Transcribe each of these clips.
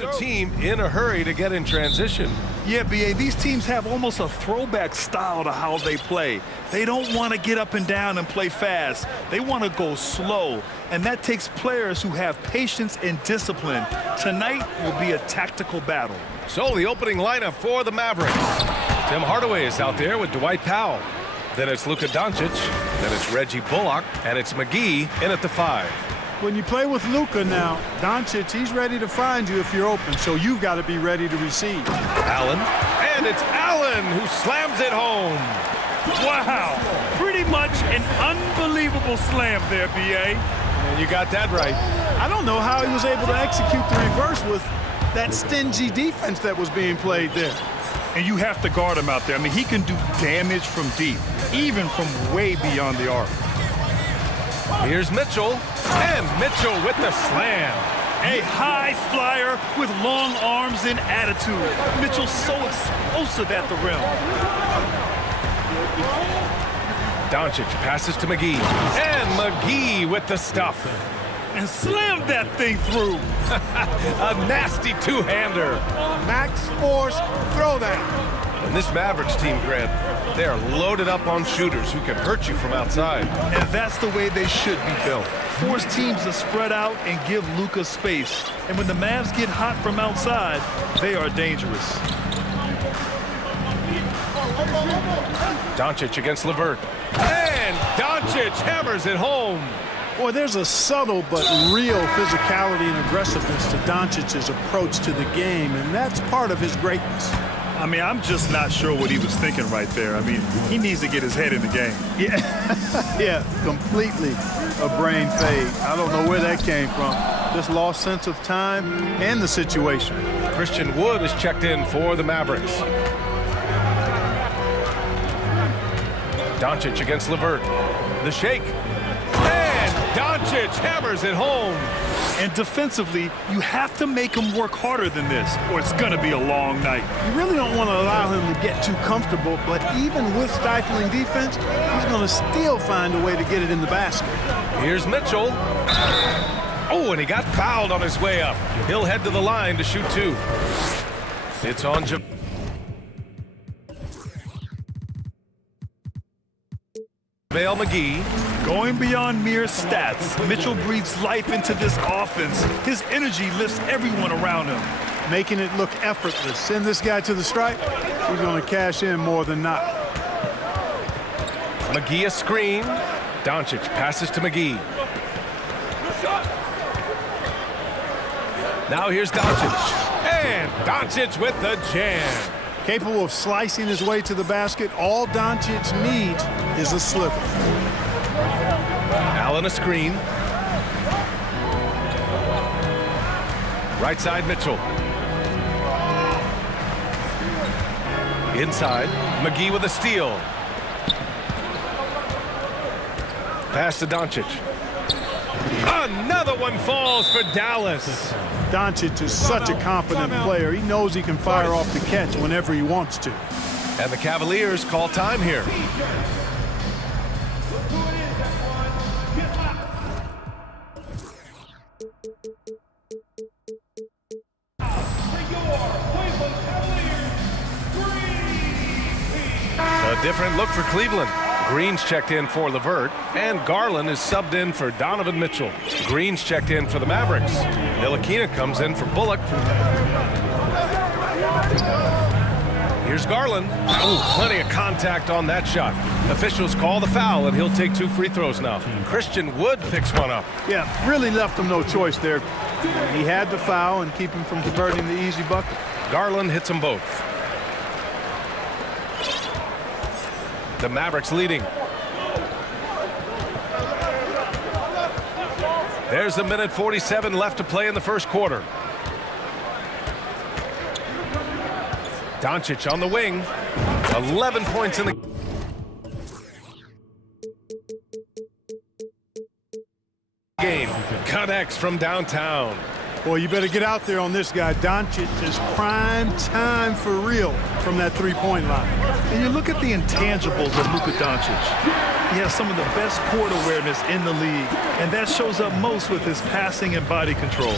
Neither team in a hurry to get in transition. Yeah, BA, these teams have almost a throwback style to how they play. They don't want to get up and down and play fast. They want to go slow, and that takes players who have patience and discipline. Tonight will be a tactical battle. So the opening lineup for the Mavericks. Tim Hardaway is out there with Dwight Powell. Then it's Luka Doncic, then it's Reggie Bullock, and it's McGee in at the 5. When you play with Luka now, Doncic, he's ready to find you if you're open, so you've got to be ready to receive. Allen, and it's Allen who slams it home. Wow, pretty much an unbelievable slam there, BA. And you got that right. I don't know how he was able to execute the reverse with that stingy defense that was being played there. And you have to guard him out there. I mean, he can do damage from deep, even from way beyond the arc. Here's Mitchell, and Mitchell with the slam. A high flyer with long arms and attitude. Mitchell's so explosive at the rim. Doncic passes to McGee, and McGee with the stuff. And slammed that thing through. A nasty two-hander. Max force throwdown. And this Mavericks team, Grant, they are loaded up on shooters who can hurt you from outside. And that's the way they should be built. Force teams to spread out and give Luka space. And when the Mavs get hot from outside, they are dangerous. Doncic against LeVert. And Doncic hammers it home. Boy, there's a subtle but real physicality and aggressiveness to Doncic's approach to the game, and that's part of his greatness. I mean, I'm just not sure what he was thinking right there. I mean, he needs to get his head in the game. Yeah, yeah, completely a brain fade. I don't know where that came from. Just lost sense of time and the situation. Christian Wood is checked in for the Mavericks. Doncic against LeVert. The shake. And Doncic hammers it home. And defensively, you have to make him work harder than this, or it's going to be a long night. You really don't want to allow him to get too comfortable, but even with stifling defense, he's going to still find a way to get it in the basket. Here's Mitchell. Oh, and he got fouled on his way up. He'll head to the line to shoot 2. It's on JaVale McGee. Going beyond mere stats, Mitchell breathes life into this offense. His energy lifts everyone around him. Making it look effortless. Send this guy to the stripe, he's going to cash in more than not. McGee a screen. Doncic passes to McGee. Now here's Doncic. And Doncic with the jam. Capable of slicing his way to the basket, all Doncic needs is a sliver. Allen a screen. Right side Mitchell. Inside, McGee with a steal. Pass to Doncic. Another one falls for Dallas. Doncic is such a confident player. He knows he can fire off the catch whenever he wants to. And the Cavaliers call time here. A different look for Cleveland. Green's checked in for LeVert, and Garland is subbed in for Donovan Mitchell. Green's checked in for the Mavericks. Ntilikina comes in for Bullock. Here's Garland. Oh, plenty of contact on that shot. Officials call the foul, and he'll take 2 free throws now. Christian Wood picks one up. Yeah, really left him no choice there. He had the foul and keep him from converting the easy bucket. Garland hits them both. The Mavericks leading. There's a minute 47 left to play in the first quarter. Doncic on the wing. 11 points in the game. Connects from downtown. Boy, you better get out there on this guy. Doncic is prime time for real from that three-point line. And you look at the intangibles of Luka Doncic. He has some of the best court awareness in the league, and that shows up most with his passing and body control.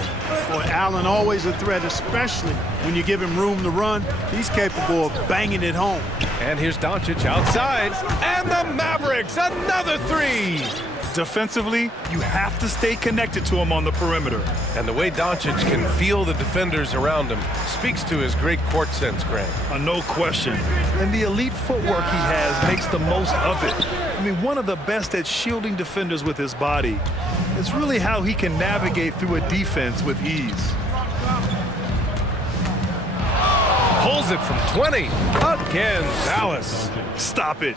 Boy, Allen always a threat, especially when you give him room to run. He's capable of banging it home. And here's Doncic outside, and the Mavericks, another three! Defensively, you have to stay connected to him on the perimeter. And the way Doncic can feel the defenders around him speaks to his great court sense, Grant. No question. And the elite footwork he has makes the most of it. I mean, one of the best at shielding defenders with his body. It's really how he can navigate through a defense with ease. Pulls it from 20. Again, Dallas. Stop it.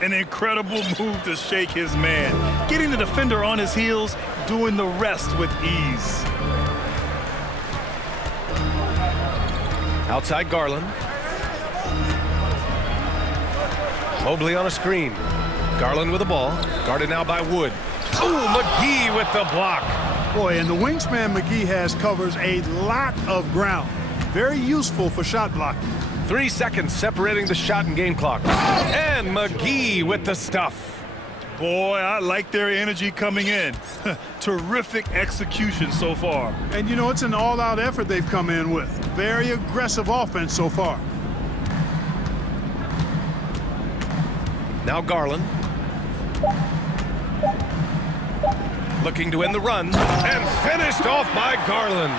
An incredible move to shake his man. Getting the defender on his heels, doing the rest with ease. Outside Garland. Mobley on a screen. Garland with the ball. Guarded now by Wood. Ooh, McGee with the block. Boy, and the wingspan McGee has covers a lot of ground. Very useful for shot blocking. 3 seconds separating the shot and game clock. And McGee with the stuff. Boy, I like their energy coming in. Terrific execution so far. And you know, it's an all-out effort they've come in with. Very aggressive offense so far. Now Garland. Looking to end the run. And finished off by Garland.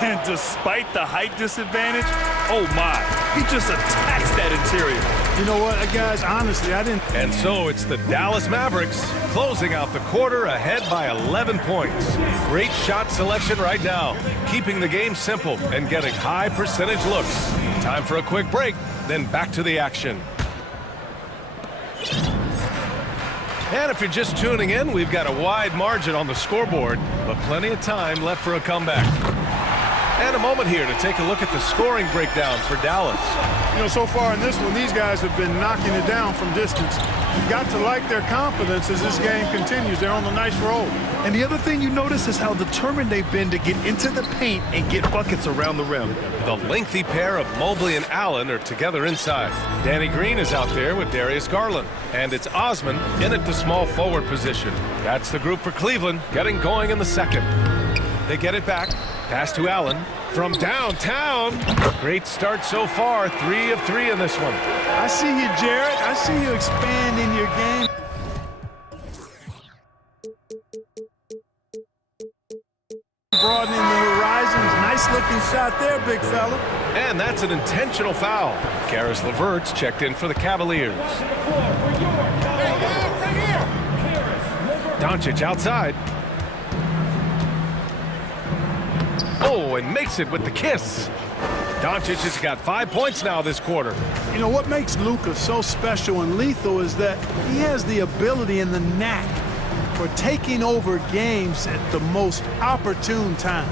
And despite the height disadvantage, oh my, he just attacks that interior. You know what, guys, honestly, I didn't... And so it's the Dallas Mavericks closing out the quarter ahead by 11 points. Great shot selection right now, keeping the game simple and getting high percentage looks. Time for a quick break, then back to the action. And if you're just tuning in, we've got a wide margin on the scoreboard, but plenty of time left for a comeback. And a moment here to take a look at the scoring breakdown for Dallas. You know, so far in this one, these guys have been knocking it down from distance. You've got to like their confidence as this game continues. They're on a nice roll. And the other thing you notice is how determined they've been to get into the paint and get buckets around the rim. The lengthy pair of Mobley and Allen are together inside. Danny Green is out there with Darius Garland. And it's Osman in at the small forward position. That's the group for Cleveland, getting going in the second. They get it back. Pass to Allen from downtown. Great start so far. 3 of 3 in this one. I see you, Jared. I see you expanding your game. Broadening the horizons. Nice looking shot there, big fella. And that's an intentional foul. Karis LeVert's checked in for the Cavaliers. Doncic outside. Oh, and makes it with the kiss. Doncic has got 5 points now this quarter. You know, what makes Luka so special and lethal is that he has the ability and the knack for taking over games at the most opportune time.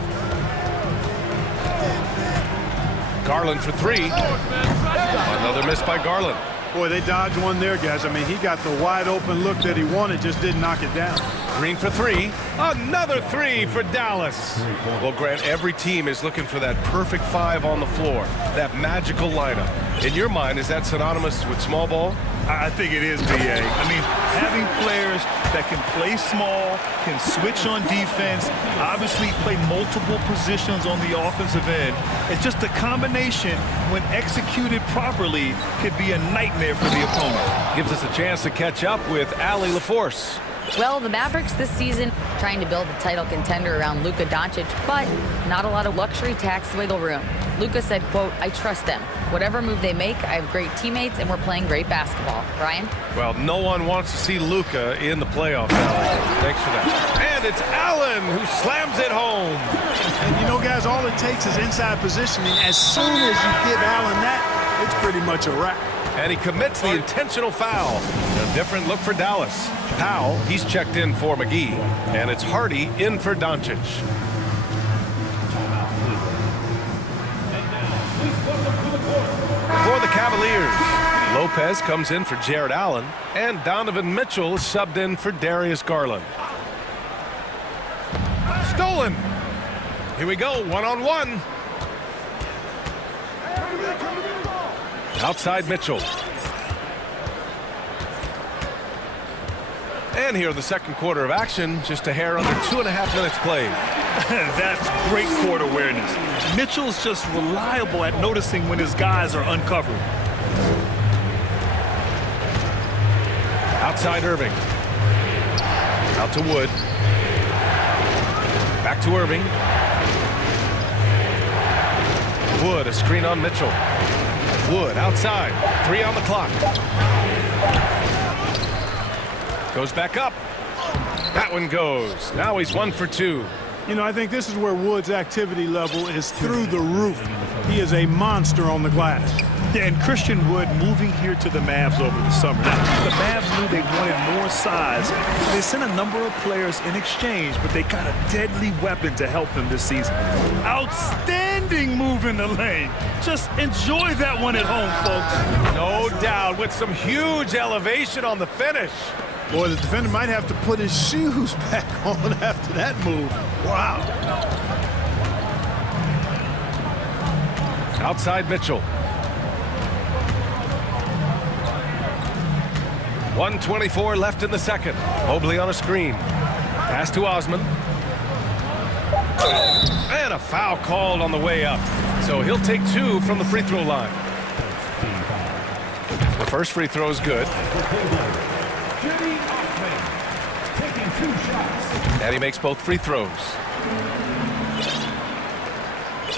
Garland for 3. Another miss by Garland. Boy, they dodged one there, guys. I mean, he got the wide open look that he wanted, just didn't knock it down. Green for 3. Another 3 for Dallas. Well, Grant, every team is looking for that perfect 5 on the floor, that magical lineup. In your mind, is that synonymous with small ball? I think it is, B.A. I mean, having players that can play small, can switch on defense, obviously play multiple positions on the offensive end. It's just a combination, when executed properly, could be a nightmare for the opponent. Gives us a chance to catch up with Allie LaForce. Well, the Mavericks this season trying to build a title contender around Luka Doncic, but not a lot of luxury tax wiggle room. Luka said, quote, "I trust them. Whatever move they make, I have great teammates and we're playing great basketball." Brian? Well, no one wants to see Luka in the playoffs, Allie. Thanks for that. And it's Allen who slams it home. And you know, guys, all it takes is inside positioning. As soon as you give Allen that, it's pretty much a wrap. And he commits the intentional foul. A different look for Dallas. Powell, he's checked in for McGee. And it's Hardy in for Doncic. For the Cavaliers, Lopez comes in for Jared Allen. And Donovan Mitchell is subbed in for Darius Garland. Stolen. Here we go, one-on-one. Outside Mitchell. And here in the second quarter of action, just a hair under 2.5 minutes played. That's great court awareness. Mitchell's just reliable at noticing when his guys are uncovered. Outside Irving. Out to Wood. Back to Irving. Wood, a screen on Mitchell. Wood outside. 3 on the clock. Goes back up. That one goes. Now he's 1 for 2. You know, I think this is where Wood's activity level is through the roof. He is a monster on the glass. Yeah, and Christian Wood moving here to the Mavs over the summer. Now, the Mavs knew they wanted more size, so they sent a number of players in exchange, but they got a deadly weapon to help them this season. Outstanding move in the lane. Just enjoy that one at home, folks. No doubt, with some huge elevation on the finish. Boy, the defender might have to put his shoes back on after that move. Wow. Outside Mitchell. 1:24 left in the second. Mobley on a screen. Pass to Osman. And a foul called on the way up. So he'll take 2 from the free throw line. The first free throw is good. And he makes both free throws.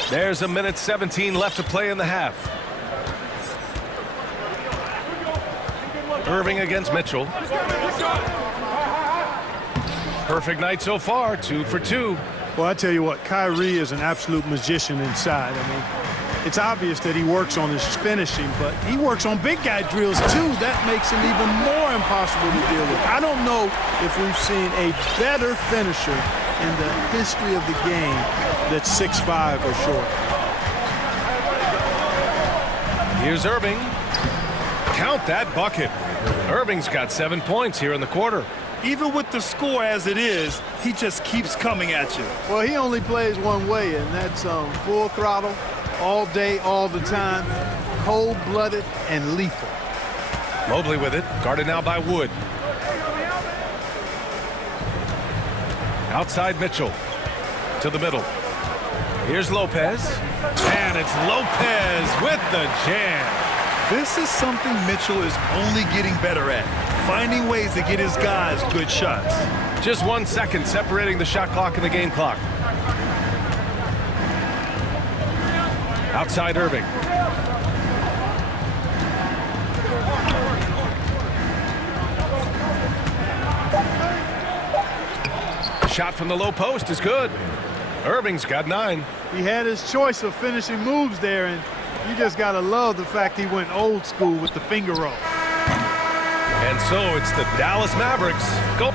There's 1:17 left to play in the half. Irving against Mitchell. Perfect night so far, 2 for 2. Well, I tell you what, Kyrie is an absolute magician inside. I mean, it's obvious that he works on his finishing, but he works on big guy drills too. That makes him even more impossible to deal with. I don't know if we've seen a better finisher in the history of the game that's 6'5" or short. Here's Irving. Count that bucket. Irving's got 7 points here in the quarter. Even with the score as it is, he just keeps coming at you. Well, he only plays one way, and that's full throttle, all day, all the time, cold-blooded and lethal. Mobley with it, guarded now by Wood. Outside Mitchell, to the middle. Here's Lopez, and it's Lopez with the jam. This is something Mitchell is only getting better at, finding ways to get his guys good shots. Just 1 second separating the shot clock and the game clock. Outside Irving. Shot from the low post is good. Irving's got 9. He had his choice of finishing moves there, and you just got to love the fact he went old school with the finger roll. And so it's the Dallas Mavericks. Go.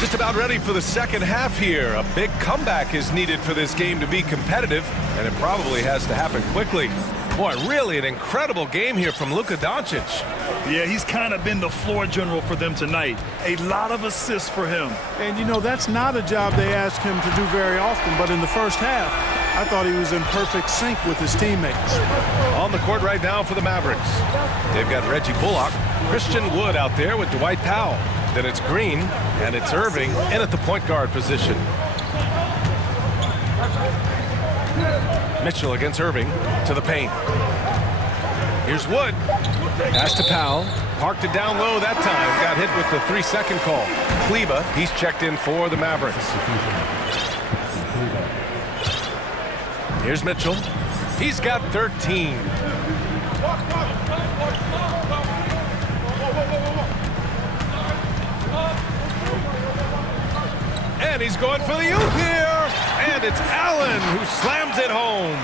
Just about ready for the second half here. A big comeback is needed for this game to be competitive, and it probably has to happen quickly. Boy, really an incredible game here from Luka Doncic. Yeah, he's kind of been the floor general for them tonight. A lot of assists for him. And, you know, that's not a job they ask him to do very often, but in the first half, I thought he was in perfect sync with his teammates. On the court right now for the Mavericks. They've got Reggie Bullock, Christian Wood out there with Dwight Powell. Then it's Green, and it's Irving in at the point guard position. Mitchell against Irving to the paint. Here's Wood. Pass to Powell. Parked it down low that time. Got hit with the 3-second call. Kleba, he's checked in for the Mavericks. Here's Mitchell. He's got 13. And he's going for the oop here. And it's Allen who slams it home.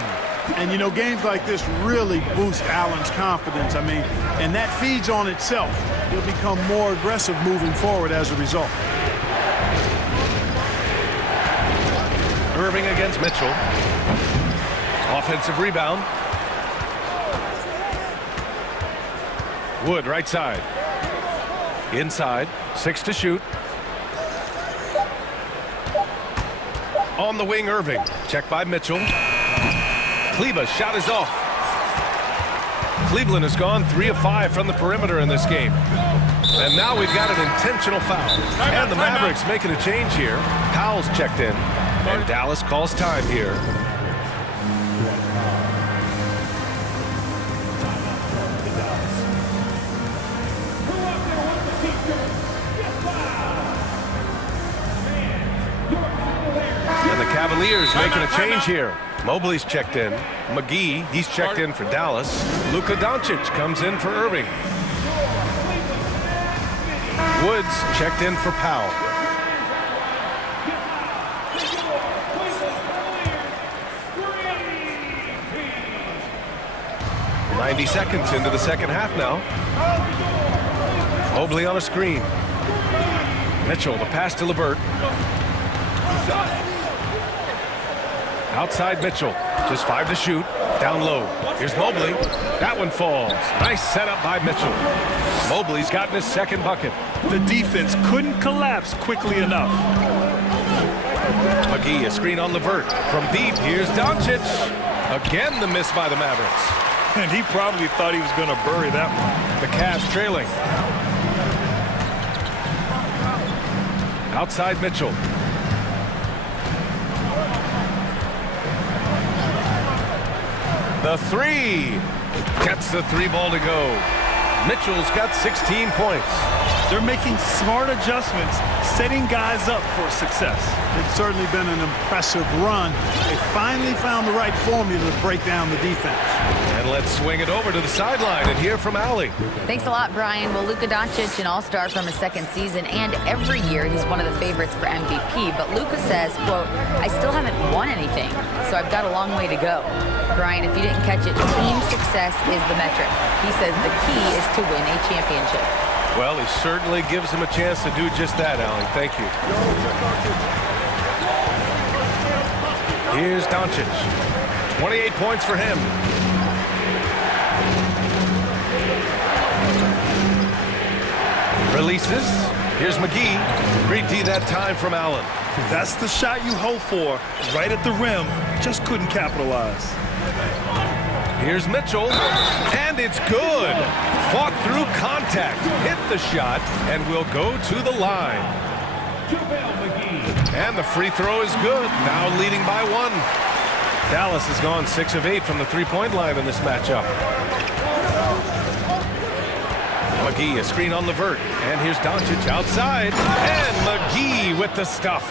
And, you know, games like this really boost Allen's confidence. I mean, and that feeds on itself. He'll become more aggressive moving forward as a result. Irving against Mitchell. Offensive rebound. Wood right side. Inside, 6 to shoot. On the wing, Irving. Checked by Mitchell. Kleba's shot is off. Cleveland has gone 3 of 5 from the perimeter in this game. And now we've got an intentional foul. And the Mavericks making a change here. Powell's checked in. And Dallas calls time here. And the Cavaliers making a change here. Mobley's checked in. McGee, he's checked in for Dallas. Luka Doncic comes in for Irving. Woods checked in for Powell. "90 seconds into the second half now. Mobley on a screen. Mitchell, the pass to LeVert. Outside Mitchell, just 5 to shoot, down low. Here's Mobley, that one falls. Nice setup by Mitchell. Mobley's gotten his second bucket. The defense couldn't collapse quickly enough. McGee, a screen on LeVert. From deep, here's Doncic. Again, the miss by the Mavericks. And he probably thought he was going to bury that one. The Cavs trailing. Outside Mitchell. The three. Gets the 3 ball to go. Mitchell's got 16 points. They're making smart adjustments, setting guys up for success. It's certainly been an impressive run. They finally found the right formula to break down the defense. And let's swing it over to the sideline and hear from Allie. Thanks a lot, Brian. Well, Luka Doncic, an all-star from his second season, and every year he's one of the favorites for MVP. But Luka says, quote, "I still haven't won anything, so I've got a long way to go." Brian, if you didn't catch it, team success is the metric. He says the key is to win a championship. Well, he certainly gives him a chance to do just that, Allie. Thank you. Here's Doncic. 28 points for him. Releases. Here's McGee. Great D that time from Allen. That's the shot you hope for, right at the rim. Just couldn't capitalize. Here's Mitchell, and it's good. Fought through contact, hit the shot, and will go to the line. And the free throw is good, now leading by 1. Dallas has gone 6 of 8 from the three-point line in this matchup. McGee, a screen on LeVert, and here's Doncic outside, and McGee with the stuff.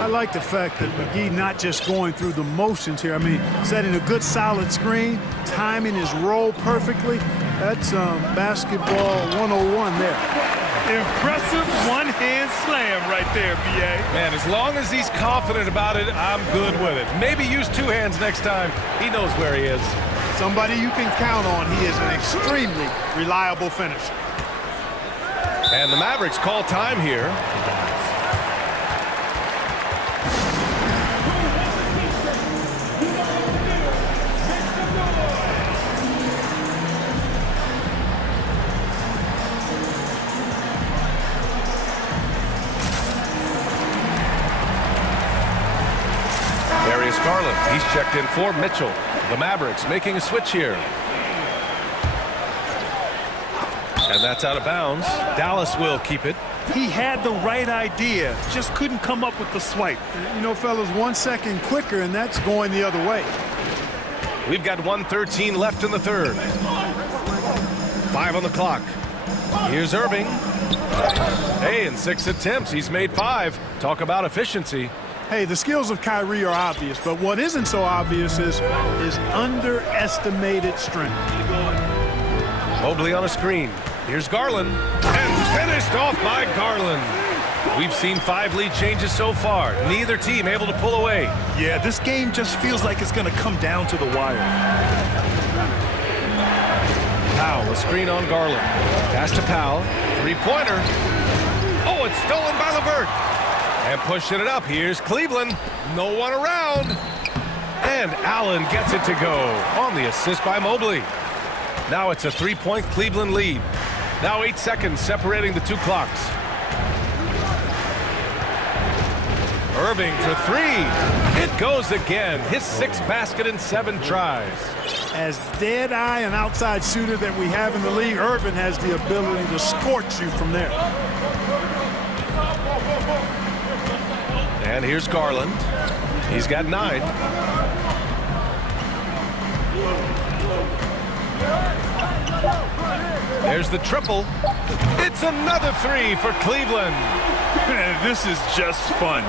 I like the fact that McGee not just going through the motions here. I mean, setting a good solid screen, timing his roll perfectly. That's basketball 101 there. Impressive one-hand slam right there, B.A. Man, as long as he's confident about it, I'm good with it. Maybe use 2 hands next time. He knows where he is. Somebody you can count on. He is an extremely reliable finisher. And the Mavericks call time here. Garland, he's checked in for Mitchell. The Mavericks making a switch here. And that's out of bounds. Dallas will keep it. He had the right idea, just couldn't come up with the swipe. You know, fellas, 1 second quicker, and that's going the other way. We've got 1:13 left in the third. 5 on the clock. Here's Irving. Hey, in 6 attempts, he's made 5. Talk about efficiency. Hey, the skills of Kyrie are obvious, but what isn't so obvious is his underestimated strength. Mobley on a screen. Here's Garland. And finished off by Garland. We've seen 5 lead changes so far. Neither team able to pull away. Yeah, this game just feels like it's going to come down to the wire. Powell, a screen on Garland. Pass to Powell. 3-pointer. Oh, it's stolen by LeVert. And pushing it up, here's Cleveland. No one around. And Allen gets it to go on the assist by Mobley. Now it's a 3-point Cleveland lead. Now 8 seconds separating the two clocks. Irving for three. It goes again. His 6th basket in 7 tries. As dead-eye and outside shooter that we have in the league, Irving has the ability to scorch you from there. And here's Garland. He's got 9. There's the triple. It's another 3 for Cleveland. This is just fun.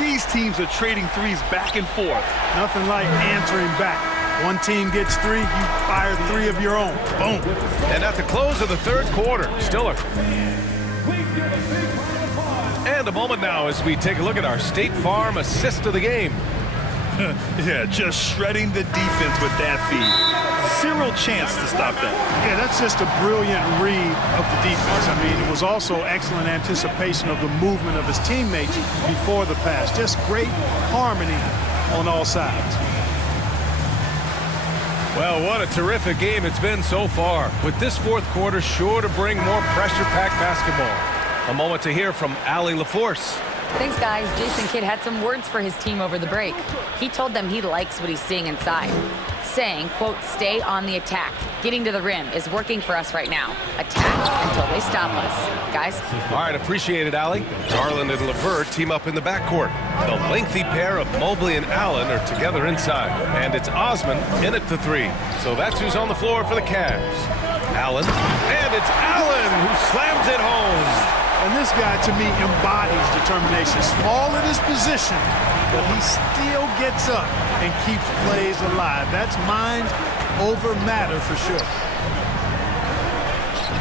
These teams are trading threes back and forth. Nothing like answering back. One team gets 3, you fire 3 of your own. Boom. And at the close of the 3rd quarter, Stiller. And a moment now as we take a look at our State Farm assist of the game. Yeah, just shredding the defense with that feed. Zero chance to stop that. Yeah, that's just a brilliant read of the defense. I mean, it was also excellent anticipation of the movement of his teammates before the pass. Just great harmony on all sides. Well, what a terrific game it's been so far, with this 4th quarter sure to bring more pressure-packed basketball. A moment to hear from Allie LaForce. Thanks, guys. Jason Kidd had some words for his team over the break. He told them he likes what he's seeing inside, saying, quote, stay on the attack. Getting to the rim is working for us right now. Attack until they stop us. Guys? All right, appreciate it, Allie. Garland and LeVert team up in the backcourt. The lengthy pair of Mobley and Allen are together inside. And it's Osman in at the 3. So that's who's on the floor for the Cavs. Allen. And it's Allen who slams it home. And this guy, to me, embodies determination. Small in his position, but he still gets up and keeps plays alive. That's mind over matter for sure.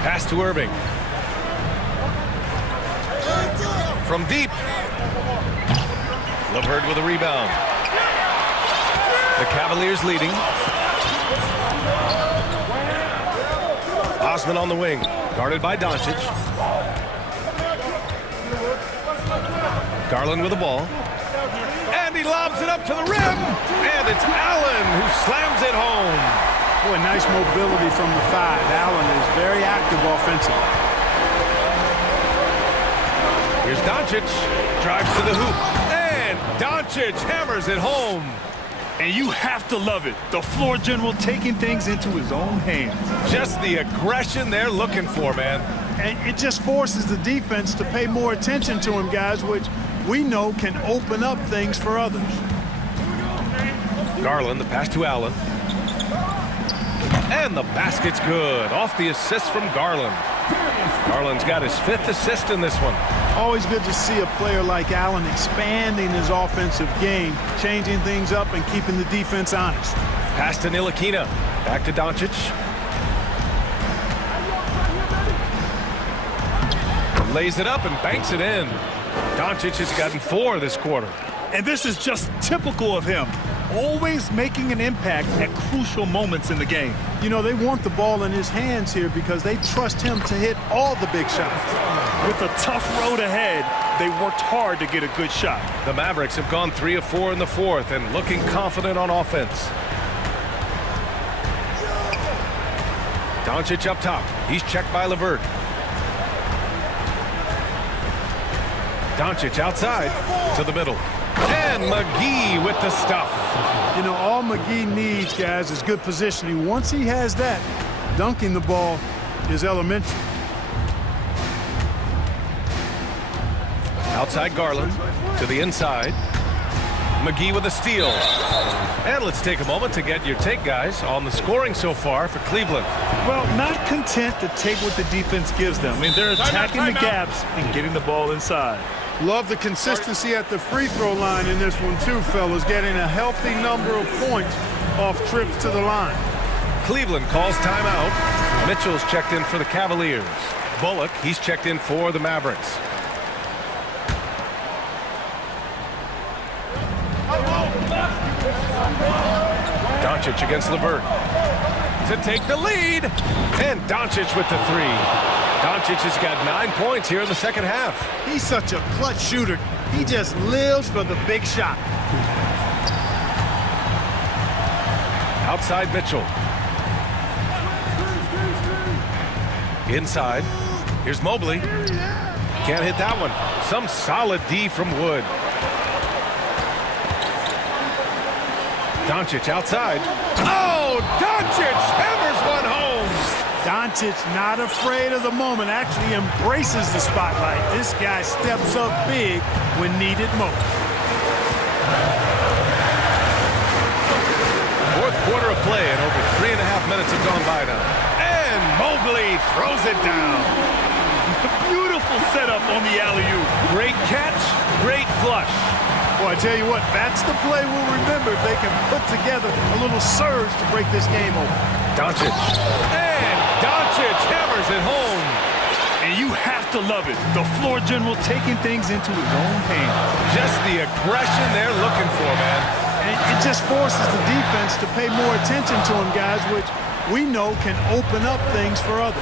Pass to Irving. From deep. LeVert with a rebound. The Cavaliers leading. Osman on the wing, guarded by Doncic. Garland with the ball. And he lobs it up to the rim. And it's Allen who slams it home. Boy, nice mobility from the 5. Allen is very active offensively. Here's Doncic. Drives to the hoop. And Doncic hammers it home. And you have to love it. The floor general taking things into his own hands. Just the aggression they're looking for, man. And it just forces the defense to pay more attention to him, guys, which we know can open up things for others. Garland, the pass to Allen. And the basket's good. Off the assist from Garland. Garland's got his 5th assist in this one. Always good to see a player like Allen expanding his offensive game, changing things up and keeping the defense honest. Pass to Ntilikina. Back to Doncic. Lays it up and banks it in. Doncic has gotten 4 this quarter. And this is just typical of him. Always making an impact at crucial moments in the game. You know, they want the ball in his hands here because they trust him to hit all the big shots. With a tough road ahead, they worked hard to get a good shot. The Mavericks have gone 3 of 4 in the 4th and looking confident on offense. Doncic up top. He's checked by LeVert. Doncic outside to the middle. And McGee with the stuff. You know, all McGee needs, guys, is good positioning. Once he has that, dunking the ball is elementary. Outside Garland to the inside. McGee with a steal. And let's take a moment to get your take, guys, on the scoring so far for Cleveland. Well, not content to take what the defense gives them. I mean, they're attacking the gaps and getting the ball inside. Love the consistency at the free throw line in this one too, fellas. Getting a healthy number of points off trips to the line. Cleveland calls timeout. Mitchell's checked in for the Cavaliers. Bullock, he's checked in for the Mavericks. Doncic against LeVert to take the lead. And Doncic with the 3. Doncic has got 9 points here in the second half. He's such a clutch shooter. He just lives for the big shot. Outside Mitchell. Inside. Here's Mobley. Can't hit that one. Some solid D from Wood. Doncic outside. Oh, Doncic hammers one home. Doncic not afraid of the moment, actually embraces the spotlight. This guy steps up big when needed most. Fourth quarter of play and over 3.5 minutes have gone by now. And Mobley throws it down. Beautiful setup on the alley-oop. Great catch, great flush. Boy, I tell you what, that's the play we'll remember if they can put together a little surge to break this game open. Doncic. And Doncic hammers it home. And you have to love it. The floor general taking things into his own hands. Just the aggression they're looking for, man. And it just forces the defense to pay more attention to him, guys, which we know can open up things for others.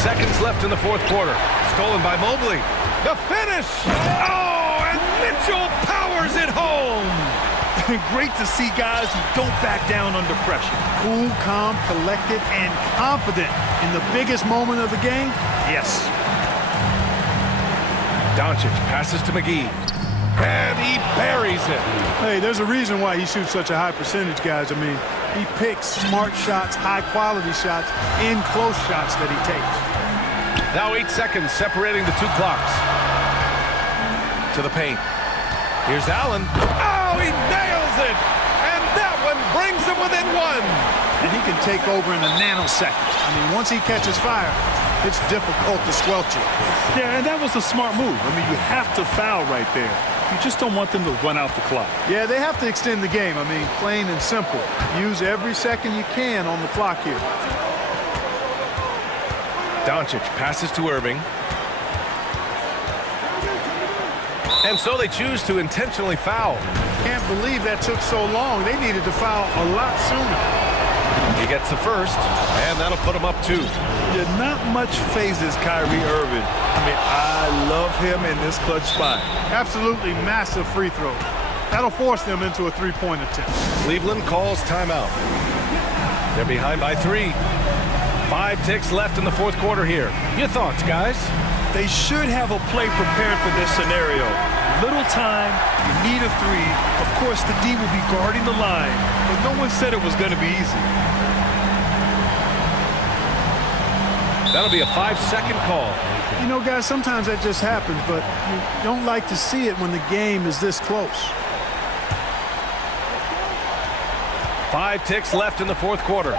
Seconds left in the fourth quarter. Stolen by Mobley. The finish! Oh, and Mitchell powers it home! Great to see guys who don't back down under pressure. Cool, calm, collected, and confident in the biggest moment of the game? Yes. Doncic passes to McGee. And he buries it. Hey, there's a reason why he shoots such a high percentage, guys. I mean, he picks smart shots, high-quality shots, and close shots that he takes. Now 8 seconds separating the two clocks. To the paint. Here's Allen. Oh, he nails it! And that one brings him within one. And he can take over in a nanosecond. I mean, once he catches fire, it's difficult to squelch it. Yeah, and that was a smart move. I mean, you have to foul right there. You just don't want them to run out the clock. Yeah, they have to extend the game. I mean, plain and simple. Use every second you can on the clock here. Doncic passes to Irving. And so they choose to intentionally foul. Can't believe that took so long. They needed to foul a lot sooner. He gets the first, and that'll put him up 2. Yeah, not much phases Kyrie Irving. I mean, I love him in this clutch spot. Absolutely massive free throw. That'll force them into a three-point attempt. Cleveland calls timeout. They're behind by 3. 5 ticks left in the fourth quarter here. Your thoughts, guys? They should have a play prepared for this scenario. Little time, you need a 3. Of course, the D will be guarding the line, but no one said it was going to be easy. That'll be a 5-second call. You know, guys, sometimes that just happens, but you don't like to see it when the game is this close. 5 ticks left in the fourth quarter.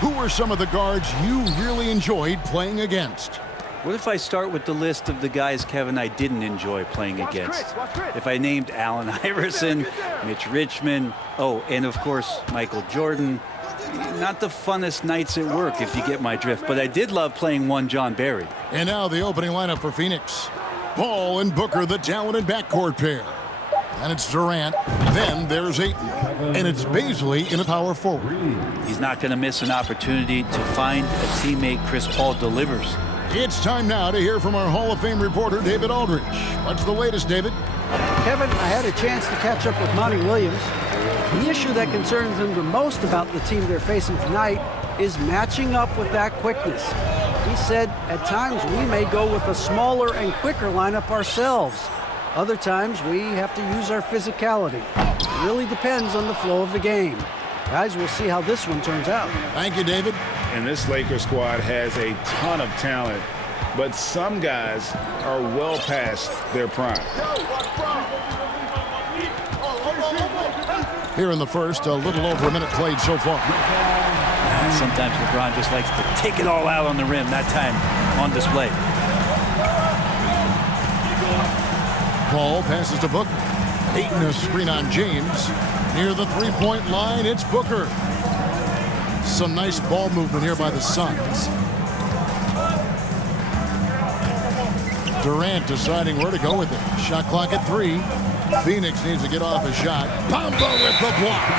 Who were some of the guards you really enjoyed playing against? What if I start with the list of the guys, Kevin, I didn't enjoy playing against? If I named Allen Iverson, Mitch Richmond, oh, and of course, Michael Jordan. Not the funnest nights at work, if you get my drift, but I did love playing one John Barry. And now the opening lineup for Phoenix. Paul and Booker, the talented backcourt pair. And it's Durant. Then there's Ayton. And it's Baisley in a power forward. He's not going to miss an opportunity to find a teammate Chris Paul delivers. It's time now to hear from our Hall of Fame reporter, David Aldrich. What's the latest, David? Kevin, I had a chance to catch up with Monty Williams. The issue that concerns him the most about the team they're facing tonight is matching up with that quickness. He said, at times we may go with a smaller and quicker lineup ourselves. Other times we have to use our physicality. It really depends on the flow of the game. Guys, we'll see how this one turns out. Thank you, David. And this Lakers squad has a ton of talent, but some guys are well past their prime. Here in the first, a little over a minute played so far. Sometimes LeBron just likes to take it all out on the rim, that time on display. Paul passes to Booker. Ayton a screen on James. Near the three-point line, it's Booker. Some nice ball movement here by the Suns. Durant deciding where to go with it. Shot clock at 3. Phoenix needs to get off a shot. Bamba with the block.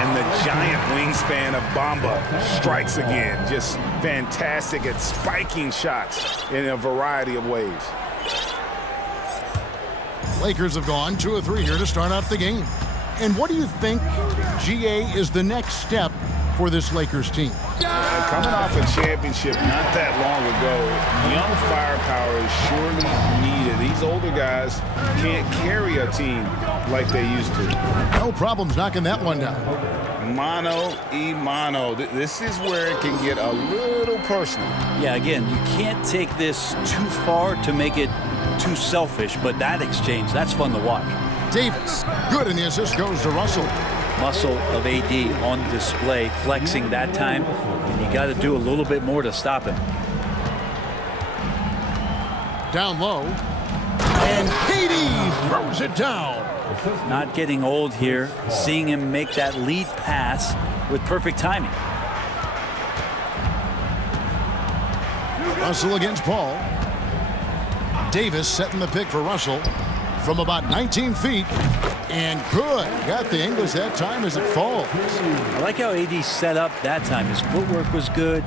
And the giant wingspan of Bamba strikes again. Just fantastic at spiking shots in a variety of ways. Lakers have gone 2 of 3 here to start out the game. And what do you think, GA, is the next step for this Lakers team? Coming off a championship not that long ago, young firepower is surely needed. These older guys can't carry a team like they used to. No problems knocking that one down. Mano y mano. This is where it can get a little personal. Yeah, again, you can't take this too far to make it too selfish, but that exchange, that's fun to watch. Davis, good, and the assist goes to Russell. Muscle of AD on display, flexing that time, and you got to do a little bit more to stop him. Down low, and KD throws it down. Not getting old here, seeing him make that lead pass with perfect timing. Russell against Paul. Davis setting the pick for Russell from about 19 feet. And good. Got the English that time as it falls. I like how AD set up that time. His footwork was good,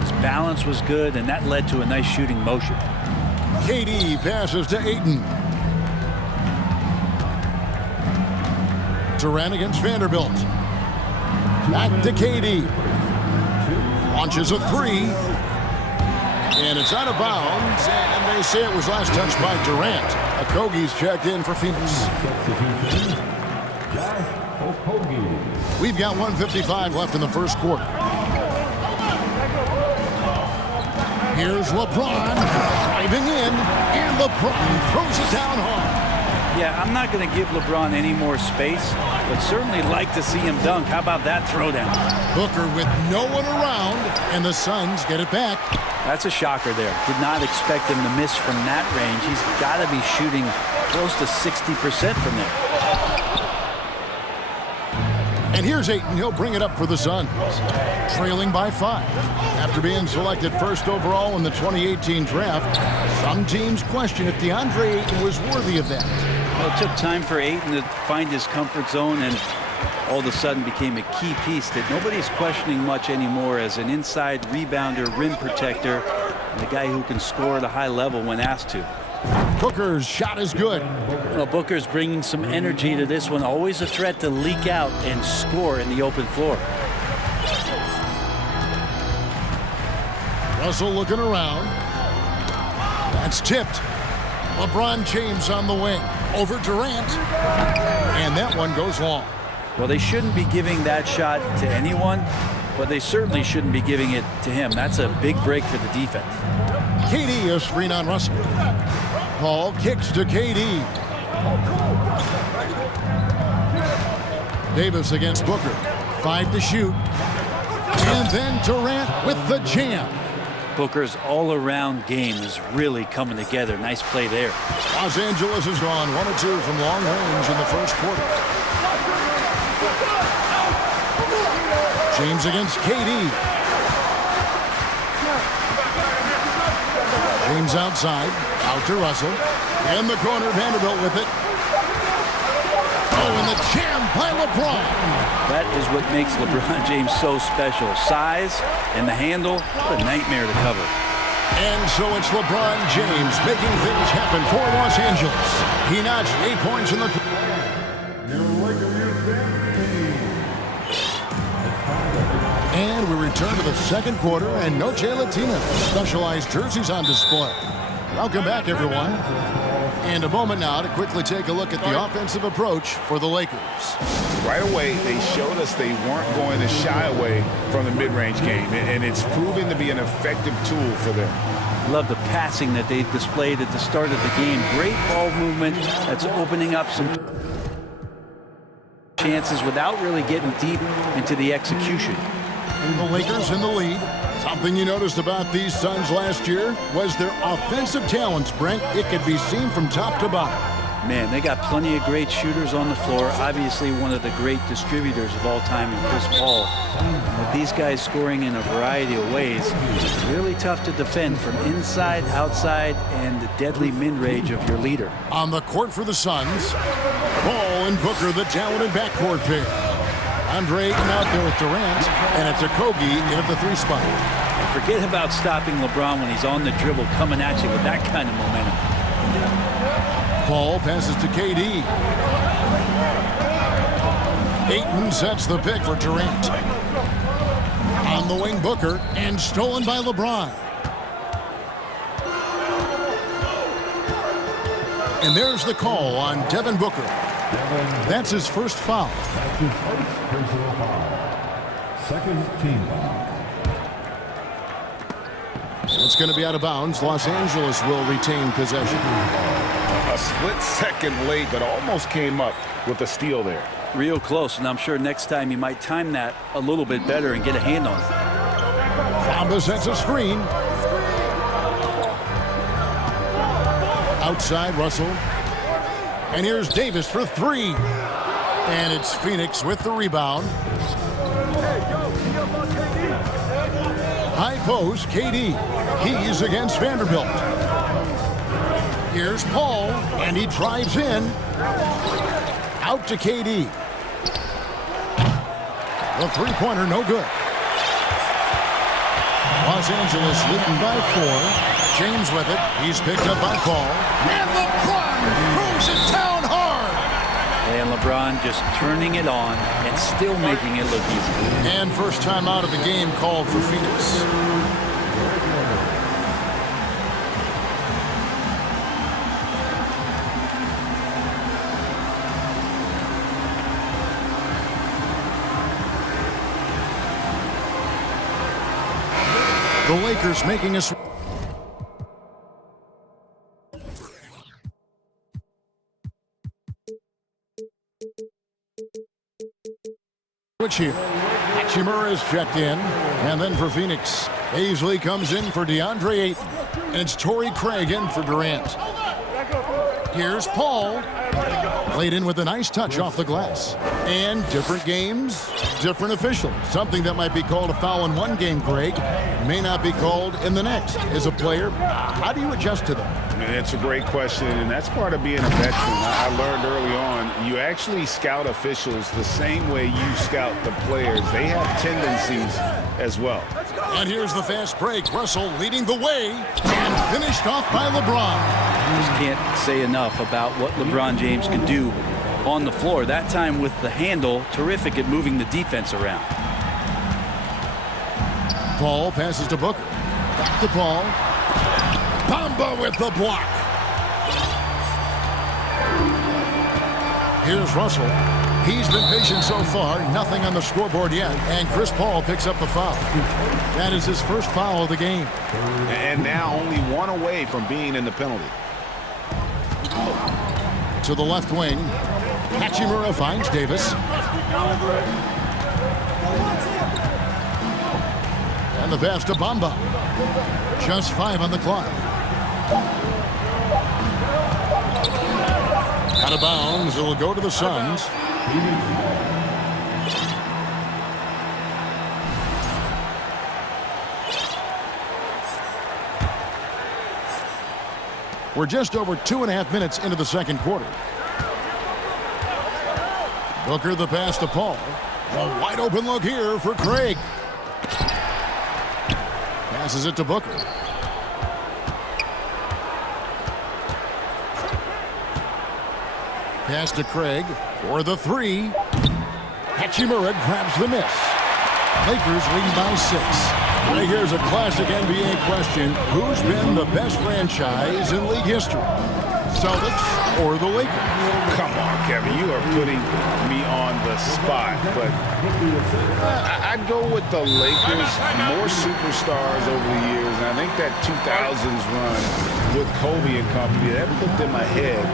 his balance was good, and that led to a nice shooting motion. KD passes to Ayton. Durant against Vanderbilt. Back to KD. Launches a 3. And it's out of bounds, and they say it was last touched by Durant. Okogie's checked in for Phoenix. We've got 1:55 left in the first quarter. Here's LeBron driving in, and LeBron throws it down hard. Yeah, I'm not going to give LeBron any more space, but certainly like to see him dunk. How about that throwdown? Booker with no one around, and the Suns get it back. That's a shocker there. Did not expect him to miss from that range. He's got to be shooting close to 60% from there. And here's Ayton. He'll bring it up for the Suns. Trailing by 5. After being selected first overall in the 2018 draft, some teams question if DeAndre Ayton was worthy of that. Well, it took time for Ayton to find his comfort zone and all of a sudden became a key piece that nobody's questioning much anymore as an inside rebounder, rim protector, and a guy who can score at a high level when asked to. Booker's shot is good. Well, Booker's bringing some energy to this one. Always a threat to leak out and score in the open floor. Russell looking around. That's tipped. LeBron James on the wing. Over Durant. And that one goes long. Well, they shouldn't be giving that shot to anyone, but they certainly shouldn't be giving it to him. That's a big break for the defense. KD a screen on Russell. Paul kicks to KD. Davis against Booker. 5 to shoot. And then Durant with the jam. Booker's all-around game is really coming together. Nice play there. Los Angeles has gone 1 of 2 from long range in the first quarter. James against KD. James outside, out to Russell. In the corner, Vanderbilt with it. Oh, and the jam by LeBron. That is what makes LeBron James so special. Size and the handle, what a nightmare to cover. And so it's LeBron James making things happen for Los Angeles. He notched 8 points in the... And we return to the second quarter, and Noche Latina. Specialized jerseys on display. Welcome back, everyone. And a moment now to quickly take a look at the offensive approach for the Lakers. Right away, they showed us they weren't going to shy away from the mid-range game, and it's proven to be an effective tool for them. Love the passing that they displayed at the start of the game. Great ball movement that's opening up some chances without really getting deep into the execution. The Lakers in the lead. Something you noticed about these Suns last year was their offensive talents, Brent. It could be seen from top to bottom. Man, they got plenty of great shooters on the floor. Obviously, one of the great distributors of all time in Chris Paul. With these guys scoring in a variety of ways, it's really tough to defend from inside, outside, and the deadly mid-range of your leader. On the court for the Suns, Paul and Booker, the talented backcourt pair. Andre Ayton out there with Durant, and it's Okogie in at the 3 spot. Forget about stopping LeBron when he's on the dribble, coming at you with that kind of momentum. Paul passes to KD. Ayton sets the pick for Durant. On the wing, Booker, and stolen by LeBron. And there's the call on Devin Booker. That's his first foul. That's his first personal foul. Second team foul. It's going to be out of bounds. Los Angeles will retain possession. A split second late, but almost came up with a steal there. Real close, and I'm sure next time he might time that a little bit better and get a hand on it. Bamba sets a screen. Outside, Russell. And here's Davis for 3. And it's Phoenix with the rebound. High post, KD. He's against Vanderbilt. Here's Paul, and he drives in. Out to KD. The three-pointer, no good. Los Angeles leading by 4. James with it. He's picked up by Paul. And LeBron throws it down hard. And LeBron just turning it on and still making it look easy. And first time out of the game called for Phoenix. The Lakers making a switch here. Hachimura is checked in, and then for Phoenix, Hazley comes in for DeAndre Ayton, and it's Torrey Craig in for Durant. Here's Paul, laid in with a nice touch off the glass. And different games, different officials. Something that might be called a foul in one game, Craig, may not be called in the next. As a player, how do you adjust to that? It's a great question, and that's part of being a veteran. I learned early on, you actually scout officials the same way you scout the players. They have tendencies as well. And here's the fast break. Russell leading the way, and finished off by LeBron. Just can't say enough about what LeBron James can do on the floor. That time with the handle, terrific at moving the defense around. Paul passes to Booker. Back to Paul. Bamba with the block. Here's Russell. He's been patient so far. Nothing on the scoreboard yet. And Chris Paul picks up the foul. That is his first foul of the game. And now only one away from being in the penalty. To the left wing. Hachimura finds Davis. And the pass to Bamba. Just 5 on the clock. Out of bounds, it'll go to the Suns. We're just over 2.5 minutes into the second quarter. Booker the pass to Paul. A wide open look here for Craig. Passes it to Booker. Pass to Craig for the 3. Hachimura grabs the miss. Lakers leading by 6. Right, here's a classic NBA question. Who's been the best franchise in league history? Celtics or the Lakers? Come on, Kevin. You are putting me on the spot. But I'd go with the Lakers. More superstars over the years. And I think that 2000s run with Kobe and company, that put them ahead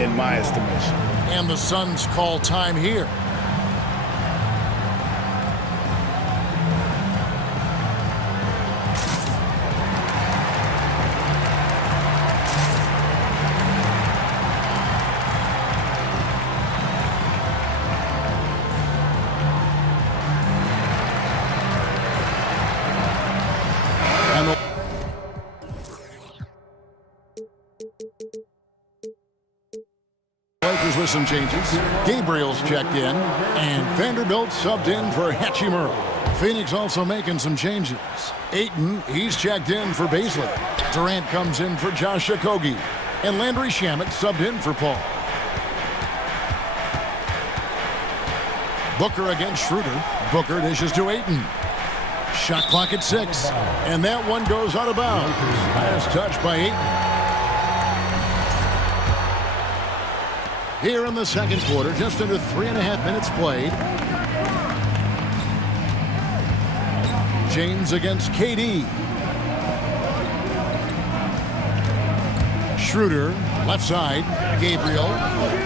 in my estimation. And the Suns call time here. With some changes. Gabriel's checked in, and Vanderbilt subbed in for Hachimura. Phoenix also making some changes. Ayton, he's checked in for Baisley. Durant comes in for Josh Okogie, and Landry Shamet subbed in for Paul. Booker against Schroeder. Booker dishes to Ayton. Shot clock at 6, and that one goes out of bounds. Last touch by Ayton. Here in the second quarter, just under 3.5 minutes played. James against KD. Schroeder, left side, Gabriel,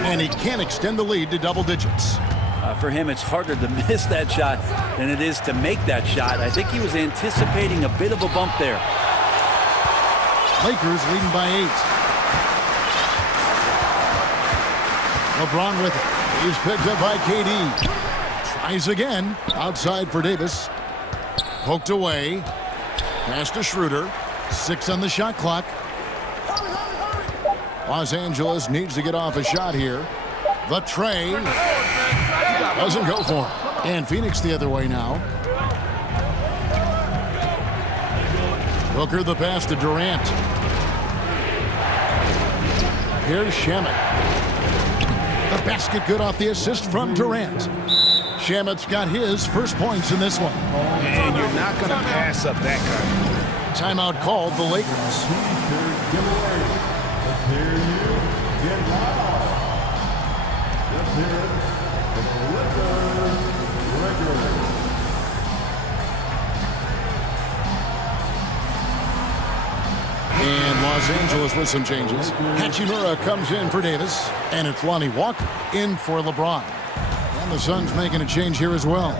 and he can't extend the lead to double digits. For him, it's harder to miss that shot than it is to make that shot. I think he was anticipating a bit of a bump there. Lakers leading by 8. LeBron with it. He's picked up by KD. Tries again. Outside for Davis. Poked away. Pass to Schroeder. 6 on the shot clock. Los Angeles needs to get off a shot here. The tray. Doesn't go for him. And Phoenix the other way now. Booker the pass to Durant. Here's Shamet. The basket good off the assist from Durant. Shamet's got his first points in this one. And you're not going to pass up that kind. Timeout called the Lakers. And Los Angeles with some changes. Hachimura comes in for Davis, and it's Lonnie Walker in for LeBron. And the Suns making a change here as well.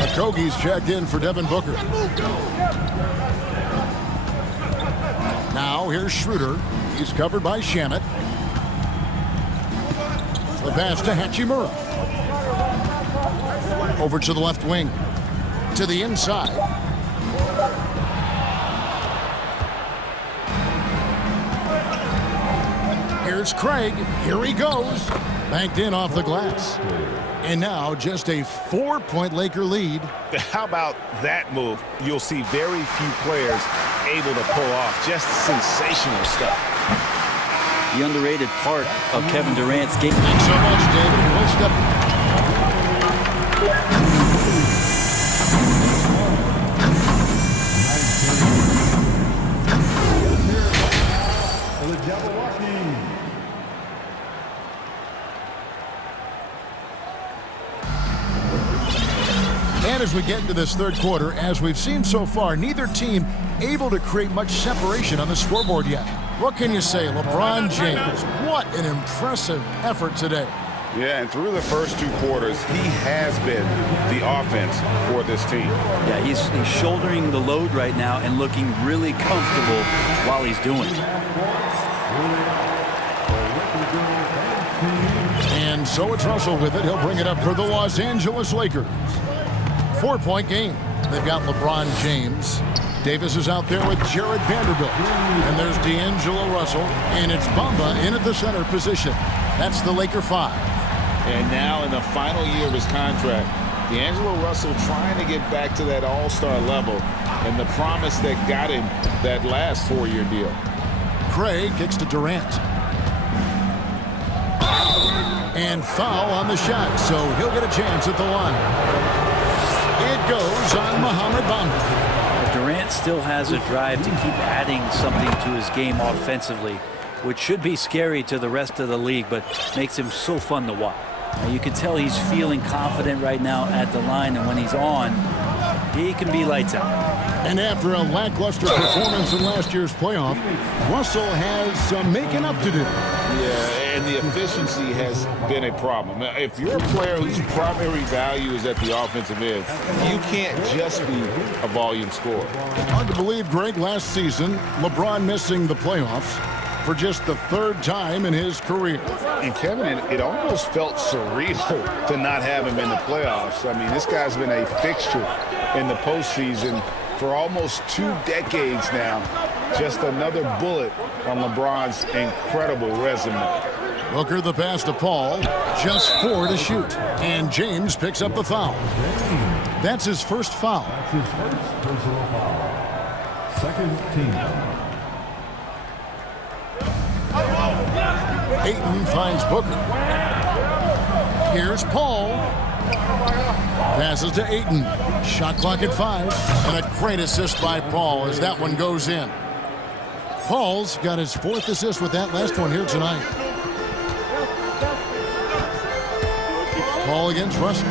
Okogie's checked in for Devin Booker. Now here's Schroeder. He's covered by Shamet. The pass to Hachimura. Over to the left wing. To the inside. Here's Craig. Here he goes. Banked in off the glass. And now just a 4-point Laker lead. How about that move? You'll see very few players able to pull off just sensational stuff. The underrated part of Kevin Durant's game. Thanks so much, David. We'll step. And as we get into this third quarter, as we've seen so far, neither team able to create much separation on the scoreboard yet. What can you say, LeBron James? What an impressive effort today. Yeah, and through the first 2 quarters, he has been the offense for this team. Yeah, he's shouldering the load right now and looking really comfortable while he's doing it. And so it's Russell with it. He'll bring it up for the Los Angeles Lakers. 4-point game. They've got LeBron James. Davis is out there with Jared Vanderbilt. And there's D'Angelo Russell. And it's Bamba in at the center position. That's the Laker 5. And now in the final year of his contract, D'Angelo Russell trying to get back to that all-star level and the promise that got him that last 4-year deal. Craig kicks to Durant. And foul on the shot, so he'll get a chance at the line. It goes on Mohamed Bamba. Durant still has a drive to keep adding something to his game offensively, which should be scary to the rest of the league, but makes him so fun to watch. You can tell he's feeling confident right now at the line, and when he's on, he can be lights out. And after a lackluster performance in last year's playoff, Russell has some making up to do. Yeah, and the efficiency has been a problem. Now, if you're a player whose primary value is at the offensive end, you can't just be a volume scorer. Hard to believe, Greg, last season, LeBron missing the playoffs for just the 3rd time in his career. And Kevin, it almost felt surreal to not have him in the playoffs. I mean, this guy's been a fixture in the postseason for almost 2 decades now. Just another bullet on LeBron's incredible resume. Booker the pass to Paul, just 4 to shoot. And James picks up the foul. That's his first foul. That's his first personal foul. Second team. Ayton finds Booker. Here's Paul. Passes to Ayton. Shot clock at 5. And a great assist by Paul as that one goes in. Paul's got his 4th assist with that last one here tonight. Paul against Russell.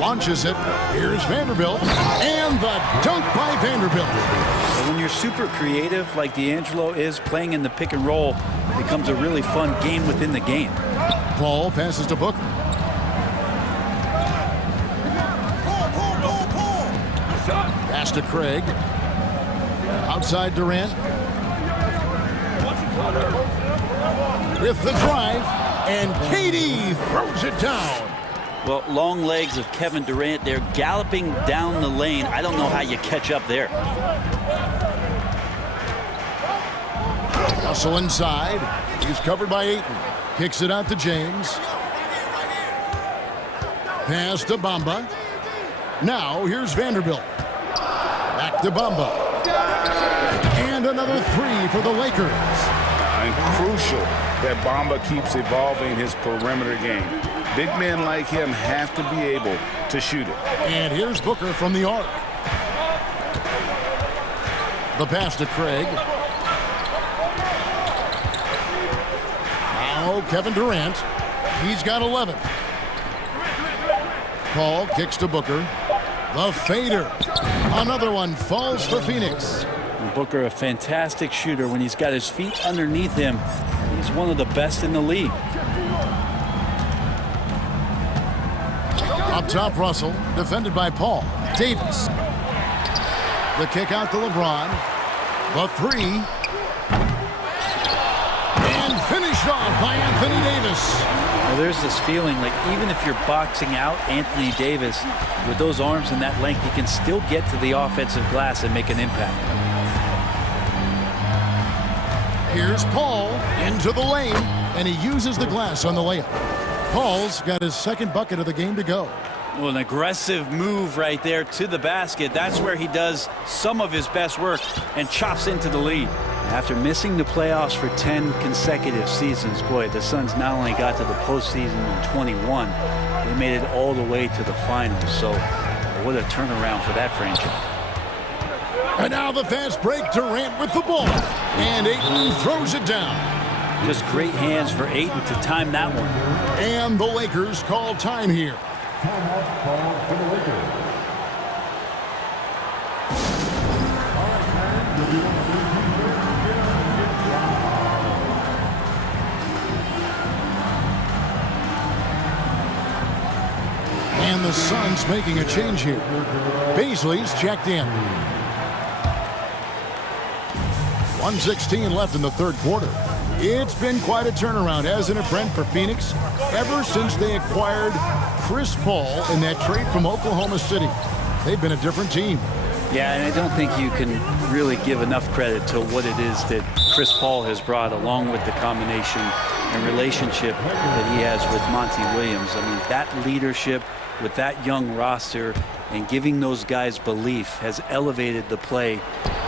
Launches it. Here's Vanderbilt. And the dunk by Vanderbilt. And when you're super creative like D'Angelo is, playing in the pick and roll becomes a really fun game within the game. Paul passes to Booker. Pass to Craig. Outside Durant. With the drive. And KD throws it down. Well, long legs of Kevin Durant. They're galloping down the lane. I don't know how you catch up there. Russell inside. He's covered by Ayton. Kicks it out to James. Pass to Bamba. Now here's Vanderbilt. Back to Bamba. And another 3 for the Lakers. And crucial that Bamba keeps evolving his perimeter game. Big men like him have to be able to shoot it. And here's Booker from the arc. The pass to Craig. Now Kevin Durant. He's got 11. Paul kicks to Booker. The fader. Another one falls for Phoenix. Booker, a fantastic shooter. When he's got his feet underneath him, he's one of the best in the league. Up top, Russell, defended by Paul. Davis. The kick out to LeBron. The 3. And finished off by Anthony Davis. Well, there's this feeling like even if you're boxing out Anthony Davis with those arms and that length, he can still get to the offensive glass and make an impact. Here's Paul into the lane, and he uses the glass on the layup. Paul's got his 2nd bucket of the game to go. Well, an aggressive move right there to the basket. That's where he does some of his best work and chops into the lead. After missing the playoffs for 10 consecutive seasons, boy, the Suns not only got to the postseason in 21, they made it all the way to the finals. So what a turnaround for that franchise. And now the fast break, Durant with the ball. And Ayton throws it down. Just great hands for Ayton to time that one. And the Lakers call time here. Timeout called for the Lakers. All right, man. If you want to do the Suns making a change here. Beasley's checked in. 1:16 left in the third quarter. It's been quite a turnaround, hasn't it, Brent, for Phoenix? Ever since they acquired Chris Paul in that trade from Oklahoma City, they've been a different team. Yeah, and I don't think you can really give enough credit to what it is that Chris Paul has brought, along with the combination and relationship that he has with Monty Williams. I mean, that leadership with that young roster and giving those guys belief has elevated the play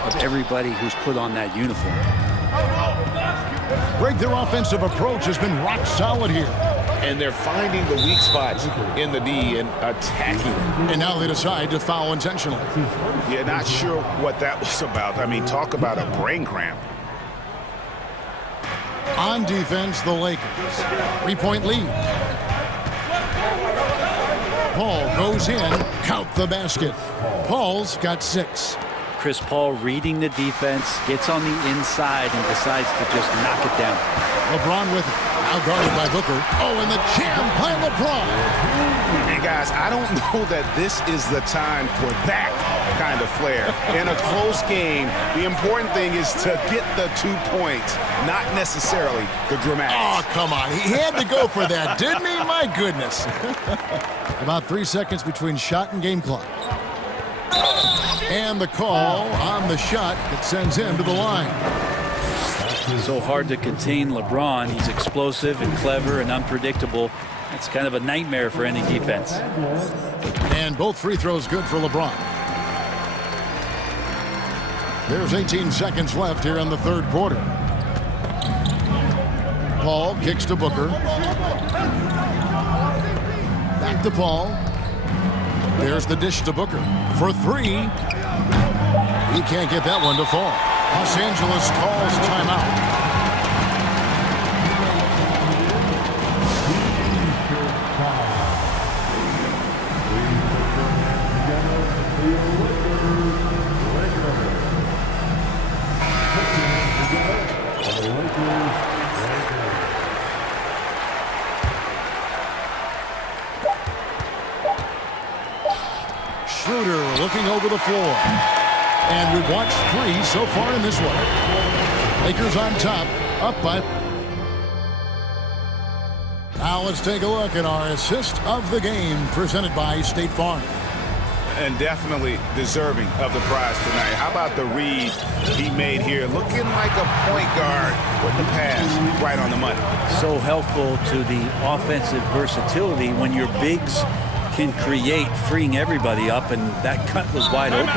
of everybody who's put on that uniform. Greg, their offensive approach has been rock solid here. And they're finding the weak spots in the D and attacking. And now they decide to foul intentionally. Yeah, not sure what that was about. I mean, talk about a brain cramp. On defense, the Lakers. 3-point lead. Paul goes in, count the basket. Paul's got 6. Chris Paul reading the defense, gets on the inside and decides to just knock it down. LeBron with it. Now guarded by Booker. Oh, and the jam by LeBron. Hey, guys, I don't know that this is the time for that kind of flair. In a close game, the important thing is to get the 2 points, not necessarily the dramatics. Oh, come on. He had to go for that, didn't he? My goodness. About 3 seconds between shot and game clock. And the call on the shot that sends him to the line. So hard to contain LeBron. He's explosive and clever and unpredictable. It's kind of a nightmare for any defense. And both free throws good for LeBron. There's 18 seconds left here in the third quarter. Paul kicks to Booker. Back to Paul. There's the dish to Booker for 3. He can't get that one to fall. Los Angeles calls timeout. Schroeder looking over the floor. And we've watched 3 so far in this one. Lakers on top, up by. Now let's take a look at our assist of the game presented by State Farm. And definitely deserving of the prize tonight. How about the read he made here? Looking like a point guard with the pass right on the money. So helpful to the offensive versatility when your bigs can create, freeing everybody up, and that cut was wide open.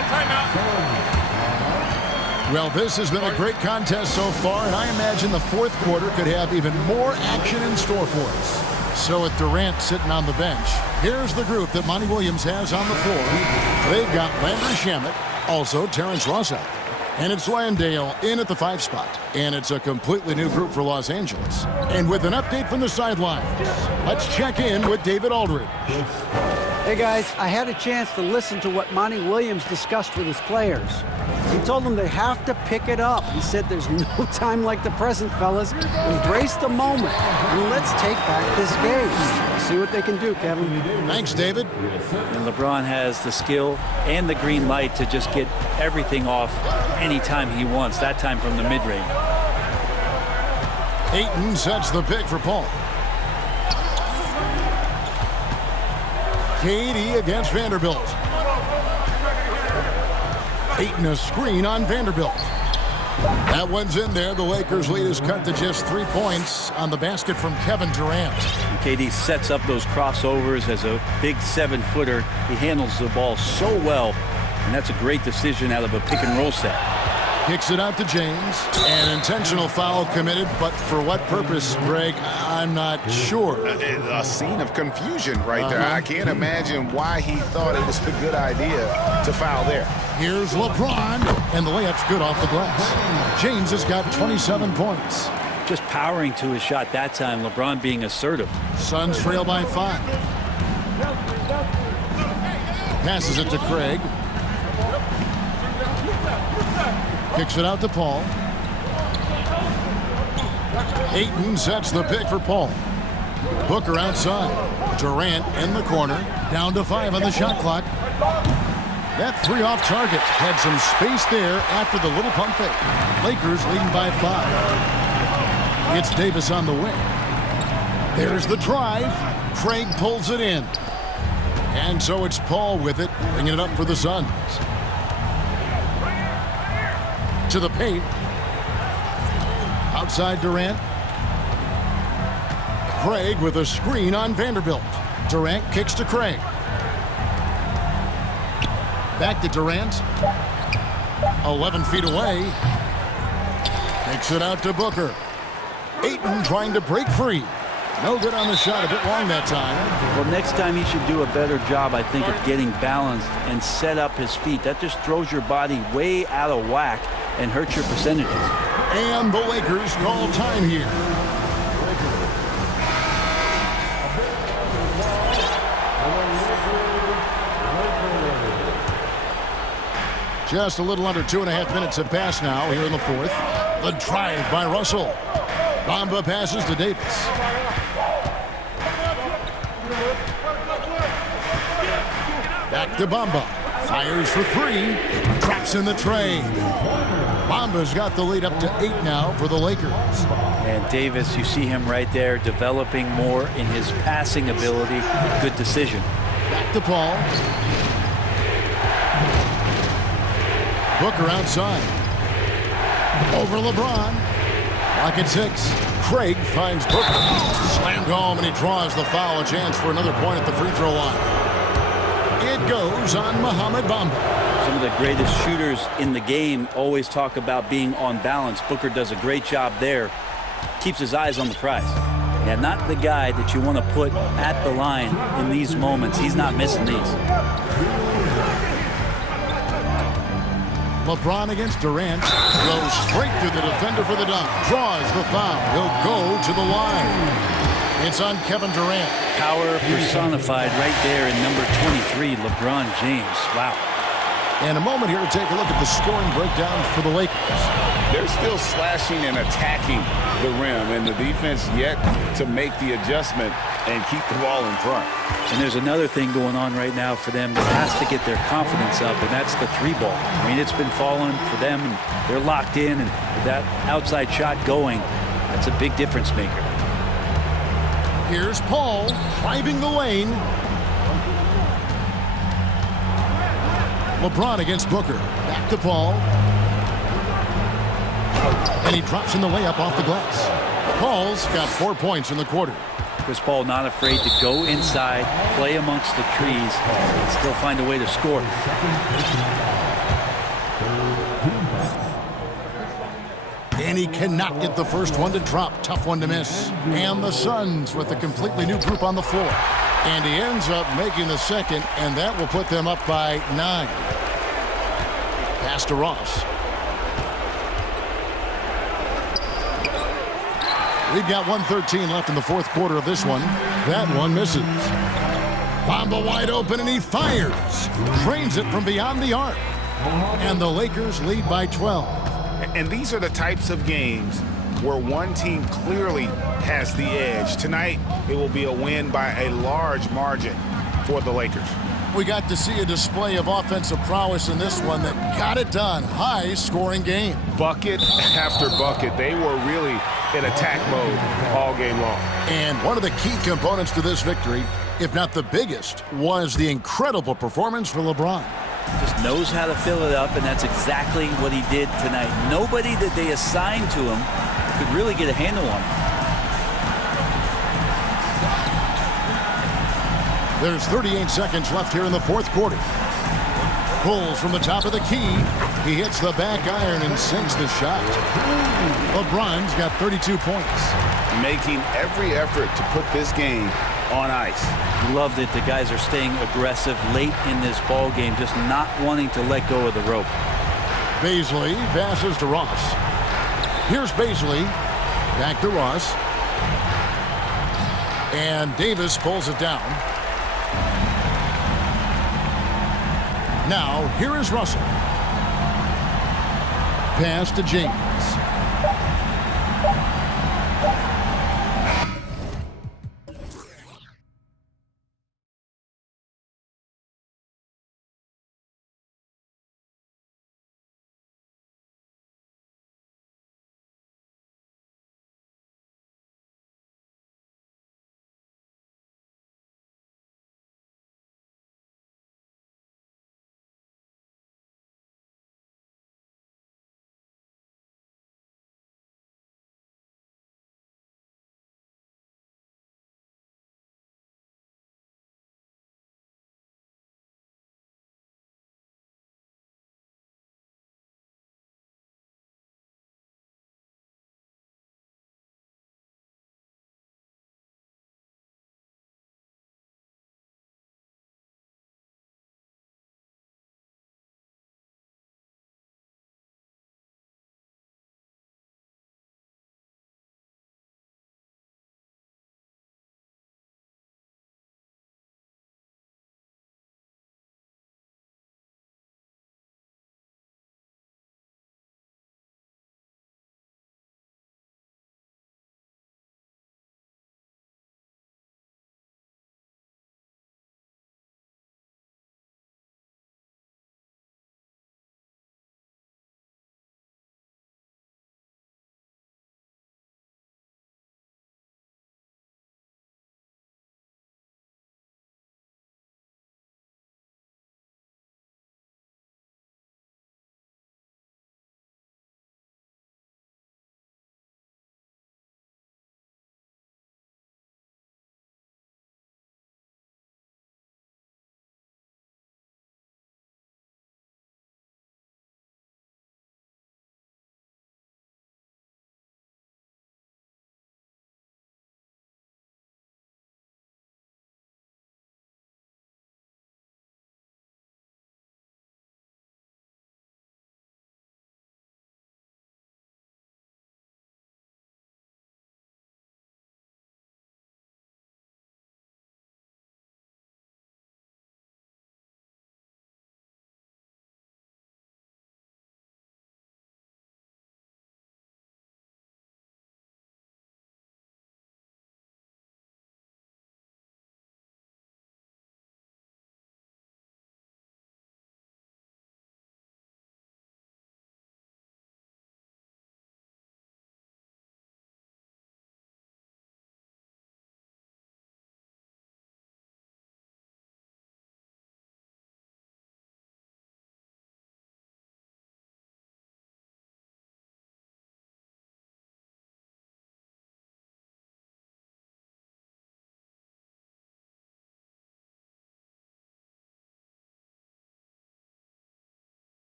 Well, this has been a great contest so far, and I imagine the fourth quarter could have even more action in store for us. So with Durant sitting on the bench, here's the group that Monty Williams has on the floor. They've got Landry Shamet, also Terrence Ross out there. And it's Landale in at the 5 spot. And it's a completely new group for Los Angeles. And with an update from the sidelines, let's check in with David Aldridge. Hey guys, I had a chance to listen to what Monty Williams discussed with his players. He told them they have to pick it up. He said there's no time like the present, fellas. Embrace the moment and let's take back this game. See what they can do, Kevin. Thanks, David. And LeBron has the skill and the green light to just get everything off anytime he wants, that time from the mid-range. Ayton sets the pick for Paul. KD against Vanderbilt. Ayton a screen on Vanderbilt. That one's in there. The Lakers' lead is cut to just 3 points on the basket from Kevin Durant. KD sets up those crossovers as a big 7-footer. He handles the ball so well, and that's a great decision out of a pick-and-roll set. Kicks it out to James. An intentional foul committed, but for what purpose, Greg, I'm not sure. A scene of confusion right there. I can't imagine why he thought it was a good idea to foul there. Here's LeBron, and the layup's good off the glass. James has got 27 points. Just powering to his shot that time, LeBron being assertive. Suns trail by 5. Passes it to Craig. Kicks it out to Paul. Ayton sets the pick for Paul. Booker outside. Durant in the corner. Down to 5 on the shot clock. That 3 off target had some space there after the little pump fake. Lakers leading by 5. It's Davis on the wing. There's the drive. Craig pulls it in. And so it's Paul with it, bringing it up for the Suns. To the paint. Outside Durant. Craig with a screen on Vanderbilt. Durant kicks to Craig. Back to Durant. 11 feet away. Takes it out to Booker. Ayton trying to break free. No good on the shot, a bit long that time. Well, next time he should do a better job, I think, of getting balanced and set up his feet. That just throws your body way out of whack and hurts your percentages. And the Lakers call time here. Just a little under 2.5 minutes have passed now here in the fourth. The drive by Russell. Bamba passes to Davis. Back to Bamba. Fires for 3. Traps in the tray. Bamba's got the lead up to 8 now for the Lakers. And Davis, you see him right there developing more in his passing ability. Good decision. Back to Paul. Booker outside. Over LeBron. Lock at 6. Craig finds Booker. Slammed home, and he draws the foul. A chance for another point at the free throw line. It goes on Mohamed Bamba. Some of the greatest shooters in the game always talk about being on balance. Booker does a great job there. Keeps his eyes on the prize. Yeah, not the guy that you want to put at the line in these moments. He's not missing these. LeBron against Durant. Goes straight through the defender for the dunk. Draws the foul. He'll go to the line. It's on Kevin Durant. Power personified right there in number 23, LeBron James. Wow. And a moment here to take a look at the scoring breakdown for the Lakers. They're still slashing and attacking the rim, and the defense yet to make the adjustment and keep the ball in front. And there's another thing going on right now for them that has to get their confidence up, and that's the 3 ball. I mean, it's been falling for them, and they're locked in, and with that outside shot going, that's a big difference maker. Here's Paul driving the lane. LeBron against Booker. Back to Paul. And he drops in the layup off the glass. Paul's got 4 points in the quarter. Chris Paul not afraid to go inside, play amongst the trees, and still find a way to score. And he cannot get the first one to drop. Tough one to miss. And the Suns with a completely new group on the floor. And he ends up making the second, and that will put them up by 9. Pass to Ross. We've got 1:13 left in the fourth quarter of this one. That one misses. Bamba wide open, and he fires. Drains it from beyond the arc. And the Lakers lead by 12. And these are the types of games where one team clearly has the edge. Tonight, it will be a win by a large margin for the Lakers. We got to see a display of offensive prowess in this one that got it done. High-scoring game. Bucket after bucket. They were really in attack mode all game long. And one of the key components to this victory, if not the biggest, was the incredible performance for LeBron. Just knows how to fill it up, and that's exactly what he did tonight. Nobody that they assigned to him could really get a handle on him. There's 38 seconds left here in the fourth quarter. Pulls from the top of the key. He hits the back iron and sinks the shot. LeBron's got 32 points. Making every effort to put this game on ice. Love that the guys are staying aggressive late in this ball game, just not wanting to let go of the rope. Baisley passes to Ross. Here's Baisley. Back to Ross. And Davis pulls it down. Now, here is Russell. Pass to James.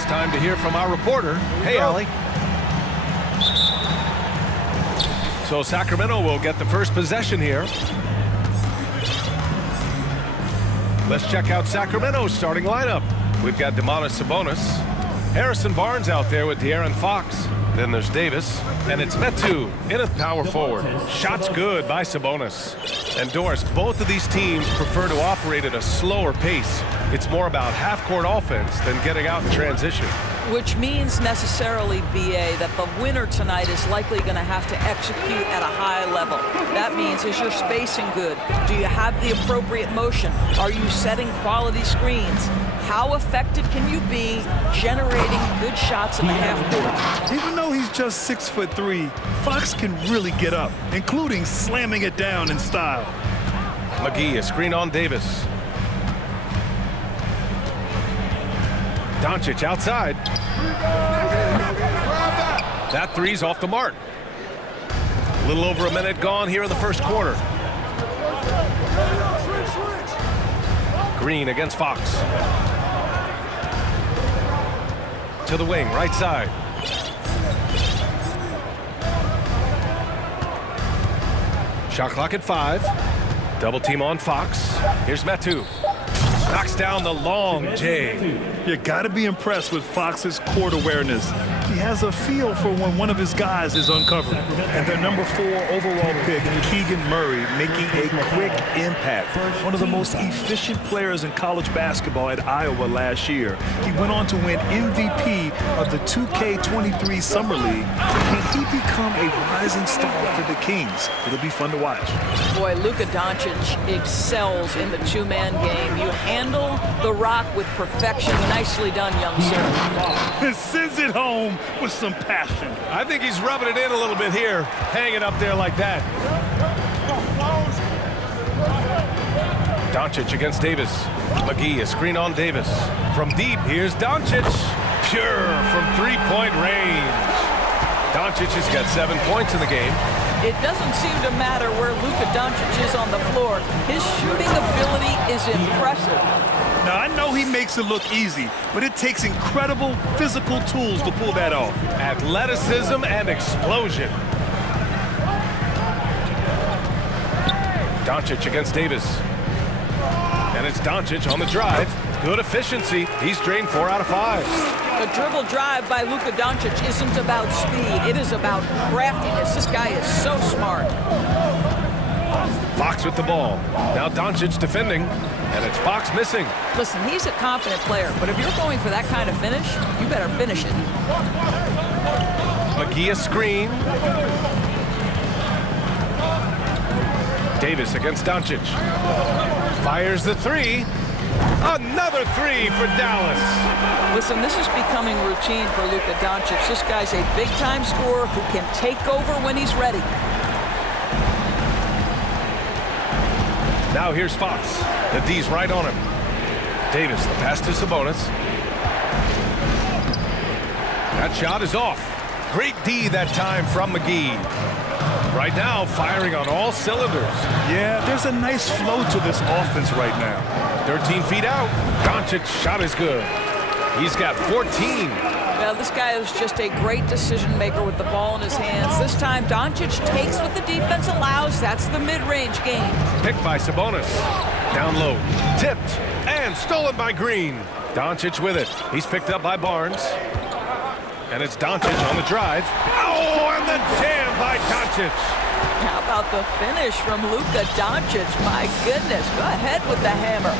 it's time to hear from our reporter. Hey, Allie. So Sacramento will get the first possession here. Let's check out Sacramento's starting lineup. We've got Domantas Sabonis, Harrison Barnes out there with De'Aaron Fox. Then there's Davis, and it's Metu in a power forward. Shots good by Sabonis. And Doris, both of these teams prefer to operate at a slower pace. It's more about half-court offense than getting out in transition. Which means necessarily, BA, that the winner tonight is likely going to have to execute at a high level. That means, is your spacing good? Do you have the appropriate motion? Are you setting quality screens? How effective can you be generating good shots in the half court? Even though he's just 6'3", Fox can really get up, including slamming it down in style. McGee, a screen on Davis. Doncic outside. That three's off the mark. A little over a minute gone here in the first quarter. Green against Fox. To the wing, right side. Shot clock at 5. Double team on Fox. Here's Metu. Knocks down the long J. You got to be impressed with Fox's court awareness. He has a feel for when one of his guys is uncovered. And their number 4 overall pick, Keegan Murray, making a quick impact. One of the most efficient players in college basketball at Iowa last year. He went on to win MVP of the 2K23 Summer League. Can he become a rising star for the Kings? It'll be fun to watch. Boy, Luka Doncic excels in the two-man game. You handle the rock with perfection. Nicely done, young sir. Sends it home with some passion. I think he's rubbing it in a little bit here, hanging up there like that. Doncic against Davis. McGee, a screen on Davis. From deep, here's Doncic. Pure from three-point range. Doncic has got 7 points in the game. It doesn't seem to matter where Luka Doncic is on the floor. His shooting ability is impressive. Now, I know he makes it look easy, but it takes incredible physical tools to pull that off. Athleticism and explosion. Doncic against Davis. And it's Doncic on the drive. Good efficiency. He's drained 4 out of 5. The dribble drive by Luka Doncic isn't about speed. It is about craftiness. This guy is so smart. Fox with the ball. Now Doncic defending, and it's Fox missing. Listen, he's a confident player, but if you're going for that kind of finish, you better finish it. McGee a screen. Davis against Doncic. Fires the 3. Another 3 for Dallas. Listen, this is becoming routine for Luka Doncic. This guy's a big-time scorer who can take over when he's ready. Now here's Fox. The D's right on him. Davis, the pass to Sabonis. That shot is off. Great D that time from McGee. Right now, firing on all cylinders. Yeah, there's a nice flow to this offense right now. 13 feet out. Doncic's shot is good. He's got 14. Well, this guy is just a great decision maker with the ball in his hands. This time, Doncic takes what the defense allows. That's the mid-range game. Picked by Sabonis. Down low. Tipped. And stolen by Green. Doncic with it. He's picked up by Barnes. And it's Doncic on the drive. Oh, and the jam by Doncic. How about the finish from Luka Doncic? My goodness, go ahead with the hammer.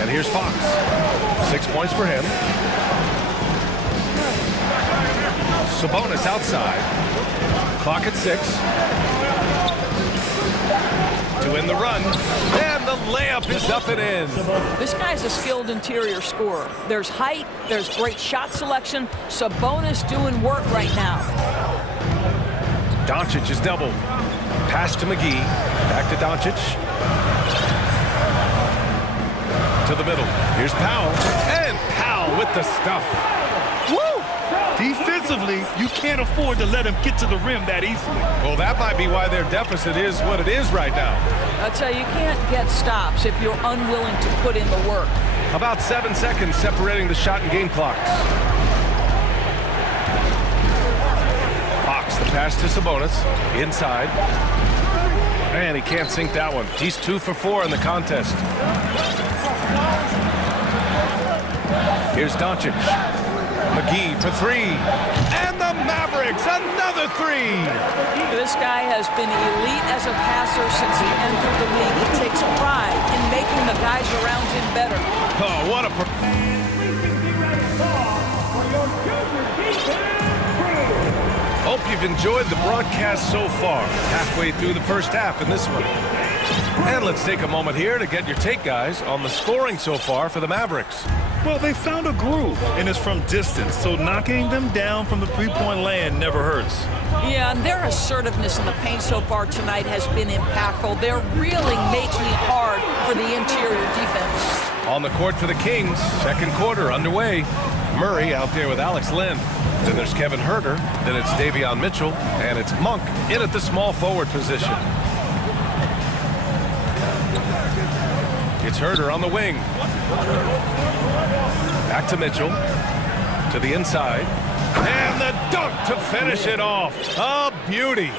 And here's Fox. 6 points for him. Sabonis outside. Clock at 6. To win the run. And the layup is up and in. This guy's a skilled interior scorer. There's height, there's great shot selection. Sabonis doing work right now. Doncic is doubled. Pass to McGee. Back to Doncic. To the middle. Here's Powell. And Powell with the stuff. Woo! Defensively, you can't afford to let him get to the rim that easily. Well, that might be why their deficit is what it is right now. I'll tell you, you can't get stops if you're unwilling to put in the work. About 7 seconds separating the shot and game clocks. Fox, the pass to Sabonis. Inside. And he can't sink that one. He's 2 for 4 in the contest. Here's Doncic. McGee for 3. And the Mavericks, another 3. This guy has been elite as a passer since he entered the league. He takes pride in making the guys around him better. Oh, what a... Hope you've enjoyed the broadcast so far. Halfway through the first half in this one. And let's take a moment here to get your take, guys, on the scoring so far for the Mavericks. Well, they found a groove, and it's from distance, so knocking them down from the three-point land never hurts. Yeah, and their assertiveness in the paint so far tonight has been impactful. They're really making it hard for the interior defense. On the court for the Kings, second quarter underway. Murray out there with Alex Len. Then there's Kevin Huerter. Then it's Davion Mitchell. And it's Monk in at the small forward position. It's Huerter on the wing. Back to Mitchell. To the inside. And the dunk to finish it off. A beauty.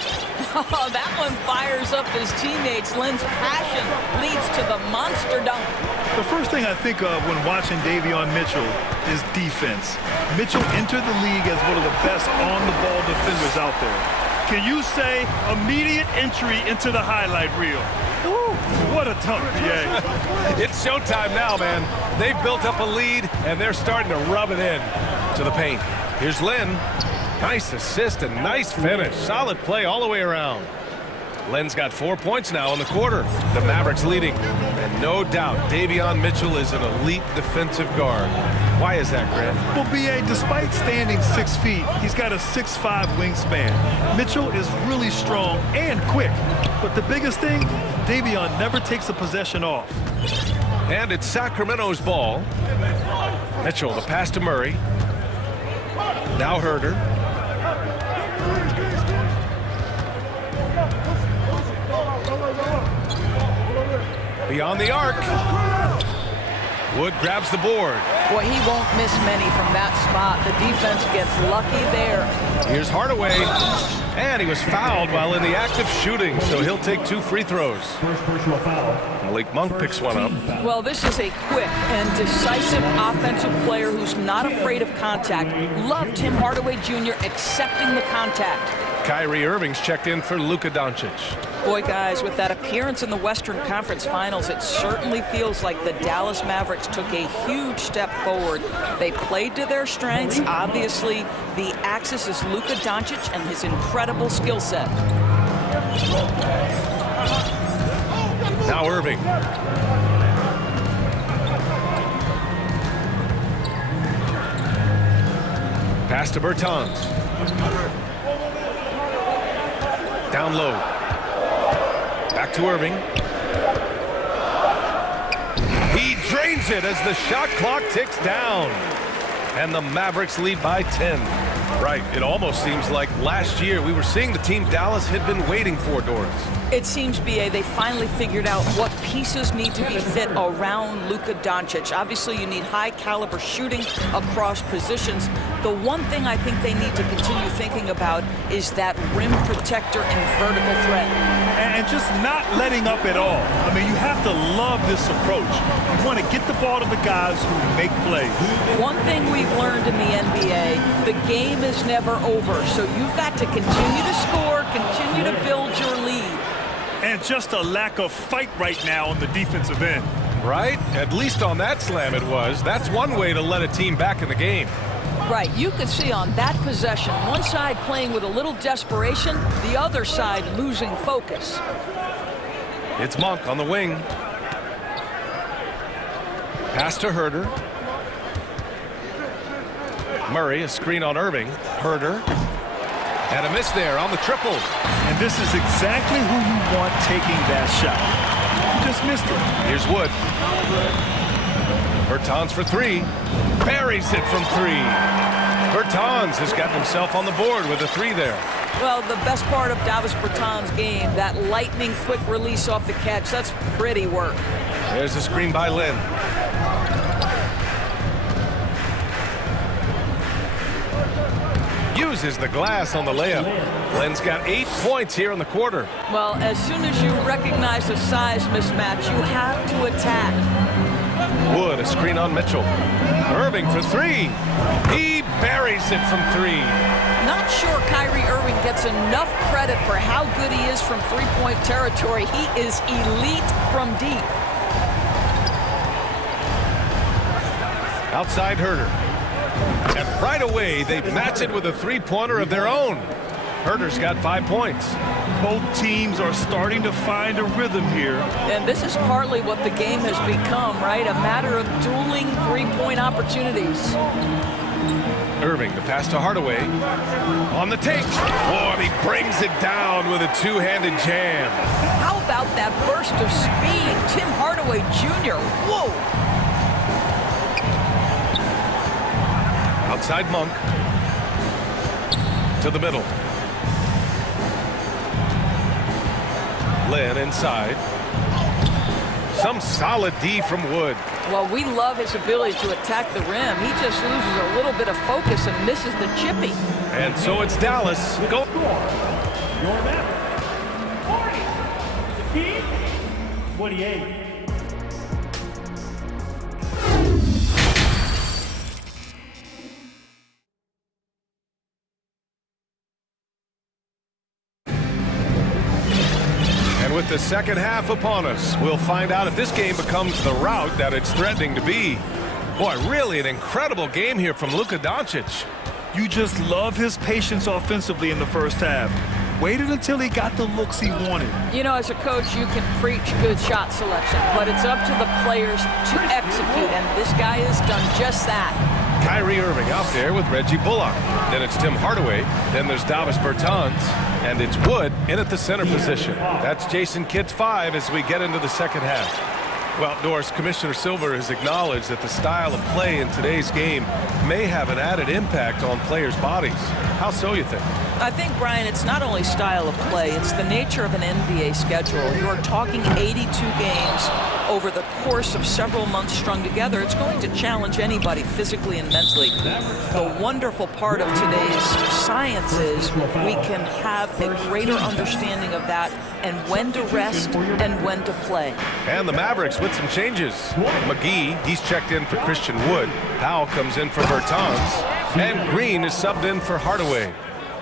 Oh, that one fires up his teammates. Len's passion leads to the monster dunk. The first thing I think of when watching Davion Mitchell is defense. Mitchell entered the league as one of the best on-the-ball defenders out there. Can you say immediate entry into the highlight reel? Woo, what a dunk, BA. It's showtime now, man. They've built up a lead, and they're starting to rub it in to the paint. Here's Len. Nice assist and nice finish. Solid play all the way around. Len's got 4 points now in the quarter. The Mavericks leading. And no doubt, Davion Mitchell is an elite defensive guard. Why is that, Grant? Well, B.A., despite standing 6 feet, he's got a 6'5" wingspan. Mitchell is really strong and quick. But the biggest thing, Davion never takes a possession off. And it's Sacramento's ball. Mitchell, the pass to Murray. Now Huerter. Beyond the arc. Wood grabs the board. Boy, he won't miss many from that spot. The defense gets lucky there. Here's Hardaway. And he was fouled while in the act of shooting, so he'll take 2 free throws. First personal foul. Malik Monk picks one up. Well, this is a quick and decisive offensive player who's not afraid of contact. Love Tim Hardaway Jr. accepting the contact. Kyrie Irving's checked in for Luka Doncic. Boy, guys, with that appearance in the Western Conference Finals, it certainly feels like the Dallas Mavericks took a huge step forward. They played to their strengths. Obviously, the axis is Luka Doncic and his incredible skill set. Now Irving. Pass to Bertans. Down low. Back to Irving. He drains it as the shot clock ticks down. And the Mavericks lead by 10. Right, it almost seems like last year we were seeing the team Dallas had been waiting for, Doris. It seems, B.A., they finally figured out what pieces need to be fit around Luka Doncic. Obviously, you need high-caliber shooting across positions. The one thing I think they need to continue thinking about is that rim protector and vertical threat. And just not letting up at all. I mean, you have to love this approach. You want to get the ball to the guys who make plays. One thing we've learned in the NBA, the game is never over. So you've got to continue to score, continue to build your lead. And just a lack of fight right now on the defensive end. Right? At least on that slam it was. That's one way to let a team back in the game. Right, you could see on that possession, one side playing with a little desperation, the other side losing focus. It's Monk on the wing. Pass to Huerter. Murray, a screen on Irving. Huerter. And a miss there on the triple. And this is exactly who you want taking that shot. You just missed it. Here's Wood. Bertans for 3. Buries it from 3. Bertans has gotten himself on the board with a 3 there. Well, the best part of Davis Bertans' game, that lightning quick release off the catch, that's pretty work. There's a screen by Lynn. uses the glass on the layup. Len's got 8 points here in the quarter. Well, as soon as you recognize a size mismatch, you have to attack. Wood, a screen on Mitchell. Irving for three. He buries it from three. Not sure Kyrie Irving gets enough credit for how good he is from three-point territory. He is elite from deep. Outside Herter. And right away, they match it with a three-pointer of their own. Herter's got 5 points. Both teams are starting to find a rhythm here. And this is partly what the game has become, right? A matter of dueling three-point opportunities. Irving, the pass to Hardaway. On the take. Oh, and he brings it down with a two-handed jam. How about that burst of speed? Tim Hardaway Jr. Whoa! Outside Monk. To the middle. Len inside. Some solid D from Wood. Well, we love his ability to attack the rim. He just loses a little bit of focus and misses the chippy. And so it's Dallas. Go. Your Mavericks, 40-28. With the second half upon us, we'll find out if this game becomes the rout that it's threatening to be. Boy, really an incredible game here from Luka Doncic. You just love his patience offensively in the first half. Waited until he got the looks he wanted. You know, as a coach, you can preach good shot selection, but it's up to the players to execute, and this guy has done just that. Kyrie Irving out there with Reggie Bullock. Then it's Tim Hardaway. Then there's Davis Bertans. And it's Wood in at the center position. That's Jason Kidd's 5 as we get into the second half. Well, Doris, Commissioner Silver has acknowledged that the style of play in today's game may have an added impact on players' bodies. How so, you think? I think, Brian, it's not only style of play, it's the nature of an NBA schedule. You are talking 82 games over the course of several months strung together. It's going to challenge anybody physically and mentally. The wonderful part of today's science is we can have a greater understanding of that and when to rest and when to play. And the Mavericks with some changes. McGee, he's checked in for Christian Wood. Powell comes in for Bertans. And Green is subbed in for Hardaway.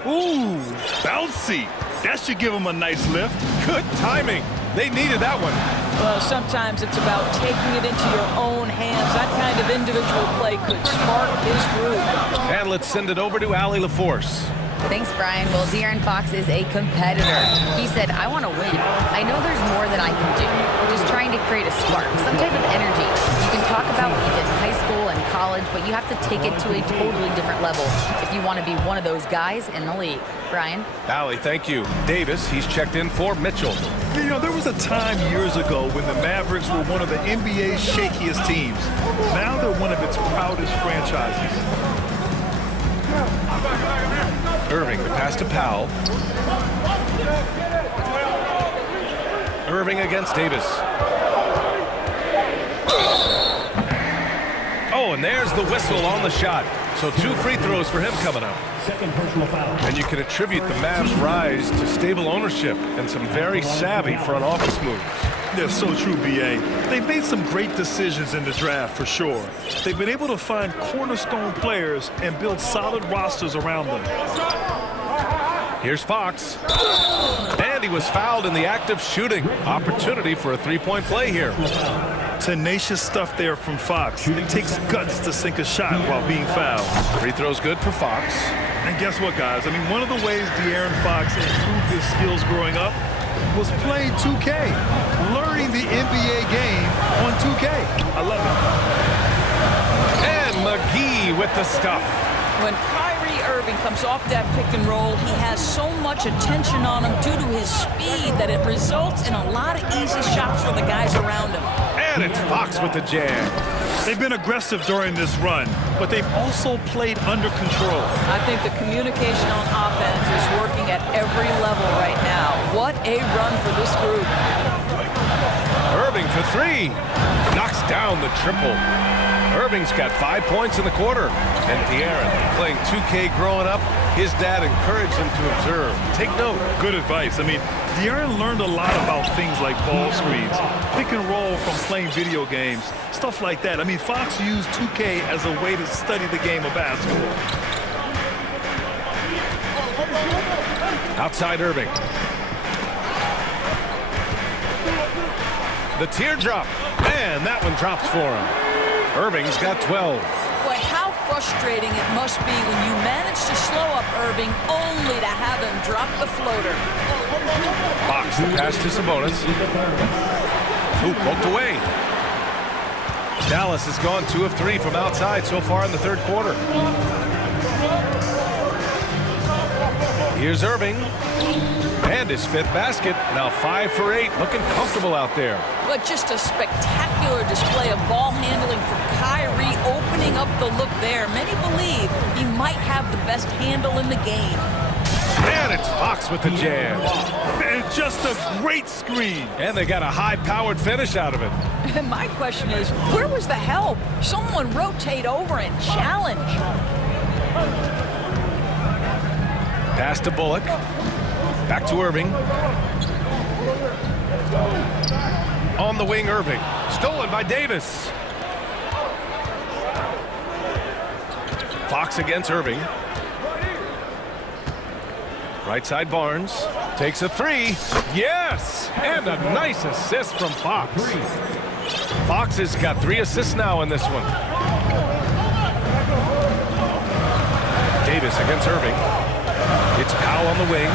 Ooh, bouncy. That should give him a nice lift. Good timing. They needed that one. Well, sometimes it's about taking it into your own hands. That kind of individual play could spark his groove. And let's send it over to Allie LaForce. Thanks, Brian. Well, De'Aaron Fox is a competitor. He said, I want to win. I know there's more that I can do. Just trying to create a spark, some type of energy. You can talk about what you did in high school and college, but you have to take it to a totally different level if you want to be one of those guys in the league. Brian? Allie, thank you. Davis, he's checked in for Mitchell. You know, there was a time years ago when the Mavericks were one of the NBA's shakiest teams. Now they're one of its proudest franchises. Irving, the pass to Powell. Irving against Davis. Oh, and there's the whistle on the shot. So 2 free throws for him coming up. Second personal foul. And you can attribute the Mavs' rise to stable ownership and some very savvy front office moves. They're so true, B.A. They've made some great decisions in the draft, for sure. They've been able to find cornerstone players and build solid rosters around them. Here's Fox. And he was fouled in the act of shooting. Opportunity for a three-point play here. Tenacious stuff there from Fox. It takes guts to sink a shot while being fouled. Free throw's good for Fox. And guess what, guys? I mean, one of the ways De'Aaron Fox improved his skills growing up was playing 2K, learning the NBA game on 2K. I love it. And McGee with the stuff. When Kyrie Irving comes off that pick and roll, he has so much attention on him due to his speed that it results in a lot of easy shots for the guys around him. And it's Fox with the jam. They've been aggressive during this run, but they've also played under control. I think the communication on offense is working at every level right now. What a run for this group. Irving for three. Knocks down the triple. Irving's got 5 points in the quarter. And De'Aaron, playing 2K growing up, his dad encouraged him to observe. Take note. Good advice. I mean, De'Aaron learned a lot about things like ball screens, pick and roll from playing video games, stuff like that. I mean, Fox used 2K as a way to study the game of basketball. Outside Irving. The teardrop. And that one drops for him. Irving's got 12. Boy, how frustrating it must be when you manage to slow up Irving only to have him drop the floater. Fox, the pass to Sabonis. Ooh, poked away. Dallas has gone 2 of 3 from outside so far in the third quarter. Here's Irving. And his 5th basket. Now 5 for 8. Looking comfortable out there. But just a spectacular display of ball handling from Kyrie, opening up the look there. Many believe he might have the best handle in the game. And it's Fox with the jam. And just a great screen. And they got a high-powered finish out of it. And my question is, where was the help? Someone rotate over and challenge. Pass to Bullock. Back to Irving. On the wing, Irving. Stolen by Davis. Fox against Irving. Right side Barnes. Takes a 3. Yes! And a nice assist from Fox. Fox has got 3 assists now in this one. Davis against Irving. It's Powell on the wing.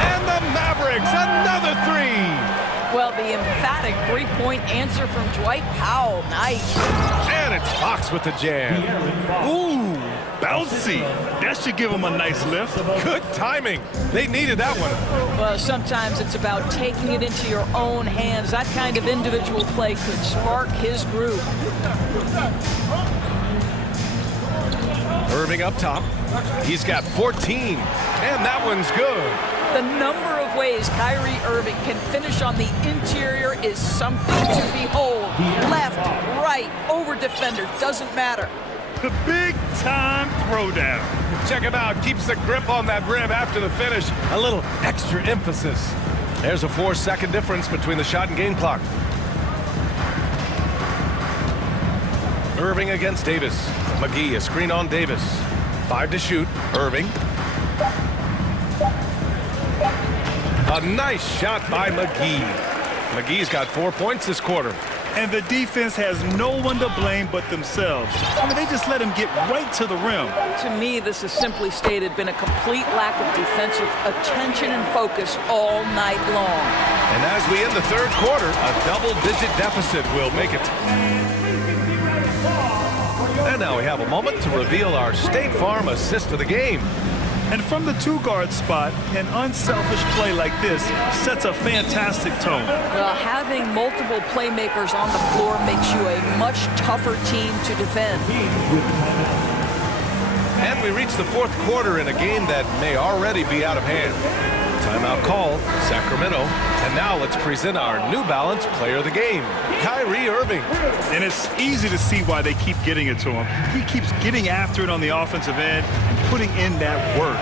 And the Mavericks, another 3! Well, the emphatic three-point answer from Dwight Powell. Nice. And it's Fox with the jam. Ooh, bouncy. That should give him a nice lift. Good timing. They needed that one. Well, sometimes it's about taking it into your own hands. That kind of individual play could spark his groove. Irving up top. He's got 14. And that one's good. The number of ways Kyrie Irving can finish on the interior is something to behold. Left, right, over defender, doesn't matter. The big-time throwdown. Check him out. Keeps the grip on that rim after the finish. A little extra emphasis. There's a 4-second difference between the shot and game clock. Irving against Davis. McGee, a screen on Davis. 5 to shoot. Irving. A nice shot by McGee. McGee's got 4 points this quarter. And the defense has no one to blame but themselves. I mean, they just let him get right to the rim. To me, this has simply stated been a complete lack of defensive attention and focus all night long. And as we end the third quarter, a double-digit deficit will make it. And now we have a moment to reveal our State Farm assist of the game. And from the 2-guard spot, an unselfish play like this sets a fantastic tone. Well, having multiple playmakers on the floor makes you a much tougher team to defend. And we reach the fourth quarter in a game that may already be out of hand. Timeout called, Sacramento. And now let's present our New Balance player of the game, Kyrie Irving. And it's easy to see why they keep getting it to him. He keeps getting after it on the offensive end and putting in that work.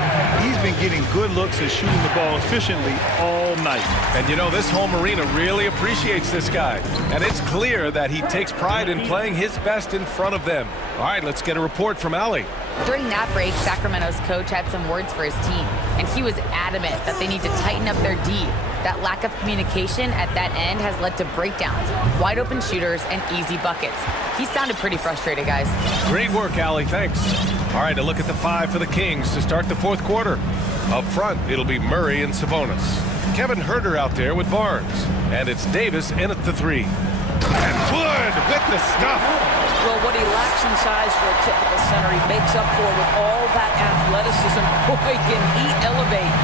He's been getting good looks and shooting the ball efficiently all night. And you know, this home arena really appreciates this guy. And it's clear that he takes pride in playing his best in front of them. All right, let's get a report from Allie. During that break, Sacramento's coach had some words for his team, and he was adamant that they need to tighten up their D. That lack of communication at that end has led to breakdowns, wide open shooters, and easy buckets. He sounded pretty frustrated, guys. Great work, Allie. Thanks. All right, a look at the 5 for the Kings to start the fourth quarter. Up front, it'll be Murray and Sabonis. Kevin Huerter out there with Barnes. And it's Davis in at the 3. And Wood with the stuff. Well, what he lacks in size for a typical center, he makes up for with all that athleticism. Boy, can he elevate.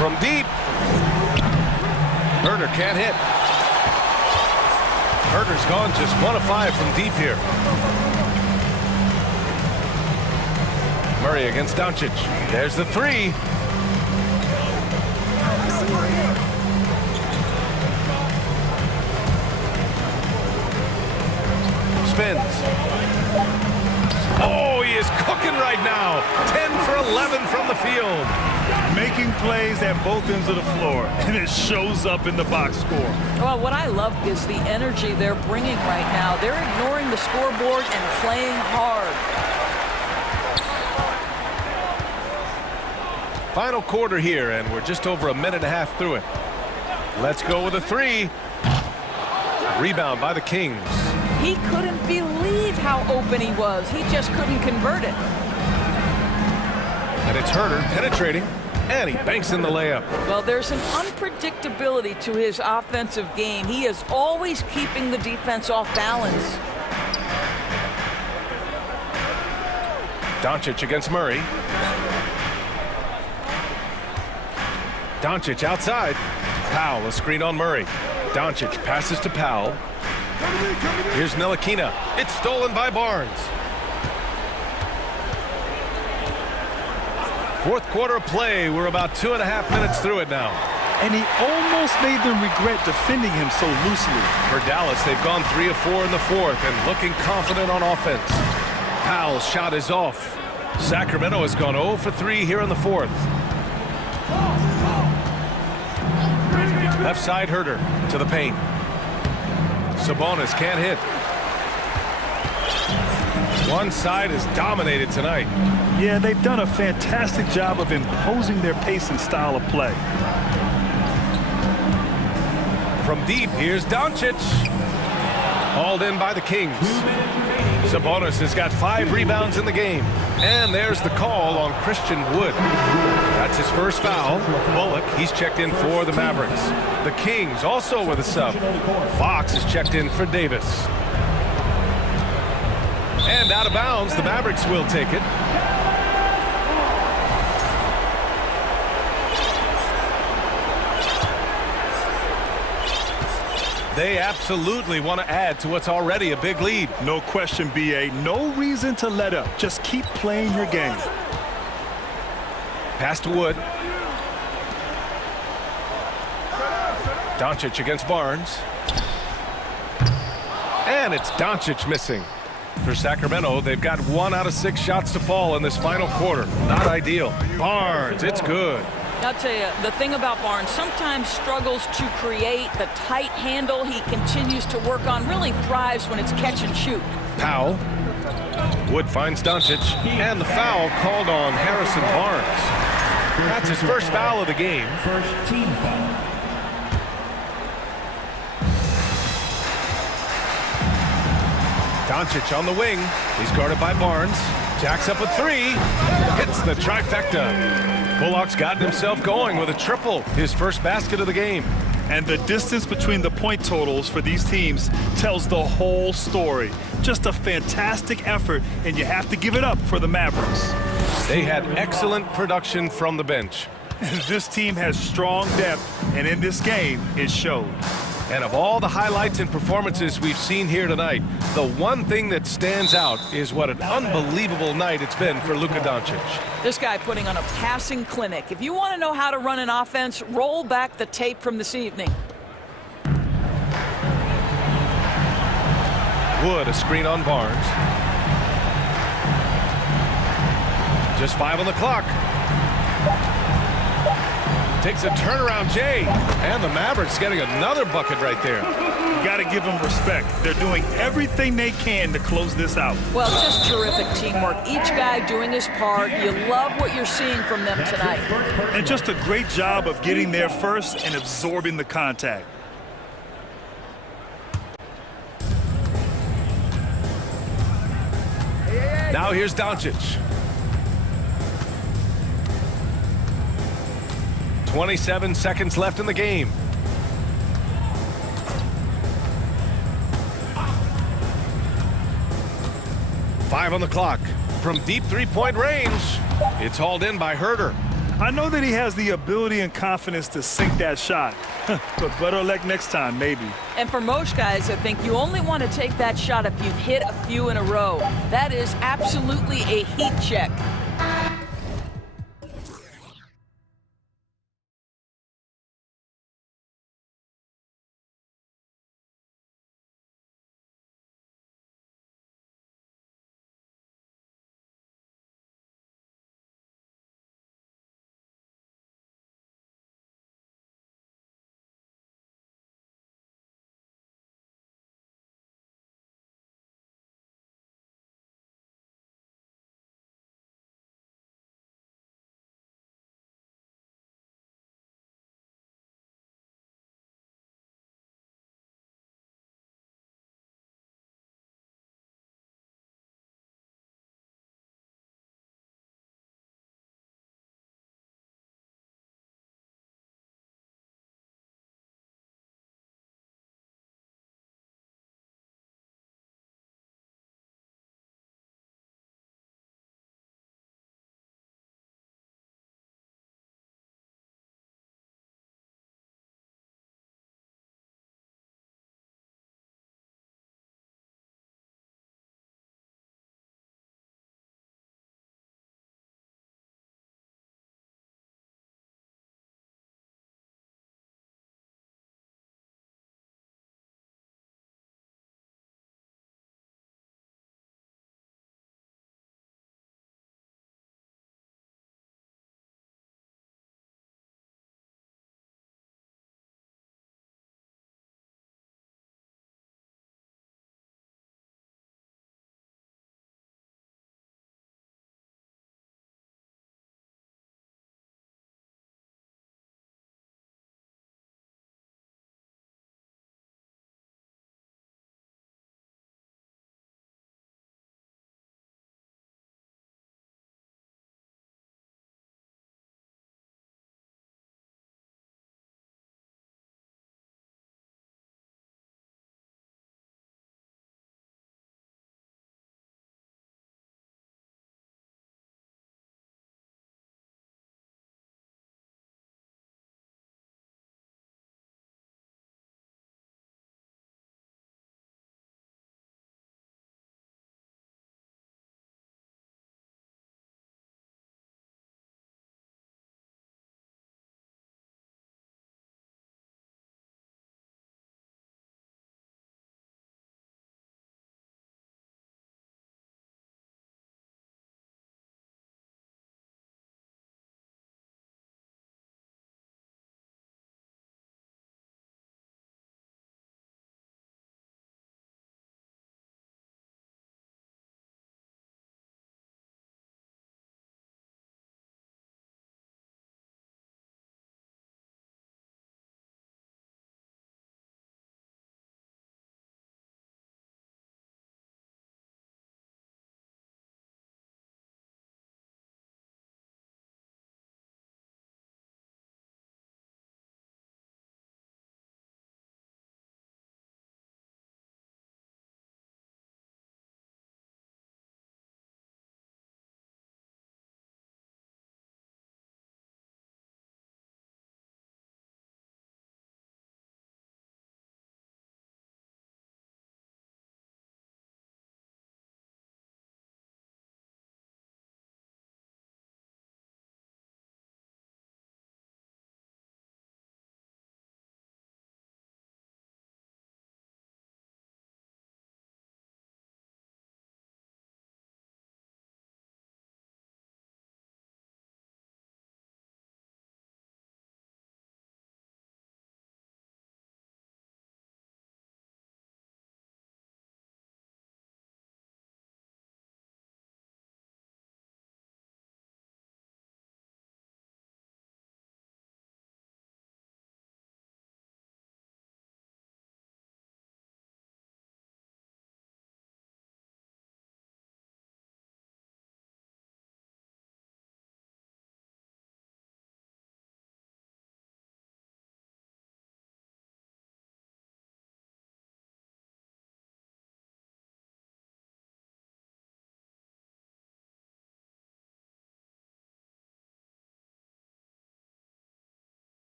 From deep. Huerter can't hit. Huerter's gone just 1 of 5 from deep here. Murray against Doncic. There's the 3. spins. Oh, he is cooking right now. 10 for 11 from the field. Making plays at both ends of the floor, and it shows up in the box score. Well, what I love is the energy they're bringing right now. They're ignoring the scoreboard and playing hard. Final quarter here, and we're just over a minute and a half through it. Let's go with a three. Rebound by the Kings. He couldn't believe how open he was. He just couldn't convert it. And it's Herder penetrating, and he banks in the layup. Well, there's an unpredictability to his offensive game. He is always keeping the defense off balance. Doncic against Murray. Doncic outside. Powell, a screen on Murray. Doncic passes to Powell. Here's Ntilikina. It's stolen by Barnes. Fourth quarter of play. We're about 2.5 minutes through it now. And he almost made them regret defending him so loosely. For Dallas, they've gone 3 of 4 in the fourth and looking confident on offense. Powell's shot is off. Sacramento has gone 0 for 3 here in the fourth. Left side Herder to the paint. Sabonis can't hit. One side is dominated tonight. Yeah, they've done a fantastic job of imposing their pace and style of play. From deep, here's Doncic. Hauled in by the Kings. Sabonis has got 5 rebounds in the game. And there's the call on Christian Wood. That's his first foul. Bullock, he's checked in for the Mavericks. The Kings also with a sub. Fox is checked in for Davis. And out of bounds, the Mavericks will take it. They absolutely want to add to what's already a big lead. No question, B.A. No reason to let up. Just keep playing your game. Pass to Wood. Doncic against Barnes. And it's Doncic missing. For Sacramento, they've got 1 out of 6 shots to fall in this final quarter. Not ideal. Barnes, it's good. I'll tell you, the thing about Barnes, sometimes struggles to create the tight handle he continues to work on, really thrives when it's catch and shoot. Powell. Wood finds Doncic, and the foul called on Harrison Barnes. That's his first foul of the game. First team foul. Doncic on the wing. He's guarded by Barnes. Jacks up a 3. Hits the trifecta. Bullock's gotten himself going with a triple, his first basket of the game. And the distance between the point totals for these teams tells the whole story. Just a fantastic effort, and you have to give it up for the Mavericks. They had excellent production from the bench. This team has strong depth, and in this game, it showed. And of all the highlights and performances we've seen here tonight, the one thing that stands out is what an unbelievable night it's been for Luka Doncic. This guy putting on a passing clinic. If you want to know how to run an offense, roll back the tape from this evening. Wood, a screen on Barnes. Just 5 on the clock. Takes a turnaround, Jay. And the Mavericks getting another bucket right there. You got to give them respect. They're doing everything they can to close this out. Well, just terrific teamwork. Each guy doing his part. You love what you're seeing from them tonight. And just a great job of getting there first and absorbing the contact. Now here's Doncic. 27 seconds left in the game. Five on the clock. From deep three-point range, it's hauled in by Herder. I know that he has the ability and confidence to sink that shot, but better luck next time, maybe. And for most guys, I think you only want to take that shot if you've hit a few in a row. That is absolutely a heat check.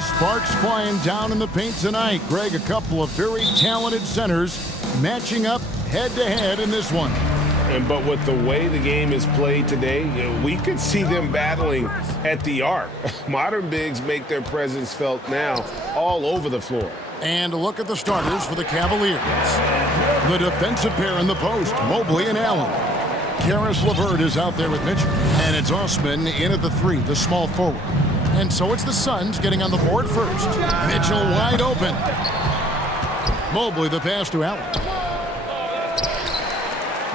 Sparks flying down in the paint tonight. Greg, a couple of very talented centers matching up head-to-head in this one. But with the way the game is played today, we could see them battling at the arc. Modern bigs make their presence felt now all over the floor. And a look at the starters for the Cavaliers. The defensive pair in the post, Mobley and Allen. Karis LeVert is out there with Mitchell. And it's Osman in at the 3, the small forward. And so it's the Suns getting on the board first. Mitchell wide open. Mobley the pass to Allen.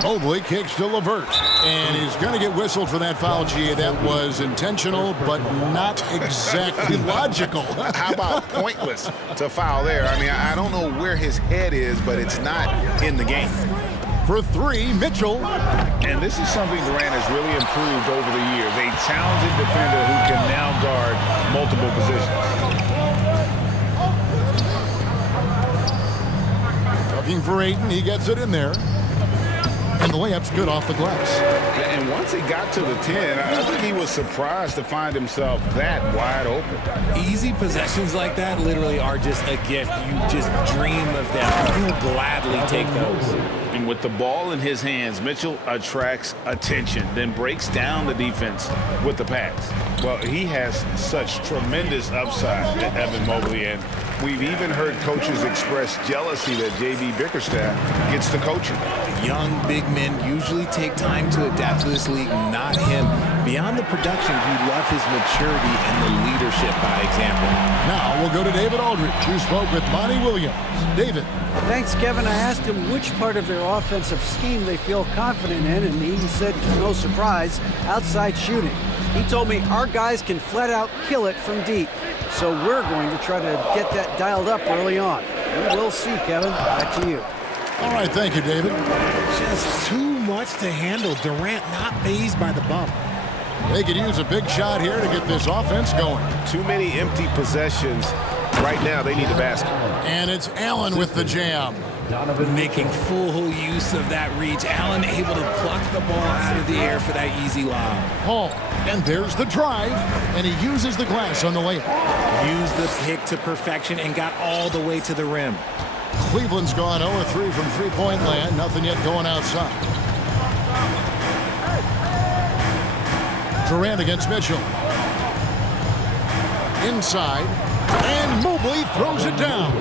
Mobley kicks to LeVert. And he's going to get whistled for that foul, G. That was intentional, but not exactly logical. How about pointless to foul there? I mean, I don't know where his head is, but it's not in the game. For 3, Mitchell. And this is something Durant has really improved over the years. A talented defender who can now guard multiple positions. Looking for Ayton, he gets it in there. And the layup's good off the glass. And once he got to the 10, I think he was surprised to find himself that wide open. Easy possessions like that literally are just a gift. You just dream of them. You'll gladly take those. And with the ball in his hands, Mitchell attracts attention, then breaks down the defense with the pass. Well, he has such tremendous upside, Evan Mobley, and we've even heard coaches express jealousy that J.B. Bickerstaff gets to coaching. Young, big men usually take time to adapt to this league, not him. Beyond the production, you love his maturity and the leadership by example. Now we'll go to David Aldridge, who spoke with Monty Williams. David. Thanks, Kevin. I asked him which part of their offensive scheme they feel confident in, and he said, no surprise, outside shooting. He told me our guys can flat out kill it from deep. So we're going to try to get that dialed up early on. We will see, Kevin. Back to you. All right, thank you, David. Just too much to handle. Durant not fazed by the bump. They could use a big shot here to get this offense going. Too many empty possessions. Right now, they need the basket. And it's Allen with the jam. Making full use of that reach. Allen able to pluck the ball out of the air for that easy lob. Hall, and there's the drive, and he uses the glass on the layup. Used the pick to perfection and got all the way to the rim. Cleveland's gone 0-3 from three-point land. Nothing yet going outside. Durant against Mitchell. Inside, and Mobley throws it down.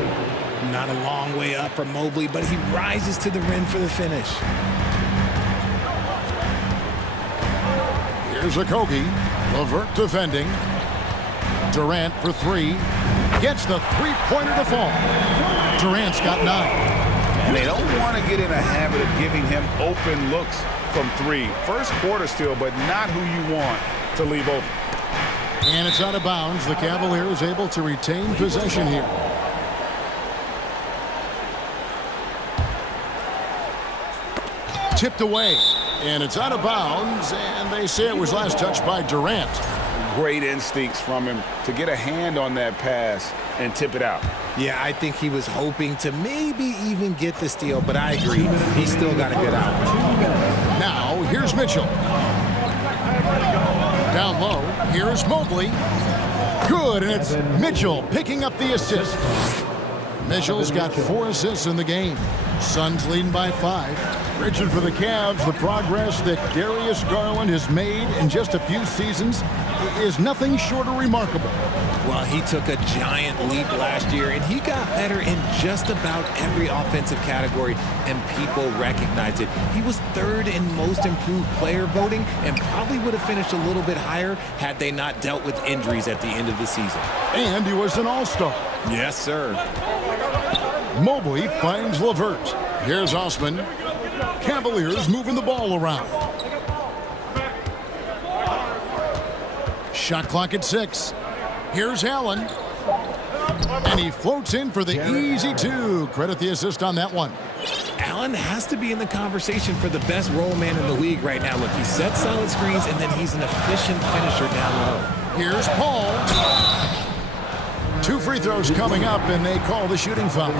Not a long way up from Mobley, but he rises to the rim for the finish. Here's Okogie. LeVert defending. Durant for 3. Gets the three-pointer to fall. Durant's got 9. And they don't want to get in a habit of giving him open looks from 3. First quarter still, but not who you want to leave open. And it's out of bounds. The Cavaliers able to retain possession here. Tipped away. And it's out of bounds. And they say it was last touched by Durant. Great instincts from him to get a hand on that pass and tip it out. Yeah, I think he was hoping to maybe even get the steal, but I agree. He still got a good out. Now, here's Mitchell. Down low, here's Mobley. Good, and it's Mitchell picking up the assist. Mitchell's got 4 assists in the game. Suns leading by 5. Richard, for the Cavs, the progress that Darius Garland has made in just a few seasons is nothing short of remarkable. Well, he took a giant leap last year, and he got better in just about every offensive category, and people recognized it. He was 3rd in most improved player voting and probably would have finished a little bit higher had they not dealt with injuries at the end of the season. And he was an all-star. Yes, sir. Mobley finds LeVert. Here's Osman. Cavaliers moving the ball around. Shot clock at 6. Here's Allen. And he floats in for the easy 2. Credit the assist on that one. Allen has to be in the conversation for the best roll man in the league right now. Look, he sets solid screens, and then he's an efficient finisher down low. Here's Paul. 2 free throws coming up, and they call the shooting foul.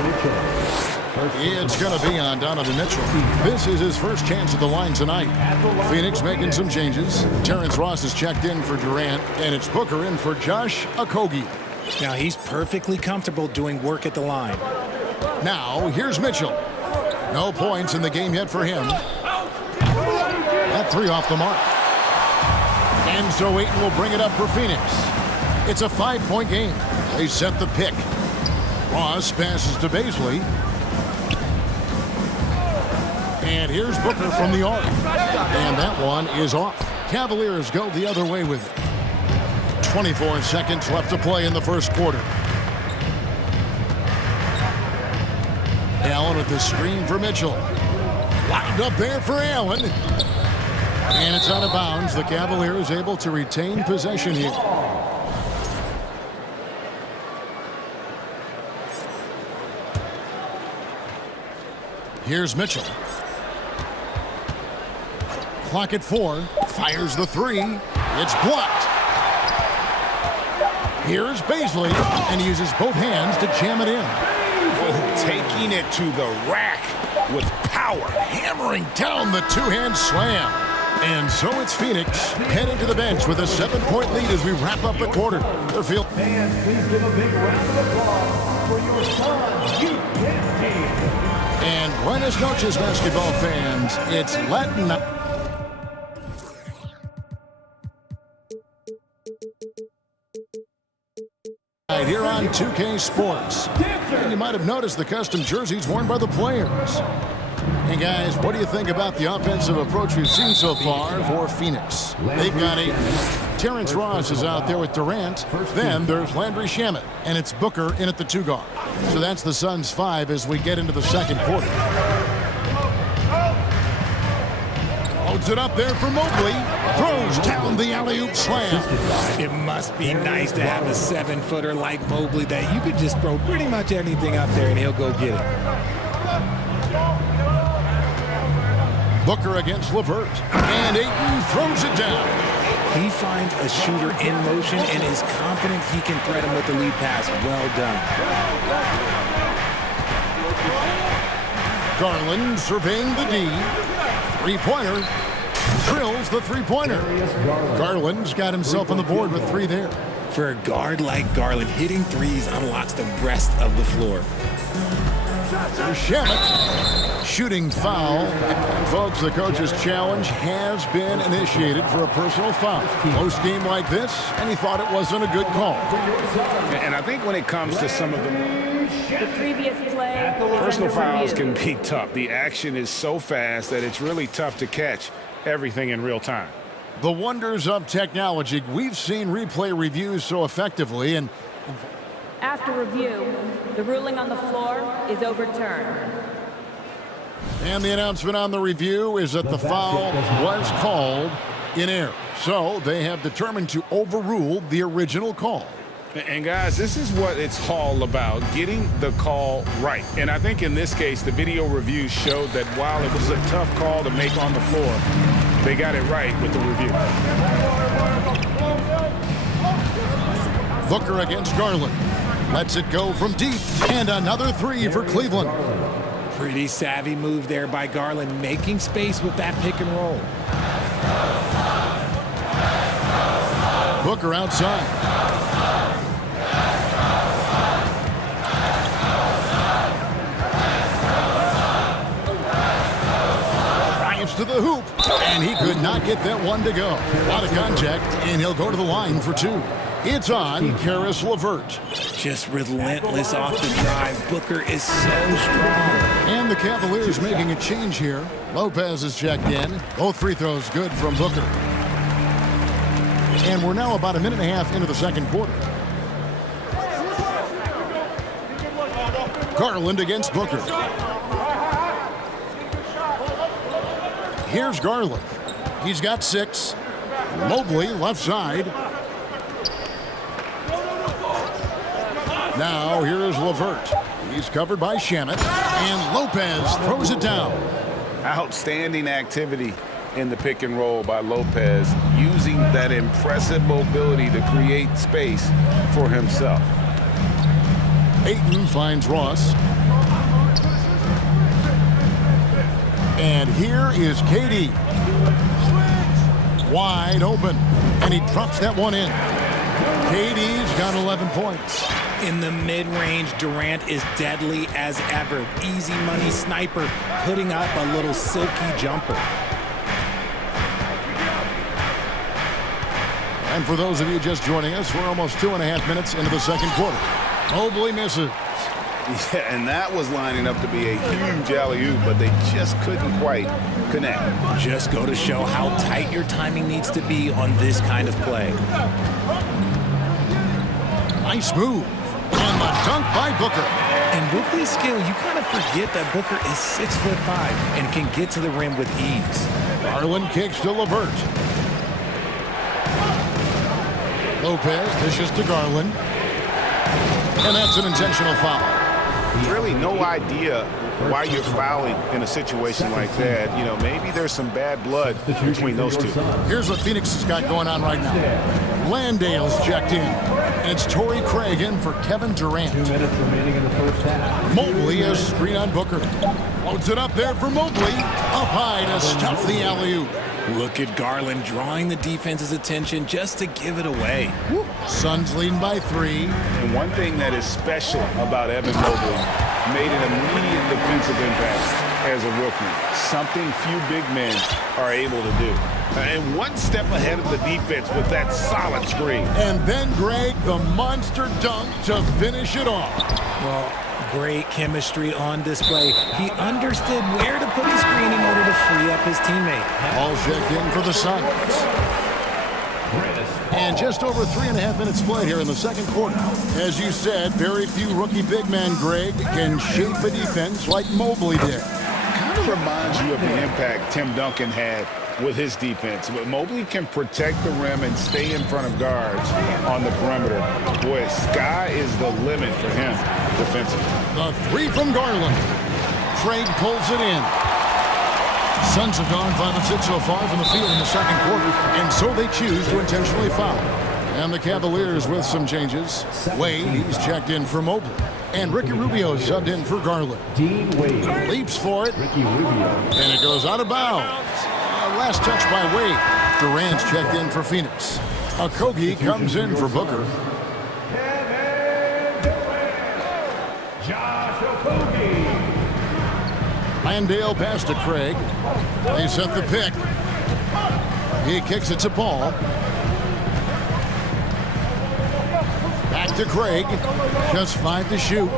It's going to be on Donovan Mitchell. This is his first chance at the line tonight. Phoenix making some changes. Terrence Ross is checked in for Durant, and it's Booker in for Josh Okogie. Now he's perfectly comfortable doing work at the line. Now, here's Mitchell. No points in the game yet for him. That three off the mark. And so Ayton will bring it up for Phoenix. It's a 5-point game. They set the pick. Ross passes to Baisley. And here's Booker from the arc. And that one is off. Cavaliers go the other way with it. 24 seconds left to play in the first quarter. Allen with the screen for Mitchell. Lined up there for Allen. And it's out of bounds. The Cavaliers able to retain possession here. Here's Mitchell. Clock at 4. Fires the three. It's blocked. Here's Baisley, and he uses both hands to jam it in. Oh, taking it to the rack with power. Hammering down the two-hand slam. And so it's Phoenix heading to the bench with a 7-point lead as we wrap up the quarter. Their field. Fans, please give a big round of applause for your son's youth team. And buenas noches, basketball fans. It's Latin. Here on 2K Sports. And you might have noticed the custom jerseys worn by the players. Hey guys, what do you think about the offensive approach we've seen so far for Phoenix? They've got Ayton. Terrence Ross is out there with Durant. Then there's Landry Shamet, and it's Booker in at the 2 guard. So that's the Suns' 5 as we get into the second quarter. Loads it up there for Mobley. Throws down the alley-oop slam. It must be nice to have a 7-footer like Mobley that you could just throw pretty much anything up there and he'll go get it. Booker against LeVert. And Ayton throws it down. He finds a shooter in motion and is confident he can threat him with the lead pass. Well done. Garland surveying the D. Three-pointer. Drills the three-pointer. Garland's got himself on the board with 3 there. For a guard like Garland, hitting threes unlocks the rest of the floor. Shamet. Shooting foul. And folks, the coach's challenge has been initiated for a personal foul. Close game like this, and he thought it wasn't a good call. And I think when it comes to some of the previous play, personal fouls can be tough. The action is so fast that it's really tough to catch everything in real time. The wonders of technology. We've seen replay reviews so effectively, and after review, the ruling on the floor is overturned. And the announcement on the review is that the foul was called in error. So they have determined to overrule the original call. And guys, this is what it's all about, getting the call right. And I think in this case, the video review showed that while it was a tough call to make on the floor, they got it right with the review. Booker against Garland. Lets it go from deep. And another 3 for Cleveland. Pretty savvy move there by Garland, making space with that pick and roll. Booker outside. To the hoop, and he could not get that one to go. A lot of contact, and he'll go to the line for 2. It's on Karis LeVert. Just relentless off the drive. Booker is so strong. And the Cavaliers making a change here. Lopez is checked in. Both free throws good from Booker. And we're now about a minute and a half into the second quarter. Garland against Booker. Here's Garland. He's got 6. Mobley left side. Now here's LeVert. He's covered by Shamet. And Lopez throws it down. Outstanding activity in the pick and roll by Lopez, using that impressive mobility to create space for himself. Ayton finds Ross. And here is KD. Wide open. And he drops that one in. KD's He's got 11 points. In the mid-range, Durant is deadly as ever. Easy money sniper, putting up a little silky jumper. And for those of you just joining us, we're almost 2.5 minutes into the second quarter. Mobley misses. Yeah, and that was lining up to be a huge alley-oop, but they just couldn't quite connect. Just go to show how tight your timing needs to be on this kind of play. Nice move. And the dunk by Booker. And with his skill, you kind of forget that Booker is 6'5" and can get to the rim with ease. Garland kicks to LeVert. Lopez dishes to Garland. And that's an intentional foul. Really no idea why you're fouling in a situation like that. You know, maybe there's some bad blood between those two. Here's what Phoenix has got going on right now. Landale's checked in. And it's Torrey Craig in for Kevin Durant. 2 minutes remaining in the first half. Mobley has screen on Booker. Loads it up there for Mobley. Up high to stuff the alley-oop. Look at Garland drawing the defense's attention just to give it away. Suns leading by 3. And one thing that is special about Evan Mobley, made an immediate defensive impact as a rookie. Something few big men are able to do. And one step ahead of the defense with that solid screen. And then Greg, the monster dunk to finish it off. Well, great chemistry on display. He understood where to put his screen in order to free up his teammate. All checked in for the Suns. And just over 3.5 minutes played here in the second quarter. As you said, very few rookie big men, Greg, can shape a defense like Mobley did. Kind of reminds you of the impact Tim Duncan had with his defense. But Mobley can protect the rim and stay in front of guards on the perimeter. Boy, sky is the limit for him defensively. The 3 from Garland. Craig pulls it in. Suns have gone 5 of 6 so far from the field in the second quarter, and so they choose to intentionally foul. And the Cavaliers with some changes. Wade, he's checked in for Mobley. And Ricky Rubio subbed in for Garland. Dean Wade. Leaps for it. Ricky Rubio. And it goes out of bounds. Last touch by Wade. Durant's checked in for Phoenix. Okogie comes in for Booker. Josh Okogie. Landale pass to Craig. They set the pick. He kicks it to Paul. Back to Craig. Just 5 to shoot.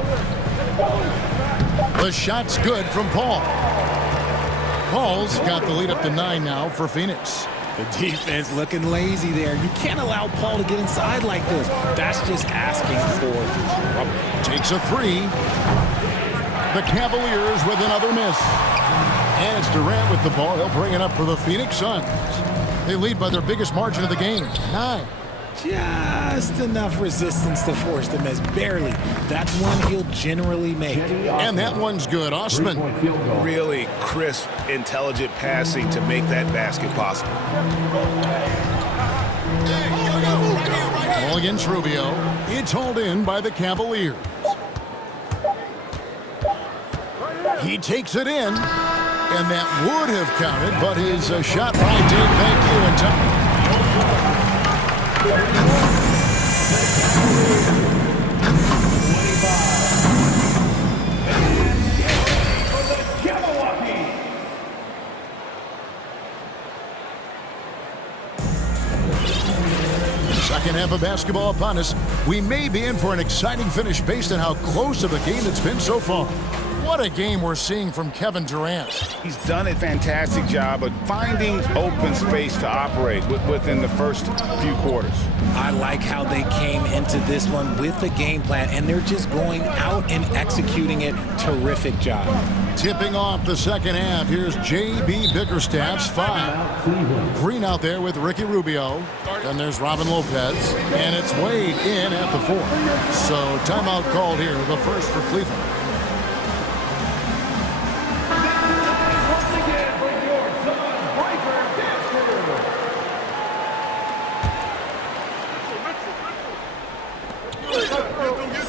The shot's good from Paul. Paul's got the lead up to 9 now for Phoenix. The defense looking lazy there. You can't allow Paul to get inside like this. That's just asking for trouble. Takes a 3. The Cavaliers with another miss. And it's Durant with the ball. He'll bring it up for the Phoenix Suns. They lead by their biggest margin of the game, 9. Just enough resistance to force the miss. Barely. That's one he'll generally make. And that one's good. Osman. Really crisp, intelligent passing to make that basket possible. Ball against Rubio. It's hauled in by the Cavaliers. He takes it in. And that would have counted, but his shot by Dave, thank you, and time. Second half of basketball upon us. We may be in for an exciting finish based on how close of a game it's been so far. What a game we're seeing from Kevin Durant. He's done a fantastic job of finding open space to operate within the first few quarters. I like how they came into this one with a game plan, and they're just going out and executing it. Terrific job. Tipping off the second half, here's J.B. Bickerstaff's 5. Green out there with Ricky Rubio. Then there's Robin Lopez. And it's Wade in at the 4. So timeout called here, the first for Cleveland.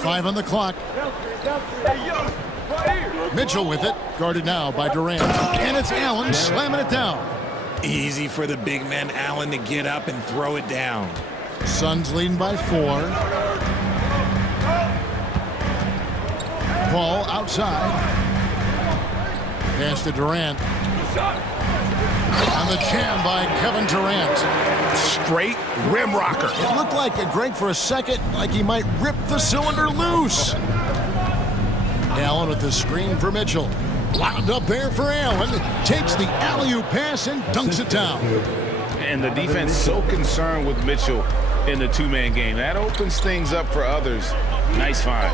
Five on the clock. Mitchell with it, guarded now by Durant. And it's Allen slamming it down. Easy for the big man Allen to get up and throw it down. Suns leading by 4. Paul outside. Pass to Durant. On the jam by Kevin Durant. Straight rim rocker. It looked like Greg for a second, like he might rip the cylinder loose. Allen with the screen for Mitchell. Wound up there for Allen. Takes the alley-oop pass and dunks it down. And the defense so concerned with Mitchell in the two-man game. That opens things up for others. Nice find.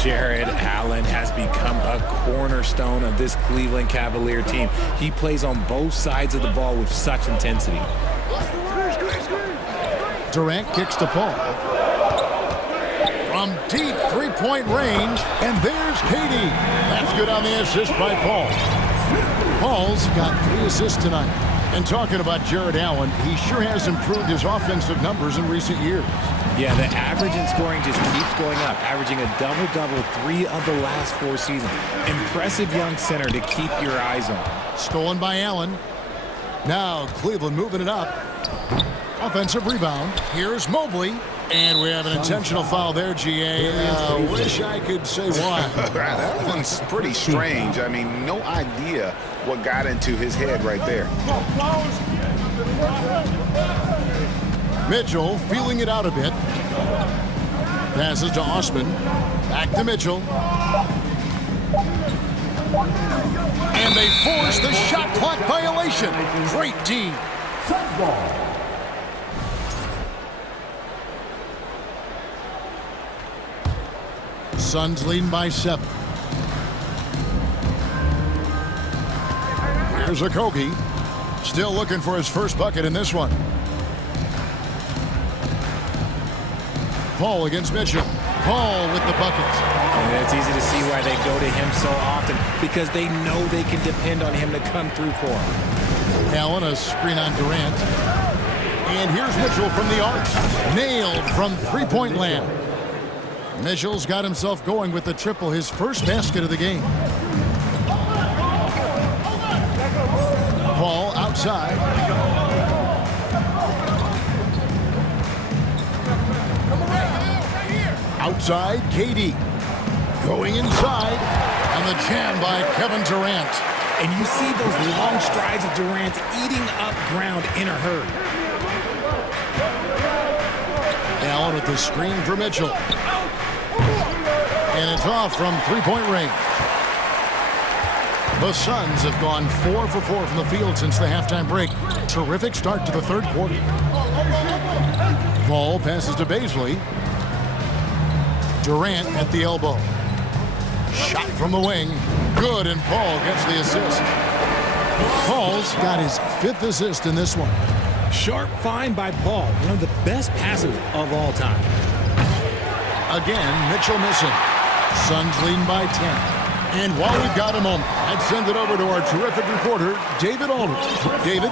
Jared Allen has become a cornerstone of this Cleveland Cavalier team. He plays on both sides of the ball with such intensity. Durant kicks to Paul. From deep three-point range, and there's KD. That's good on the assist by Paul. Paul's got 3 assists tonight. And talking about Jared Allen, he sure has improved his offensive numbers in recent years. Yeah, the average in scoring just keeps going up, averaging a double-double 3 of the last 4 seasons. Impressive young center to keep your eyes on. Stolen by Allen. Now Cleveland moving it up. Offensive rebound. Here's Mobley. And we have an intentional foul there, GA. Wish I could say why. That one's pretty strange. I mean, no idea what got into his head right there. Mitchell feeling it out a bit. Passes to Osman. Back to Mitchell. And they force the shot clock violation. Great D. Suns leading by 7. Here's Okogie. Still looking for his first bucket in this one. Paul against Mitchell. Paul with the bucket. And it's easy to see why they go to him so often, because they know they can depend on him to come through for them. Allen, a screen on Durant. And here's Mitchell from the arc. Nailed from three-point land. Mitchell's got himself going with the triple, his first basket of the game. Paul outside. Outside, KD. Going inside. And the jam by Kevin Durant. And you see those long strides of Durant eating up ground in a hurry. Allen with the screen for Mitchell. And it's off from three-point range. The Suns have gone 4 for 4 from the field since the halftime break. Terrific start to the third quarter. Paul passes to Baisley. Durant at the elbow. Shot from the wing. Good, and Paul gets the assist. Paul's got his 5th assist in this one. Sharp find by Paul, one of the best passes of all time. Again, Mitchell missing. Suns leading by 10. And while we've got a moment, I'd send it over to our terrific reporter, David Aldridge. David?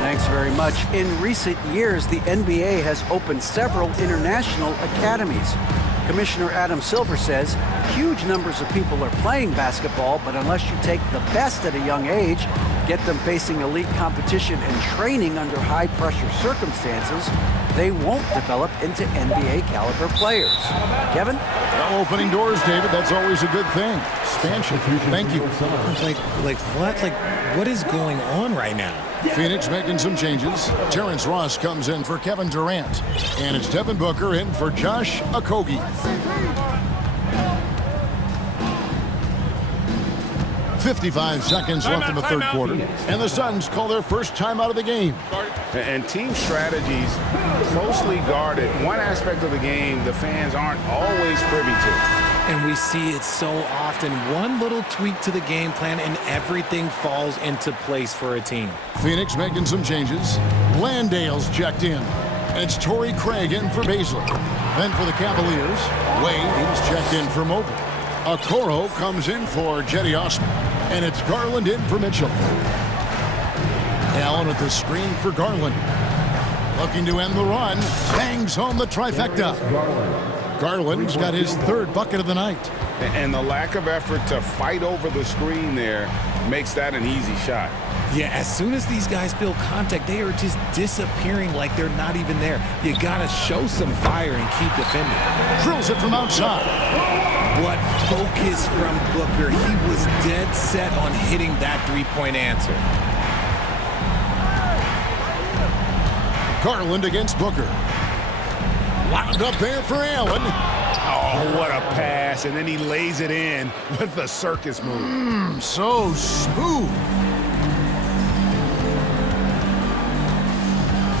Thanks very much. In recent years, the NBA has opened several international academies. Commissioner Adam Silver says huge numbers of people are playing basketball, but unless you take the best at a young age, get them facing elite competition and training under high-pressure circumstances, they won't develop into NBA-caliber players. Kevin? Well, opening doors, David. That's always a good thing. Expansion. Thank you. What is going on right now? Phoenix making some changes. Terrence Ross comes in for Kevin Durant. And it's Devin Booker in for Josh Okogie. 55 seconds left in the third quarter. And the Suns call their first timeout of the game. And team strategies closely guarded. One aspect of the game the fans aren't always privy to. And we see it so often. One little tweak to the game plan and everything falls into place for a team. Phoenix making some changes. Landale's checked in. It's Torrey Craig in for Baisley. Then for the Cavaliers, Wade is checked in for Mobley. Okoro comes in for Jetty Osman. And it's Garland in for Mitchell. Allen with the screen for Garland. Looking to end the run. Bangs home the trifecta. Garland's got his third bucket of the night. And the lack of effort to fight over the screen there makes that an easy shot. Yeah, as soon as these guys feel contact, they are just disappearing like they're not even there. You gotta show some fire and keep defending. Drills it from outside. What focus from Booker. He was dead set on hitting that three-point answer. Garland against Booker. Wound up there for Allen. Oh, what a pass. And then he lays it in with the circus move. So smooth.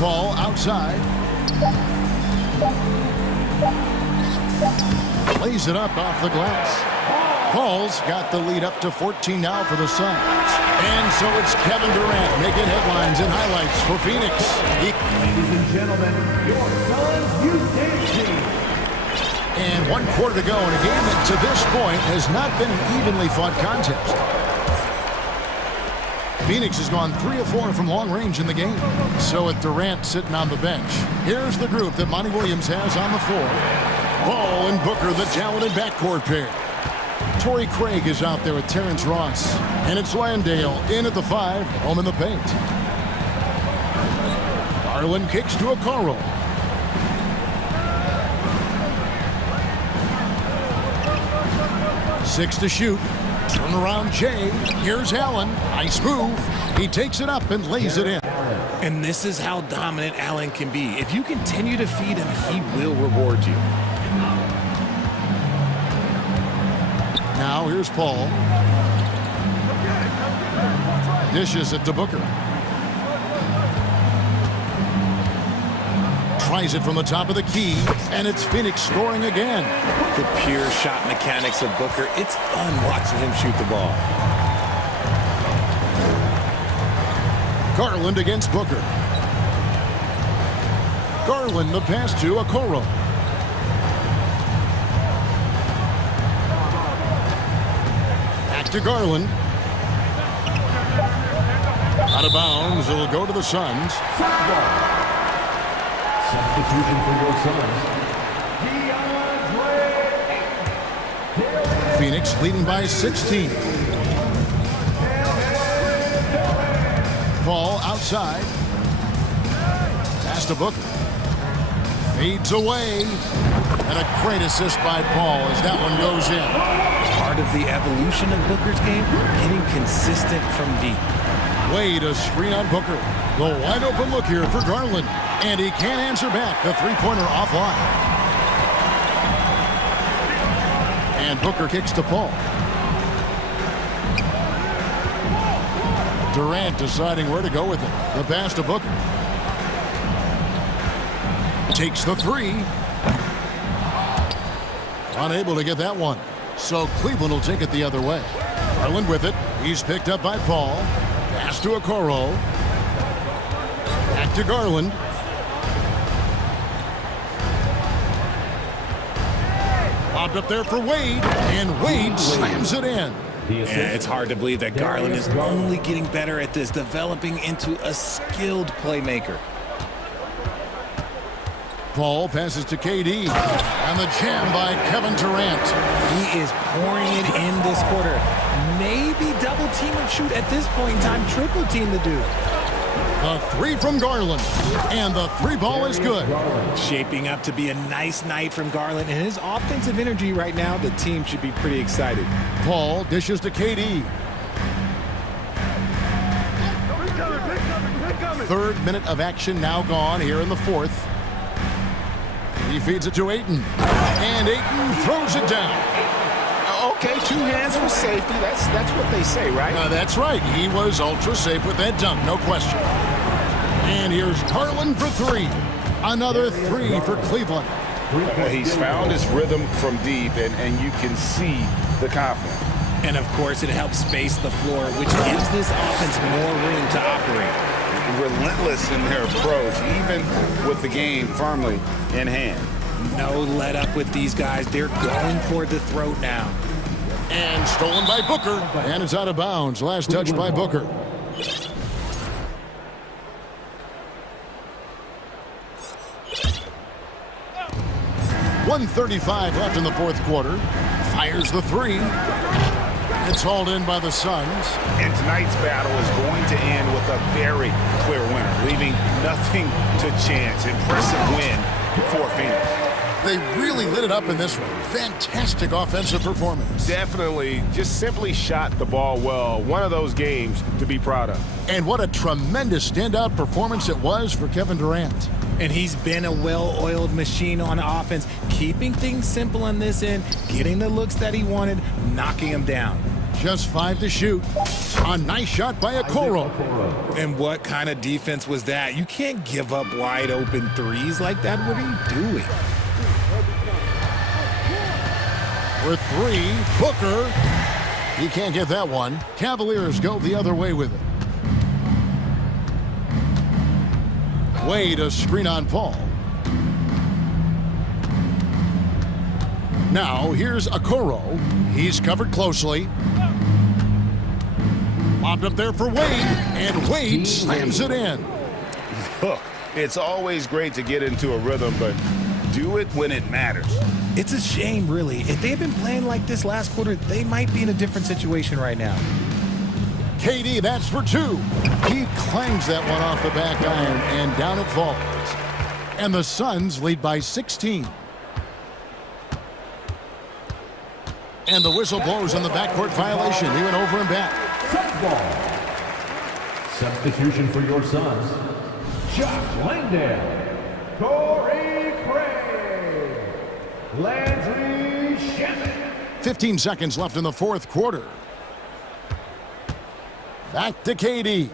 Ball outside. Lays it up off the glass. Paul's got the lead up to 14 now for the Suns. And so it's Kevin Durant making headlines and highlights for Phoenix. Ladies and gentlemen, your Suns youth team. And 1 quarter to go in a game that to this point has not been an evenly fought contest. Phoenix has gone 3 of 4 from long range in the game. So with Durant sitting on the bench, here's the group that Monty Williams has on the floor. Ball and Booker, the talented backcourt pair. Torrey Craig is out there with Terrence Ross. And it's Landale in at the 5, home in the paint. Garland kicks to Okoro. Six to shoot. Turn around Jay. Here's Allen. Nice move. He takes it up and lays it in. And this is how dominant Allen can be. If you continue to feed him, he will reward you. Now here's Paul. Dishes it to Booker. Tries it from the top of the key, and it's Phoenix scoring again. The pure shot mechanics of Booker. It's fun watching him shoot the ball. Garland against Booker. Garland the pass to Okoro. Back to Garland. Out of bounds. It'll go to the Suns. Substitution for your Suns. Phoenix leading by 16. Ball outside. Pass to Booker. Fades away. And a great assist by Paul as that one goes in. Part of the evolution of Booker's game, getting consistent from deep. Wade a screen on Booker. The wide open look here for Garland. And he can't answer back. The three-pointer offline. And Booker kicks to Paul. Durant deciding where to go with it. The pass to Booker. Takes the three. Unable to get that one. So Cleveland will take it the other way. Garland with it. He's picked up by Paul. Pass to Okoro. Back to Garland. Popped up there for Wade. And Wade slams it in. Yeah, it's hard to believe that Garland is only getting better at this, developing into a skilled playmaker. Paul passes to KD. And the jam by Kevin Durant. He is pouring it in this quarter. Maybe double team and shoot at this point in time, triple team the dude. The three from Garland. And the three ball is good. Shaping up to be a nice night from Garland. And his offensive energy right now, the team should be pretty excited. Paul dishes to KD. Third minute of action now gone here in the fourth. He feeds it to Ayton. And Ayton throws it down. Okay, 2 hands for safety. That's what they say, right? That's right. He was ultra safe with that dunk, no question. And here's Garland for three. Another three for Cleveland. He's found his rhythm from deep, and you can see the confidence. And, of course, it helps space the floor, which gives this offense more room to operate. Relentless in their approach, even with the game firmly in hand. No let up with these guys. They're going for the throat now. And stolen by Booker. And it's out of bounds. Last touch by Booker. 1:35 left in the fourth quarter. Fires the three. It's hauled in by the Suns. And tonight's battle is going to end with a very clear winner, leaving nothing to chance. Impressive win for Phoenix. They really lit it up in this one. Fantastic offensive performance. Definitely just simply shot the ball well. One of those games to be proud of. And what a tremendous standout performance it was for Kevin Durant. And he's been a well-oiled machine on offense, keeping things simple on this end, getting the looks that he wanted, knocking them down. Just 5 to shoot. A nice shot by Okoro. And what kind of defense was that? You can't give up wide open threes like that. What are you doing? For three, Booker. He can't get that one. Cavaliers go the other way with it. Wade a screen on Paul. Now here's Okoro. He's covered closely. Lobbed up there for Wade, and Wade slams it in. Look, it's always great to get into a rhythm, but do it when it matters. It's a shame, really. If they had been playing like this last quarter, they might be in a different situation right now. KD, that's for two. He clangs that one off the back iron, and down it falls. And the Suns lead by 16. And the whistle blows on the backcourt violation. He went over and back. Substitution for your Suns, Josh Langdale, Torrey Craig, Landry Shamet. 15 seconds left in the fourth quarter. Back to KD.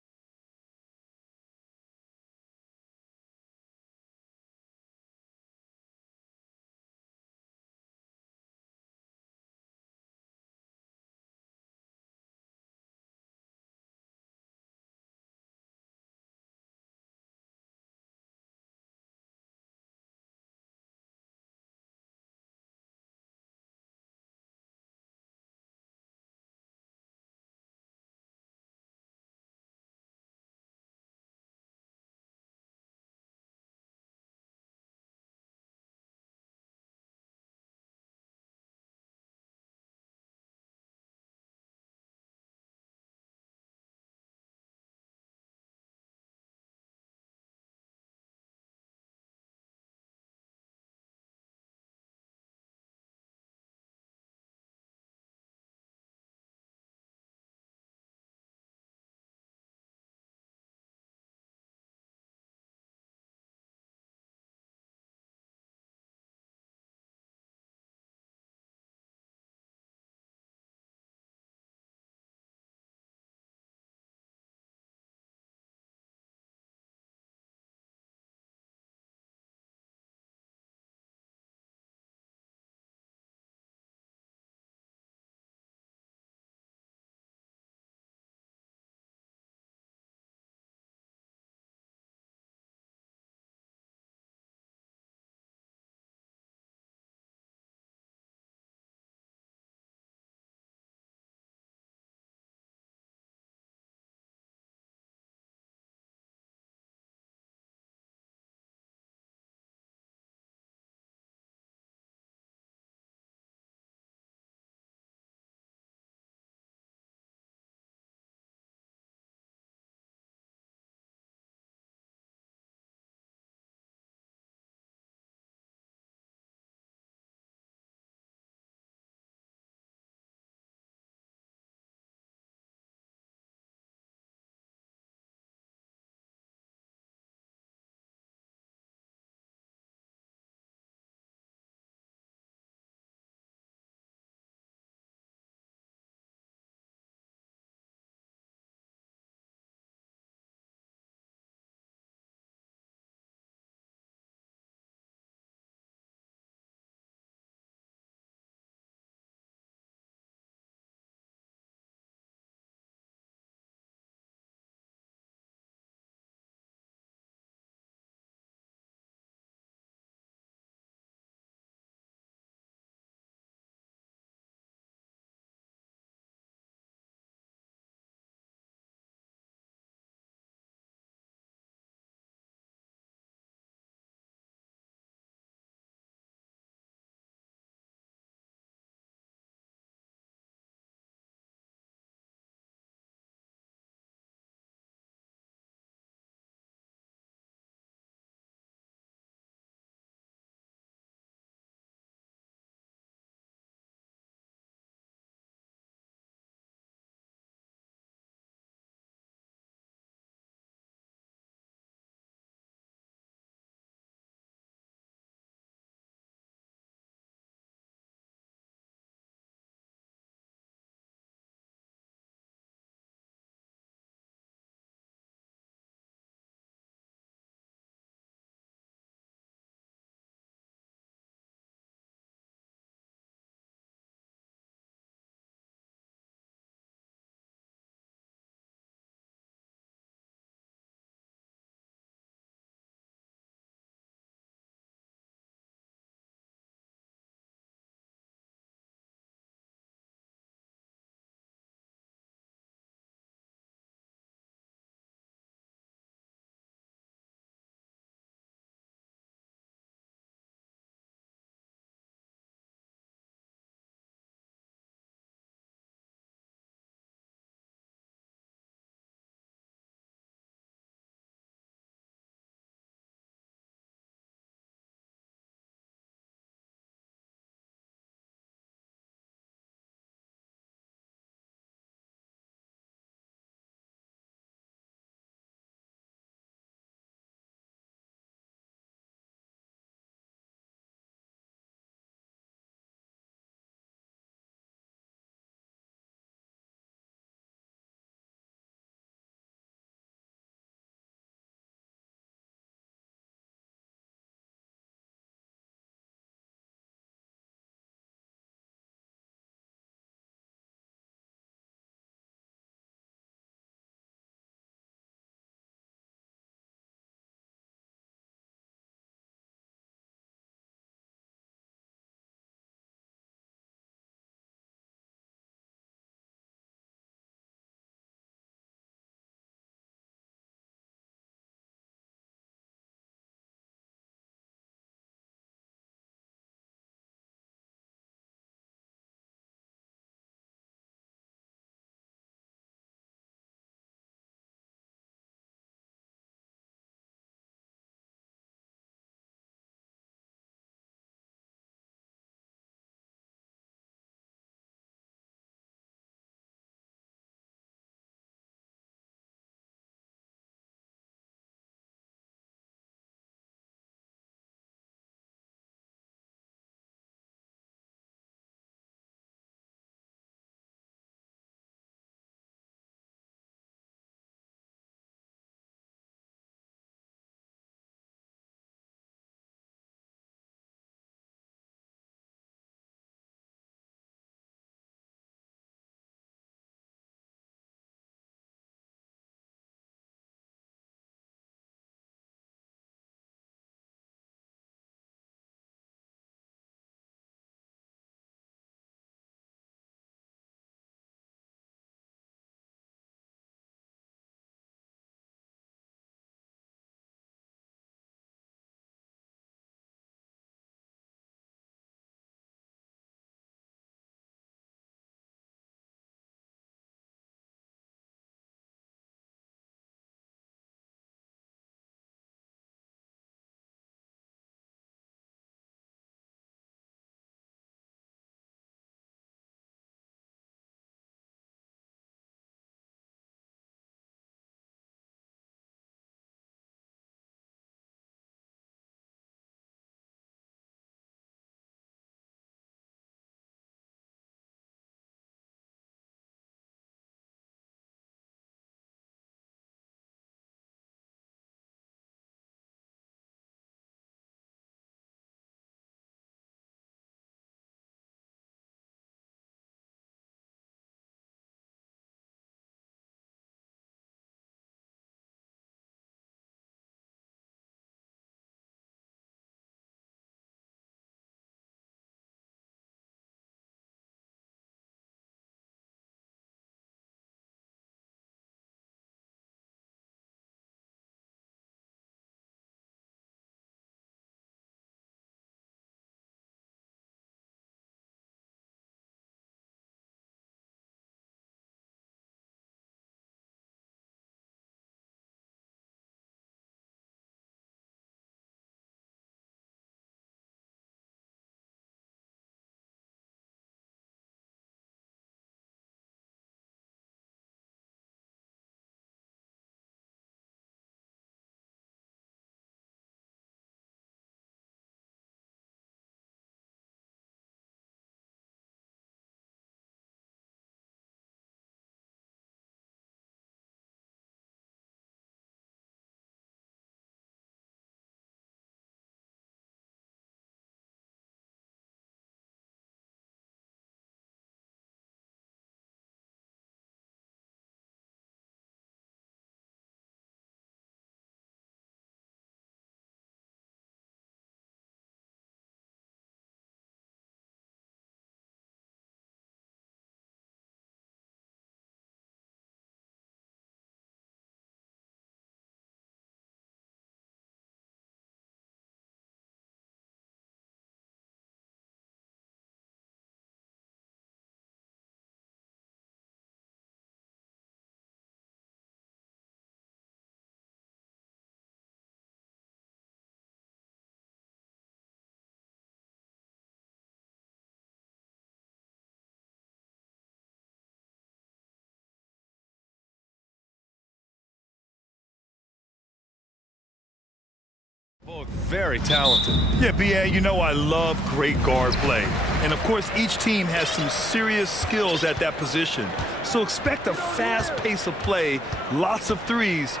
Both very talented. Yeah, B.A., you know I love great guard play. And, of course, each team has some serious skills at that position. So expect a fast pace of play, lots of threes.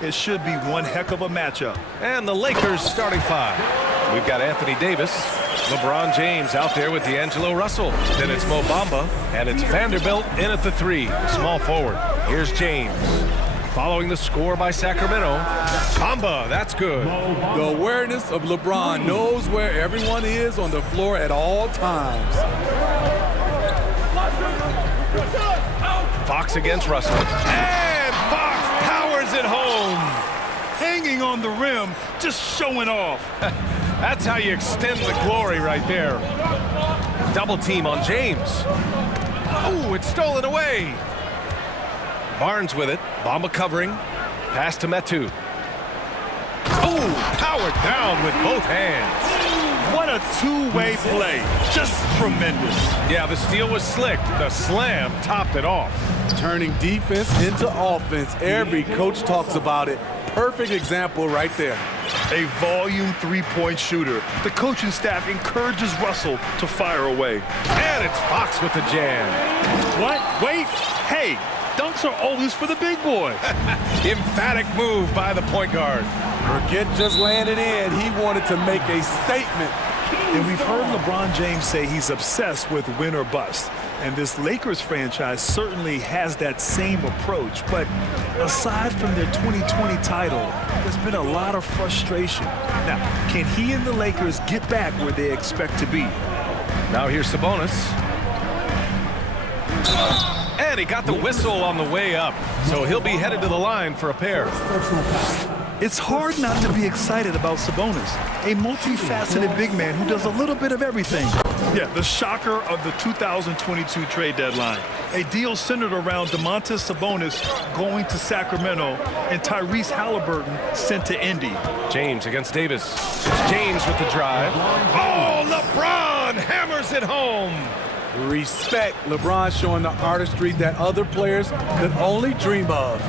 It should be one heck of a matchup. And the Lakers starting five. We've got Anthony Davis, LeBron James out there with D'Angelo Russell. Then it's Mo Bamba, and it's Vanderbilt in at the three, small forward. Here's James. Following the score by Sacramento, Bamba, that's good. The awareness of LeBron knows where everyone is on the floor at all times. Fox against Russell. And Fox powers it home. Hanging on the rim, just showing off. That's how you extend the glory right there. Double team on James. Oh, it's stolen away. Barnes with it. Bamba covering. Pass to Metu. Oh, powered down with both hands. What a two-way play. Just tremendous. Yeah, the steal was slick. The slam topped it off. Turning defense into offense. Every coach talks about it. Perfect example right there. A volume three-point shooter. The coaching staff encourages Russell to fire away. And it's Fox with the jam. What? Wait. Hey, dunks are always for the big boy. Emphatic move by the point guard. Forget just laying it in. He wanted to make a statement. And we've heard LeBron James say he's obsessed with win or bust. And this Lakers franchise certainly has that same approach. But aside from their 2020 title, there's been a lot of frustration. Now, can he and the Lakers get back where they expect to be? Now here's Sabonis. And he got the whistle on the way up. So he'll be headed to the line for a pair. It's hard not to be excited about Sabonis, a multifaceted big man who does a little bit of everything. Yeah, the shocker of the 2022 trade deadline. A deal centered around Domantas Sabonis going to Sacramento and Tyrese Halliburton sent to Indy. James against Davis. It's James with the drive. Oh, LeBron hammers it home. Respect. LeBron showing the artistry that other players could only dream of.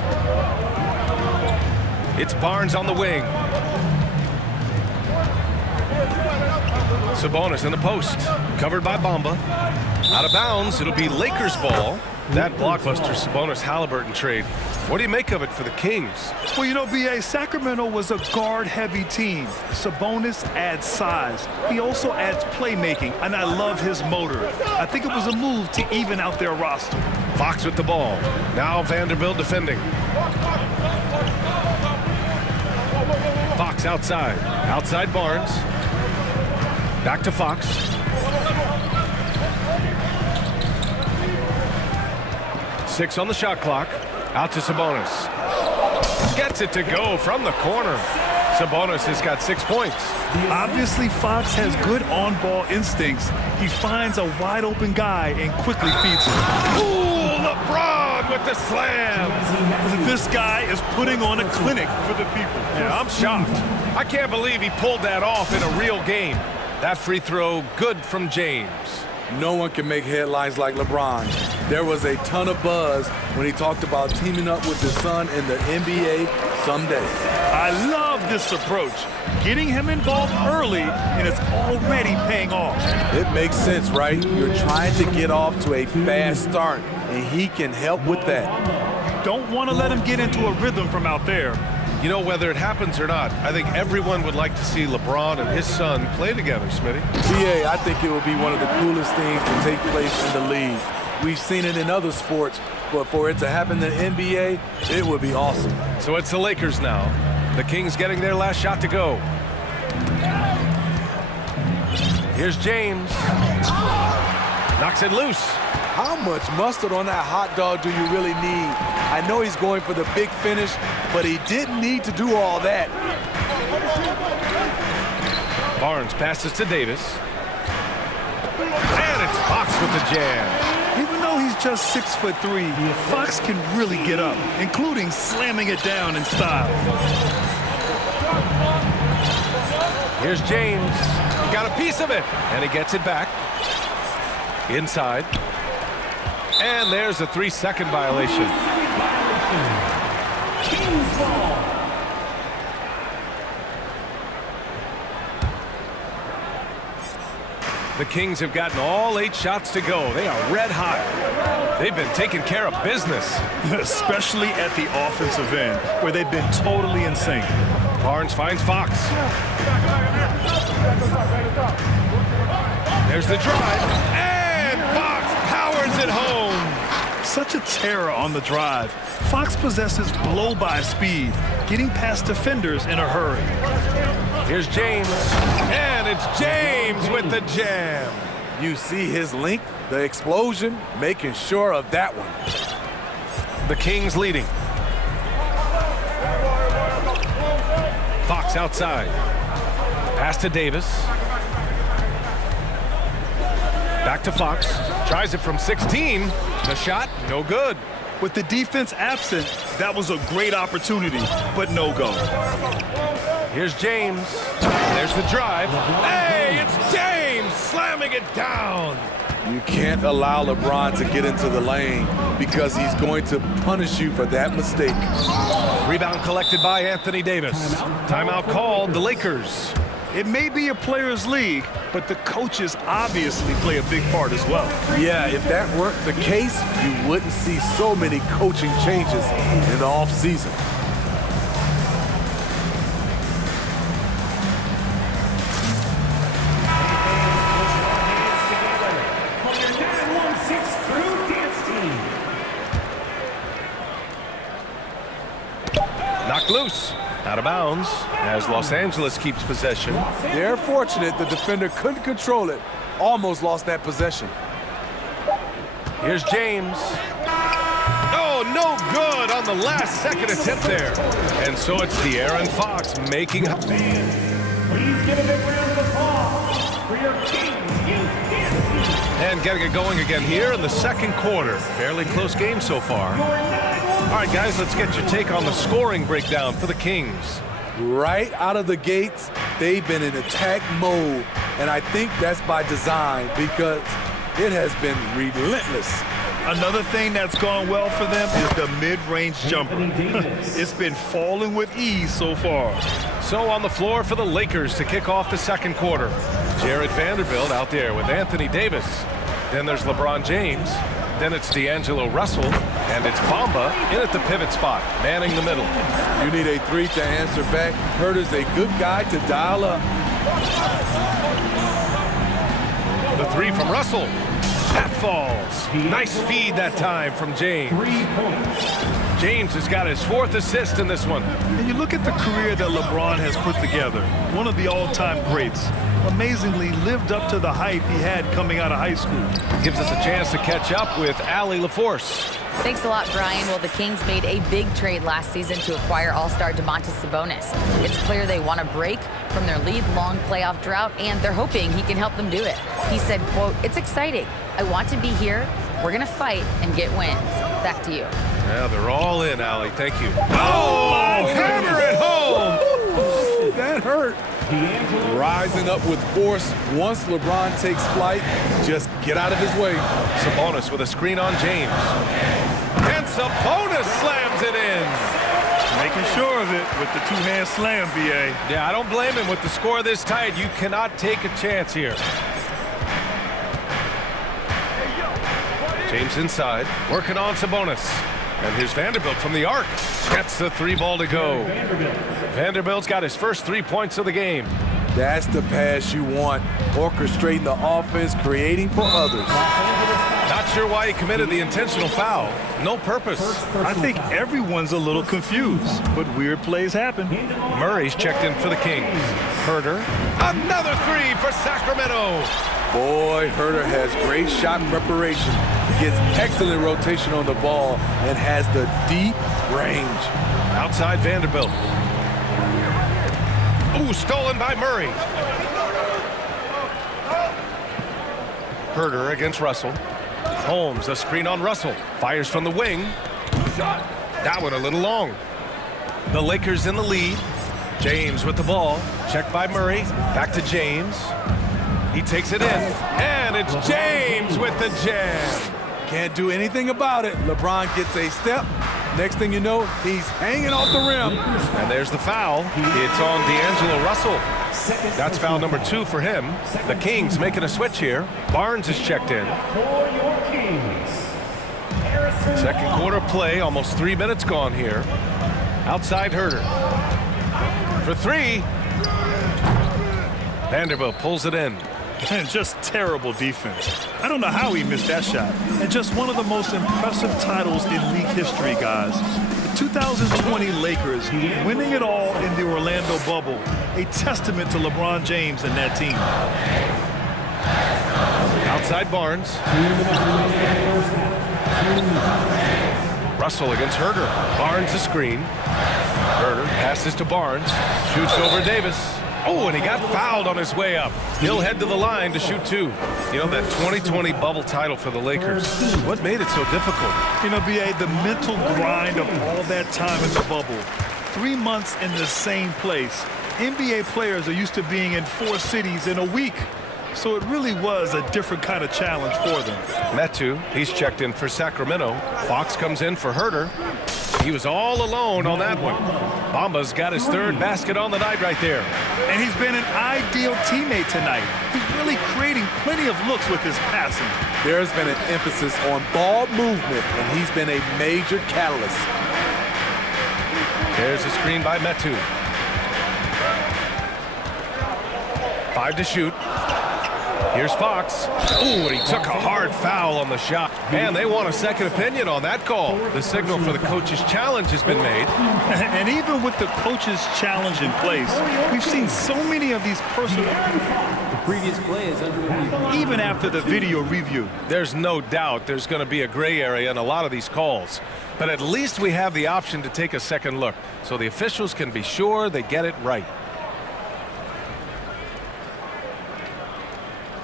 It's Barnes on the wing. Sabonis in the post. Covered by Bamba. Out of bounds, it'll be Lakers ball. That blockbuster Sabonis-Halliburton trade. What do you make of it for the Kings? Well, you know, B.A., Sacramento was a guard-heavy team. Sabonis adds size. He also adds playmaking, and I love his motor. I think it was a move to even out their roster. Fox with the ball. Now Vanderbilt defending. Fox outside. Outside Barnes. Back to Fox. Six on the shot clock. Out to Sabonis. Gets it to go from the corner. Sabonis has got 6 points. Obviously, Fox has good on-ball instincts. He finds a wide-open guy and quickly feeds him. Ooh, LeBron with the slam. This guy is putting on a clinic for the people. Yeah, I'm shocked. I can't believe he pulled that off in a real game. That free throw, good from James. No one can make headlines like LeBron. There was a ton of buzz when he talked about teaming up with his son in the NBA someday. I love this approach. Getting him involved early, and it's already paying off. It makes sense, right? You're trying to get off to a fast start, and he can help with that. Don't want to let him get into a rhythm from out there. You know, whether it happens or not, I think everyone would like to see LeBron and his son play together, Smitty. BA, I think it would be one of the coolest things to take place in the league. We've seen it in other sports, but for it to happen in the NBA, it would be awesome. So it's the Lakers now. The Kings getting their last shot to go. Here's James. Knocks it loose. How much mustard on that hot dog do you really need? I know he's going for the big finish, but he didn't need to do all that. Barnes passes to Davis. And it's Fox with the jam. Even though he's just 6'3", Fox can really get up, including slamming it down in style. Here's James. He got a piece of it, and he gets it back. Inside. And there's a 3-second violation. The Kings have gotten all 8 shots to go. They are red hot. They've been taking care of business. Especially at the offensive end, where they've been totally in sync. Barnes finds Fox. There's the drive, and Fox powers it home. Such a terror on the drive. Fox possesses blow-by speed, getting past defenders in a hurry. Here's James, and it's James with the jam. You see his length, the explosion, making sure of that one. The Kings leading. Fox outside. Pass to Davis. Back to Fox. Tries it from 16. The shot, no good. With the defense absent, that was a great opportunity, but no go. Here's James. There's the drive. Hey, it's James slamming it down. You can't allow LeBron to get into the lane because he's going to punish you for that mistake. Rebound collected by Anthony Davis. Timeout called, the Lakers. It may be a players' league, but the coaches obviously play a big part as well. Yeah, if that weren't the case, you wouldn't see so many coaching changes in the offseason. Knocked loose. Out of bounds as Los Angeles keeps possession. They're fortunate the defender couldn't control it. Almost lost that possession. Here's James. Oh, no good on the last second attempt there. And so it's De'Aaron Fox making... Please give a big round of applause for your Kings in Kansas. And getting it going again here in the second quarter. Fairly close game so far. All right, guys, let's get your take on the scoring breakdown for the Kings. Right out of the gates, they've been in attack mode. And I think that's by design because it has been relentless. Another thing that's gone well for them is the mid-range jumper. It's been falling with ease so far. So on the floor for the Lakers to kick off the second quarter. Jared Vanderbilt out there with Anthony Davis. Then there's LeBron James. Then it's D'Angelo Russell, and it's Bamba in at the pivot spot, manning the middle. You need a 3 to answer back. Herter's a good guy to dial up. The 3 from Russell. That falls. Nice feed that time from James. 3 points. James has got his 4th assist in this one. And you look at the career that LeBron has put together. One of the all-time greats. Amazingly lived up to the hype he had coming out of high school. Gives us a chance to catch up with Allie LaForce. Thanks a lot, Brian. Well, the Kings made a big trade last season to acquire all-star Domantas Sabonis. It's clear they want to break from their lead-long playoff drought, and they're hoping he can help them do it. He said, quote, "It's exciting. I want to be here. We're going to fight and get wins." Back to you. Yeah, they're all in, Allie. Thank you. Oh, hammer it home! That hurt. Rising up with force. Once LeBron takes flight, just get out of his way. Sabonis with a screen on James. And Sabonis slams it in. Making sure of it with the two-hand slam, BA. Yeah, I don't blame him with the score this tight. You cannot take a chance here. James inside, working on Sabonis. And here's Vanderbilt from the arc. Gets the 3 ball to go. Vanderbilt's got his first 3 points of the game. That's the pass you want. Orchestrating the offense, creating for others. Not sure why he committed the intentional foul. No purpose. I think everyone's a little confused, but weird plays happen. Murray's checked in for the Kings. Herter, another 3 for Sacramento. Boy, Herter has great shot preparation. He gets excellent rotation on the ball and has the deep range. Outside Vanderbilt. Ooh, stolen by Murray. Herter against Russell. Holmes, a screen on Russell. Fires from the wing. That one a little long. The Lakers in the lead. James with the ball. Checked by Murray. Back to James. He takes it in. And it's James with the jam. Can't do anything about it. LeBron gets a step. Next thing you know, he's hanging off the rim. And there's the foul. It's on D'Angelo Russell. That's foul number 2 for him. The Kings making a switch here. Barnes is checked in. For your Kings, Second quarter play, almost 3 minutes gone here. Outside Herder. For 3. Vanderbilt pulls it in. And just terrible defense. I don't know how he missed that shot. And just one of the most impressive titles in league history, guys. The 2020 Lakers winning it all in the Orlando bubble. A testament to LeBron James and that team. Outside Barnes. Russell against Herder. Barnes the screen. Herder passes to Barnes. Shoots over Davis. Oh, and he got fouled on his way up. He'll head to the line to shoot 2. You know, that 2020 bubble title for the Lakers. What made it so difficult? You know, B.A., the mental grind of all that time in the bubble. 3 months in the same place. NBA players are used to being in 4 cities in a week. So it really was a different kind of challenge for them. Metu, he's checked in for Sacramento. Fox comes in for Herder. He was all alone on that one. Bamba's got his 3rd basket on the night right there. And he's been an ideal teammate tonight. He's really creating plenty of looks with his passing. There's been an emphasis on ball movement, and he's been a major catalyst. There's a screen by Metu. 5 to shoot. Here's Fox. Ooh, and he took a hard foul on the shot. Man, they want a second opinion on that call. The signal for the coach's challenge has been made. And even with the coach's challenge in place, we've seen so many of these personal... The previous play is under review. Even after the video review. There's no doubt there's going to be a gray area in a lot of these calls. But at least we have the option to take a second look, so the officials can be sure they get it right.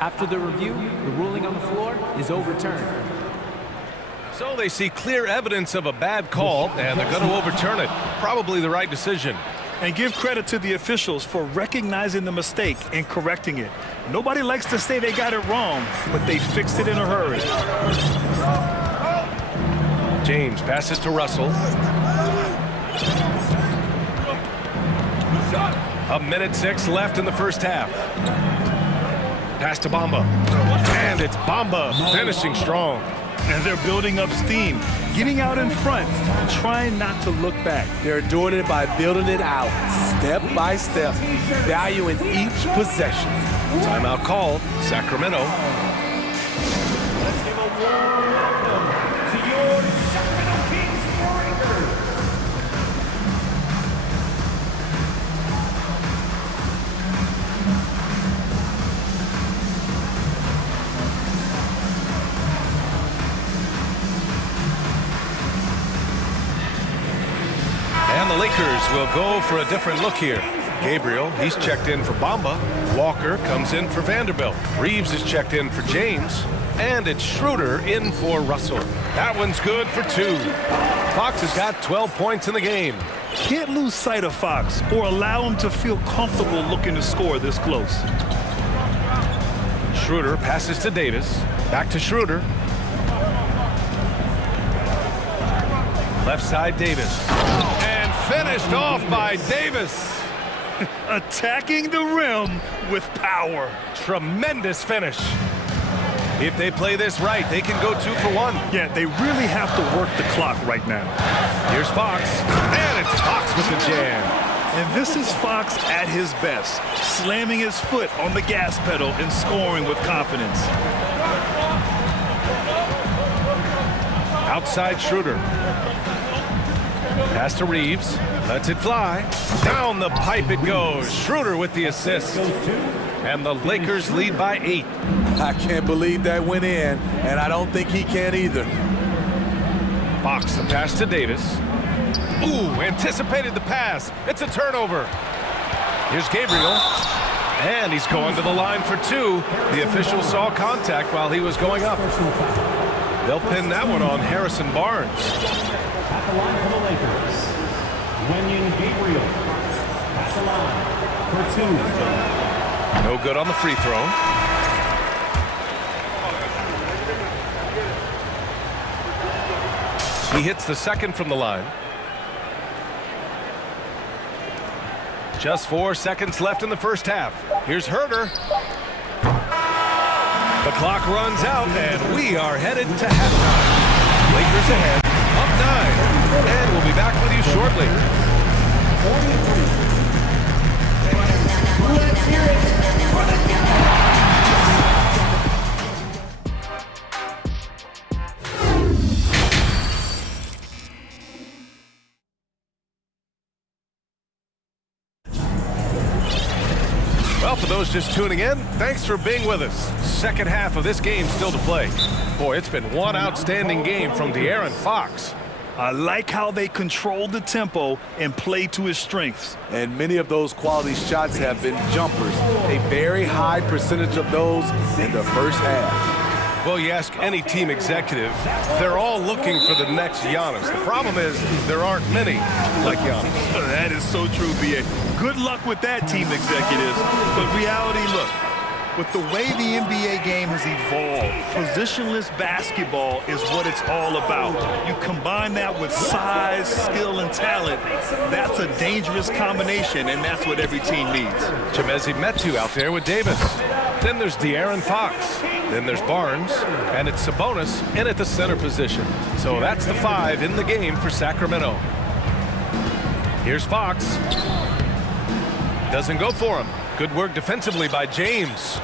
After the review, the ruling on the floor is overturned. So they see clear evidence of a bad call, and they're going to overturn it. Probably the right decision. And give credit to the officials for recognizing the mistake and correcting it. Nobody likes to say they got it wrong, but they fixed it in a hurry. James passes to Russell. A minute 6 left in the first half. Pass to Bamba. And it's Bamba finishing strong. And they're building up steam, getting out in front, trying not to look back. They're doing it by building it out, step by step, valuing each possession. Timeout called, Sacramento. let's give a warm welcome to your Sacramento Kings Warriors. And the Lakers will go for a different look here. Gabriel, he's checked in for Bamba. Walker comes in for Vanderbilt. Reeves is checked in for James. And it's Schroeder in for Russell. That one's good for 2. Fox has got 12 points in the game. Can't lose sight of Fox or allow him to feel comfortable looking to score this close. Schroeder passes to Davis. Back to Schroeder. Left side Davis. And finished off by Davis. Attacking the rim with power. Tremendous finish. If they play this right, they can go 2 for 1. Yeah, they really have to work the clock right now. Here's Fox. And it's Fox with the jam. And this is Fox at his best, slamming his foot on the gas pedal and scoring with confidence. Outside Schroeder. Pass to Reeves. Lets it fly. Down the pipe it goes. Schroeder with the assist. And the Lakers lead by 8. I can't believe that went in, and I don't think he can either. Fox the pass to Davis. Ooh, anticipated the pass. It's a turnover. Here's Gabriel. And he's going to the line for 2. The official saw contact while he was going up. They'll pin that one on Harrison Barnes. At the line for the Lakers, Wenyon Gabriel. At the line for 2. No good on the free throw. He hits the second from the line. Just 4 seconds left in the first half. Here's Herter. The clock runs out, and we are headed to halftime. Lakers ahead, up 9, and we'll be back with you shortly. Let's hear it for the Well, for those just tuning in, thanks for being with us. Second half of this game still to play. Boy, it's been one outstanding game from De'Aaron Fox. I like how they controlled the tempo and played to his strengths. And many of those quality shots have been jumpers. A very high percentage of those in the first half. Well, you ask any team executive, they're all looking for the next Giannis. The problem is there aren't many like Giannis. That is so true, B.A. Good luck with that, team executives. But reality, look, with the way the NBA game has evolved, positionless basketball is what it's all about. You combine that with size, skill, and talent, that's a dangerous combination, and that's what every team needs. Chimezie Metu out there with Davis. Then there's De'Aaron Fox. Then there's Barnes, and it's Sabonis in at the center position. So that's the 5 in the game for Sacramento. Here's Fox. Doesn't go for him. Good work defensively by James.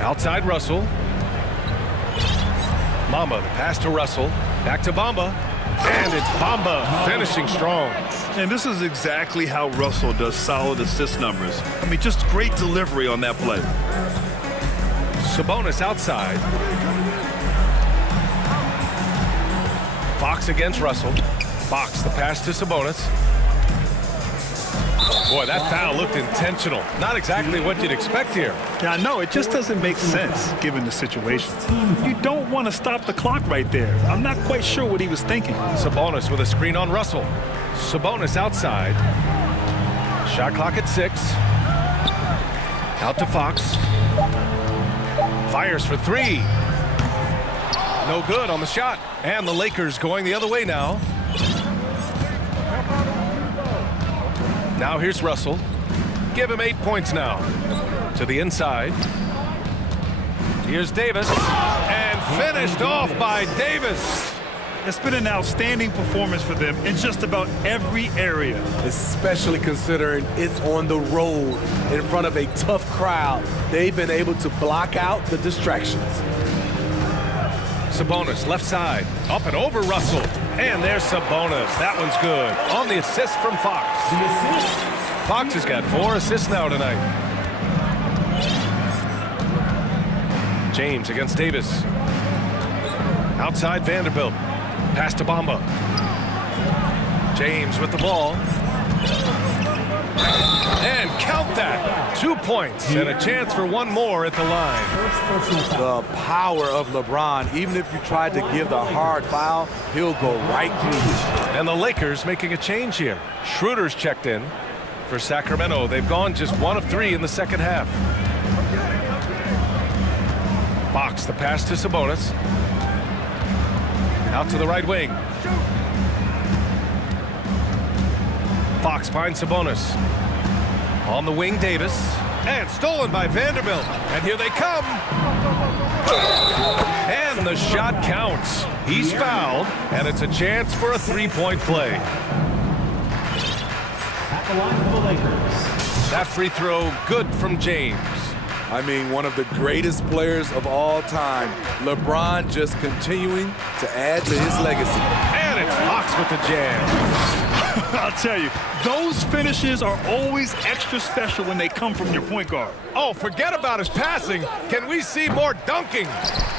Outside Russell. Bamba, the pass to Russell. Back to Bamba. And it's Bamba finishing strong. And this is exactly how Russell does solid assist numbers. I mean, just great delivery on that play. Sabonis outside. Fox against Russell. Fox, the pass to Sabonis. Boy, that foul looked intentional. Not exactly what you'd expect here. Yeah, I know. It just doesn't make sense given the situation. You don't want to stop the clock right there. I'm not quite sure what he was thinking. Sabonis with a screen on Russell. Sabonis outside. Shot clock at 6. Out to Fox. Fires for 3. No good on the shot. And the Lakers going the other way now. Now here's Russell. Give him 8 points now. To the inside. Here's Davis. And finished off by Davis. It's been an outstanding performance for them in just about every area. Especially considering it's on the road in front of a tough crowd. They've been able to block out the distractions. Sabonis, left side. Up and over Russell. And there's Sabonis. That one's good. On the assist from Fox. Fox has got 4 assists now tonight. James against Davis. Outside Vanderbilt. Pass to Bamba. James with the ball. And count that. 2 points and a chance for one more at the line. The power of LeBron. Even if you tried to give the hard foul, he'll go right through you. And the Lakers making a change here. Schroeder's checked in for Sacramento. They've gone just 1 of 3 in the second half. Fox, the pass to Sabonis. Out to the right wing. Fox finds Sabonis. On the wing, Davis. And stolen by Vanderbilt. And here they come. And the shot counts. He's fouled, and it's a chance for a 3-point play. At the line for the Lakers. That free throw, good from James. I mean, one of the greatest players of all time. LeBron just continuing to add to his legacy. And it's Fox with the jam. I'll tell you, those finishes are always extra special when they come from your point guard. Oh, forget about his passing. Can we see more dunking?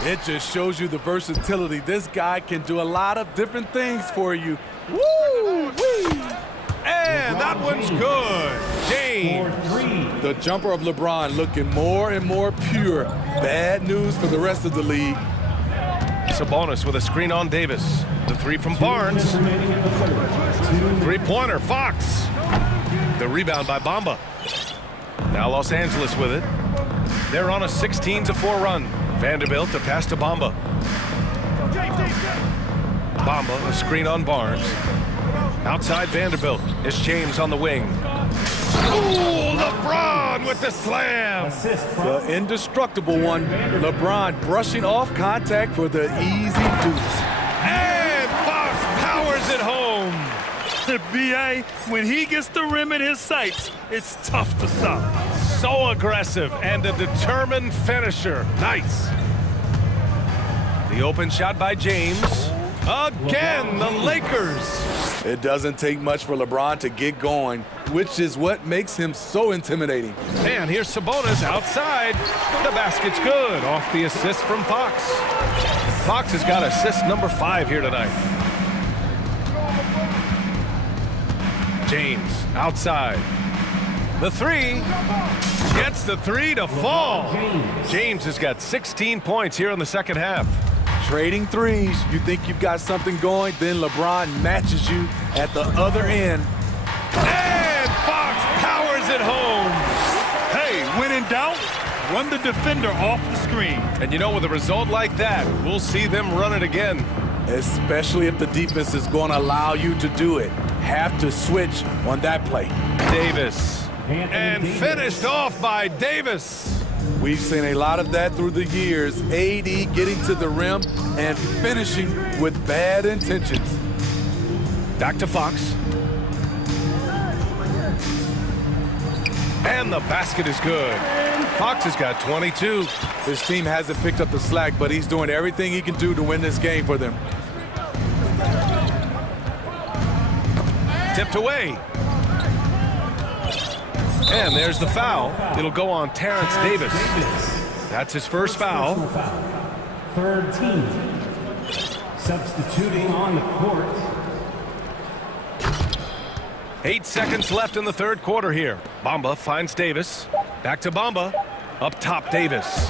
It just shows you the versatility. This guy can do a lot of different things for you. Woo-wee! And that one's good. James. The jumper of LeBron looking more and more pure. Bad news for the rest of the league. Sabonis with a screen on Davis. The 3 from Barnes. 3-pointer, Fox. The rebound by Bamba. Now Los Angeles with it. They're on a 16-4 run. Vanderbilt to pass to Bamba. Bamba, a screen on Barnes. Outside Vanderbilt. It's James on the wing. Ooh, LeBron with the slam. The indestructible one. LeBron brushing off contact for the easy deuce. And Fox powers it home. The BA, when he gets the rim in his sights, it's tough to stop. So aggressive and a determined finisher. Nice. The open shot by James. Again, the Lakers. It doesn't take much for LeBron to get going, which is what makes him so intimidating. And here's Sabonis outside. The basket's good off the assist from Fox. Fox has got assist number 5 here tonight. James outside. The three. Gets the three to fall. James has got 16 points here in the second half. Trading threes, you think you've got something going, then LeBron matches you at the other end. And Fox powers it home. Hey, when in doubt, run the defender off the screen. And you know, with a result like that, we'll see them run it again. Especially if the defense is going to allow you to do it. Have to switch on that play. Davis. And finished off by Davis. We've seen a lot of that through the years. AD getting to the rim and finishing with bad intentions. Back to Fox. And the basket is good. Fox has got 22. His team hasn't picked up the slack, but he's doing everything he can do to win this game for them. Tipped away. And there's the foul. It'll go on Terrence Davis. That's his first foul. Third team. Substituting on the court. 8 seconds left in the third quarter here. Bamba finds Davis. Back to Bamba. Up top, Davis.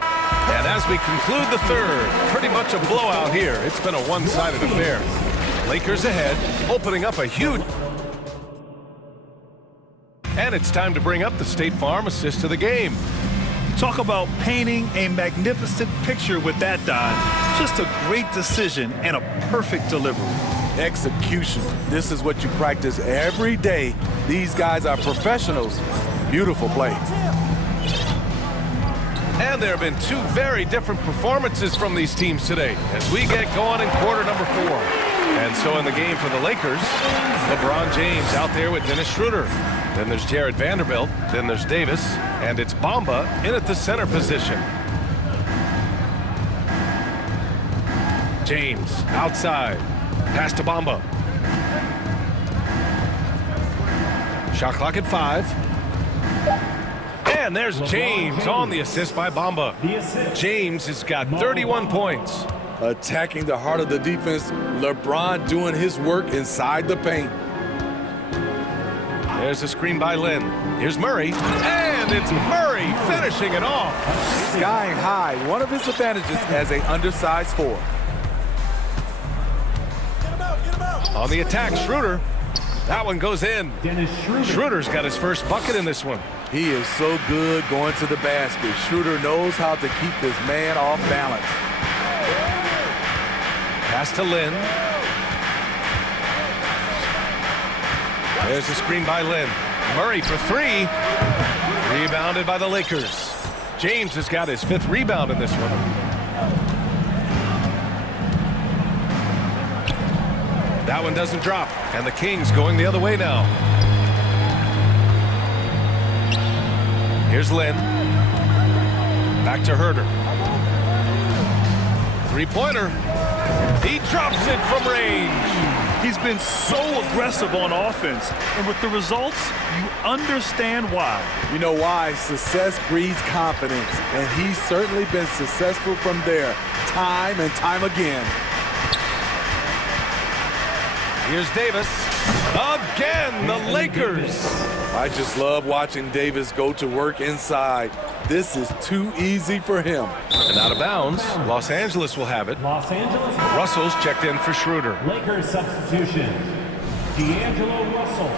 And as we conclude the third, pretty much a blowout here. It's been a one-sided affair. Lakers ahead, opening up a huge... And it's time to bring up the State Farm assist of the game. Talk about painting a magnificent picture with that, Don. Just a great decision and a perfect delivery. Execution. This is what you practice every day. These guys are professionals. Beautiful play. And there have been 2 very different performances from these teams today as we get going in quarter number 4. And so in the game for the Lakers, LeBron James out there with Dennis Schroeder. Then there's Jared Vanderbilt. Then there's Davis. And it's Bamba in at the center position. James outside. Pass to Bamba. Shot clock at 5. And there's James on the assist by Bamba. James has got 31 points. Attacking the heart of the defense. LeBron doing his work inside the paint. There's a screen by Lynn. Here's Murray. And it's Murray finishing it off. Skying high. One of his advantages as an undersized 4. On the attack, Schroeder. That one goes in. Schroeder's got his first bucket in this one. He is so good going to the basket. Schroeder knows how to keep his man off balance. Pass to Lynn. There's a screen by Lynn. Murray for 3. Rebounded by the Lakers. James has got his 5th rebound in this one. That one doesn't drop. And the Kings going the other way now. Here's Lynn. Back to Herter. 3-pointer. He drops it from range. He's been so aggressive on offense, and with the results, you understand why. You know why? Success breeds confidence, and he's certainly been successful from there, time and time again. Here's Davis. Again, the Lakers. I just love watching Davis go to work inside. This is too easy for him. And out of bounds, Los Angeles will have it. Los Angeles. Russell's checked in for Schroeder. Lakers substitution. D'Angelo Russell.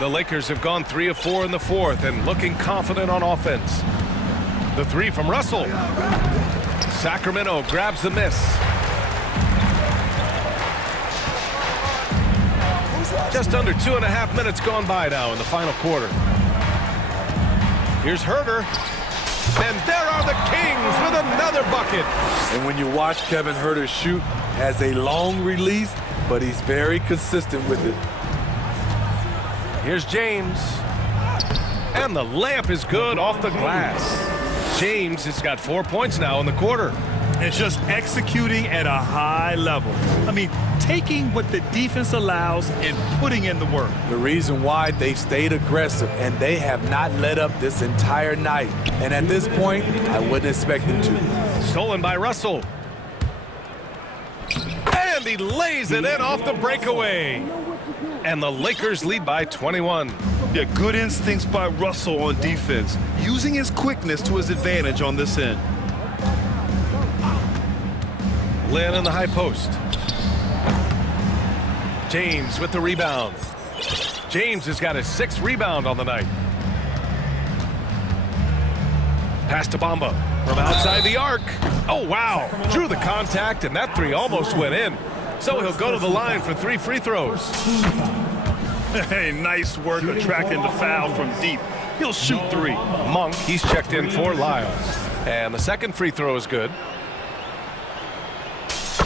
The Lakers have gone 3 of 4 in the fourth and looking confident on offense. The three from Russell. Sacramento grabs the miss. Just under 2.5 minutes gone by now in the final quarter. Here's Herter. And there are the Kings with another bucket. And when you watch Kevin Herter shoot, has a long release, but he's very consistent with it. Here's James. And the layup is good off the glass. James has got 4 points now in the quarter. And just executing at a high level. I mean, taking what the defense allows and putting in the work. The reason why they've stayed aggressive and they have not let up this entire night. And at this point, I wouldn't expect them to. Stolen by Russell. And he lays it in off the breakaway. And the Lakers lead by 21. Yeah, good instincts by Russell on defense, using his quickness to his advantage on this end. Lynn in the high post. James with the rebound. James has got his 6th rebound on the night. Pass to Bamba from outside the arc. Oh, wow. Drew the contact, and that three almost went in. So he'll go to the line for 3 free throws. Hey, nice work attracting the foul from deep. He'll shoot 3. Monk, he's checked in for Lyles. And the 2nd free throw is good.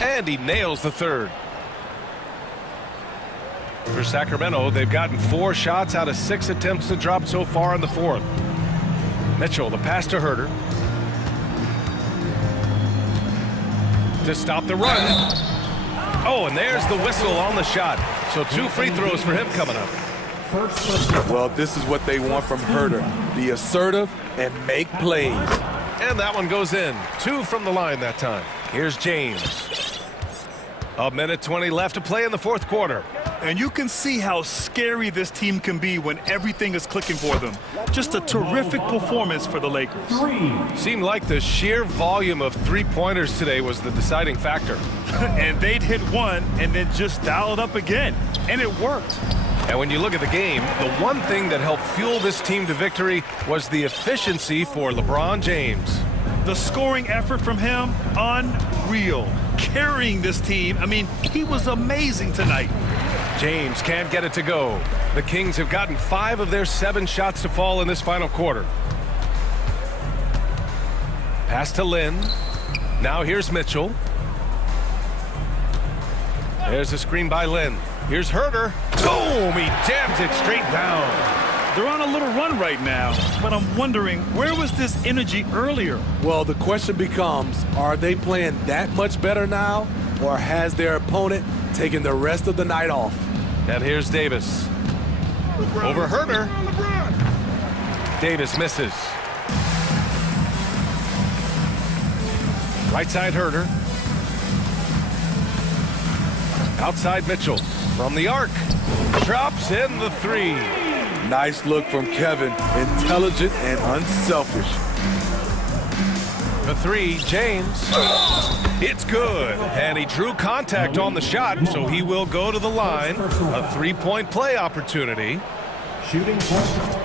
And he nails the 3rd. For Sacramento, they've gotten 4 shots out of 6 attempts to drop so far in the 4th. Mitchell, the pass to Herter. To stop the run. Oh, and there's the whistle on the shot. So 2 free throws for him coming up. Well, this is what they want from Herter. Be assertive and make plays. And that one goes in. 2 from the line that time. Here's James. 1:20 left to play in the 4th quarter. And you can see how scary this team can be when everything is clicking for them. Just a terrific performance for the Lakers. Seemed like the sheer volume of 3-pointers today was the deciding factor. And they'd hit one and then just dial it up again. And it worked. And when you look at the game, the one thing that helped fuel this team to victory was the efficiency for LeBron James. The scoring effort from him, unreal. Carrying this team, I mean, he was amazing tonight. James can't get it to go. The Kings have gotten 5 of their 7 shots to fall in this final quarter. Pass to Lynn. Now here's Mitchell. There's a screen by Lynn. Here's Herter. Boom! He jams it straight down. They're on a little run right now, but I'm wondering, where was this energy earlier? Well, the question becomes, are they playing that much better now, or has their opponent taken the rest of the night off? And here's Davis. Over Herter. Davis misses. Right side Herter. Outside Mitchell. From the arc. Drops in the 3. Nice look from Kevin. Intelligent and unselfish. The 3, James. It's good. And he drew contact on the shot, so he will go to the line. A 3-point play opportunity. Shooting point.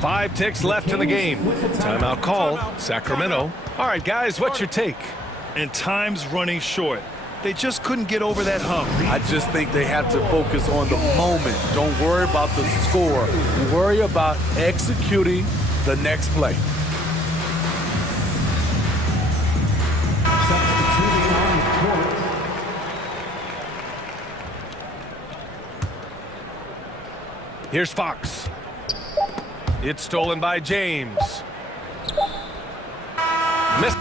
5 ticks left in the game. Timeout call, Sacramento. All right, guys, what's your take? And time's running short. They just couldn't get over that hump. I just think they have to focus on the moment. Don't worry about the score. Worry about executing the next play. Here's Fox. It's stolen by James. Missed.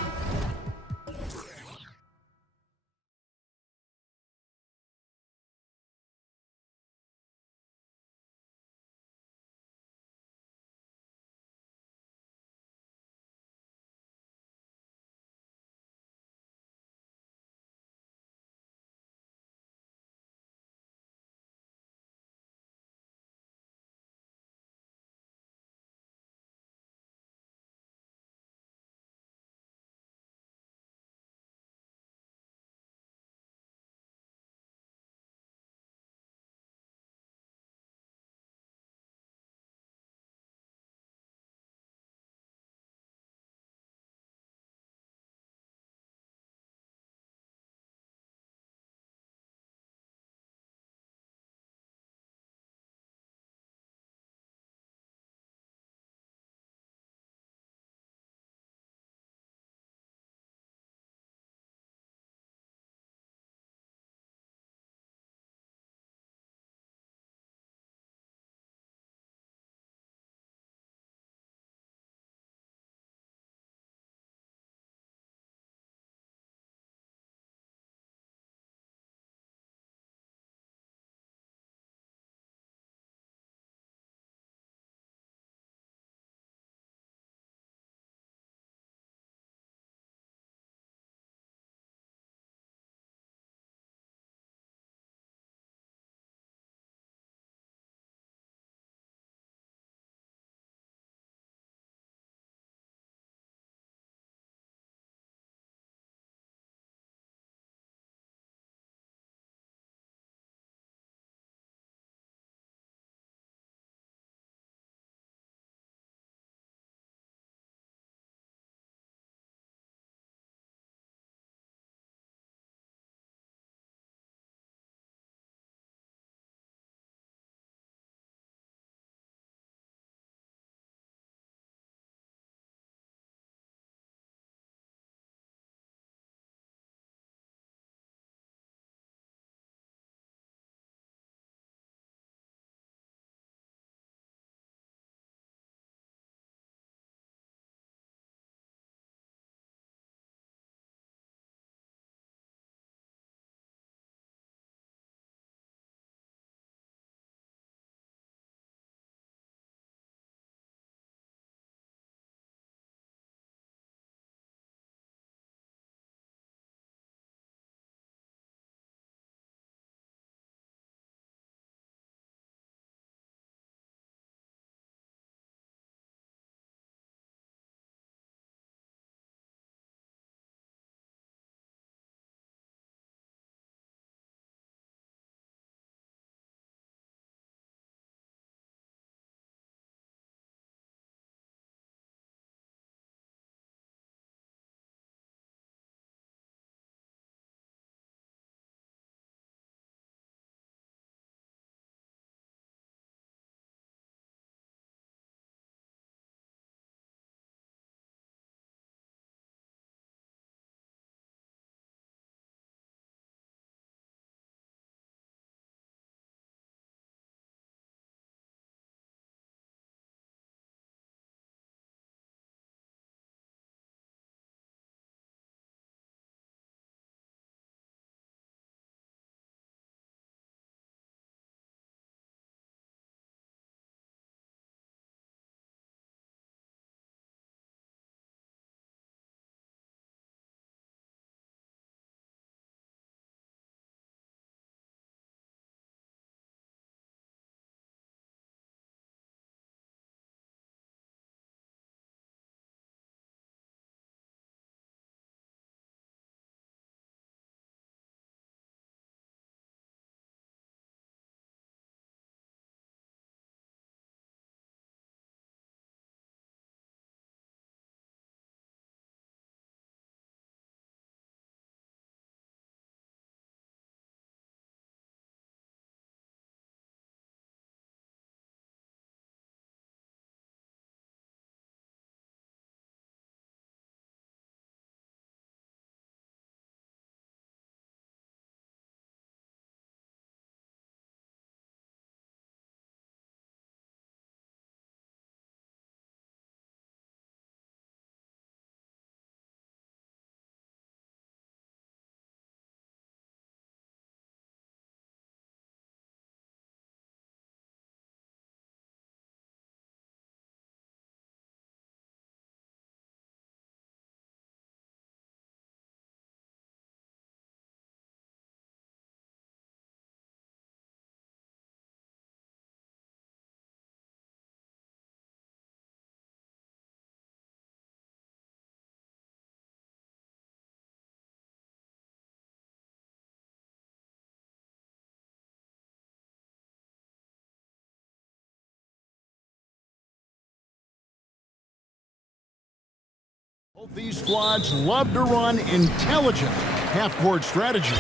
Both these squads love to run intelligent half-court strategies.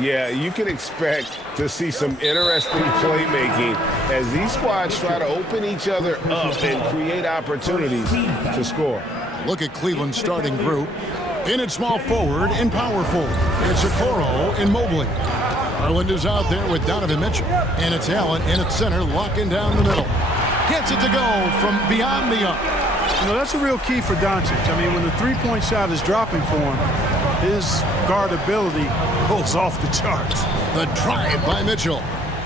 Yeah, you can expect to see some interesting playmaking as these squads try to open each other up and create opportunities to score. Look at Cleveland's starting group. In at small forward and power forward, it's Okoro and Mobley. Garland is out there with Donovan Mitchell. And it's Allen in at center, locking down the middle. Gets it to go from beyond the arc. You know, that's a real key for Doncic. I mean, when the three-point shot is dropping for him, his guardability goes off the charts. The drive by Mitchell.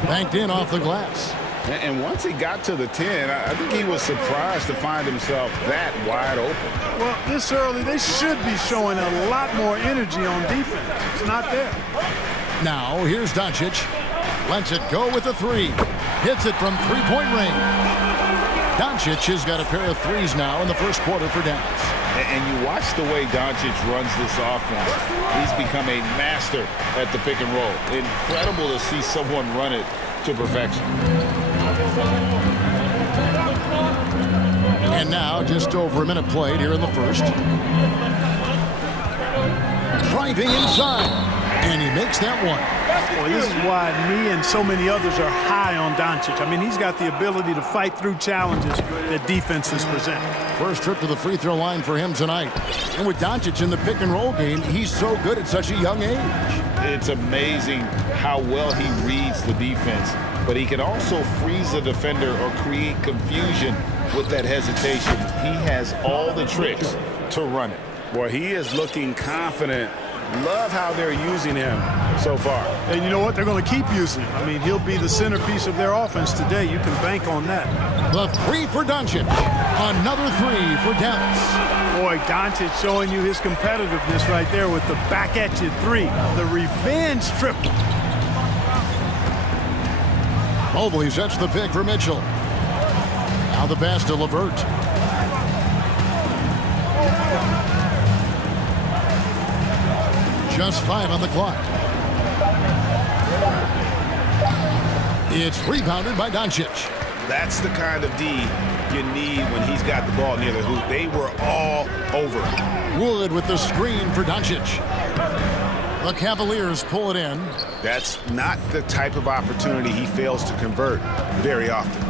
Banked in off the glass. And once he got to the 10, I think he was surprised to find himself that wide open. Well, this early, they should be showing a lot more energy on defense. It's not there. Now, here's Doncic. Lets it go with a three. Hits it from three-point range. Doncic has got a pair of threes now in the first quarter for Dallas. And you watch the way Doncic runs this offense. He's become a master at the pick and roll. Incredible to see someone run it to perfection. And now, just over a minute played here in the first. Driving inside. And he makes that one. Boy, this is why me and so many others are high on Doncic. I mean, he's got the ability to fight through challenges that defenses present. First trip to the free throw line for him tonight. And with Doncic in the pick and roll game, he's so good at such a young age. It's amazing how well he reads the defense, but he can also freeze a defender or create confusion with that hesitation. He has all the tricks to run it. Boy, he is looking confident. Love how they're using him so far. And you know what? They're going to keep using him. I mean, he'll be the centerpiece of their offense today. You can bank on that. The three for Doncic. Another three for Dallas. Boy, Doncic showing you his competitiveness right there with the back-at-you three. The revenge triple. Mobley sets the pick for Mitchell. Now the pass to LeVert. Just 5 on the clock. It's rebounded by Doncic. That's the kind of D you need when he's got the ball near the hoop. They were all over it. Wood with the screen for Doncic. The Cavaliers pull it in. That's not the type of opportunity he fails to convert very often.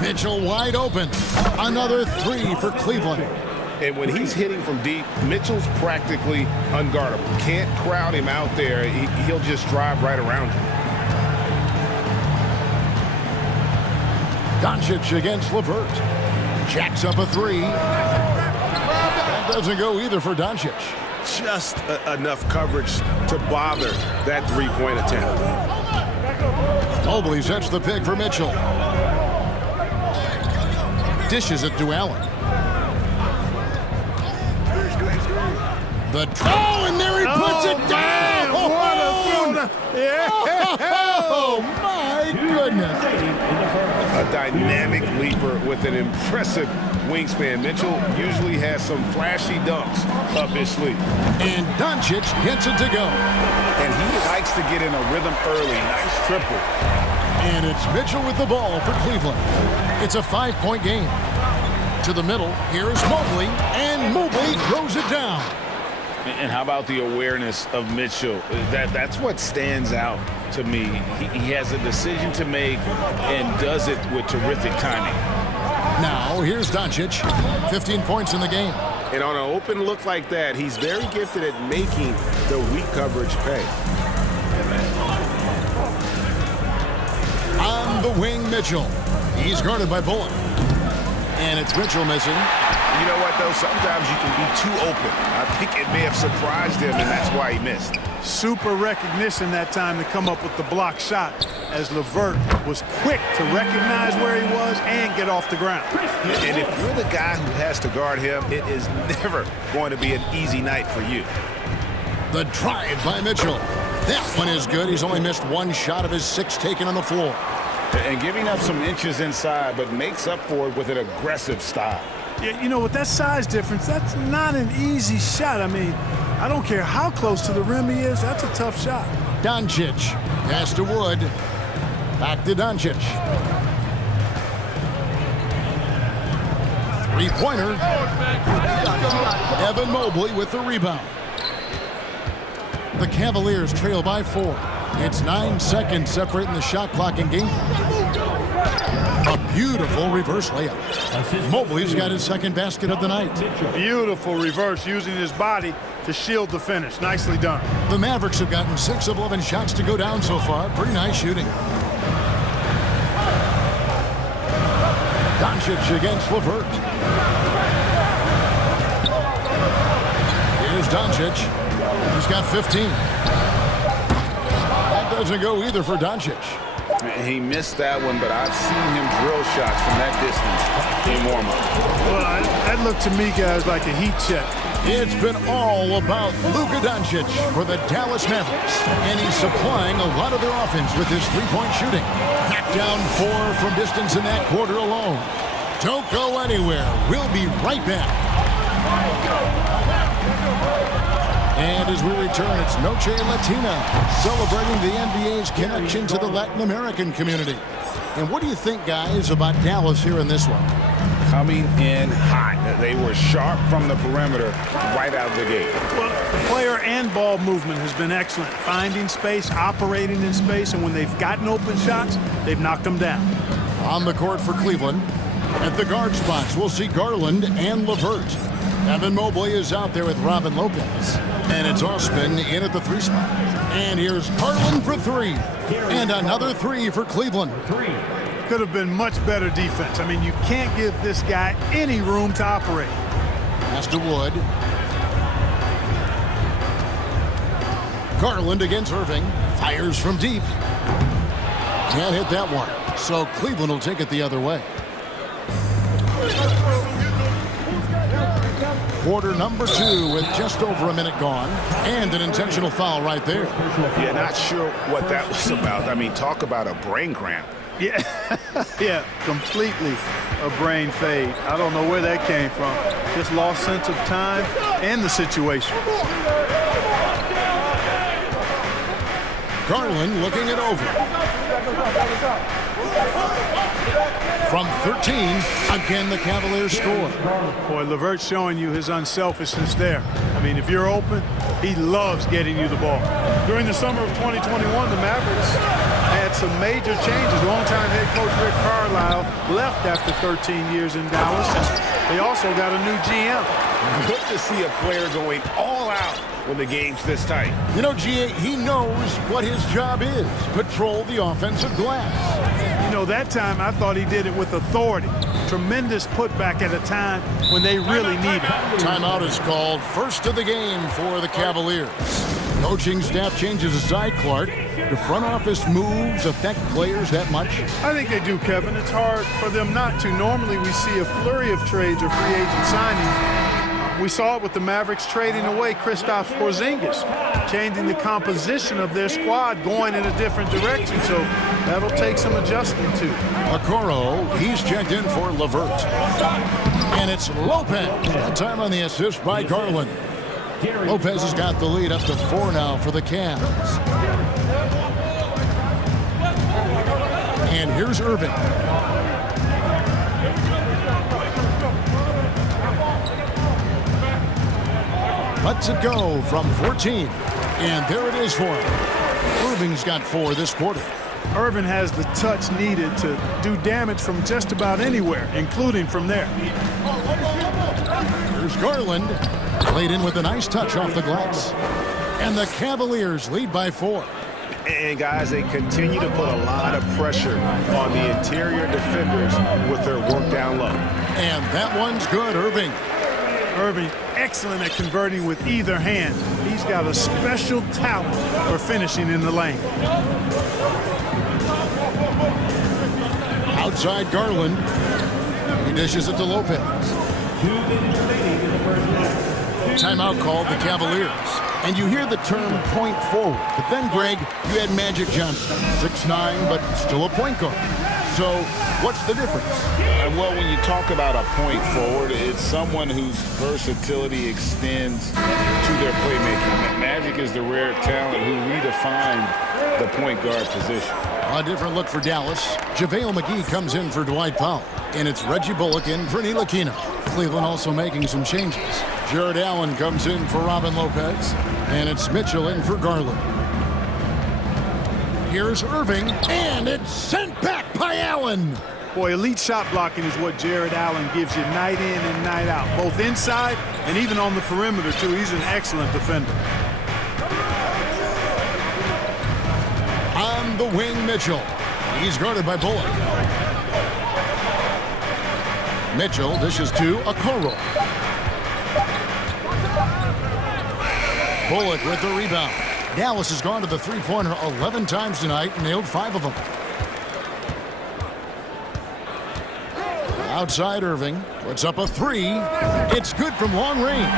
Mitchell wide open. Another three for Cleveland. And when he's hitting from deep, Mitchell's practically unguardable. Can't crowd him out there. He'll just drive right around him. Doncic against LeVert. Jacks up a three. That doesn't go either for Doncic. Just enough coverage to bother that three-point attempt. Mobley sets the pick for Mitchell. Dishes it to Allen. Oh, and there he puts it down! Oh, my goodness. A dynamic leaper with an impressive wingspan. Mitchell usually has some flashy dunks up his sleeve. And Doncic gets it to go. And he likes to get in a rhythm early. Nice triple. And it's Mitchell with the ball for Cleveland. It's a 5-point game. To the middle, here's Mobley, and Mobley throws it down. And how about the awareness of Mitchell? That's what stands out to me. He has a decision to make and does it with terrific timing. Now, here's Doncic. 15 points in the game. And on an open look like that, he's very gifted at making the weak coverage pay. On the wing, Mitchell. He's guarded by Bullock. And it's Mitchell missing. You know what, though? Sometimes you can be too open. I think it may have surprised him, and that's why he missed. Super recognition that time to come up with the block shot, as LeVert was quick to recognize where he was and get off the ground. And if you're the guy who has to guard him, it is never going to be an easy night for you. The drive by Mitchell. That one is good. He's only missed one shot of his 6 taken on the floor. And giving up some inches inside, but makes up for it with an aggressive style. Yeah, you know, with that size difference, that's not an easy shot. I mean, I don't care how close to the rim he is, that's a tough shot. Doncic. Pass to Wood. Back to Doncic. Three-pointer. Evan Mobley with the rebound. The Cavaliers trail by 4. It's 9 seconds separating the shot clock and game. A beautiful reverse layup. Mobley's got his second basket of the night. Beautiful reverse, using his body to shield the finish. Nicely done. The Mavericks have gotten 6 of 11 shots to go down so far. Pretty nice shooting. Doncic against LeVert. Here's Doncic. He's got 15. That doesn't go either for Doncic. He missed that one, but I've seen him drill shots from that distance in warm-up. Well, that looked to me, guys, like a heat check. It's been all about Luka Doncic for the Dallas Mavericks, and he's supplying a lot of their offense with his three-point shooting. Knocked down 4 from distance in that quarter alone. Don't go anywhere. We'll be right back. And as we return, it's Noche Latina, celebrating the NBA's connection to the Latin American community. And what do you think, guys, about Dallas here in this one? Coming in hot. They were sharp from the perimeter right out of the gate. Well, the player and ball movement has been excellent. Finding space, operating in space, and when they've gotten open shots, they've knocked them down. On the court for Cleveland, at the guard spots, we'll see Garland and LeVert. Evan Mobley is out there with Robin Lopez. And it's Osman in at the 3 spot. And here's Garland for 3. And another 3 for Cleveland. Could have been much better defense. I mean, you can't give this guy any room to operate. Pass to Wood. Garland against Irving. Fires from deep. Can't hit that one. So Cleveland will take it the other way. Quarter number 2 with just over a minute gone. And an intentional foul right there. Yeah, not sure what that was about. I mean, talk about a brain cramp. Yeah, yeah, completely a brain fade. I don't know where that came from. Just lost sense of time and the situation. Garland looking it over. From 13, again the Cavaliers score. Boy, LeVert's showing you his unselfishness there. I mean, if you're open, he loves getting you the ball. During the summer of 2021, the Mavericks had some major changes. Longtime head coach Rick Carlisle left after 13 years in Dallas. They also got a new GM. Good to see a player going all out when the game's this tight. You know, G.A., he knows what his job is. Patrol the offensive glass. You know, that time I thought he did it with authority. Tremendous putback at a time when they really need it. Timeout is called. First of the game for the Cavaliers. Coaching staff changes aside, Clark. Do front office moves affect players that much? I think they do, Kevin. It's hard for them not to. Normally we see a flurry of trades or free agent signings. We saw it with the Mavericks trading away Kristaps Porzingis, changing the composition of their squad, going in a different direction. So that'll take some adjusting to. Okoro, he's checked in for LeVert. And it's Lopez. That time on the assist by Garland. Lopez has got the lead up to 4 now for the Cavs. And here's Irving. Lets it go from 14. And there it is for him. Irving's got 4 this quarter. Irving has the touch needed to do damage from just about anywhere, including from there. Here's Garland. Played in with a nice touch off the glass. And the Cavaliers lead by 4. And guys, they continue to put a lot of pressure on the interior defenders with their work down low. And that one's good, Irving. Irving, excellent at converting with either hand. He's got a special talent for finishing in the lane. Outside Garland. He dishes it to Lopez. Timeout called the Cavaliers. And you hear the term point forward. But then, Greg, you had Magic Johnson, 6'9", but still a point guard. So what's the difference? Well, when you talk about a point forward, it's someone whose versatility extends to through their playmaking. Magic is the rare talent who redefined the point guard position. A different look for Dallas. JaVale McGee comes in for Dwight Powell. And it's Reggie Bullock in for Ntilikina. Cleveland also making some changes. Jared Allen comes in for Robin Lopez. And it's Mitchell in for Garland. Here's Irving, and it's sent back by Allen. Boy, elite shot blocking is what Jared Allen gives you night in and night out, both inside and even on the perimeter, too. He's an excellent defender. On the wing, Mitchell. He's guarded by Bullock. Mitchell dishes to Okoro. Bullock with the rebound. Dallas has gone to the three-pointer 11 times tonight and nailed 5 of them. Outside Irving puts up a 3. It's good from long range.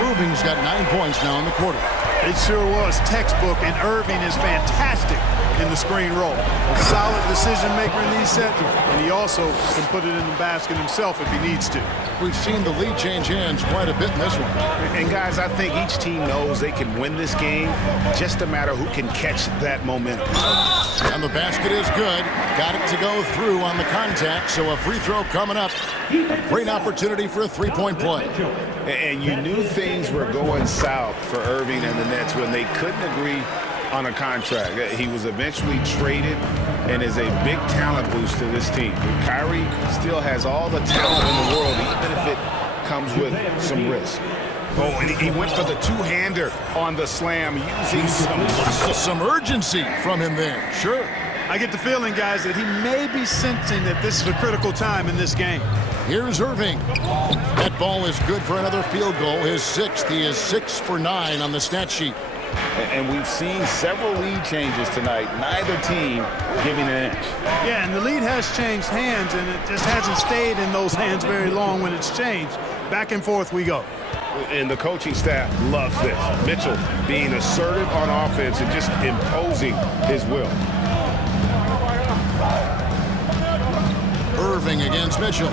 Irving's got 9 points now in the quarter. It sure was textbook, and Irving is fantastic in the screen roll. A solid decision maker in these sets, and he also can put it in the basket himself if he needs to. We've seen the lead change hands quite a bit in this one. And guys, I think each team knows they can win this game, just a matter who can catch that momentum. And the basket is good. Got it to go through on the contact, so a free throw coming up. A great opportunity for a three-point play. And you knew things were going south for Irving and the Nets when they couldn't agree on a contract. He was eventually traded and is a big talent boost to this team. Kyrie still has all the talent in the world, even if it comes with some risk. Oh, and he went for the two-hander on the slam, using some urgency from him there. Sure. I get the feeling, guys, that he may be sensing that this is a critical time in this game. Here's Irving. That ball is good for another field goal. His 6th. He is 6 for 9 on the stat sheet. And we've seen several lead changes tonight. Neither team giving an inch. Yeah, and the lead has changed hands, and it just hasn't stayed in those hands very long when it's changed. Back and forth we go. And the coaching staff loves this. Mitchell being assertive on offense and just imposing his will. Irving against Mitchell.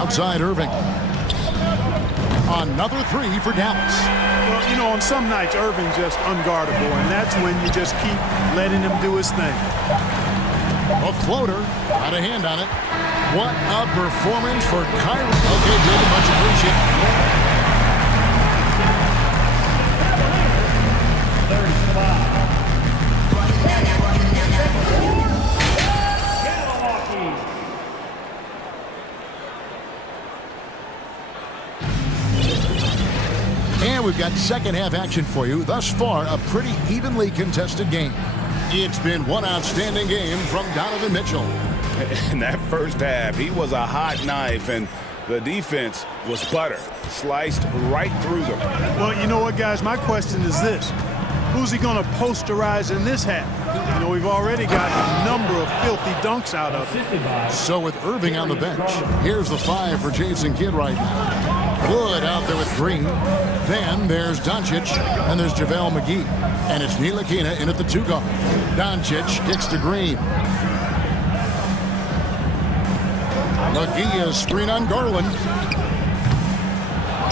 Outside Irving. Another 3 for Dallas. Well, you know, on some nights, Irving's just unguardable, and that's when you just keep letting him do his thing. A floater. Got a hand on it. What a performance for Kyrie. Okay, David, much appreciated. And we've got second half action for you. Thus far, a pretty evenly contested game. It's been one outstanding game from Donovan Mitchell. In that first half, he was a hot knife, and the defense was butter, sliced right through them. Well, you know what, guys? My question is this. Who's he going to posterize in this half? You know, we've already got a number of filthy dunks out of him. So with Irving on the bench, here's the 5 for Jason Kidd right now. Wood out there with Green. Then there's Doncic, and there's JaVale McGee. And it's Ntilikina in at the 2 guard. Doncic kicks to Green. McGee is screen on Garland.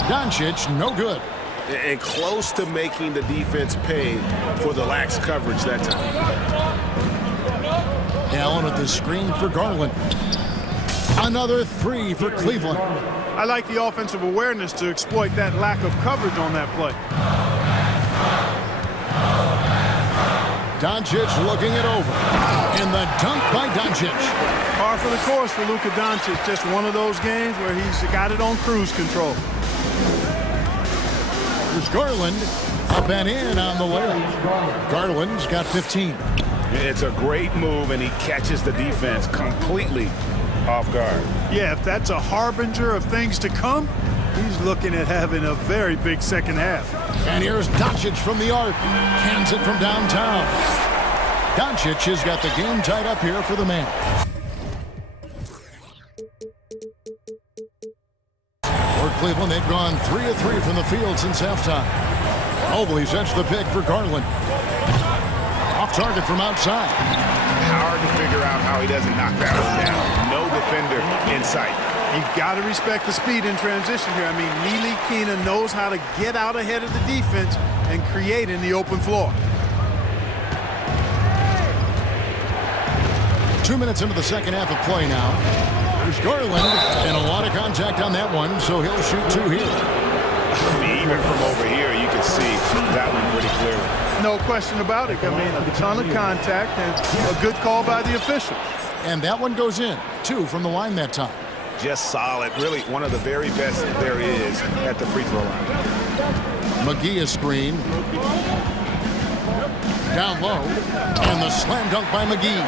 Doncic, no good. And close to making the defense pay for the lax coverage that time. Allen with the screen for Garland. Another 3 for Cleveland. I like the offensive awareness to exploit that lack of coverage on that play. Doncic looking it over. And the dunk by Doncic. Par for the course for Luka Doncic. Just one of those games where he's got it on cruise control. There's Garland. Up and in on the layup. Garland's got 15. It's a great move, and he catches the defense completely off guard. Yeah, if that's a harbinger of things to come, he's looking at having a very big second half. And here's Doncic from the arc. Cans it from downtown. Doncic has got the game tied up here for the man. For Cleveland, they've gone 3 of 3 from the field since halftime. Mobley sets the pick for Garland. Off target from outside. Hard to figure out how he doesn't knock that one down. No defender in sight. You've got to respect the speed in transition here. I mean, Neely Keenan knows how to get out ahead of the defense and create in the open floor. 2 minutes into the second half of play now. There's Garland, and a lot of contact on that one, so he'll shoot two here. Even from over here, you can see that one pretty clearly. No question about it. I mean, a ton of contact and a good call by the official. And that one goes in. 2 from the line that time. Just solid. Really one of the very best there is at the free throw line. McGee is screen. Down low. And the slam dunk by McGee.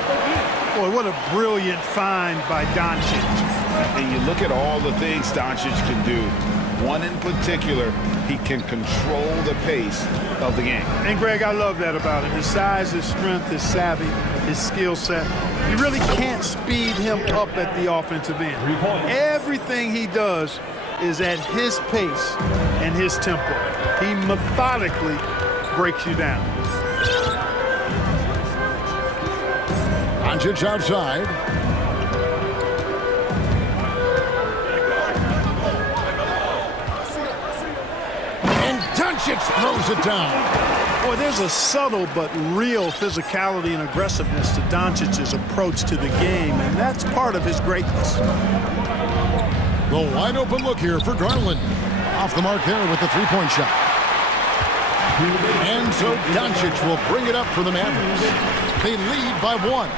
Boy, what a brilliant find by Doncic. And you look at all the things Doncic can do. One in particular, he can control the pace of the game. And Greg, I love that about him. His size, his strength, his savvy, his skill set. You really can't speed him up at the offensive end. Everything he does is at his pace and his tempo. He methodically breaks you down. Doncic outside. Doncic throws it down. Boy, there's a subtle but real physicality and aggressiveness to Doncic's approach to the game, and that's part of his greatness. The wide open look here for Garland. Off the mark there with the three-point shot. And so Doncic will bring it up for the Mavericks. They lead by 1.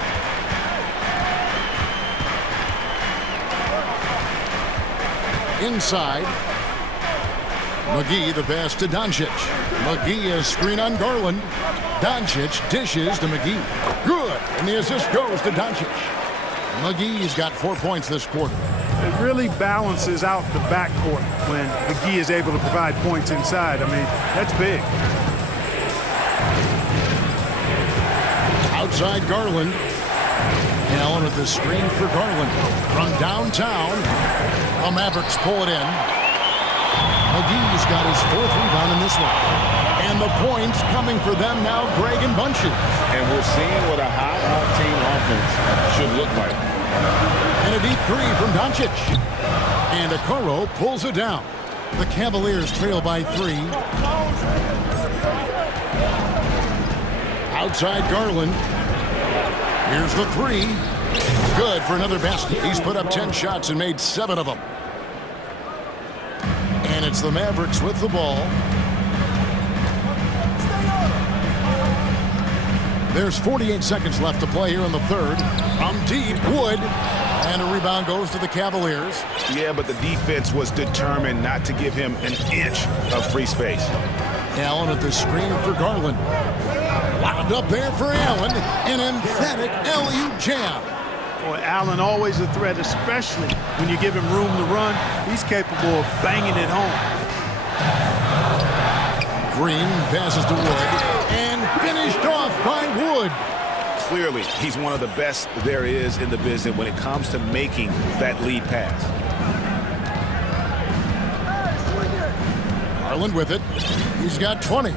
Inside. McGee the pass to Doncic. McGee is screen on Garland. Doncic dishes to McGee. Good. And the assist goes to Doncic. McGee's got 4 points this quarter. It really balances out the backcourt when McGee is able to provide points inside. I mean, that's big. Outside Garland. Allen with the screen for Garland. From downtown, the Mavericks pull it in. McGee's got his 4th rebound in this one. And the points coming for them now, Greg and bunches. And we're seeing what a high-octane offense should look like. And a deep 3 from Doncic. And Okoro pulls it down. The Cavaliers trail by 3. Outside Garland. Here's the 3. Good for another basket. He's put up 10 shots and made 7 of them. And it's the Mavericks with the ball. There's 48 seconds left to play here in the third. From deep, Wood. And a rebound goes to the Cavaliers. Yeah, but the defense was determined not to give him an inch of free space. Allen at the screen for Garland. Wound up there for Allen. An emphatic alley-oop jam. Boy, Allen always a threat, especially when you give him room to run. He's capable of banging it home. Green passes to Wood. And finished off by Wood. Clearly, he's one of the best there is in the business when it comes to making that lead pass. Garland with it. He's got 20.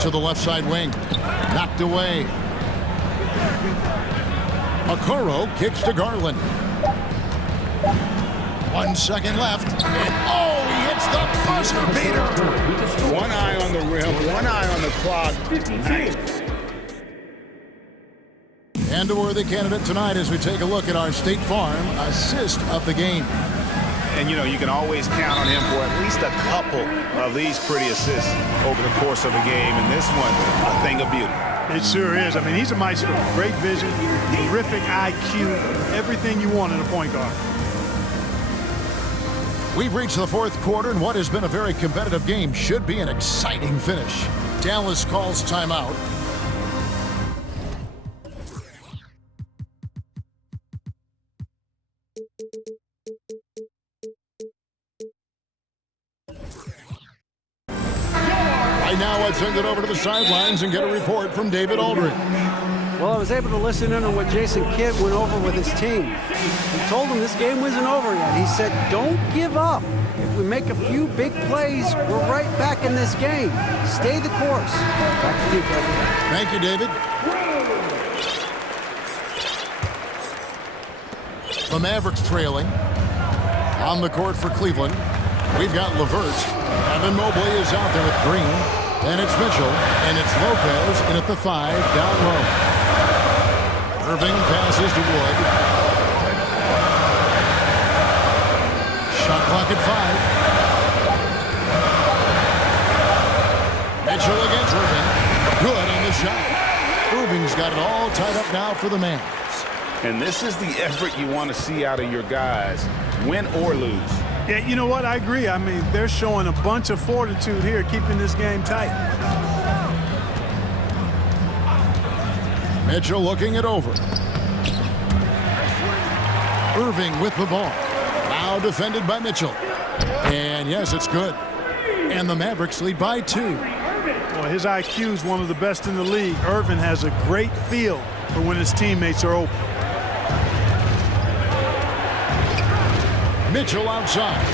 To the left side wing. Knocked away. Okoro kicks to Garland. 1 second left. And oh, he hits the buzzer beater. One eye on the rim, one eye on the clock. Nice. And a worthy candidate tonight as we take a look at our State Farm assist of the game. And, you know, you can always count on him for at least a couple of these pretty assists over the course of a game. And this one, a thing of beauty. It sure is. I mean, he's a maestro. Great vision, terrific IQ, everything you want in a point guard. We've reached the 4th quarter, and what has been a very competitive game should be an exciting finish. Dallas calls timeout. Right now, let's send it over to the sidelines and get a report from David Aldridge. Well, I was able to listen in on what Jason Kidd went over with his team. He told them this game wasn't over yet. He said, don't give up. If we make a few big plays, we're right back in this game. Stay the course. Back to you, Kevin. Thank you, David. The Mavericks trailing. On the court for Cleveland, we've got LeVert. Evan Mobley is out there with Green. And it's Mitchell. And it's Lopez in at the 5 down low. Irving passes to Wood. Shot clock at 5. Mitchell against Irving. Good on the shot. Irving's got it all tied up now for the Mavs. And this is the effort you want to see out of your guys, win or lose. Yeah, you know what? I agree. I mean, they're showing a bunch of fortitude here, keeping this game tight. Mitchell looking it over. Irving with the ball. Now defended by Mitchell. And yes, it's good. And the Mavericks lead by 2. Well, his IQ is one of the best in the league. Irving has a great feel for when his teammates are open. Mitchell outside.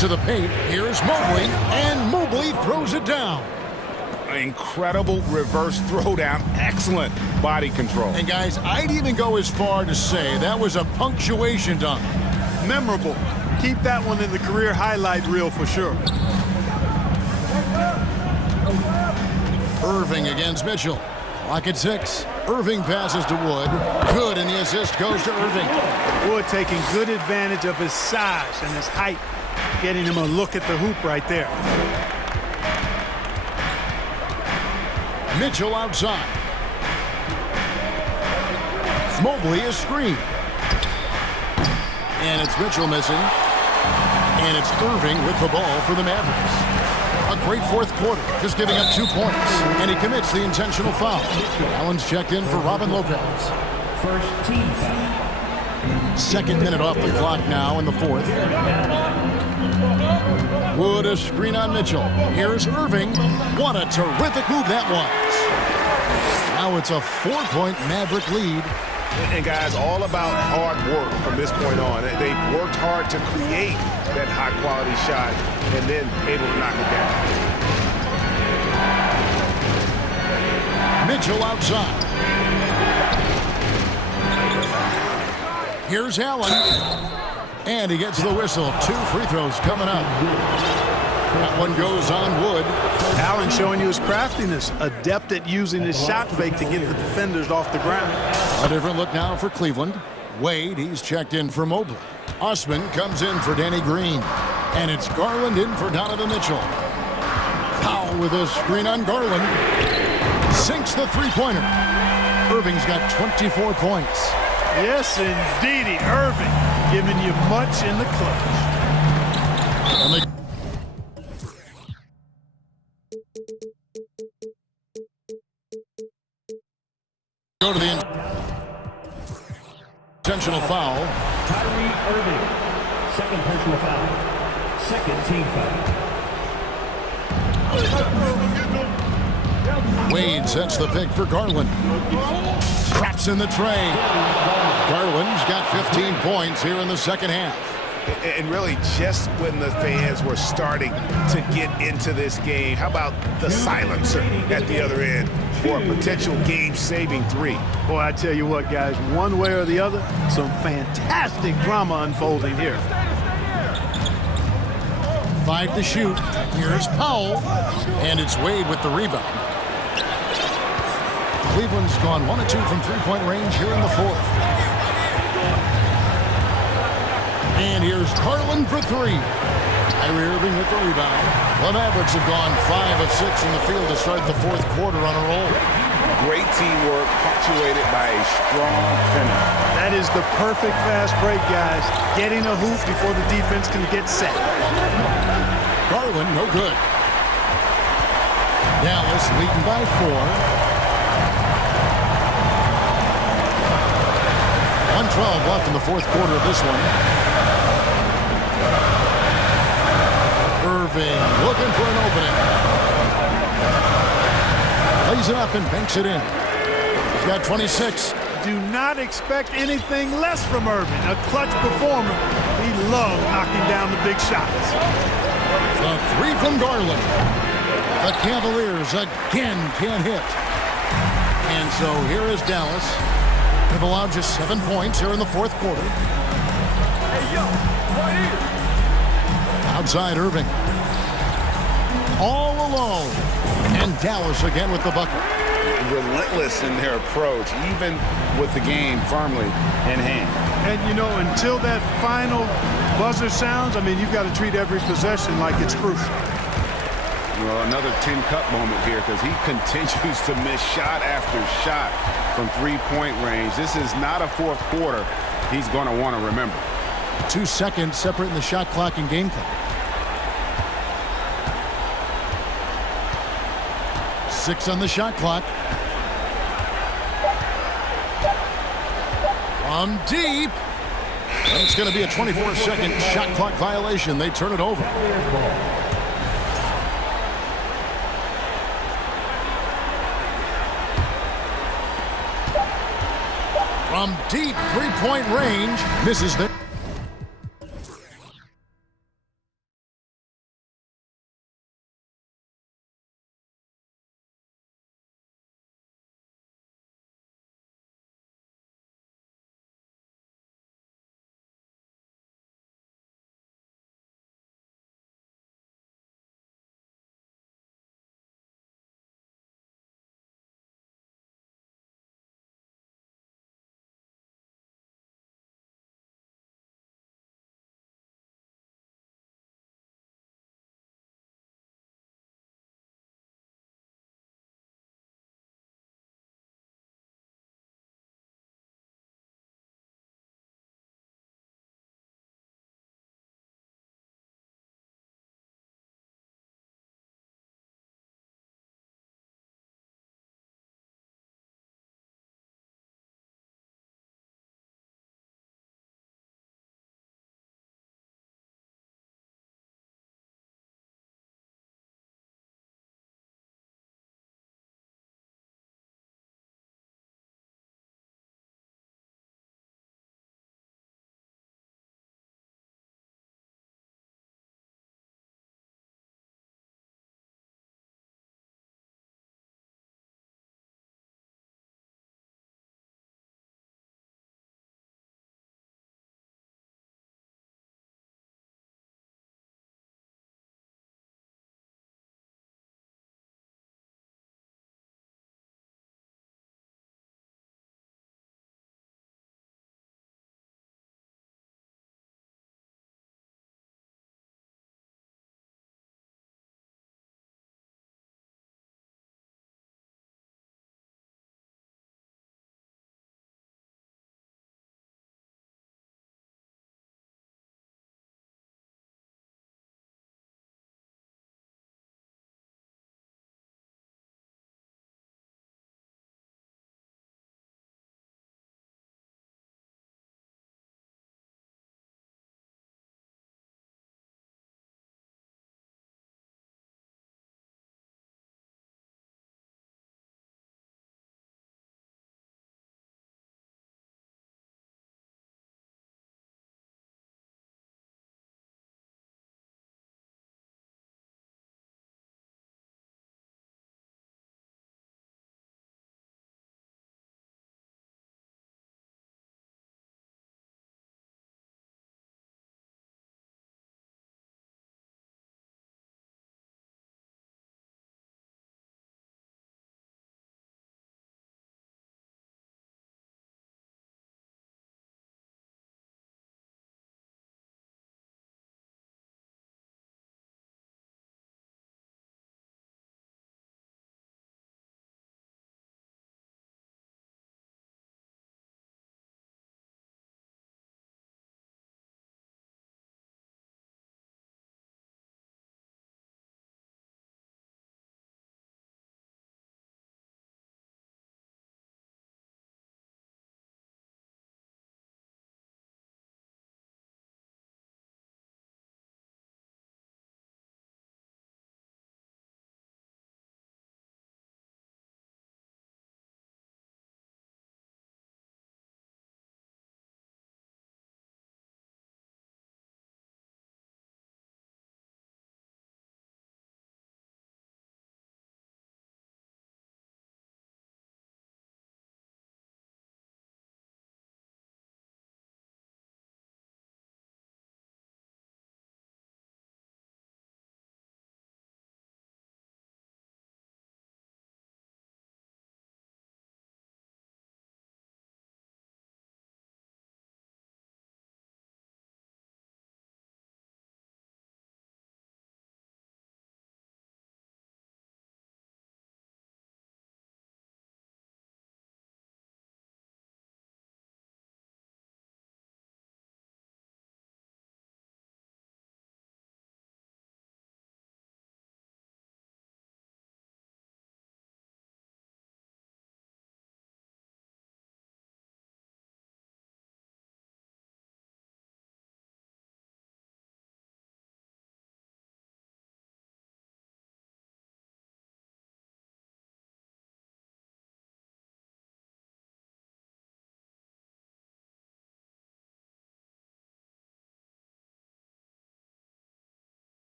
To the paint. Here's Mobley. And Mobley throws it down. Incredible reverse throwdown. Excellent body control. And guys, I'd even go as far to say that was a punctuation dunk. Memorable. Keep that one in the career highlight reel for sure. Irving against Mitchell. Clock at 6. Irving passes to Wood. Good, and the assist goes to Irving. Wood taking good advantage of his size and his height, getting him a look at the hoop right there. Mitchell outside. Mobley is screened. And it's Mitchell missing. And it's Irving with the ball for the Mavericks. A great fourth quarter, just giving up 2 points. And he commits the intentional foul. Allen's checked in for Robin Lopez. First team foul. Second minute off the clock now in the fourth. Wood a screen on Mitchell. Here's Irving. What a terrific move that was. Now it's a 4-point Maverick lead. And guys, all about hard work from this point on. They've worked hard to create that high-quality shot and then able to knock it down. Mitchell outside. Here's Allen. And he gets the whistle. 2 free throws coming up. That one goes on Wood. Allen showing you his craftiness, adept at using his shot fake to get the defenders off the ground. A different look now for Cleveland. Wade, he's checked in for Mobley. Osman comes in for Danny Green. And it's Garland in for Donovan Mitchell. Powell with a screen on Garland. Sinks the three-pointer. Irving's got 24 points. Yes, indeedy. Irving giving you much in the clutch. And they go to the intentional foul. Kyrie Irving, second personal foul. Second team foul. Wade sets the pick for Garland. Traps in the tray. Garland's got 15 points here in the second half. And really, just when the fans were starting to get into this game, how about the silencer at the other end for a potential game-saving 3? Boy, I tell you what, guys, one way or the other, some fantastic drama unfolding here. 5 to shoot. Here's Powell. And it's Wade with the rebound. Cleveland's gone 1 of 2 from three-point range here in the fourth. And here's Garland for 3. Kyrie Irving with the rebound. The Mavericks have gone 5 of 6 in the field to start the fourth quarter on a roll. Great teamwork punctuated by a strong finish. That is the perfect fast break, guys. Getting a hoop before the defense can get set. Garland, no good. Dallas leading by 4. 1:12 left in the fourth quarter of this one. Irving looking for an opening. Lays it up and banks it in. He's got 26. Do not expect anything less from Irving. A clutch performer. He loves knocking down the big shots. The 3 from Garland. The Cavaliers again can't hit. And so here is Dallas. They've allowed just 7 points here in the fourth quarter. Hey, yo, right here. Outside Irving. All alone. And Dallas again with the bucket. Relentless in their approach, even with the game firmly in hand. And, you know, until that final buzzer sounds, I mean, you've got to treat every possession like it's crucial. Well, another tin cup moment here because he continues to miss shot after shot from three-point range. This is not a fourth quarter he's going to want to remember. 2 seconds separating the shot clock and game clock. 6 on the shot clock. From deep. It's going to be a 24-second shot clock violation. They turn it over. From deep three-point range, misses there.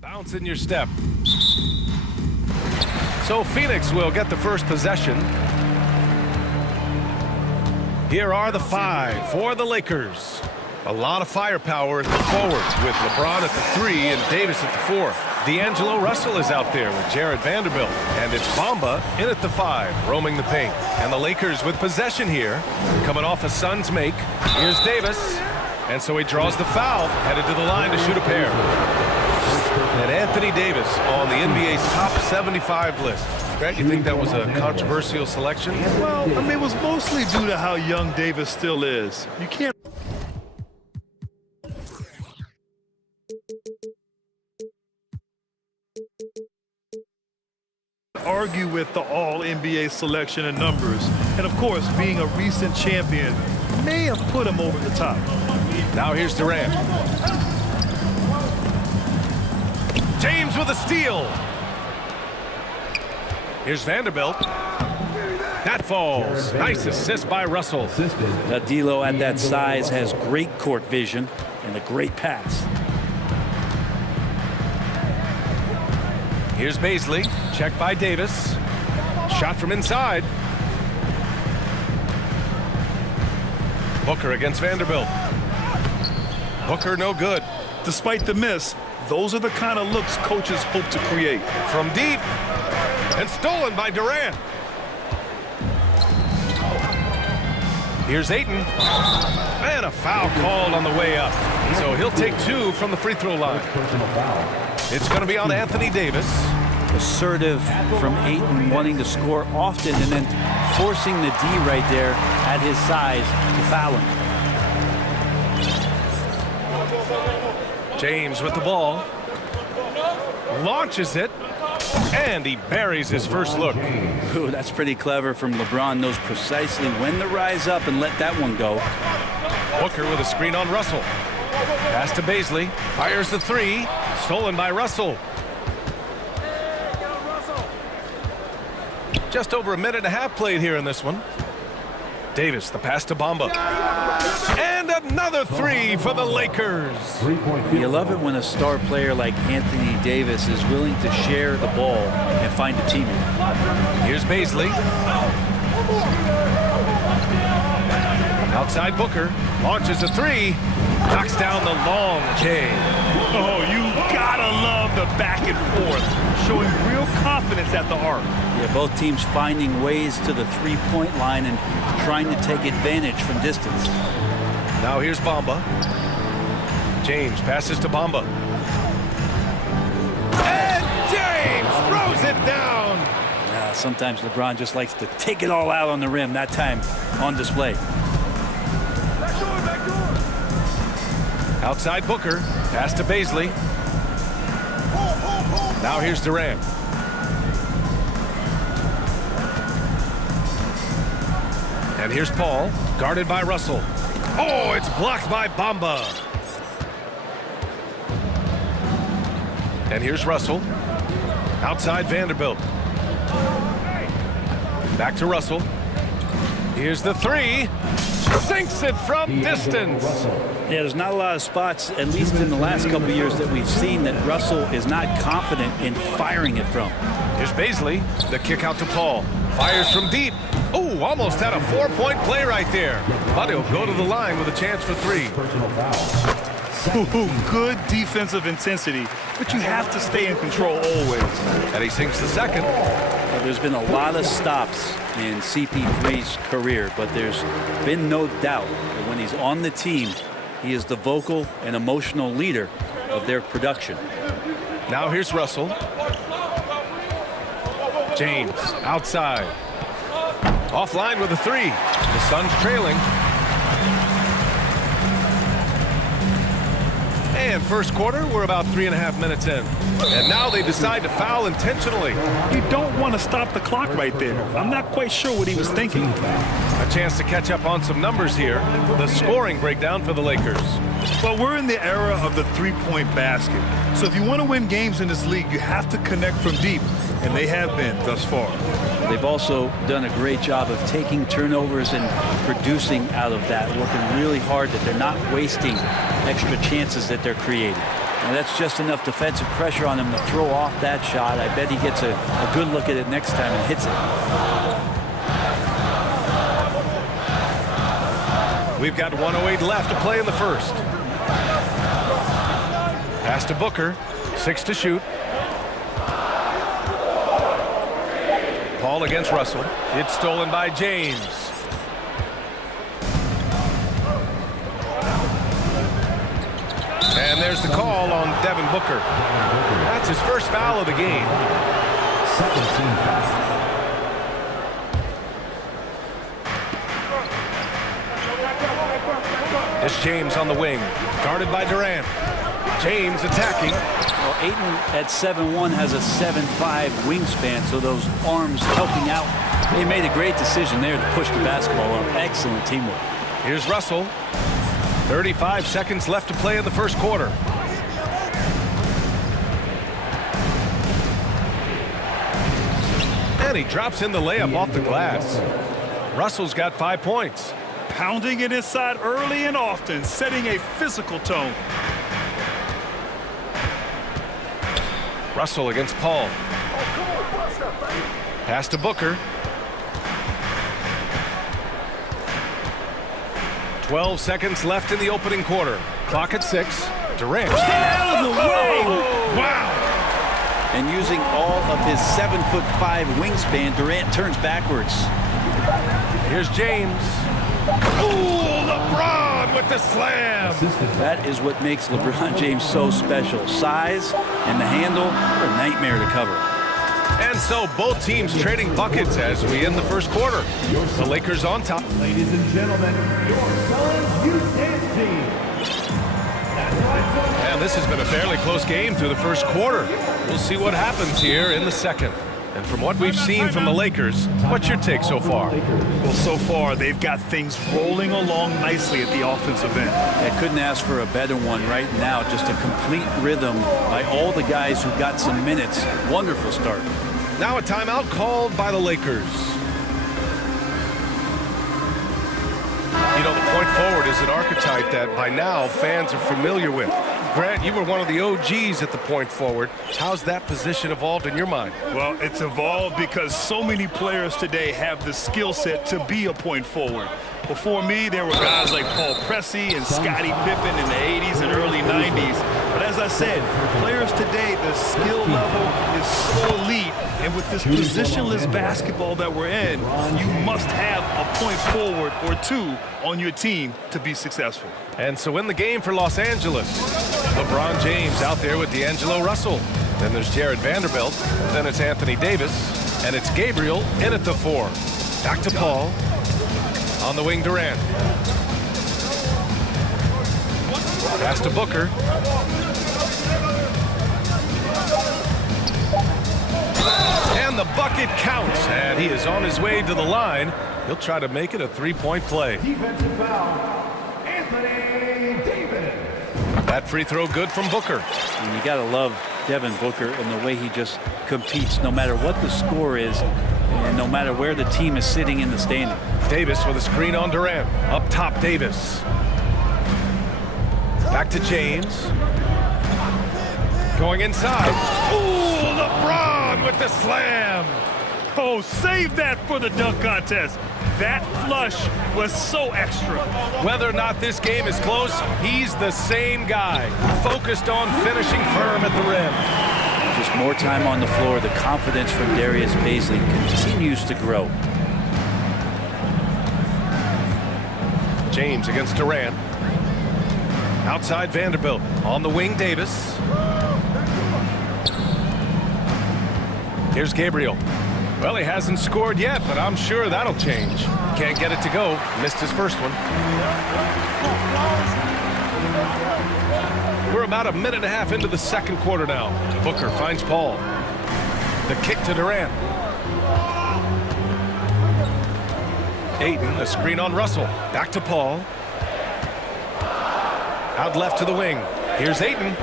Bounce in your step. So Phoenix will get the first possession. Here are the 5 for the Lakers. A lot of firepower at the forwards with LeBron at the 3 and Davis at the 4. D'Angelo Russell is out there with Jared Vanderbilt. And it's Bamba in at the 5, roaming the paint. And the Lakers with possession here, coming off a Suns make. Here's Davis. And so he draws the foul, headed to the line to shoot a pair. And Anthony Davis on the NBA's top 75 list. Greg, you think that was a controversial selection? Well, I mean, it was mostly due to how young Davis still is. You can't argue with the all-NBA selection and numbers. And of course, being a recent champion may have put him over the top. Now here's Durant. James with a steal. Here's Vanderbilt. That falls. Nice assist by Russell. D'Lo at that size has great court vision and a great pass. Here's Baisley. Check by Davis. Shot from inside. Booker against Vanderbilt. Booker no good. Despite the miss, those are the kind of looks coaches hope to create. From deep. And stolen by Durant. Here's Ayton. And a foul called on the way up. So he'll take 2 from the free throw line. It's going to be on Anthony Davis. Assertive from Ayton, wanting to score often and then forcing the D right there at his size to foul him. James with the ball. Launches it. And he buries his first look. Ooh, that's pretty clever from LeBron. Knows precisely when to rise up and let that one go. Booker with a screen on Russell. Pass to Baisley. Fires the 3. Stolen by Russell. Just over a minute and a half played here in this one. Davis, the pass to Bamba. And another 3 for the Lakers. You love it when a star player like Anthony Davis is willing to share the ball and find a teammate. Here's Baisley. Outside Booker. Launches a 3. Knocks down the long J. Oh, you gotta love the back and forth. Showing real confidence at the arc. Yeah, both teams finding ways to the three-point line and trying to take advantage from distance. Now here's Bamba. James passes to Bamba. And James throws it down. Sometimes LeBron just likes to take it all out on the rim. That time on display. Outside Booker. Pass to Baisley. Now here's Durant. And here's Paul, guarded by Russell. Oh, it's blocked by Bamba. And here's Russell. Outside Vanderbilt. Back to Russell. Here's the 3. Sinks it from distance. Yeah, there's not a lot of spots, at least in the last couple of years, that we've seen that Russell is not confident in firing it from. Here's Baisley. The kick out to Paul. Fires from deep. Oh, almost had a 4-point play right there. But he'll go to the line with a chance for 3. Good defensive intensity, but you have to stay in control always. And he sinks the second. Well, there's been a lot of stops in CP3's career, but there's been no doubt that when he's on the team, he is the vocal and emotional leader of their production. Now here's Russell. James outside. Offline with a 3. The Suns trailing. And first quarter, we're about 3.5 minutes in. And now they decide to foul intentionally. You don't want to stop the clock right there. I'm not quite sure what he was thinking. A chance to catch up on some numbers here. The scoring breakdown for the Lakers. Well, we're in the era of the three-point basket. So if you want to win games in this league, you have to connect from deep. And they have been thus far. They've also done a great job of taking turnovers and producing out of that, working really hard that they're not wasting extra chances that they're creating. And that's just enough defensive pressure on him to throw off that shot. I bet he gets a good look at it next time and hits it. We've got 1:08 left to play in the first. Pass to Booker, 6 to shoot. Paul against Russell. It's stolen by James. And there's the call on Devin Booker. That's his first foul of the game. Second team foul. It's James on the wing, guarded by Durant. James attacking. Well, Ayton at 7'1" has a 7'5" wingspan, so those arms helping out. They made a great decision there to push the basketball up. Excellent teamwork. Here's Russell. 35 seconds left to play in the first quarter. And he drops in the layup off the glass. Russell's got 5 points. Pounding it inside early and often, setting a physical tone. Russell against Paul. Pass to Booker. 12 seconds left in the opening quarter. Clock at 6. Durant. Out of the way! Wow! And using all of his 7'5" wingspan, Durant turns backwards. Here's James. Ooh, LeBron with the slam! That is what makes LeBron James so special. Size and the handle are a nightmare to cover. And so both teams trading buckets as we end the first quarter. The Lakers on top. Ladies and gentlemen, your Suns Youth Dance Team. And this has been a fairly close game through the first quarter. We'll see what happens here in the second. And from what we've seen from the Lakers, what's your take so far? Well, so far, they've got things rolling along nicely at the offensive end. I couldn't ask for a better one right now. Just a complete rhythm by all the guys who got some minutes. Wonderful start. Now a timeout called by the Lakers. You know, the point forward is an archetype that by now fans are familiar with. Grant, you were one of the OGs at the point forward. How's that position evolved in your mind? Well, it's evolved because so many players today have the skill set to be a point forward. Before me, there were guys like Paul Pressey and Scottie Pippen in the 80s and early 90s. But as I said, players today, the skill level is so elite. And with this positionless basketball that we're in, you must have a point forward or two on your team to be successful. And so in the game for Los Angeles, LeBron James out there with D'Angelo Russell. Then there's Jared Vanderbilt. Then it's Anthony Davis. And it's Gabriel in at the 4. Back to Paul. On the wing, Durant. Pass to Booker. And the bucket counts. And he is on his way to the line. He'll try to make it a three-point play. Defensive foul, Anthony Davis. That free throw good from Booker. And you got to love Devin Booker and the way he just competes no matter what the score is and no matter where the team is sitting in the standing. Davis with a screen on Durant. Up top, Davis. Back to James. Going inside. Ooh, LeBron with the slam. Oh, save that for the dunk contest. That flush was so extra. Whether or not this game is close, he's the same guy. Focused on finishing firm at the rim. Just more time on the floor. The confidence from Darius Bazley continues to grow. James against Durant. Outside Vanderbilt. On the wing, Davis. Here's Gabriel. Well, he hasn't scored yet, but I'm sure that'll change. Can't get it to go. Missed his first one. We're about a minute and a half into the second quarter now. Booker finds Paul. The kick to Durant. Ayton, a screen on Russell. Back to Paul. Out left to the wing. Here's Ayton.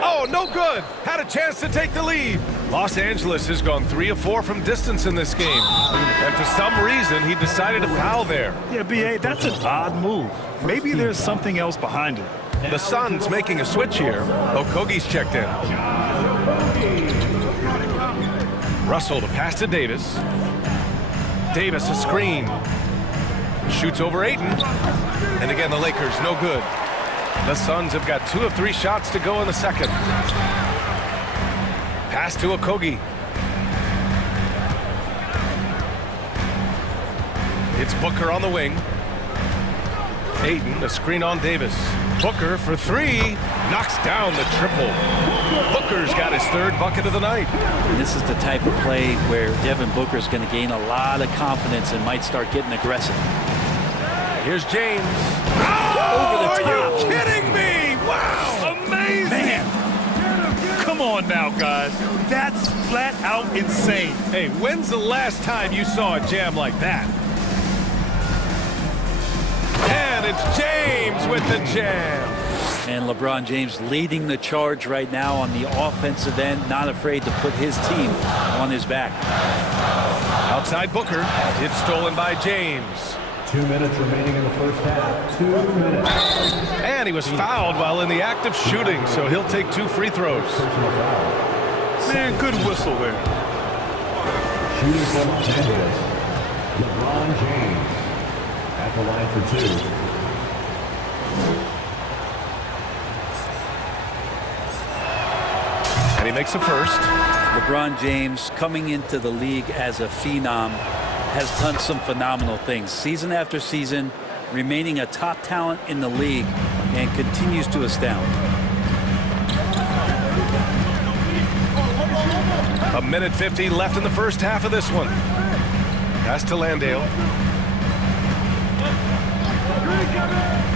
Oh, no good. Had a chance to take the lead. Los Angeles has gone 3 of 4 from distance in this game. And for some reason, he decided to foul there. Yeah, B.A., that's an odd move. Maybe there's something else behind it. The Suns making a switch here. Okogie's checked in. Russell to pass to Davis. Davis a screen. Shoots over Ayton. And again, the Lakers no good. The Suns have got 2 of 3 shots to go in the second. Pass to Okogie. It's Booker on the wing. Ayton, a screen on Davis. Booker for 3, knocks down the triple. Booker's got his 3rd bucket of the night. And this is the type of play where Devin Booker's going to gain a lot of confidence and might start getting aggressive. Here's James. Oh, Over the top. Are you kidding me? Wow. Amazing. Man. Come on now, guys. That's flat out insane. Hey, when's the last time you saw a jam like that? And it's James with the jam. And LeBron James leading the charge right now on the offensive end, not afraid to put his team on his back. Outside Booker. It's stolen by James. 2 minutes remaining in the first half. 2 minutes. And he was fouled while in the act of shooting, so he'll take 2 free throws. Man, good whistle there. Shooting for Los Angeles, LeBron James at the line for 2. And he makes the first. LeBron James, coming into the league as a phenom, has done some phenomenal things. Season after season, remaining a top talent in the league, and continues to astound. A minute 50 left in the first half of this one. Pass to Landale.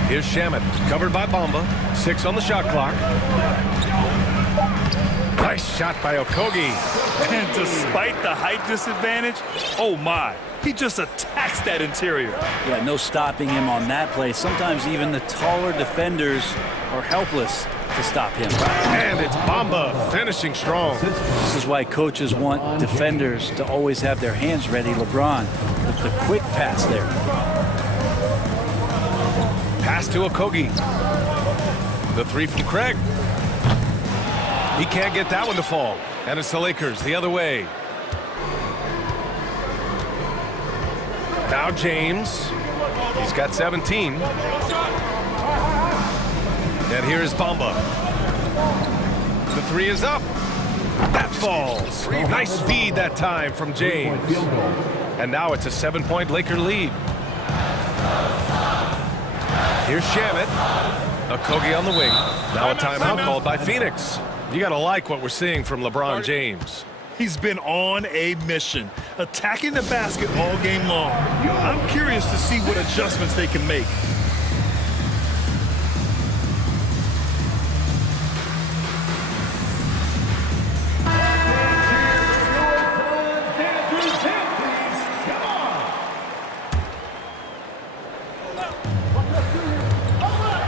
Here's Shamet, covered by Bamba. 6 on the shot clock. Nice shot by Okogie. And despite the height disadvantage, oh my, he just attacks that interior. Yeah, no stopping him on that play. Sometimes even the taller defenders are helpless to stop him. And it's Bamba finishing strong. This is why coaches want defenders to always have their hands ready. LeBron with the quick pass there. Pass to Okogie. The 3 from Craig. He can't get that one to fall. And it's the Lakers the other way. Now James. He's got 17. And here is Bamba. The 3 is up. That falls. Nice feed that time from James. And now it's a 7-point Laker lead. Here's Shamet. Okogie on the wing. Now a timeout called by Phoenix. You got to like what we're seeing from LeBron James. He's been on a mission, attacking the basket all game long. I'm curious to see what adjustments they can make.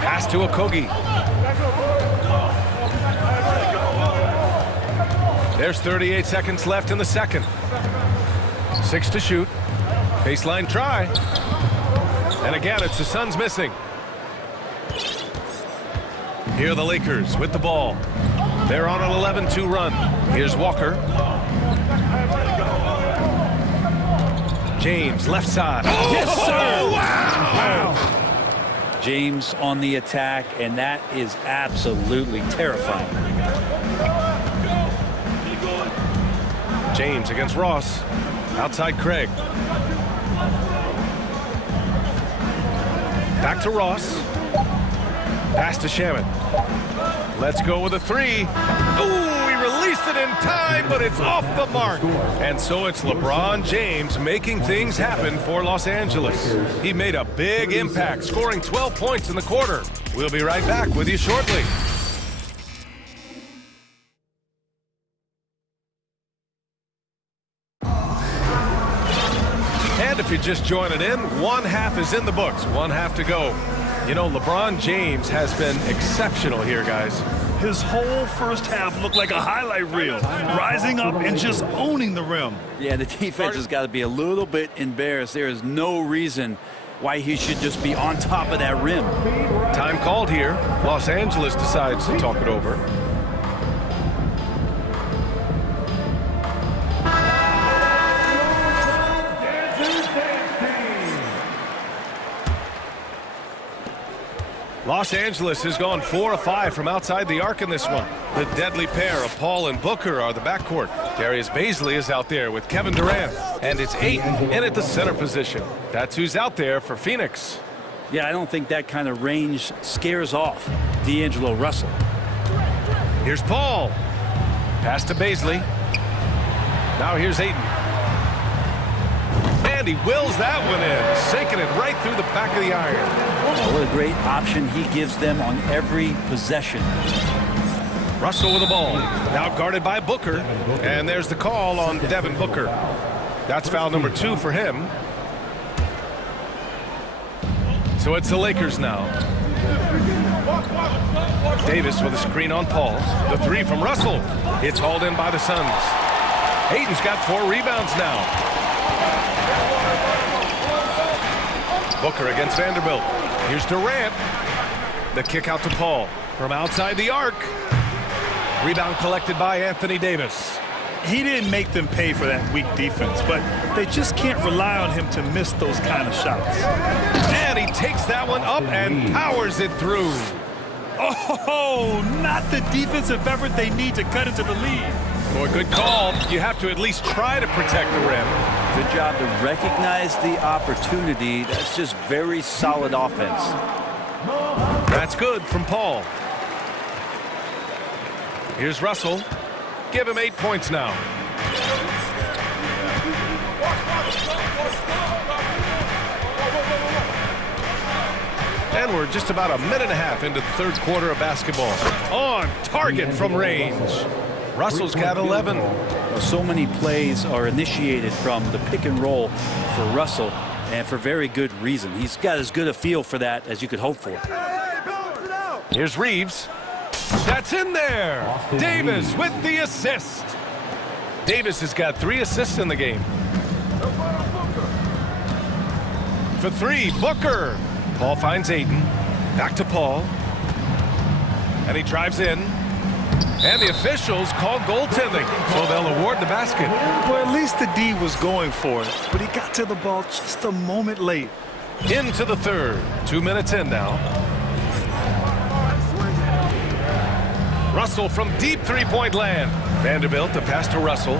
Pass to Okogie. There's 38 seconds left in the second. 6 to shoot. Baseline try. And again, it's the Suns missing. Here are the Lakers with the ball. They're on an 11-2 run. Here's Walker. James, left side. Oh, yes, sir! Wow! James on the attack, and that is absolutely terrifying. James against Ross. Outside Craig. Back to Ross. Pass to Shamet. Let's go with a 3. Ooh, he released it in time, but it's off the mark. And so it's LeBron James making things happen for Los Angeles. He made a big impact, scoring 12 points in the quarter. We'll be right back with you shortly. And if you're just joining in, 1 half is in the books, 1 half to go. You know, LeBron James has been exceptional here, guys. His whole first half looked like a highlight reel, rising up and just owning the rim. Yeah, the defense has got to be a little bit embarrassed. There is no reason why he should just be on top of that rim. Time called here. Los Angeles decides to talk it over. Los Angeles has gone 4 of 5 from outside the arc in this one. The deadly pair of Paul and Booker are the backcourt. Darius Bazley is out there with Kevin Durant. And it's Ayton in at the center position. That's who's out there for Phoenix. Yeah, I don't think that kind of range scares off D'Angelo Russell. Here's Paul. Pass to Bazley. Now here's Ayton. And he wills that one in, sinking it right through the back of the iron. What a great option he gives them on every possession. Russell with the ball. Now guarded by Booker. And there's the call on Devin Booker. That's foul number 2 for him. So it's the Lakers now. Davis with a screen on Paul. The 3 from Russell. It's hauled in by the Suns. Ayton's got 4 rebounds now. Booker against Vanderbilt. Here's Durant. The kick out to Paul from outside the arc. Rebound collected by Anthony Davis. He didn't make them pay for that weak defense, but they just can't rely on him to miss those kind of shots. And he takes that one up and powers it through. Oh, not the defensive effort they need to cut into the lead. Boy, good call. You have to at least try to protect the rim. Good job to recognize the opportunity. That's just very solid offense. That's good from Paul. Here's Russell. Give him 8 points now. And we're just about a minute and a half into the third quarter of basketball. On target from range. Russell's got 11. So many plays are initiated from the pick and roll for Russell, and for very good reason. He's got as good a feel for that as you could hope for. Here's Reeves. That's in there. Davis with the assist. Davis has got 3 assists in the game. For 3, Booker. Paul finds Ayton. Back to Paul. And he drives in. And the officials call goaltending, so they'll award the basket. Well, at least the D was going for it, but he got to the ball just a moment late. Into the third. 2 minutes in now. Russell from deep three-point land. Vanderbilt, the pass to Russell.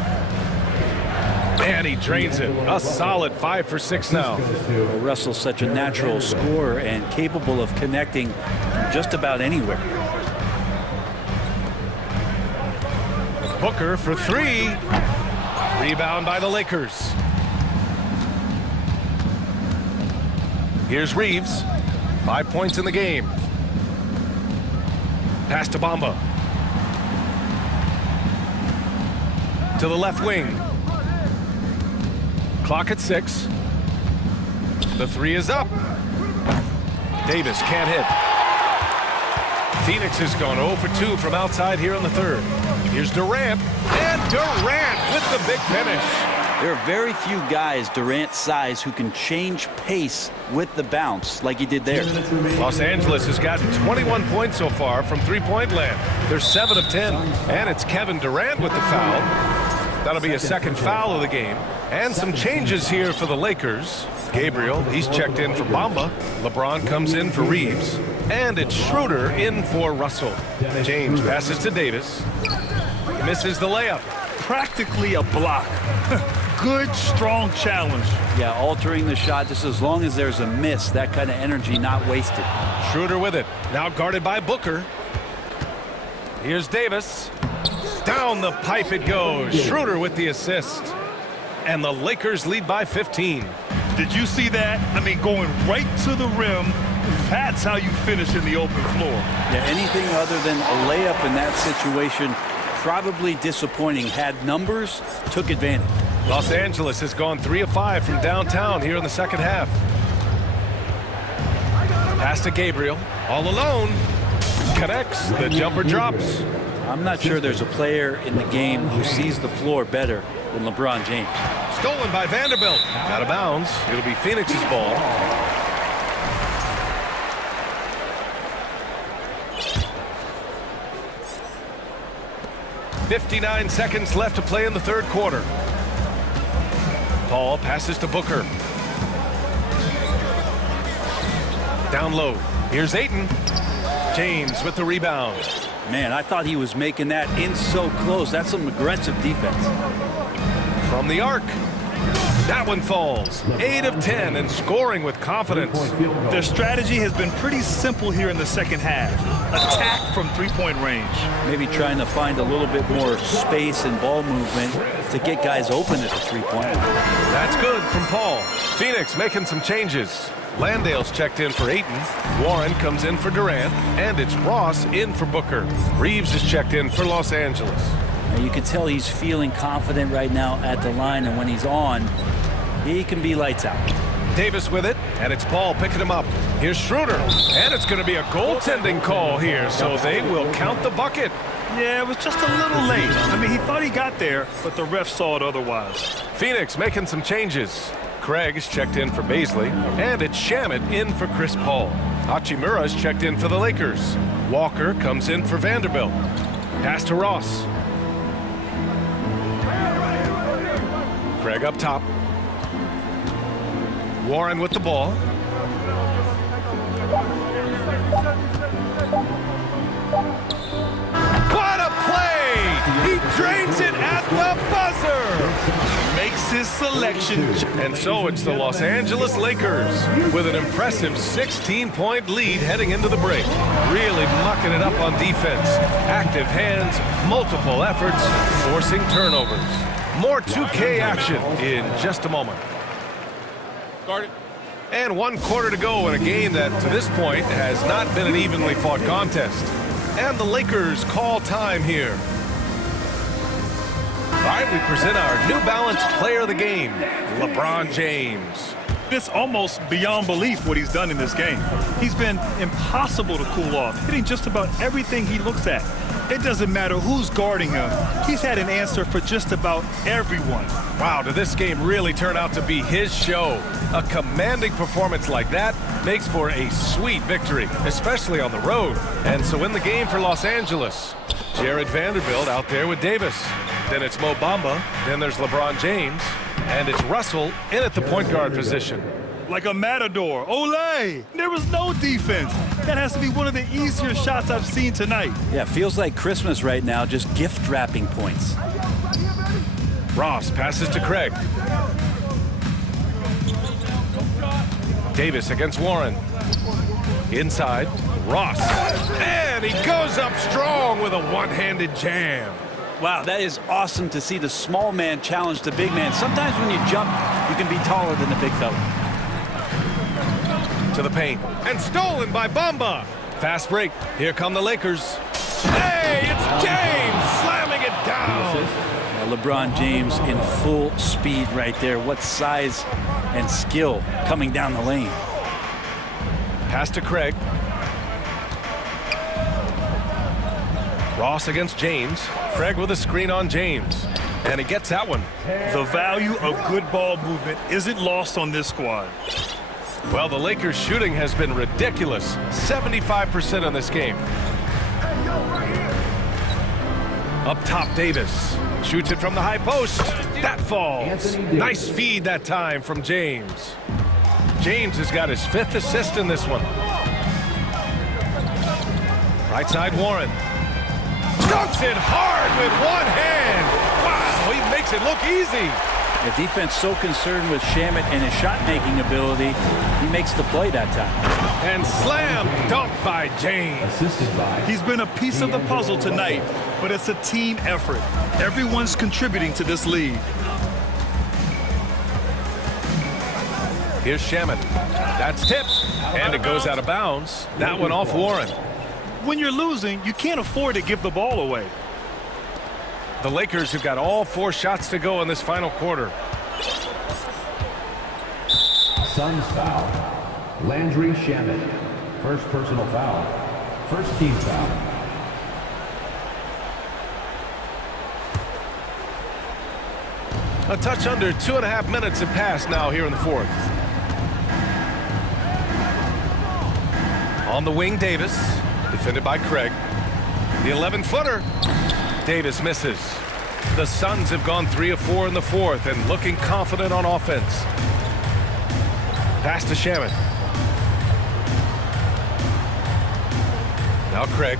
And he drains it. A solid 5 for 6 now. Well, Russell's such a natural scorer and capable of connecting from just about anywhere. Booker for 3. Rebound by the Lakers. Here's Reeves. 5 points in the game. Pass to Bamba. To the left wing. Clock at 6. The 3 is up. Davis can't hit. Phoenix has gone 0 for 2 from outside here in the third. Here's Durant. And Durant with the big finish. There are very few guys Durant's size who can change pace with the bounce like he did there. Los Angeles has gotten 21 points so far from three-point land. They're 7 of 10. And it's Kevin Durant with the foul. That'll be a second foul of the game. And some changes here for the Lakers. Gabriel, he's checked in for Bamba. LeBron comes in for Reeves. And it's Schroeder in for Russell. James passes to Davis. Misses the layup. Practically a block. Good, strong challenge. Yeah, altering the shot just as long as there's a miss. That kind of energy not wasted. Schroeder with it. Now guarded by Booker. Here's Davis. Down the pipe it goes. Schroeder with the assist. And the Lakers lead by 15. Did you see that? I mean, going right to the rim. That's how you finish in the open floor. Yeah, anything other than a layup in that situation, probably disappointing. Had numbers, took advantage. Los Angeles has gone 3 of 5 from downtown here in the second half. Pass to Gabriel. All alone. Connects. The jumper drops. I'm not sure there's a player in the game who sees the floor better than LeBron James. Stolen by Vanderbilt. Out of bounds. It'll be Phoenix's ball. 59 seconds left to play in the third quarter. Paul passes to Booker. Down low. Here's Ayton. James with the rebound. Man, I thought he was making that in so close. That's some aggressive defense. From the arc. That one falls. 8 of 10 and scoring with confidence. Their strategy has been pretty simple here in the second half. Attack from three-point range. Maybe trying to find a little bit more space and ball movement to get guys open at the three-point. That's good from Paul. Phoenix making some changes. Landale's checked in for Ayton. Warren comes in for Durant. And it's Ross in for Booker. Reeves is checked in for Los Angeles. Now you can tell he's feeling confident right now at the line, and when he's on, he can be lights out. Davis with it, and it's Paul picking him up. Here's Schroeder, and it's going to be a goaltending call here, so they will count the bucket. Yeah, it was just a little late. I mean, he thought he got there, but the ref saw it otherwise. Phoenix making some changes. Craig is checked in for Baisley, and it's Shamet in for Chris Paul. Hachimura is checked in for the Lakers. Walker comes in for Vanderbilt. Pass to Ross. Craig up top. Warren with the ball. What a play! He drains it at the buzzer! Makes his selection. And so it's the Los Angeles Lakers with an impressive 16-point lead heading into the break. Really mucking it up on defense. Active hands, multiple efforts, forcing turnovers. More 2K action in just a moment. And 1 quarter to go in a game that, to this point, has not been an evenly fought contest. And the Lakers call time here. All right, we present our New Balance player of the game, LeBron James. It's almost beyond belief what he's done in this game. He's been impossible to cool off, hitting just about everything he looks at. It doesn't matter who's guarding him. He's had an answer for just about everyone. Wow, did this game really turn out to be his show? A commanding performance like that makes for a sweet victory, especially on the road. And so in the game for Los Angeles, Jared Vanderbilt out there with Davis. Then it's Mo Bamba. Then there's LeBron James. And it's Russell in at the point guard position. Like a matador. Olay! There was no defense. That has to be one of the easier shots I've seen tonight. Yeah, feels like Christmas right now, just gift wrapping points. Ross passes to Craig. Davis against Warren. Inside, Ross. And he goes up strong with a one-handed jam. Wow, that is awesome to see the small man challenge the big man. Sometimes when you jump, you can be taller than the big fella. To the paint, and stolen by Bamba. Fast break. Here come the Lakers. Hey, it's James slamming it down. LeBron James in full speed right there. What size and skill coming down the lane. Pass to Craig. Ross against James. Craig with a screen on James. And he gets that one. The value of good ball movement isn't lost on this squad. Well, the Lakers' shooting has been ridiculous. 75% in this game. Up top, Davis. Shoots it from the high post. That falls. Nice feed that time from James. James has got his 5th assist in this one. Right side, Warren. Dunks it hard with one hand. Wow, he makes it look easy. The defense so concerned with Shamet and his shot-making ability, he makes the play that time. And slam dunk by James. He's been a piece of the puzzle tonight, but it's a team effort. Everyone's contributing to this lead. Here's Shamet. That's tipped, and it goes out of bounds. That one off Warren. When you're losing, you can't afford to give the ball away. The Lakers have got all 4 shots to go in this final quarter. Suns foul. Landry Shamet. First personal foul. First team foul. A touch under 2.5 minutes have passed now here in the 4th. On the wing, Davis. Defended by Craig. The 11-footer. Davis misses. The Suns have gone 3 of 4 in the fourth and looking confident on offense. Pass to Shaman. Now Craig.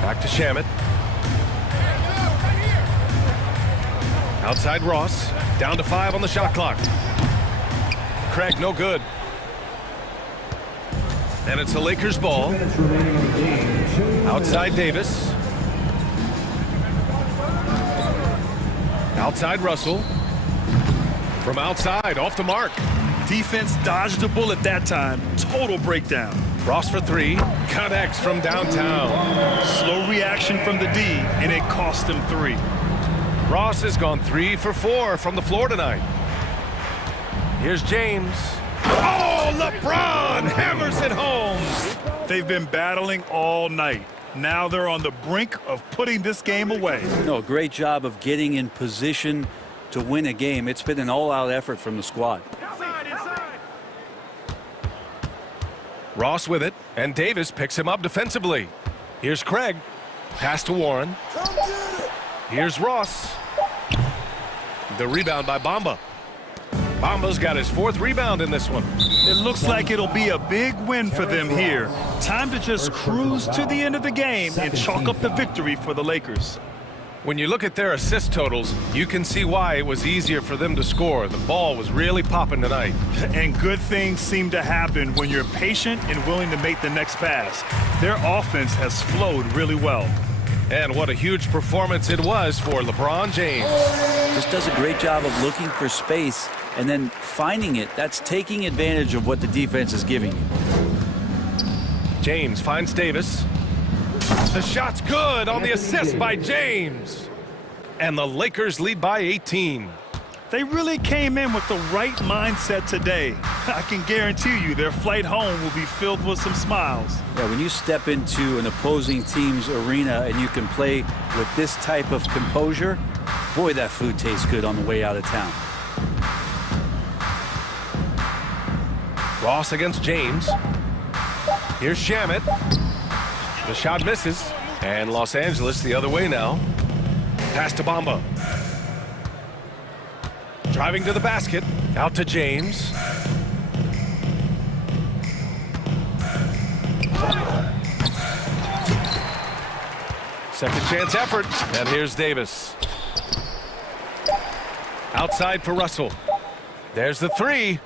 Back to Shaman. Outside Ross. Down to 5 on the shot clock. Craig, no good. And it's the Lakers ball. Outside Davis. Outside Russell. From outside, off the mark. Defense dodged a bullet that time. Total breakdown. Ross for 3. Connects from downtown. Slow reaction from the D, and it cost him 3. Ross has gone 3 for 4 from the floor tonight. Here's James. Oh, LeBron hammers it home. They've been battling all night. Now they're on the brink of putting this game away. No, great job of getting in position to win a game. It's been an all-out effort from the squad. Ross with it, and Davis picks him up defensively. Here's Craig. Pass to Warren. Here's Ross. The rebound by Bamba. Bamba's got his 4th rebound in this one. It looks like it'll be a big win for them here. Time to just cruise to the end of the game and chalk up the victory for the Lakers. When you look at their assist totals, you can see why it was easier for them to score. The ball was really popping tonight. And good things seem to happen when you're patient and willing to make the next pass. Their offense has flowed really well. And what a huge performance it was for LeBron James. Just does a great job of looking for space and then finding it. That's taking advantage of what the defense is giving you. James finds Davis. The shot's good on the assist by James. And the Lakers lead by 18. They really came in with the right mindset today. I can guarantee you their flight home will be filled with some smiles. Yeah, when you step into an opposing team's arena and you can play with this type of composure, boy, that food tastes good on the way out of town. Ross against James. Here's Shamet. The shot misses. And Los Angeles the other way now. Pass to Bamba. Driving to the basket. Out to James. Second chance effort. And here's Davis. Outside for Russell. There's the 3.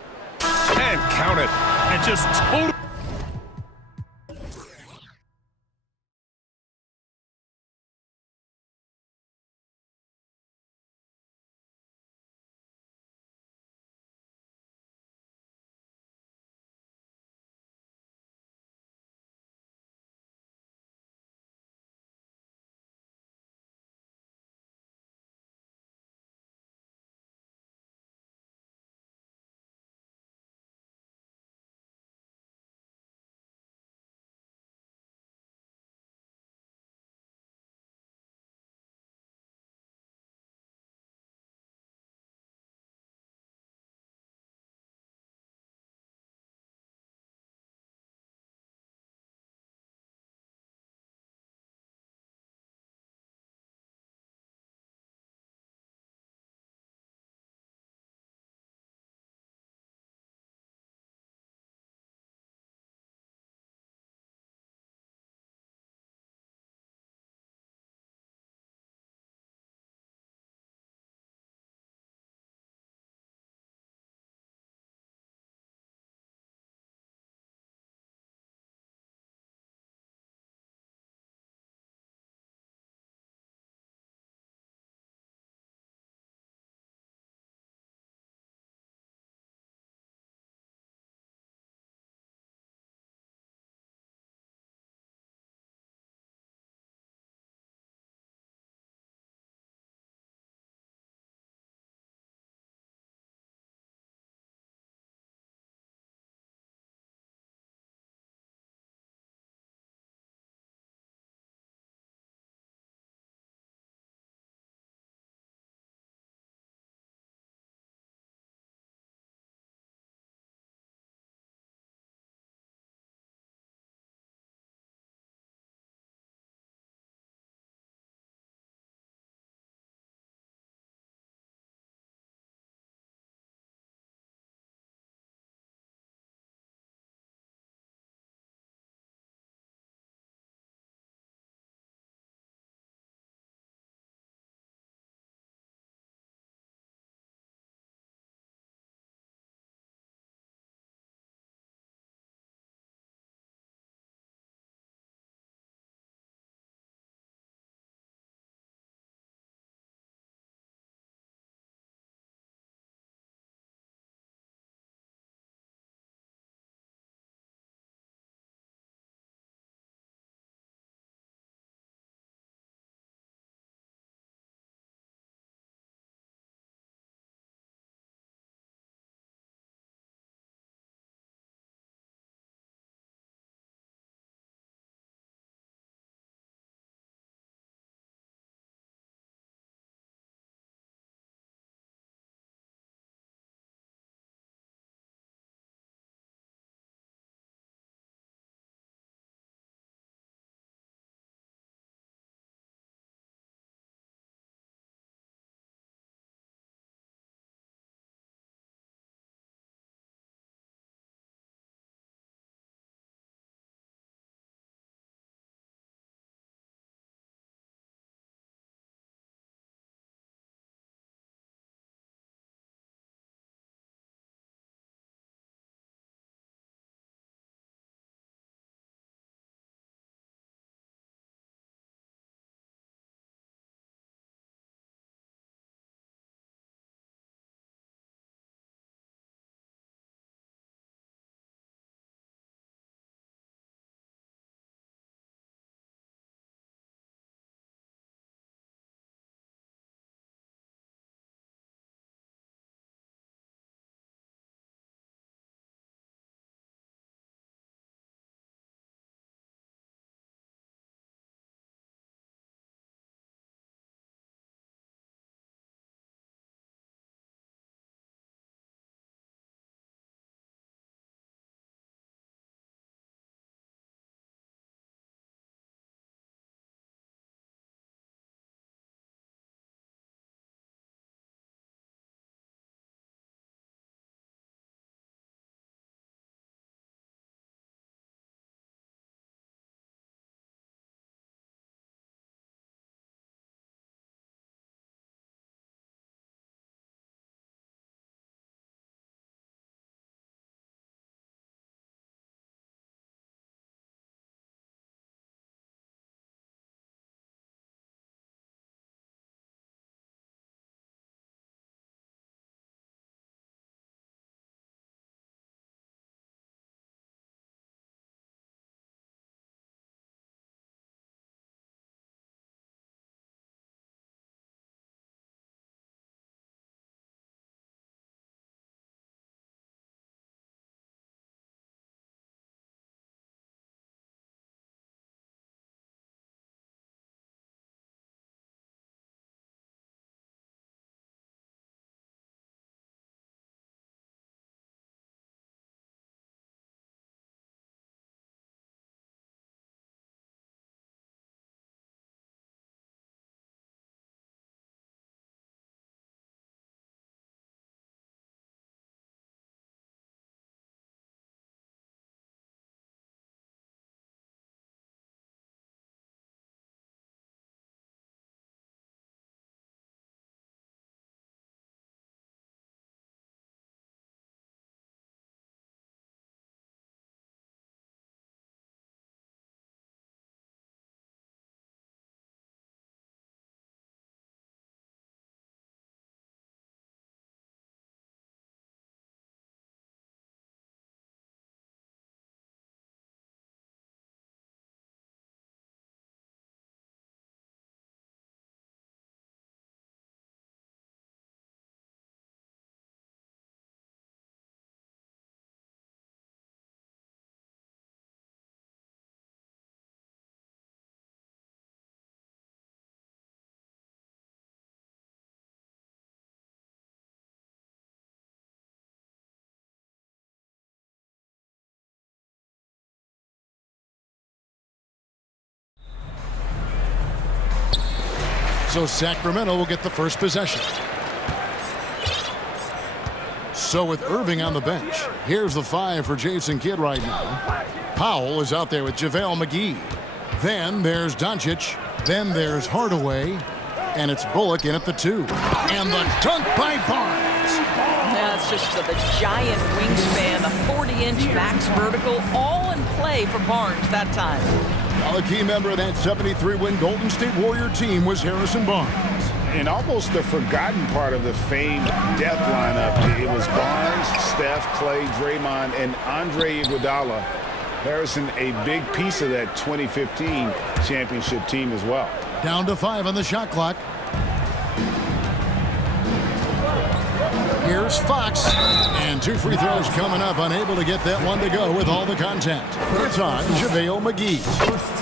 And count it. And just totally So Sacramento will get the first possession. So with Irving on the bench, here's the 5 for Jason Kidd right now. Powell is out there with JaVale McGee. Then there's Doncic. Then there's Hardaway. And it's Bullock in at the 2. And the dunk by Barnes. Yeah, it's just the giant wingspan, a 40-inch max vertical, all in play for Barnes that time. Well, a key member of that 73-win Golden State Warrior team was Harrison Barnes. And almost the forgotten part of the famed death lineup, it was Barnes, Steph, Clay, Draymond, and Andre Iguodala. Harrison, a big piece of that 2015 championship team as well. Down to 5 on the shot clock. Here's Fox. And 2 free throws coming up. Unable to get that one to go with all the contact. It's on JaVale McGee.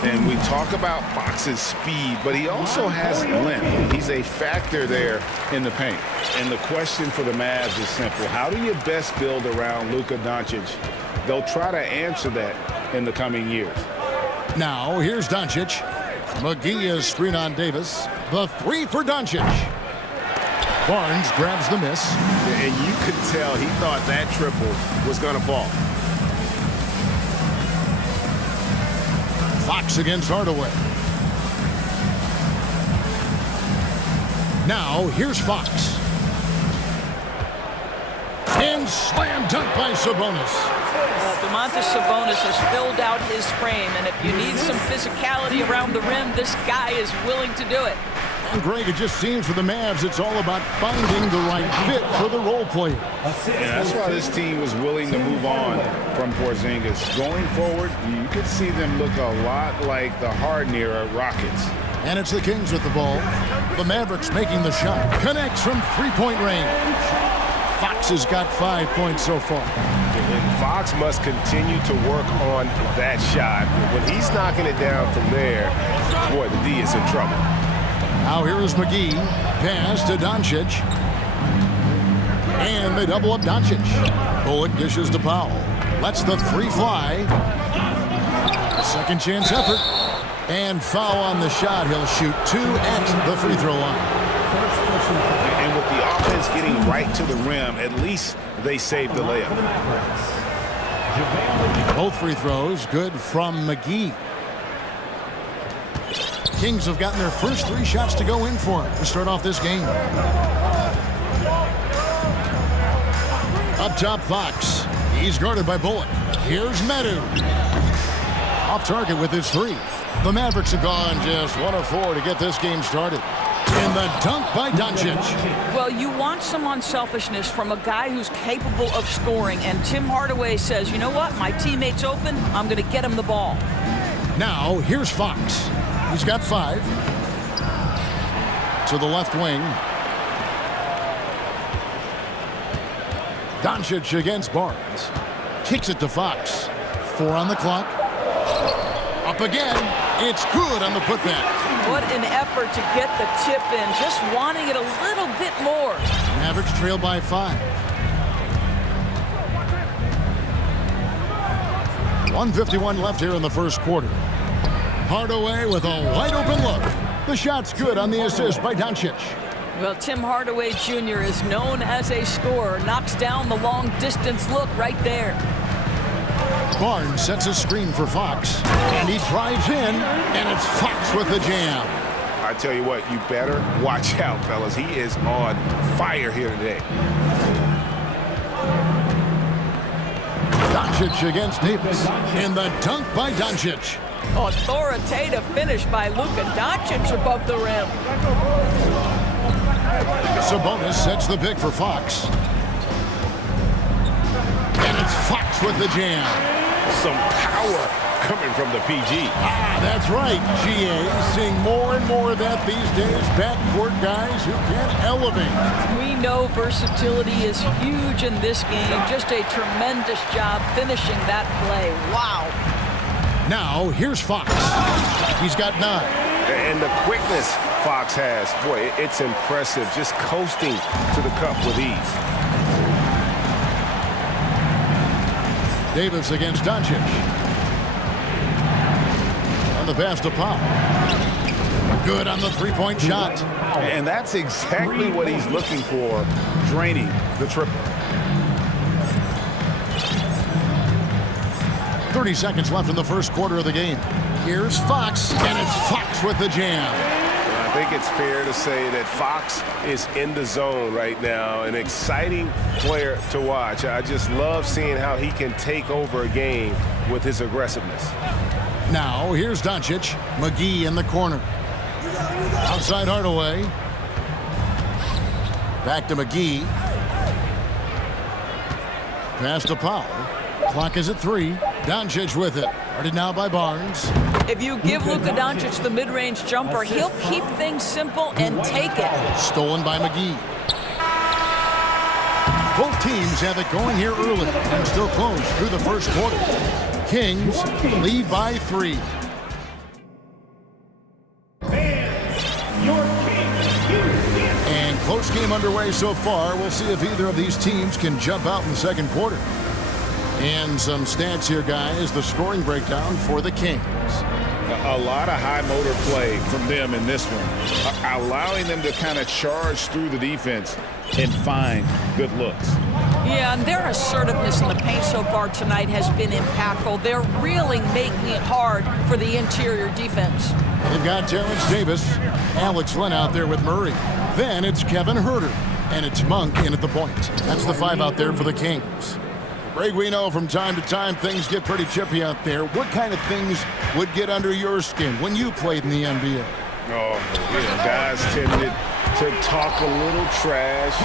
And we talk about Fox's speed, but he also has length. He's a factor there in the paint. And the question for the Mavs is simple. How do you best build around Luka Doncic? They'll try to answer that in the coming years. Now, here's Doncic. McGee is screen on Davis. The 3 for Doncic. Barnes grabs the miss. And you could tell he thought that triple was going to fall. Fox against Hardaway. Now, here's Fox. And slam dunk by Sabonis. Domantas Sabonis has filled out his frame, and if you need some physicality around the rim, this guy is willing to do it. And Greg, it just seems for the Mavs, it's all about finding the right fit for the role player. Yeah, that's why this team was willing to move on from Porzingis. Going forward, you could see them look a lot like the Harden era Rockets. And it's the Kings with the ball. The Mavericks making the shot. Connects from three-point range. Fox has got 5 points so far. And Fox must continue to work on that shot. When he's knocking it down from there, boy, the D is in trouble. Now here is McGee. Pass to Doncic. And they double up Doncic. Bullock dishes to Powell. Lets the 3 fly. A second chance effort. And foul on the shot. He'll shoot 2 at the free throw line. And with the offense getting right to the rim, at least they saved the layup. Both free throws good from McGee. Kings have gotten their first 3 shots to go in for him to start off this game. Up top, Fox. He's guarded by Bullock. Here's Medu. Off target with his 3. The Mavericks have gone just 1 of 4 to get this game started. And the dunk by Doncic. Well, you want some unselfishness from a guy who's capable of scoring. And Tim Hardaway says, you know what? My teammate's open. I'm going to get him the ball. Now, here's Fox. He's got 5. To the left wing. Doncic against Barnes. Kicks it to Fox. 4 on the clock. Up again. It's good on the putback. What an effort to get the tip in. Just wanting it a little bit more. Mavericks trail by 5. 1:51 left here in the first quarter. Hardaway with a wide open look. The shot's good on the assist by Doncic. Well, Tim Hardaway Jr. is known as a scorer. Knocks down the long distance look right there. Barnes sets a screen for Fox. And he drives in. And it's Fox with the jam. I tell you what, you better watch out, fellas. He is on fire here today. Doncic against Davis. And the dunk by Doncic. Authoritative finish by Luka Doncic above the rim. Sabonis sets the pick for Fox. And it's Fox with the jam. Some power coming from the PG. That's right, GA. Seeing more and more of that these days. Backcourt guys who can elevate. We know versatility is huge in this game. Just a tremendous job finishing that play. Wow. Now, here's Fox. He's got 9. And the quickness Fox has, boy, it's impressive. Just coasting to the cup with ease. Davis against Doncic. And the pass to Powell. Good on the three-point shot. And that's exactly what he's looking for, draining the triple. 30 seconds left in the first quarter of the game. Here's Fox, and it's Fox with the jam. I think it's fair to say that Fox is in the zone right now, an exciting player to watch. I just love seeing how he can take over a game with his aggressiveness. Now, here's Doncic. McGee in the corner. Outside Hardaway. Back to McGee. Pass to Powell. Clock is at 3. Doncic with it. Guarded now by Barnes. If you give Luka Doncic the mid-range jumper, he'll keep things simple and take it. Stolen by McGee. Both teams have it going here early and still close through the first quarter. Kings lead by 3. And close game underway so far. We'll see if either of these teams can jump out in the second quarter. And some stats here, guys. The scoring breakdown for the Kings. A lot of high motor play from them in this one, allowing them to kind of charge through the defense and find good looks. Yeah, and their assertiveness in the paint so far tonight has been impactful. They're really making it hard for the interior defense. They've got Terrence Davis, Alex Len out there with Murray. Then it's Kevin Huerter, and it's Monk in at the point. That's the 5 out there for the Kings. Greg, we know from time to time things get pretty chippy out there. What kind of things would get under your skin when you played in the NBA? Oh, yeah, guys tended to talk a little trash,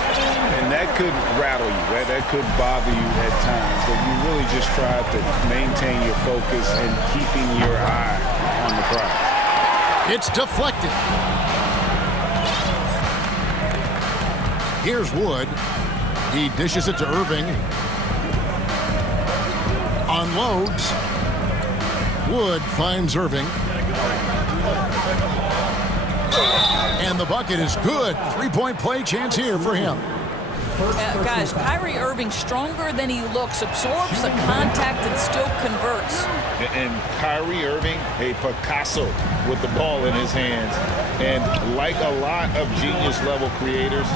and that could rattle you. That could bother you at times. But you really just try to maintain your focus and keeping your eye on the prize. It's deflected. Here's Wood. He dishes it to Irving. Unloads. Wood finds Irving. And the bucket is good. 3-point play chance here for him. Guys, Kyrie Irving, stronger than he looks, absorbs the contact and still converts. And Kyrie Irving, a Picasso with the ball in his hands. And like a lot of genius-level creators,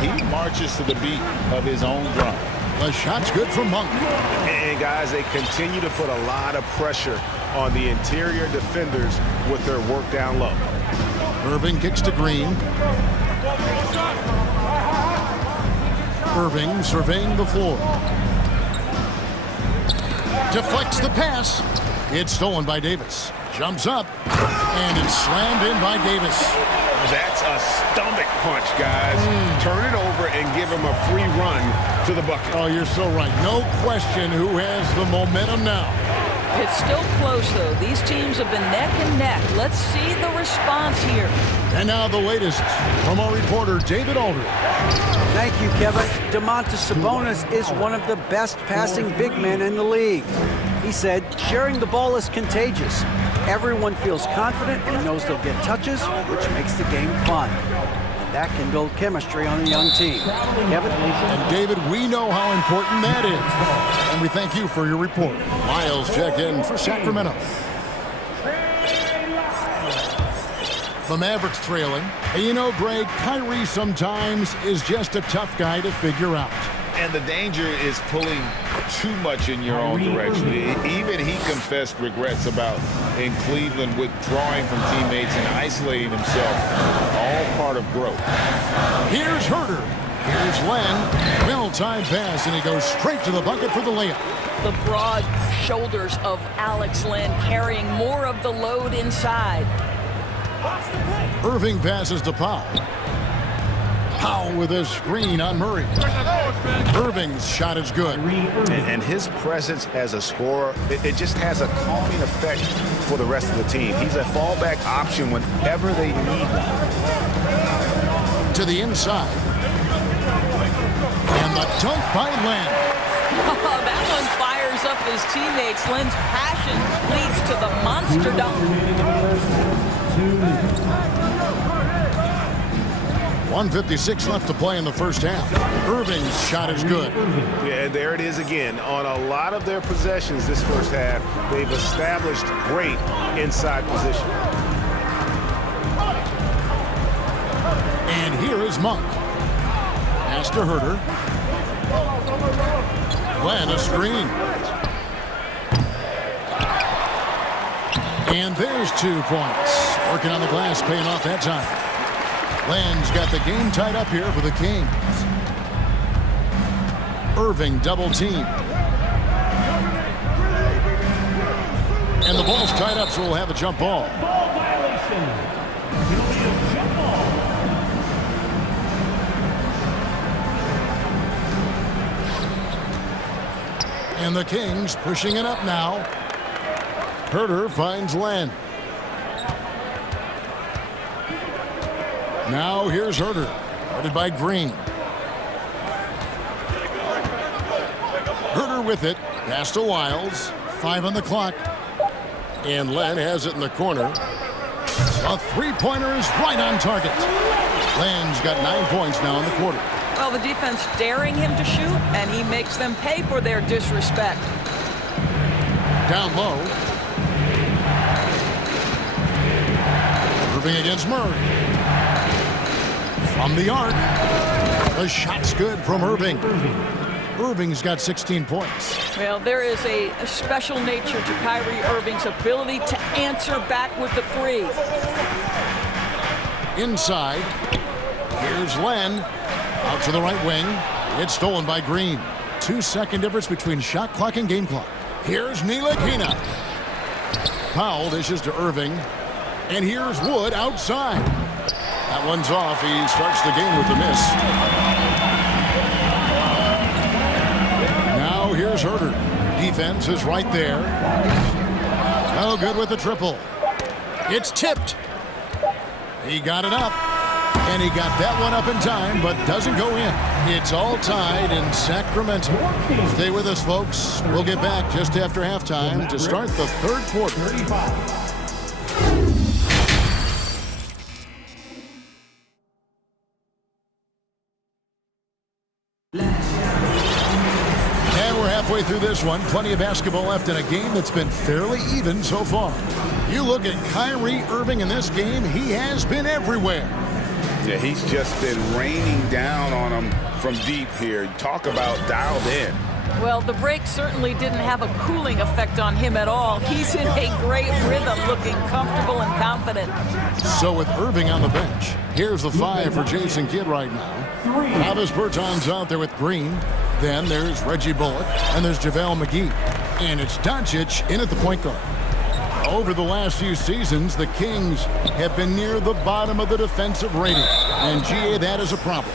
he marches to the beat of his own drum. The shot's good from Monk. And guys, they continue to put a lot of pressure on the interior defenders with their work down low. Irving kicks to Green. Irving surveying the floor. Deflects the pass. It's stolen by Davis. Jumps up, and it's slammed in by Davis. That's a stomach punch, guys. Turn it over and give him a free run to the bucket. Oh, you're so right. No question who has the momentum now. It's still close, though. These teams have been neck and neck. Let's see the response here. And now the latest from our reporter, David Aldridge. Thank you, Kevin. Domantas Sabonis is one of the best passing big men in the league. He said, sharing the ball is contagious. Everyone feels confident and knows they'll get touches, which makes the game fun. And that can build chemistry on a young team. Kevin? And David, we know how important that is. And we thank you for your report. Miles check in for Sacramento. The Mavericks trailing. And you know, Greg, Kyrie sometimes is just a tough guy to figure out. And the danger is pulling too much in your own direction. Even he confessed regrets about in Cleveland withdrawing from teammates and isolating himself. All part of growth. Here's Huerter. Here's Len. Well-timed pass, and he goes straight to the bucket for the layup. The broad shoulders of Alex Len carrying more of the load inside. Irving passes to Powell. Powell with a screen on Murray. Irving's shot is good. And his presence as a scorer, it just has a calming effect for the rest of the team. He's a fallback option whenever they need one. To the inside. And the dunk by Len. That one fires up his teammates. Len's passion leads to the monster dunk. 1:56 left to play in the first half. Irving's shot is good. Yeah, there it is again. On a lot of their possessions this first half, they've established great inside position. And here is Monk. Pass to Herter. Len, a screen. And there's 2 points. Working on the glass, paying off that time. Len's got the game tied up here for the Kings. Irving double team. And the ball's tied up, so we'll have a jump ball. Ball violation. Penalty of jump ball. And the Kings pushing it up now. Herter finds Len. Now here's Herter, guarded by Green. Herter with it, pass to Wiles. 5 on the clock. And Len has it in the corner. A three-pointer is right on target. Len's got 9 points now in the quarter. Well, the defense daring him to shoot, and he makes them pay for their disrespect. Down low. Irving against Murray. From the arc. The shot's good from Irving. Irving's got 16 points. Well, there is a special nature to Kyrie Irving's ability to answer back with the three. Inside. Here's Len. Out to the right wing. It's stolen by Green. 2-second difference between shot clock and game clock. Here's Ntilikina. Powell dishes to Irving. And here's Wood outside. That one's off. He starts the game with a miss. Now here's Herter. Defense is right there. No good with the triple. It's tipped. He got it up. And he got that one up in time, but doesn't go in. It's all tied in Sacramento. Stay with us, folks. We'll get back just after halftime to start the third quarter. And we're halfway through this one. Plenty of basketball left in a game that's been fairly even so far. You look at Kyrie Irving in this game, he has been everywhere. Yeah, he's just been raining down on them from deep here. Talk about dialed in. Well, the break certainly didn't have a cooling effect on him at all. He's in a great rhythm, looking comfortable and confident. So with Irving on the bench, here's the 5 for Jason Kidd right now. Travis Berton's out there with Green. Then there's Reggie Bullock, and there's JaVale McGee. And it's Doncic in at the point guard. Over the last few seasons, the Kings have been near the bottom of the defensive rating. And, GA, that is a problem.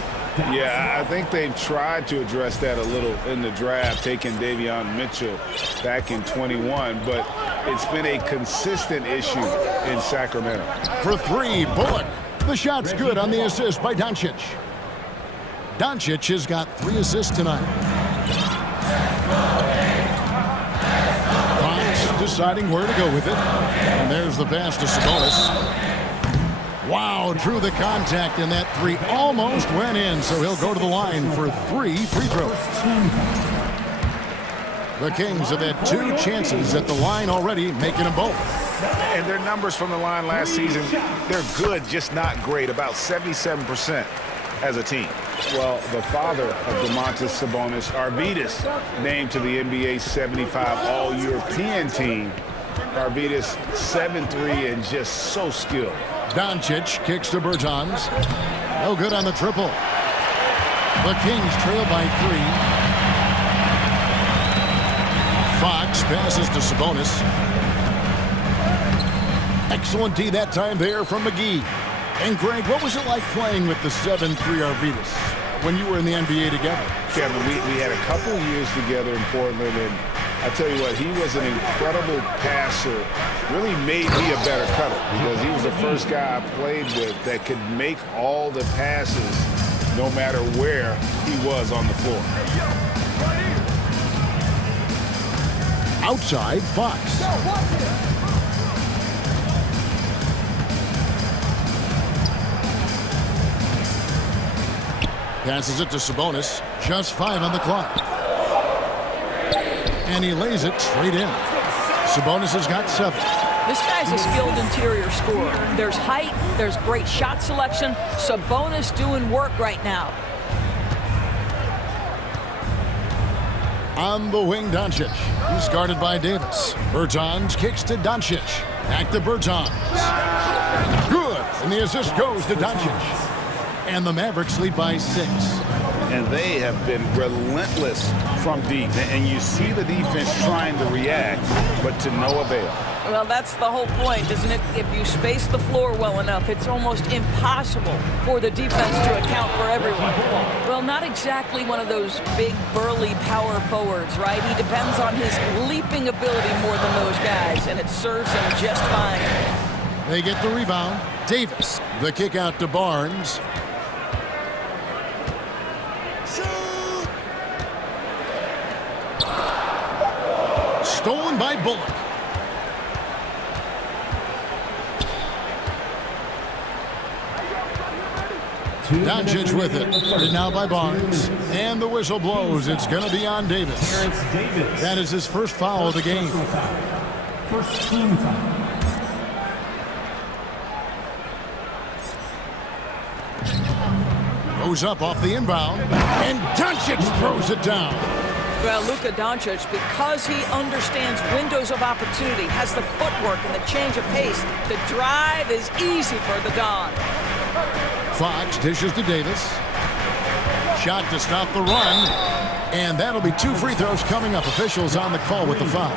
Yeah, I think they've tried to address that a little in the draft, taking Davion Mitchell back in 21, but it's been a consistent issue in Sacramento. For 3, Bullock. The shot's good on the assist by Doncic. Doncic has got 3 assists tonight. Deciding where to go with it. And there's the pass to Sabonis. Wow, drew the contact, and that 3 almost went in, so he'll go to the line for 3 free throws. The Kings have had 2 chances at the line already, making them both. And their numbers from the line last season, they're good, just not great, about 77% as a team. Well, the father of Domantas Sabonis, Arvydas, named to the NBA 75 All-European team. Arvydas 7'3" and just so skilled. Doncic kicks to Bertans. No good on the triple. The Kings trail by 3. Fox passes to Sabonis. Excellent D that time there from McGee. And Greg, what was it like playing with the 7'3" Arvydas when you were in the NBA together? Kevin, we had a couple years together in Portland, and I tell you what, he was an incredible passer. Really made me a better cutter because he was the first guy I played with that could make all the passes no matter where he was on the floor. Outside, Fox. Passes it to Sabonis. Just 5 on the clock. And he lays it straight in. Sabonis has got 7. This guy's a skilled interior scorer. There's height, there's great shot selection. Sabonis doing work right now. On the wing, Doncic. He's guarded by Davis. Bertans kicks to Doncic. Back to Bertans. Good. And the assist goes to Doncic. And the Mavericks lead by 6. And they have been relentless from deep. And you see the defense trying to react, but to no avail. Well, that's the whole point, isn't it? If you space the floor well enough, it's almost impossible for the defense to account for everyone. Well, not exactly one of those big, burly power forwards, right? He depends on his leaping ability more than those guys, and it serves him just fine. They get the rebound. Davis. The kick out to Barnes. Stolen by Bullock. Doncic with it. Guarded now by Barnes. And the whistle blows. It's going to be on Davis. That is his first foul of the game. First team foul. Goes up off the inbound. And Doncic throws it down. Well, Luka Doncic, because he understands windows of opportunity, has the footwork and the change of pace, the drive is easy for the Don. Fox dishes to Davis. Shot to stop the run. And that'll be 2 free throws coming up. Officials on the call with the foul.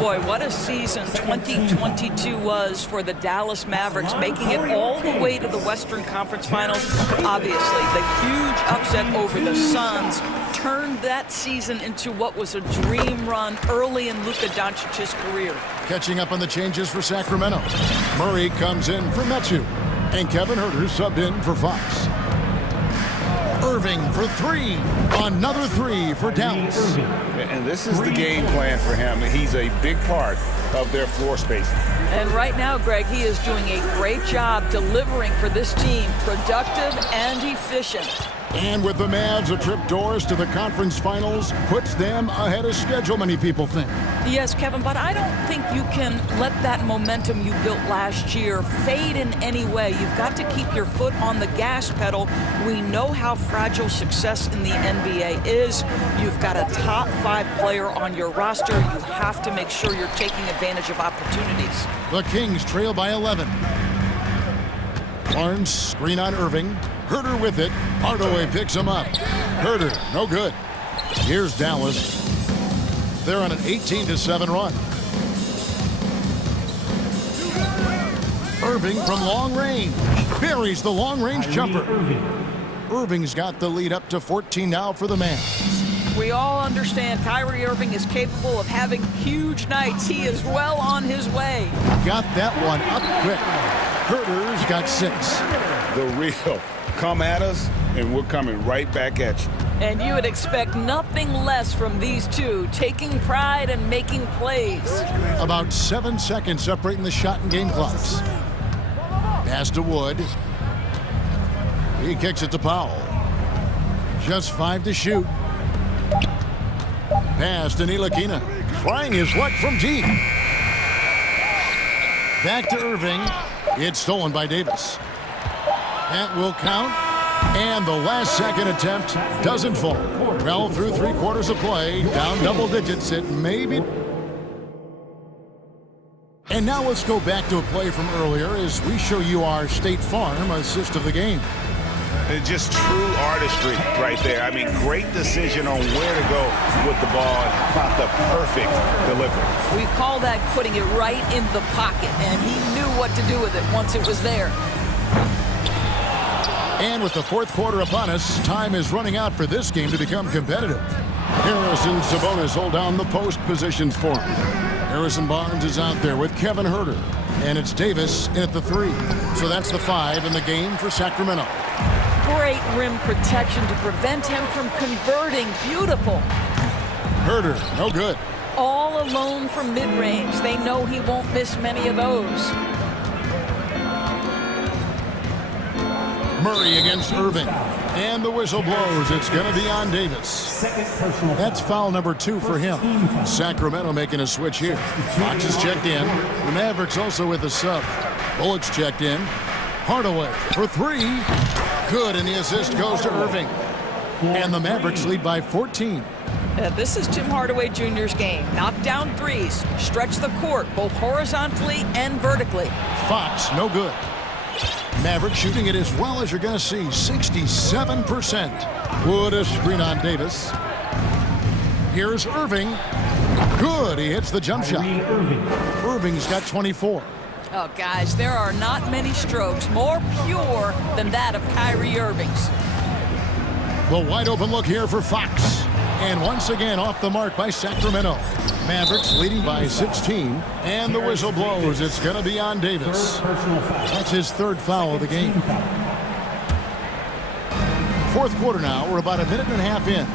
Boy, what a season 2022 was for the Dallas Mavericks, making it all the way to the Western Conference Finals. Obviously, the huge upset over the Suns turned that season into what was a dream run early in Luka Doncic's career. Catching up on the changes for Sacramento. Murray comes in for Matthew. And Kevin Huerter subbed in for Fox. Irving for 3. Another 3 for Dallas. And this is the game plan for him. He's a big part of their floor spacing. And right now, Greg, he is doing a great job delivering for this team, productive and efficient. And with the Mavs, a trip doors to the conference finals puts them ahead of schedule, many people think. Yes, Kevin, but I don't think you can let that momentum you built last year fade in any way. You've got to keep your foot on the gas pedal. We know how fragile success in the NBA is. You've got a top 5 player on your roster. You have to make sure you're taking advantage of opportunities. The Kings trail by 11. Barnes, screen on Irving. Huerter with it. Hardaway picks him up. Huerter, no good. Here's Dallas. They're on an 18-7 run. Irving from long range. Buries the long-range jumper. Irving's got the lead up to 14 now for the Mavs. We all understand Kyrie Irving is capable of having huge nights. He is well on his way. Got that one up quick. Huerter's got 6. The real. Come at us, and we're coming right back at you. And you would expect nothing less from these two, taking pride and making plays. About 7 seconds separating the shot and game clocks. Pass to Wood. He kicks it to Powell. Just 5 to shoot. Pass to Ntilikina. Trying his luck from deep. Back to Irving. It's stolen by Davis. That will count. And the last second attempt doesn't fall. Well, through 3 quarters of play, down double digits, it may be. And now let's go back to a play from earlier as we show you our State Farm assist of the game. Just true artistry right there. I mean, great decision on where to go with the ball. About the perfect delivery. We call that putting it right in the pocket, and he knew what to do with it once it was there. And with the 4th quarter upon us, time is running out for this game to become competitive. Harris and Sabonis hold down the post positions for him. Harrison Barnes is out there with Kevin Huerter. And it's Davis in at the 3. So that's the 5 in the game for Sacramento. Great rim protection to prevent him from converting. Beautiful. Huerter, no good. All alone from mid-range. They know he won't miss many of those. Murray against Irving. And the whistle blows. It's going to be on Davis. That's foul number 2 for him. Sacramento making a switch here. Fox is checked in. The Mavericks also with a sub. Bullock's checked in. Hardaway for 3. Good, and the assist goes to Irving. And the Mavericks lead by 14. Yeah, this is Tim Hardaway Jr.'s game. Knock down threes, stretch the court, both horizontally and vertically. Fox, no good. Mavericks shooting it as well as you're going to see, 67%. Wood a screen on Davis. Here's Irving. Good, he hits the jump shot. Irving's got 24. Oh, guys, there are not many strokes more pure than that of Kyrie Irving's. The wide open look here for Fox. And once again off the mark by Sacramento. Mavericks leading by 16. And the whistle blows. It's going to be on Davis. That's his 3rd foul of the game. 4th quarter now. We're about a minute and a half in.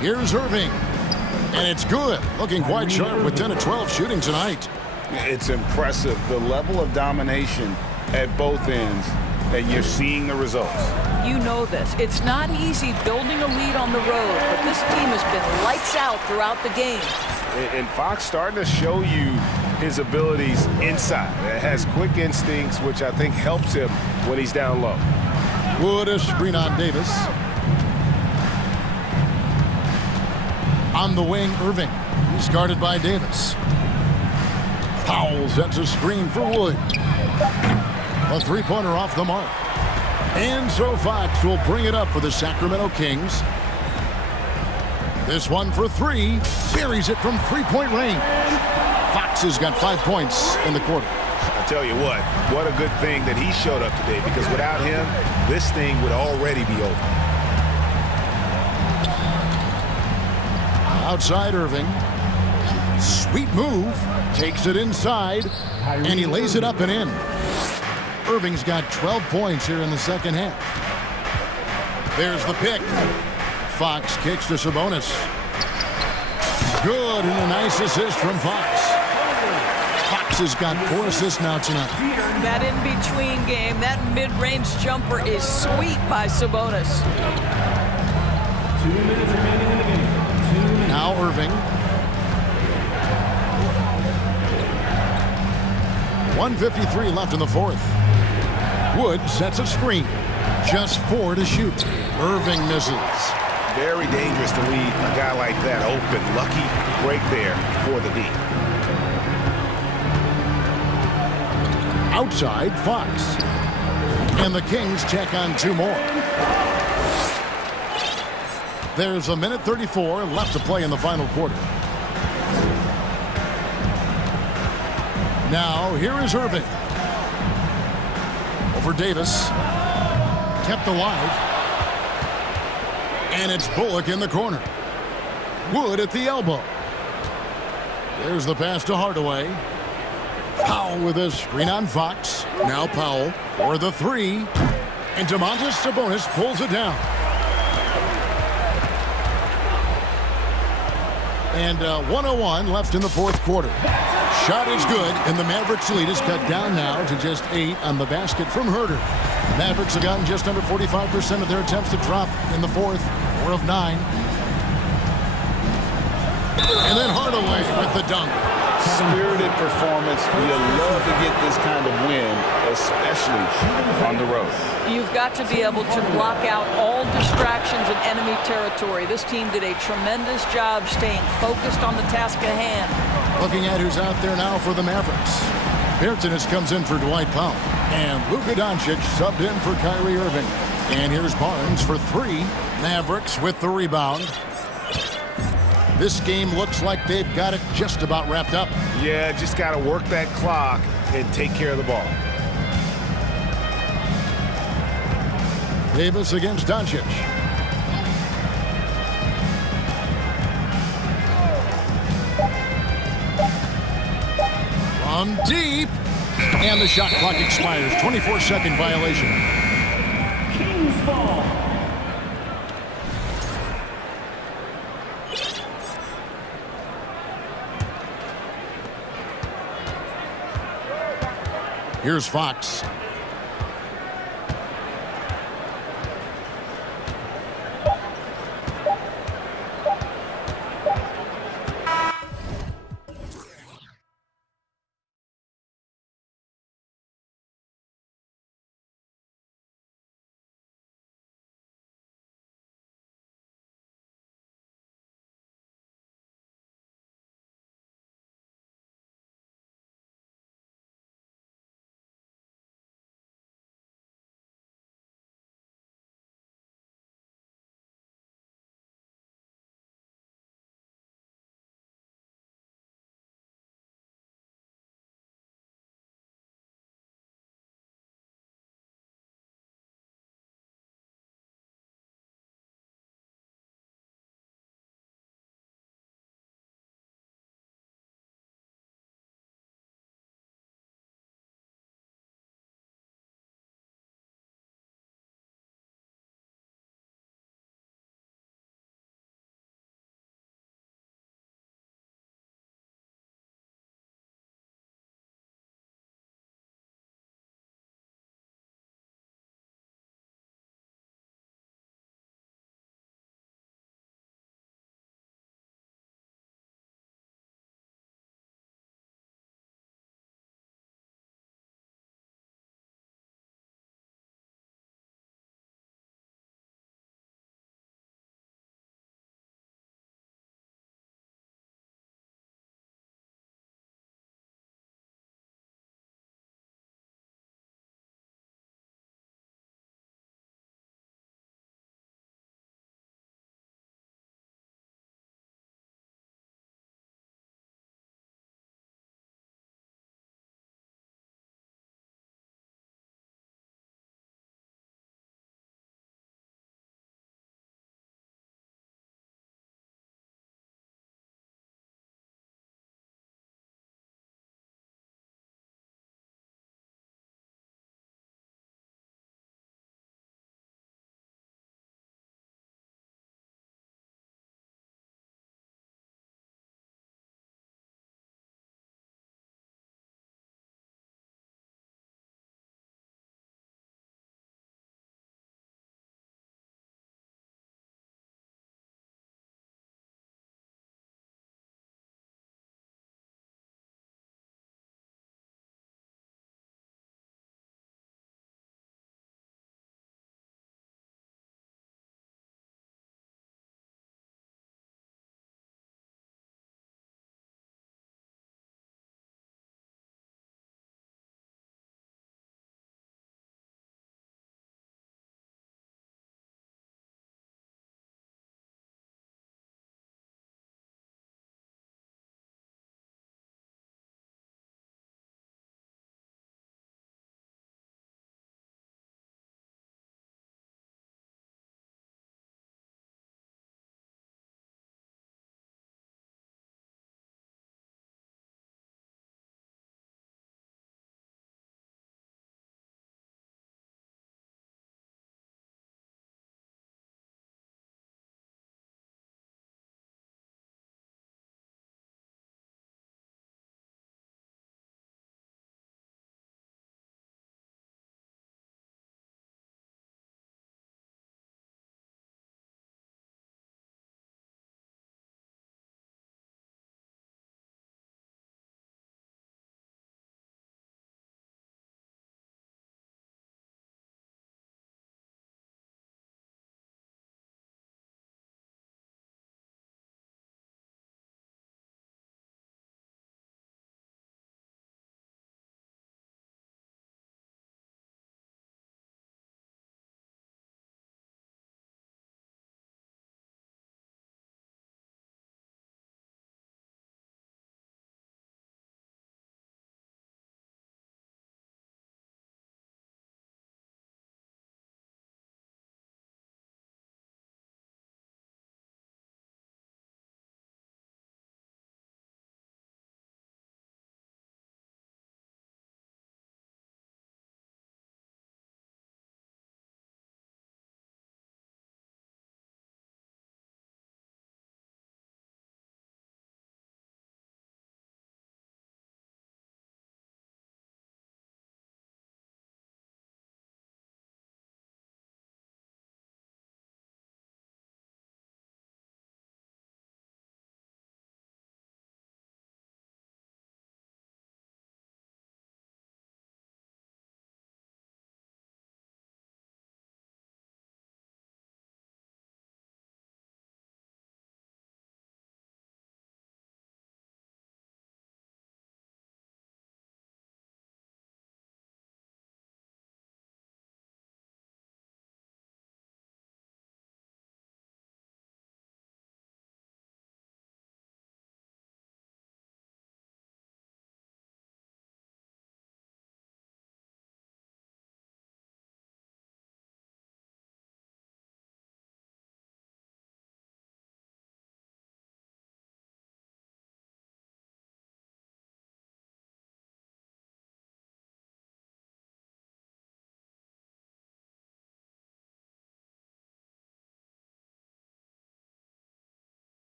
Here's Irving. And it's good. Looking quite sharp with 10 of 12 shooting tonight. It's impressive, the level of domination at both ends, and you're seeing the results. You know this. It's not easy building a lead on the road, but this team has been lights out throughout the game. And Fox starting to show you his abilities inside. It has quick instincts, which I think helps him when he's down low. Wood a screen on Davis. On the wing, Irving. He's guarded by Davis. Powell sets a screen for Wood. A 3-pointer off the mark. And so Fox will bring it up for the Sacramento Kings. This one for 3. Buries it from 3-point range. Fox has got 5 points in the quarter. I tell you what a good thing that he showed up today, because without him, this thing would already be over. Outside Irving. Sweet move. Takes it inside. And he lays it up and in. Irving's got 12 points here in the second half. There's the pick. Fox kicks to Sabonis. Good, and a nice assist from Fox. Fox has got 4 assists now tonight. That in-between game, that mid-range jumper is sweet by Sabonis. 2 minutes remaining in the game. Now Irving. 1:53 left in the 4th. Wood sets a screen. Just 4 to shoot. Irving misses. Very dangerous to leave a guy like that open. Lucky break there for the D. Outside, Fox. And the Kings check on 2 more. There's a minute 34 left to play in the final quarter. Now, here is Irving. Over Davis. Kept alive. And it's Bullock in the corner. Wood at the elbow. There's the pass to Hardaway. Powell with a screen on Fox. Now Powell for the 3. And Domantas Sabonis pulls it down. And 1:01 left in the 4th quarter. Shot is good, and the Mavericks lead is cut down now to just 8 on the basket from Herter. Mavericks have gotten just under 45% of their attempts to drop in the 4th, 4 of 9. And then Hardaway with the dunk. Spirited performance. You love to get this kind of win, especially on the road. You've got to be able to block out all distractions in enemy territory. This team did a tremendous job staying focused on the task at hand. Looking at who's out there now for the Mavericks. Bertans comes in for Dwight Powell. And Luka Doncic subbed in for Kyrie Irving. And here's Barnes for 3. Mavericks with the rebound. This game looks like they've got it just about wrapped up. Yeah, just got to work that clock and take care of the ball. Davis against Doncic. From deep. And the shot clock expires. 24-second violation. Kings ball. Here's Fox.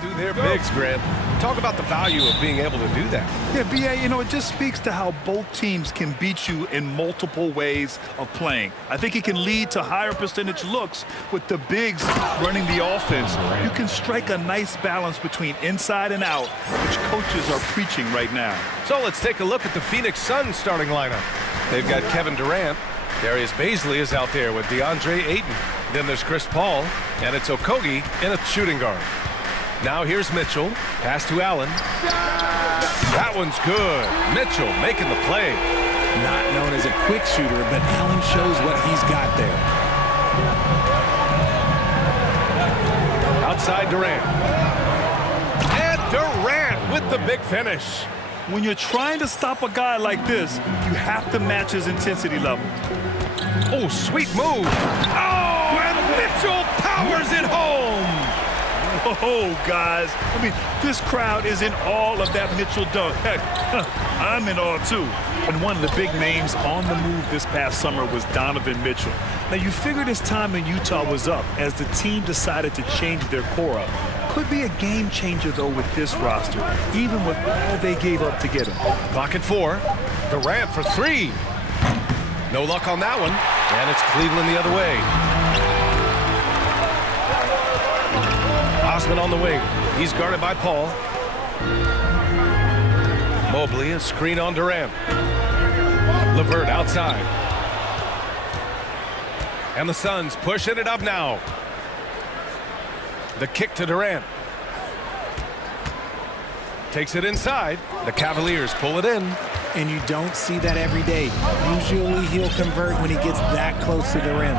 through their bigs, Grant. Talk about the value of being able to do that. Yeah, B.A., you know, it just speaks to how both teams can beat you in multiple ways of playing. I think it can lead to higher percentage looks with the bigs running the offense. You can strike a nice balance between inside and out, which coaches are preaching right now. So let's take a look at the Phoenix Suns starting lineup. They've got Kevin Durant. Darius Bazley is out there with DeAndre Ayton. Then there's Chris Paul, and it's Okogie in a shooting guard. Now here's Mitchell. Pass to Allen. That one's good. Mitchell making the play. Not known as a quick shooter, but Allen shows what he's got there. Outside Durant. And Durant with the big finish. When you're trying to stop a guy like this, you have to match his intensity level. Oh, sweet move. Oh, and Mitchell powers it home. Oh, guys. I mean, this crowd is in awe of that Mitchell dunk. Heck, I'm in awe, too. And one of the big names on the move this past summer was Donovan Mitchell. Now, you figured his time in Utah was up as the team decided to change their core up. Could be a game changer, though, with this roster, even with all they gave up to get him. Clock at 4. Durant for 3. No luck on that one. And it's Cleveland the other way. Osman on the wing. He's guarded by Paul. Mobley, a screen on Durant. LeVert outside. And the Suns pushing it up now. The kick to Durant. Takes it inside. The Cavaliers pull it in. And you don't see that every day. Usually he'll convert when he gets that close to the rim.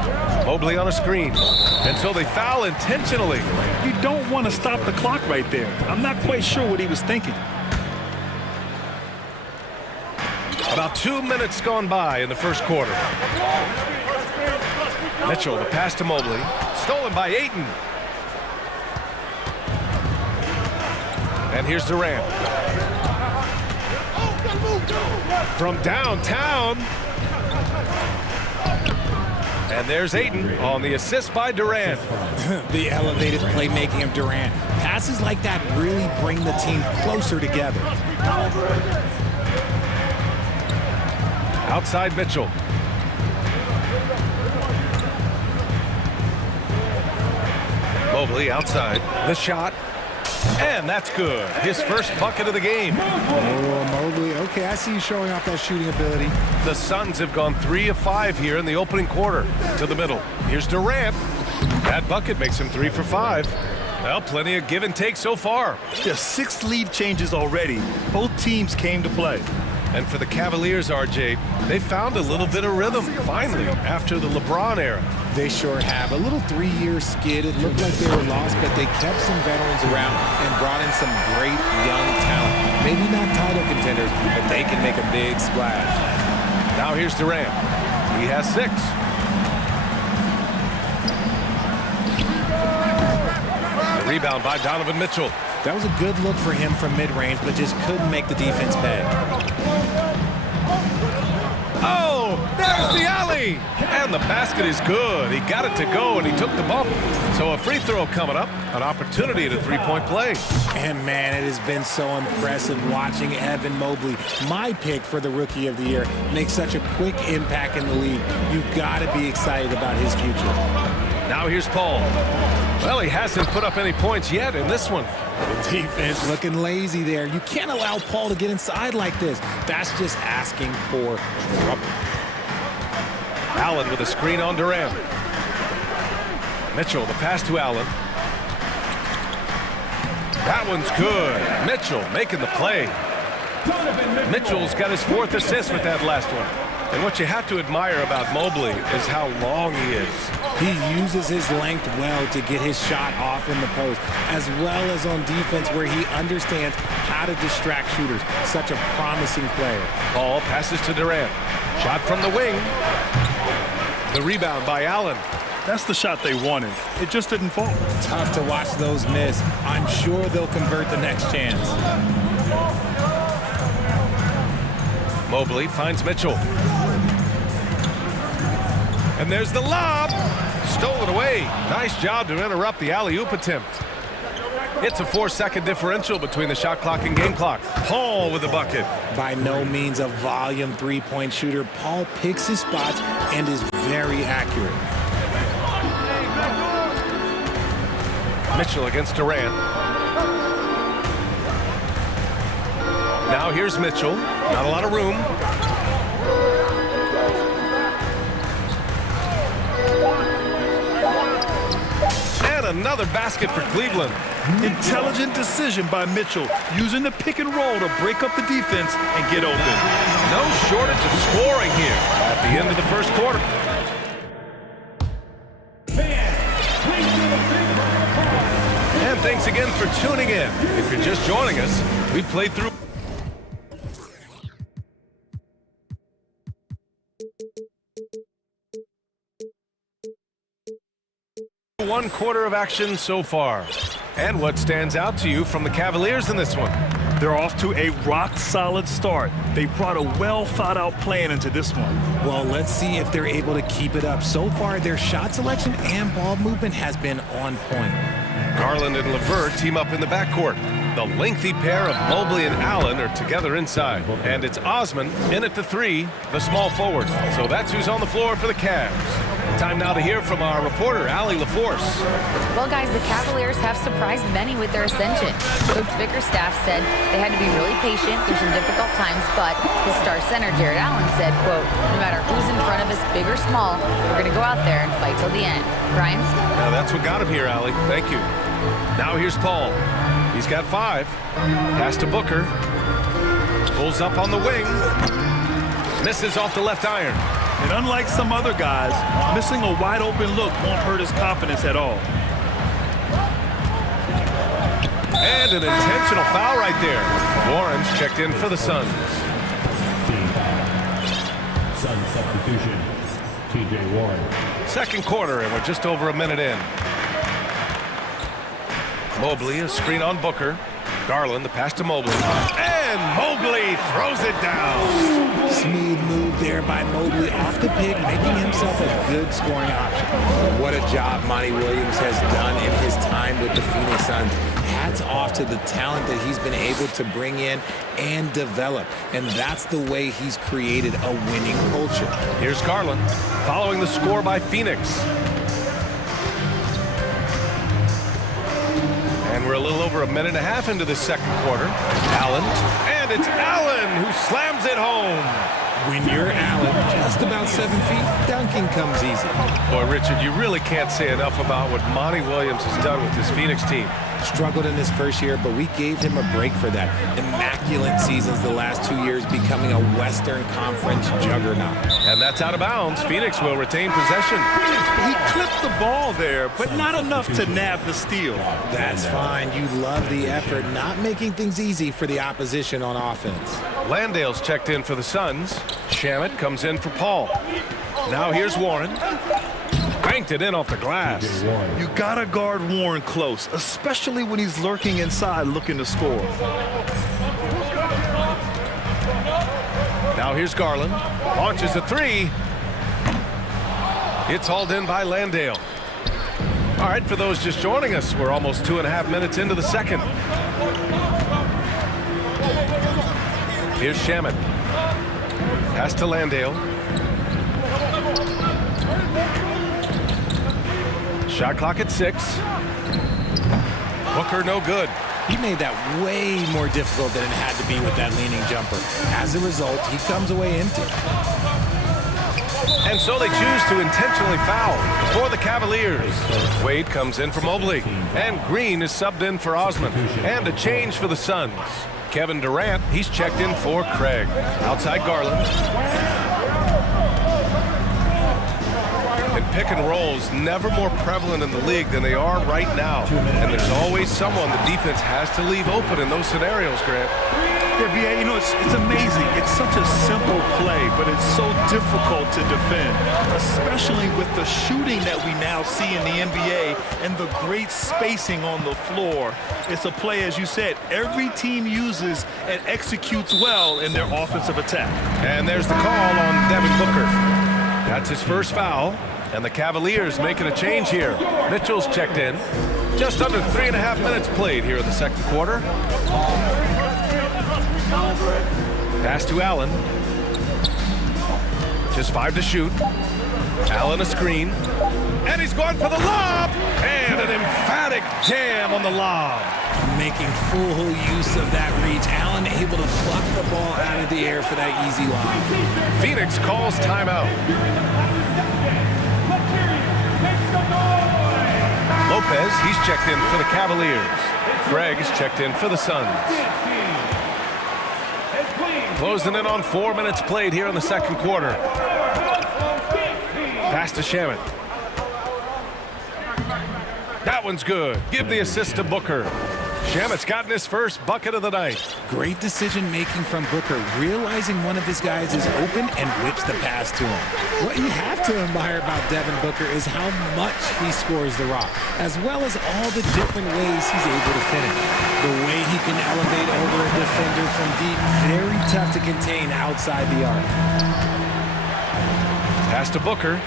Mobley on a screen. Until they foul intentionally. You don't want to stop the clock right there. I'm not quite sure what he was thinking. About 2 minutes gone by in the first quarter. Mitchell, the pass to Mobley. Stolen by Ayton. And here's Durant. From downtown. And there's Ayton on the assist by Durant. The elevated playmaking of Durant. Passes like that really bring the team closer together. Outside Mitchell. Mobley outside. The shot. And that's good. His first bucket of the game. Oh, Mobley. Okay, I see you showing off that shooting ability. The Suns have gone 3 of 5 here in the opening quarter. To the middle. Here's Durant. That bucket makes him 3 for 5. Well, plenty of give and take so far. There's 6 lead changes already. Both teams came to play. And for the Cavaliers, RJ, they found a little bit of rhythm, finally, after the LeBron era. They sure have. A little 3-year skid. It looked like they were lost, but they kept some veterans around and brought in some great young talent. Maybe not title contenders, but they can make a big splash. Now here's Durant. He has 6. The rebound by Donovan Mitchell. That was a good look for him from mid-range, but just couldn't make the defense pay. Oh, there's the alley! And the basket is good. He got it to go, and he took the bump. So a free throw coming up, an opportunity at a three-point play. And, man, it has been so impressive watching Evan Mobley, my pick for the Rookie of the Year, make such a quick impact in the league. You've got to be excited about his future. Now here's Paul. Well, he hasn't put up any points yet in this one. The defense looking lazy there. You can't allow Paul to get inside like this. That's just asking for trouble. Allen with a screen on Durant. Mitchell, the pass to Allen. That one's good. Mitchell making the play. Mitchell's got his 4th assist with that last one. And what you have to admire about Mobley is how long he is. He uses his length well to get his shot off in the post, as well as on defense where he understands how to distract shooters. Such a promising player. Paul passes to Durant. Shot from the wing. The rebound by Allen. That's the shot they wanted. It just didn't fall. Tough to watch those miss. I'm sure they'll convert the next chance. Mobley finds Mitchell. And there's the lob. Stolen away. Nice job to interrupt the alley-oop attempt. It's a 4-second differential between the shot clock and game clock. Paul with the bucket. By no means a volume three-point shooter, Paul picks his spots and is very accurate. Mitchell against Durant. Now here's Mitchell. Not a lot of room. And another basket for Cleveland. Intelligent decision by Mitchell, using the pick and roll to break up the defense and get open. No shortage of scoring here at the end of the first quarter. And thanks again for tuning in. If you're just joining us, we played through one quarter of action so far. And what stands out to you from the Cavaliers in this one? They're off to a rock-solid start. They brought a well-thought-out plan into this one. Well, let's see if they're able to keep it up. So far, their shot selection and ball movement has been on point. Garland and LeVert team up in the backcourt. The lengthy pair of Mobley and Allen are together inside. And it's Osman in at the three, the small forward. So that's who's on the floor for the Cavs. Time now to hear from our reporter, Allie LaForce. Well, guys, the Cavaliers have surprised many with their ascension. Coach Bickerstaff said they had to be really patient through some difficult times, but his star center, Jared Allen, said, quote, no matter who's in front of us, big or small, we're going to go out there and fight till the end. Brian? Yeah, that's what got him here, Allie. Thank you. Now here's Paul. He's got 5. Pass to Booker. Pulls up on the wing. Misses off the left iron. And unlike some other guys, missing a wide-open look won't hurt his confidence at all. And an intentional foul right there. Warren's checked in for the Suns. Suns substitution, T.J. Warren. Second quarter, and we're just over a minute in. Mobley, a screen on Booker. Garland, the pass to Mobley. And Mobley throws it down. Smooth move there by Mobley off the pick, making himself a good scoring option. What a job Monty Williams has done in his time with the Phoenix Suns. Hats off to the talent that he's been able to bring in and develop. And that's the way he's created a winning culture. Here's Garland, following the score by Phoenix. And we're a little over a minute and a half into the second quarter. Allen, and it's Allen who slams it home. When you're Allen, just about 7 feet, dunking comes easy. Boy, Richard, you really can't say enough about what Monty Williams has done with this Phoenix team. Struggled in his first year, but we gave him a break for that. Immaculate seasons the last 2 years, becoming a Western Conference juggernaut. And that's out of bounds. Phoenix will retain possession. He clipped the ball there, but not enough to nab the steal. That's fine. You love the effort, not making things easy for the opposition on offense. Landale's checked in for the Suns. Shamet comes in for Paul. Now here's Warren. Banked it in off the glass. You gotta guard Warren close, especially when he's lurking inside looking to score. Now here's Garland. Launches a three. It's hauled in by Landale. All right, for those just joining us, we're almost 2.5 minutes into the second. Here's Shamet. Pass to Landale. Shot clock at 6. Booker no good. He made that way more difficult than it had to be with that leaning jumper. As a result, he comes away empty. And so they choose to intentionally foul for the Cavaliers. Wade comes in for Mobley. And Green is subbed in for Osman. And a change for the Suns. Kevin Durant, he's checked in for Craig. Outside Garland. And pick and rolls never more prevalent in the league than they are right now. And there's always someone the defense has to leave open in those scenarios, Grant. Yeah, B.A., you know, it's amazing. It's such a simple play, but it's so difficult to defend, especially with the shooting that we now see in the NBA and the great spacing on the floor. It's a play, as you said, every team uses and executes well in their offensive attack. And there's the call on Devin Booker. That's his first foul, and the Cavaliers making a change here. Mitchell's checked in. Just under 3.5 minutes played here in the second quarter. Pass to Allen. Just 5 to shoot. Allen a screen. And he's going for the lob. And an emphatic jam on the lob. Making full use of that reach. Allen able to pluck the ball out of the air for that easy lob. Phoenix calls timeout. Lopez, he's checked in for the Cavaliers. Craig is checked in for the Suns. Closing in on 4 minutes played here in the second quarter. Pass to Shamet. That one's good. Give the assist to Booker. Shamet's gotten his first bucket of the night. Great decision-making from Booker, realizing one of his guys is open and whips the pass to him. What you have to admire about Devin Booker is how much he scores the rock, as well as all the different ways he's able to finish. The way he can elevate over a defender from deep, very tough to contain outside the arc. Pass to Booker.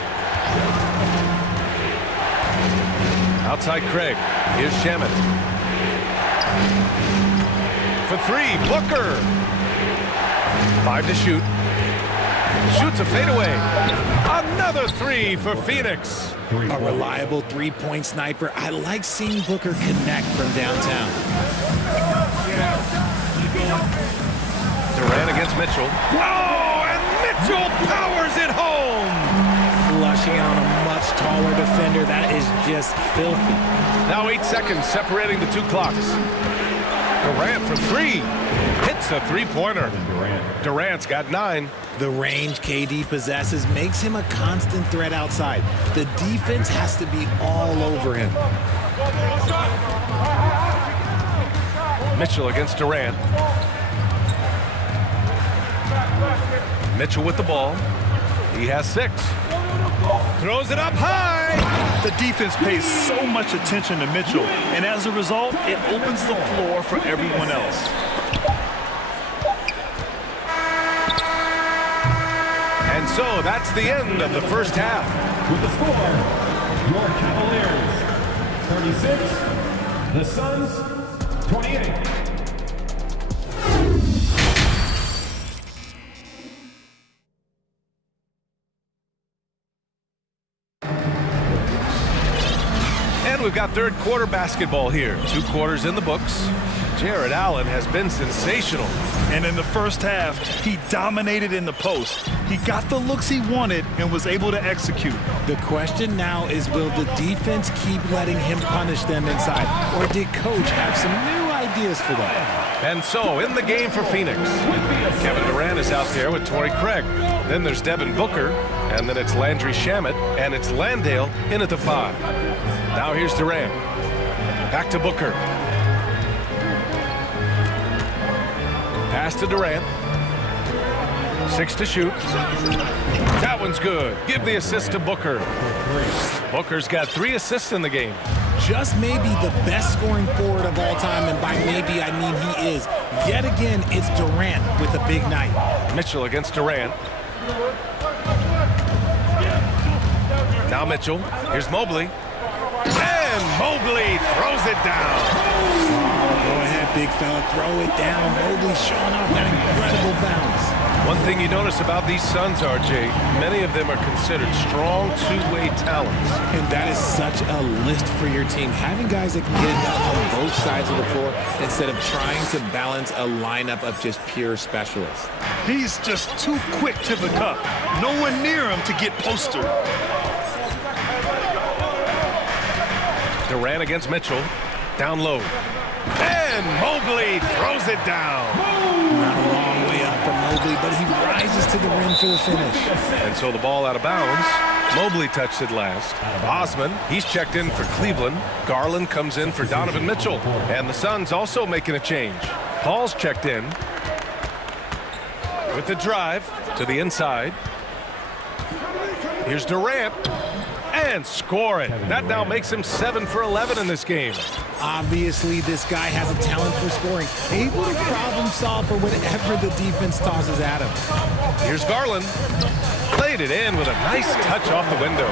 Outside Craig. Here's Shamet. For 3, Booker. 5 to shoot. Shoots a fadeaway. Another 3 for Phoenix. A reliable three-point sniper. I like seeing Booker connect from downtown. Durant against Mitchell. Oh, and Mitchell powers it home. Flushing on a much taller defender. That is just filthy. Now 8 seconds separating the 2 clocks. Durant for 3. Hits a three-pointer. Durant's got 9. The range KD possesses makes him a constant threat outside. The defense has to be all over him. Mitchell against Durant. Mitchell with the ball. He has 6. Throws it up high. The defense pays so much attention to Mitchell, and as a result, it opens the floor for everyone else. And so that's the end of the first half. With the score, your Cavaliers 36, the Suns 28. And we've got third quarter basketball here. 2 quarters in the books. Jared Allen has been sensational. And in the first half, he dominated in the post. He got the looks he wanted and was able to execute. The question now is, will the defense keep letting him punish them inside? Or did coach have some new ideas for them? And so, in the game for Phoenix, Kevin Durant is out there with Torrey Craig. Then there's Devin Booker, and then it's Landry Shamet, and it's Landale in at the 5. Now here's Durant. Back to Booker. Pass to Durant. 6 to shoot. That one's good. Give the assist to Booker. Booker's got 3 assists in the game. Just maybe the best scoring forward of all time, and by maybe I mean he is. Yet again, it's Durant with a big night. Mitchell against Durant. Now Mitchell. Here's Mobley. And Mobley throws it down. Go ahead, big fella. Throw it down. Mobley showing off that incredible bounce. One thing you notice about these Suns, RJ, many of them are considered strong two-way talents. And that is such a list for your team. Having guys that can get it done on both sides of the floor instead of trying to balance a lineup of just pure specialists. He's just too quick to the cup. No one near him to get postered. Durant against Mitchell. Down low. And Mobley throws it down. Not a long way up from Mobley, but he rises to the rim for the finish. And so the ball out of bounds. Mobley touched it last. Osman, he's checked in for Cleveland. Garland comes in for Donovan Mitchell. And the Suns also making a change. Paul's checked in with the drive to the inside. Here's Durant. And score it. That now makes him 7 for 11 in this game. Obviously, this guy has a talent for scoring. Able to problem solve for whatever the defense tosses at him. Here's Garland. Played it in with a nice touch off the window.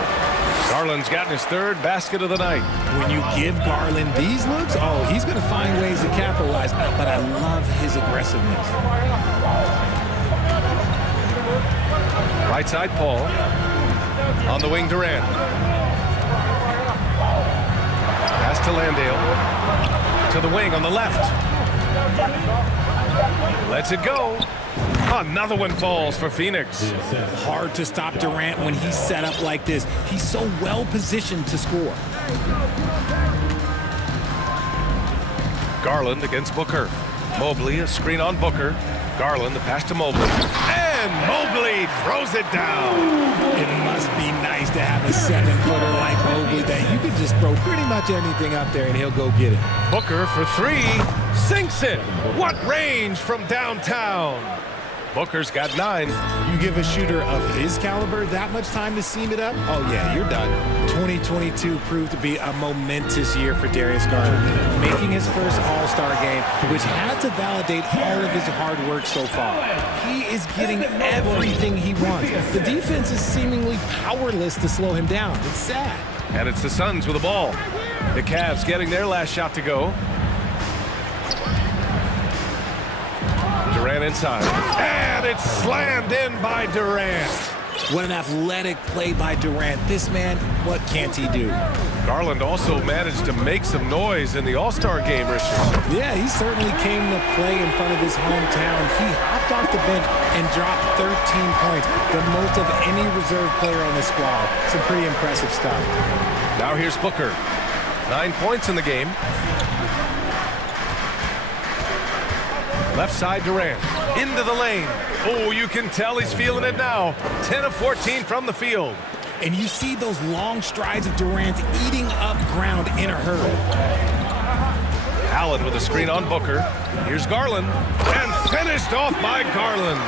Garland's gotten his third basket of the night. When you give Garland these looks, oh, he's going to find ways to capitalize. But I love his aggressiveness. Right side, Paul. On the wing, Durant. Pass to Landale. To the wing on the left. Lets it go. Another one falls for Phoenix. Hard to stop Durant when he's set up like this. He's so well positioned to score. Garland against Booker. Mobley, a screen on Booker. Garland, the pass to Mobley. And Mobley throws it down. It must be nice to have a 7-footer like Mobley that you can just throw pretty much anything up there and he'll go get it. Booker for three. Sinks it. What range from downtown. Booker's got 9. You give a shooter of his caliber that much time to seam it up, oh yeah, you're done. 2022 proved to be a momentous year for Darius Garland, making his first All-Star game, which had to validate all of his hard work so far. He is getting everything he wants. The defense is seemingly powerless to slow him down. It's sad. And it's the Suns with the ball. The Cavs getting their last shot to go. Durant inside. And it's slammed in by Durant. What an athletic play by Durant. This man, what can't he do? Garland also managed to make some noise in the All-Star game, Richard. Yeah, he certainly came to play in front of his hometown. He hopped off the bench and dropped 13 points, the most of any reserve player on the squad. Some pretty impressive stuff. Now here's Booker. 9 points in the game. Left side, Durant. Into the lane. Oh, you can tell he's feeling it now. 10 of 14 from the field. And you see those long strides of Durant eating up ground in a hurry. Allen with a screen on Booker. Here's Garland. And finished off by Garland.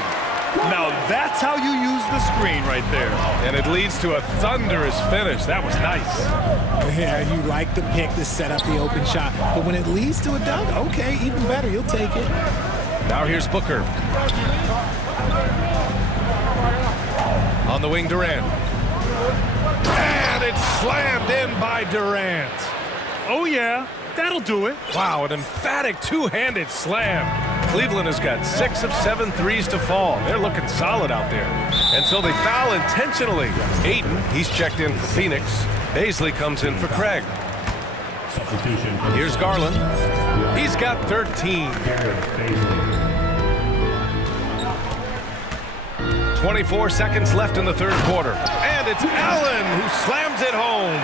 Now that's how you use the screen right there. And it leads to a thunderous finish. That was nice. Yeah, you like the pick to set up the open shot. But when it leads to a dunk, okay, even better. You'll take it. Now here's Booker. On the wing, Durant. And it's slammed in by Durant. Oh, yeah. That'll do it. Wow, an emphatic two-handed slam. Cleveland has got 6 of 7 threes to fall. They're looking solid out there. And so they foul intentionally. Ayton, he's checked in for Phoenix. Baisley comes in for Craig. Here's Garland. He's got 13. 24 seconds left in the third quarter. And it's Allen who slams it home.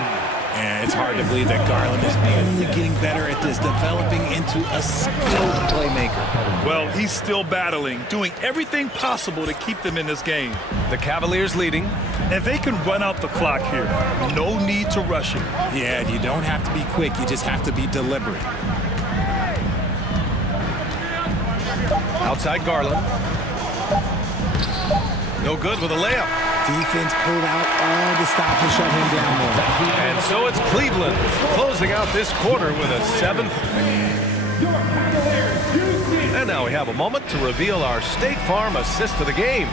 And it's hard to believe that Garland is only getting better at this, developing into a skilled playmaker. Well, he's still battling, doing everything possible to keep them in this game. The Cavaliers leading. And they can run out the clock here. No need to rush it. Yeah, you don't have to be quick. You just have to be deliberate. Outside Garland. No good with a layup. Defense pulled out all the stops to shut him down there. And so it's Cleveland closing out this quarter with a 7th. And now we have a moment to reveal our State Farm assist of the game.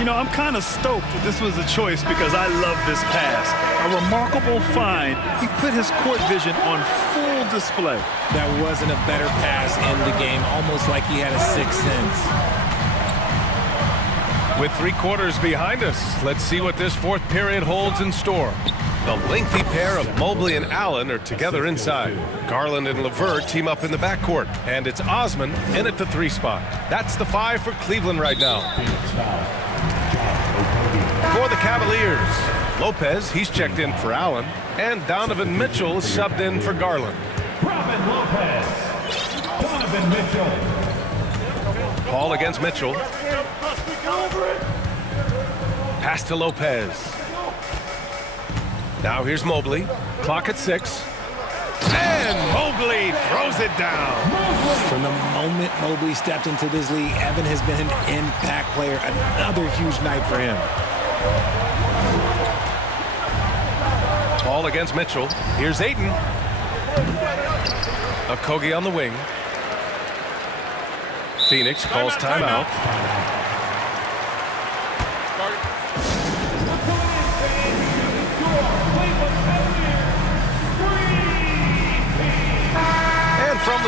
You know, I'm kind of stoked that this was a choice because I love this pass. A remarkable find. He put his court vision on full display. That wasn't a better pass in the game, almost like he had a sixth sense. With 3 quarters behind us, let's see what this fourth period holds in store. The lengthy pair of Mobley and Allen are together inside. Garland and LeVert team up in the backcourt. And it's Osman in at the 3 spot. That's the 5 for Cleveland right now. For the Cavaliers, Lopez, he's checked in for Allen. And Donovan Mitchell is subbed in for Garland. Donovan Mitchell. Paul against Mitchell. Pass to Lopez. Now here's Mobley. Clock at 6. And Mobley throws it down. From the moment Mobley stepped into this league, Evan has been an impact player. Another huge night for him. Paul against Mitchell. Here's Ayton. Okogie on the wing. Phoenix calls timeout.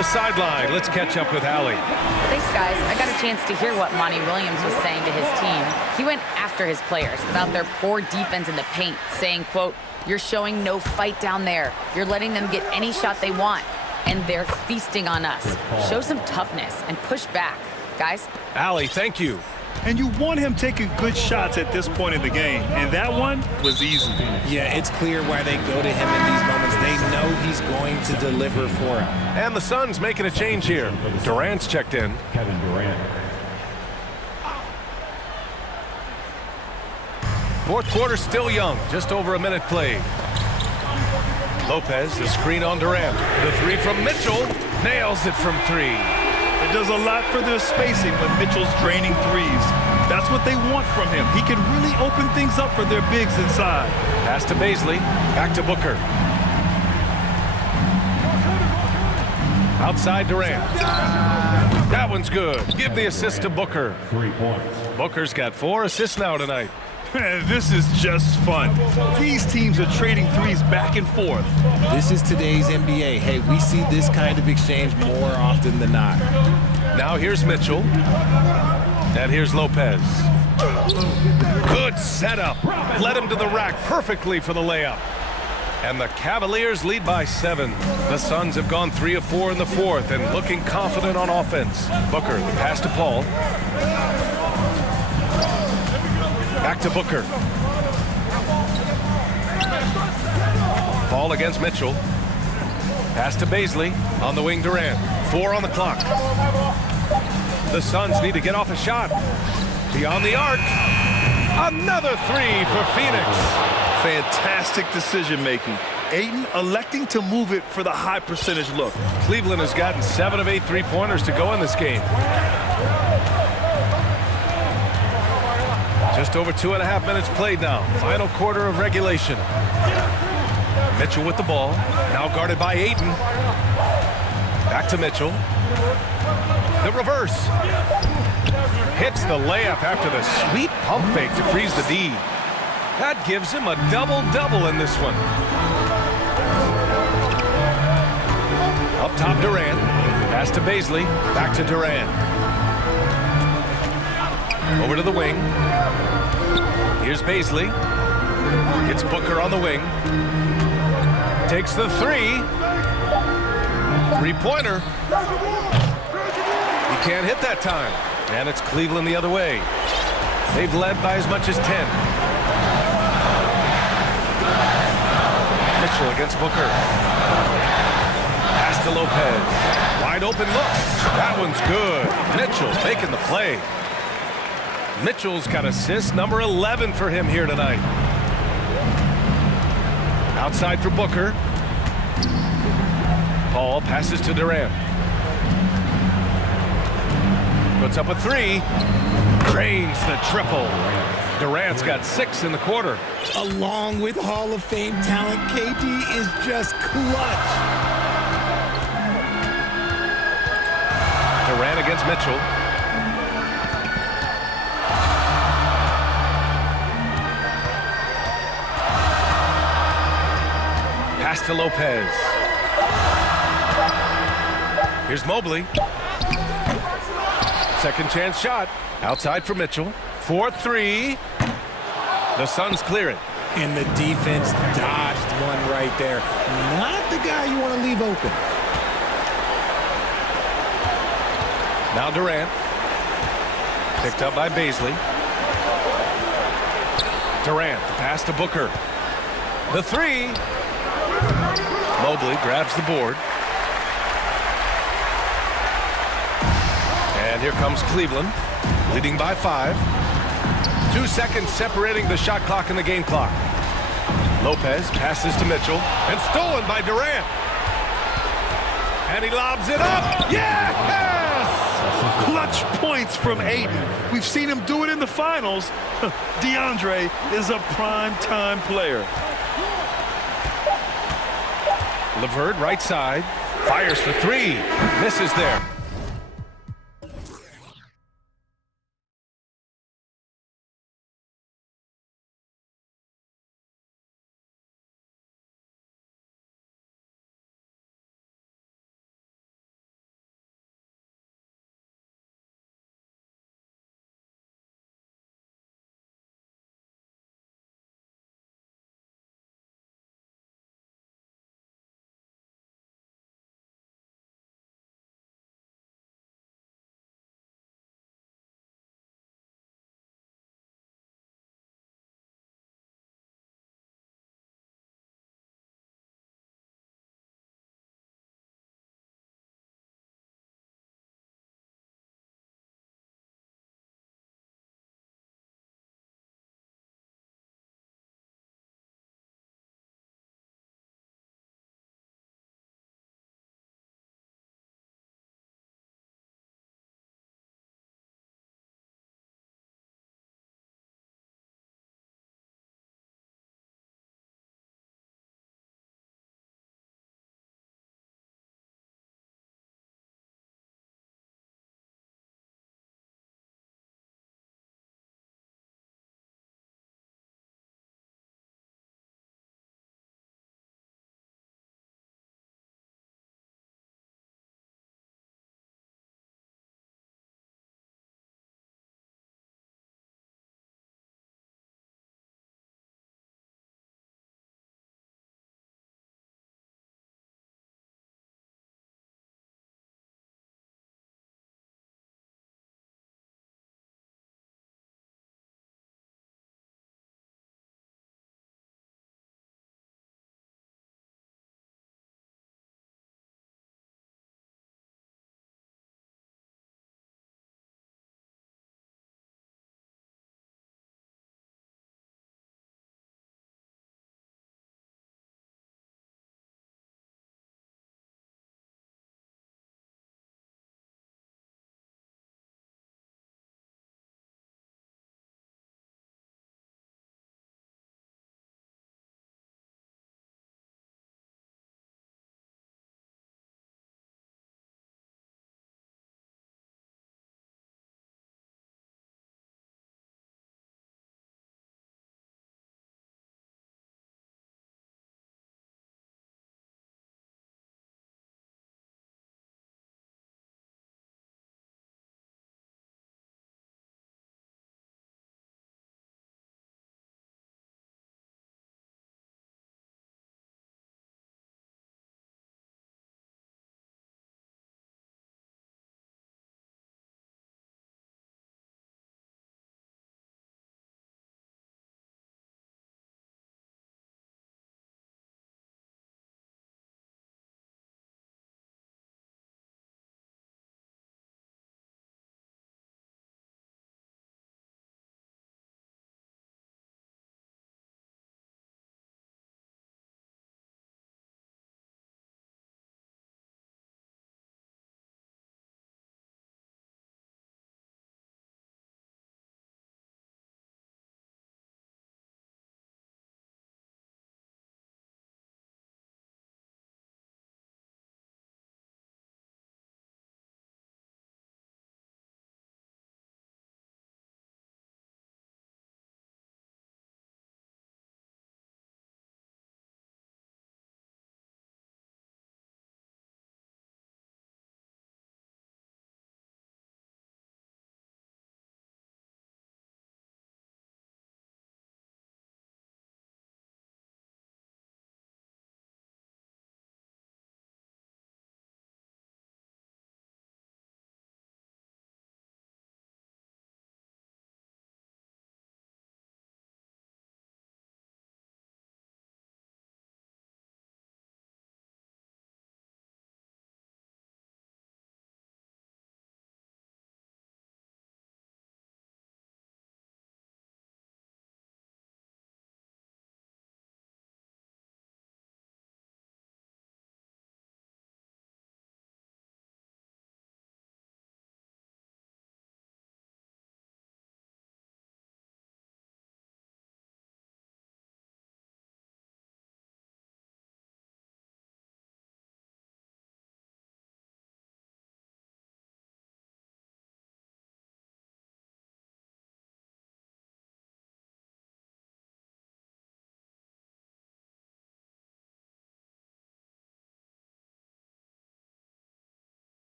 the sideline. Let's catch up with Allie. Thanks, guys. I got a chance to hear what Monty Williams was saying to his team. He went after his players about their poor defense in the paint, saying, quote, "You're showing no fight down there. You're letting them get any shot they want, and they're feasting on us. Show some toughness and push back." Guys? Allie, thank you. And you want him taking good shots at this point in the game. And that one was easy. Yeah, it's clear why they go to him in these moments. They know he's going to deliver for them. And the Suns making a change here. Durant's checked in. Kevin Durant. Fourth quarter still young. Just over a minute played. Lopez, the screen on Durant. The three from Mitchell. Nails it from three. It does a lot for their spacing when Mitchell's draining threes. That's what they want from him. He can really open things up for their bigs inside. Pass to Baisley. Back to Booker. Outside Durant. That one's good. Give the assist to Booker. 3 points. Booker's got 4 assists now tonight. Man, this is just fun. These teams are trading threes back and forth. This is today's NBA. Hey, we see this kind of exchange more often than not. Now here's Mitchell. And here's Lopez. Good setup. Led him to the rack perfectly for the layup. And the Cavaliers lead by 7. The Suns have gone 3 of 4 in the fourth and looking confident on offense. Booker, the pass to Paul. Back to Booker. Paul against Mitchell. Pass to Baisley. On the wing, Durant. 4 on the clock. The Suns need to get off a shot. Beyond the arc. Another 3 for Phoenix. Fantastic decision-making. Ayton electing to move it for the high percentage look. Cleveland has gotten 7 of 8 three-pointers to go in this game. Just over 2.5 minutes played now. Final quarter of regulation. Mitchell with the ball. Now guarded by Ayton. Back to Mitchell. The reverse. Hits the layup after the sweet pump fake to freeze the D. That gives him a double-double in this one. Up top, Durant. Pass to Baisley. Back to Durant. Over to the wing. Here's Baisley. It's Booker on the wing. Takes the 3. Three-pointer. He can't hit that time. And it's Cleveland the other way. They've led by as much as 10. Mitchell against Booker. Pass to Lopez. Wide open look. That one's good. Mitchell making the play. Mitchell's got assist number 11 for him here tonight. Outside for Booker. Paul passes to Durant. Puts up a 3. Drains the triple. Durant's got 6 in the quarter. Along with Hall of Fame talent, KD is just clutch. Durant against Mitchell. Pass to Lopez. Here's Mobley. Second chance shot. Outside for Mitchell. 4-3. The Suns clear it. And the defense dodged one right there. Not the guy you want to leave open. Now Durant. Picked up by Baisley. Durant, the pass to Booker. The 3. Mobley grabs the board. And here comes Cleveland, leading by 5. 2 seconds separating the shot clock and the game clock. Lopez passes to Mitchell, and stolen by Durant. And he lobs it up. Yes! Clutch points from Ayton. We've seen him do it in the finals. DeAndre is a prime-time player. LeVert right side, fires for 3, misses there.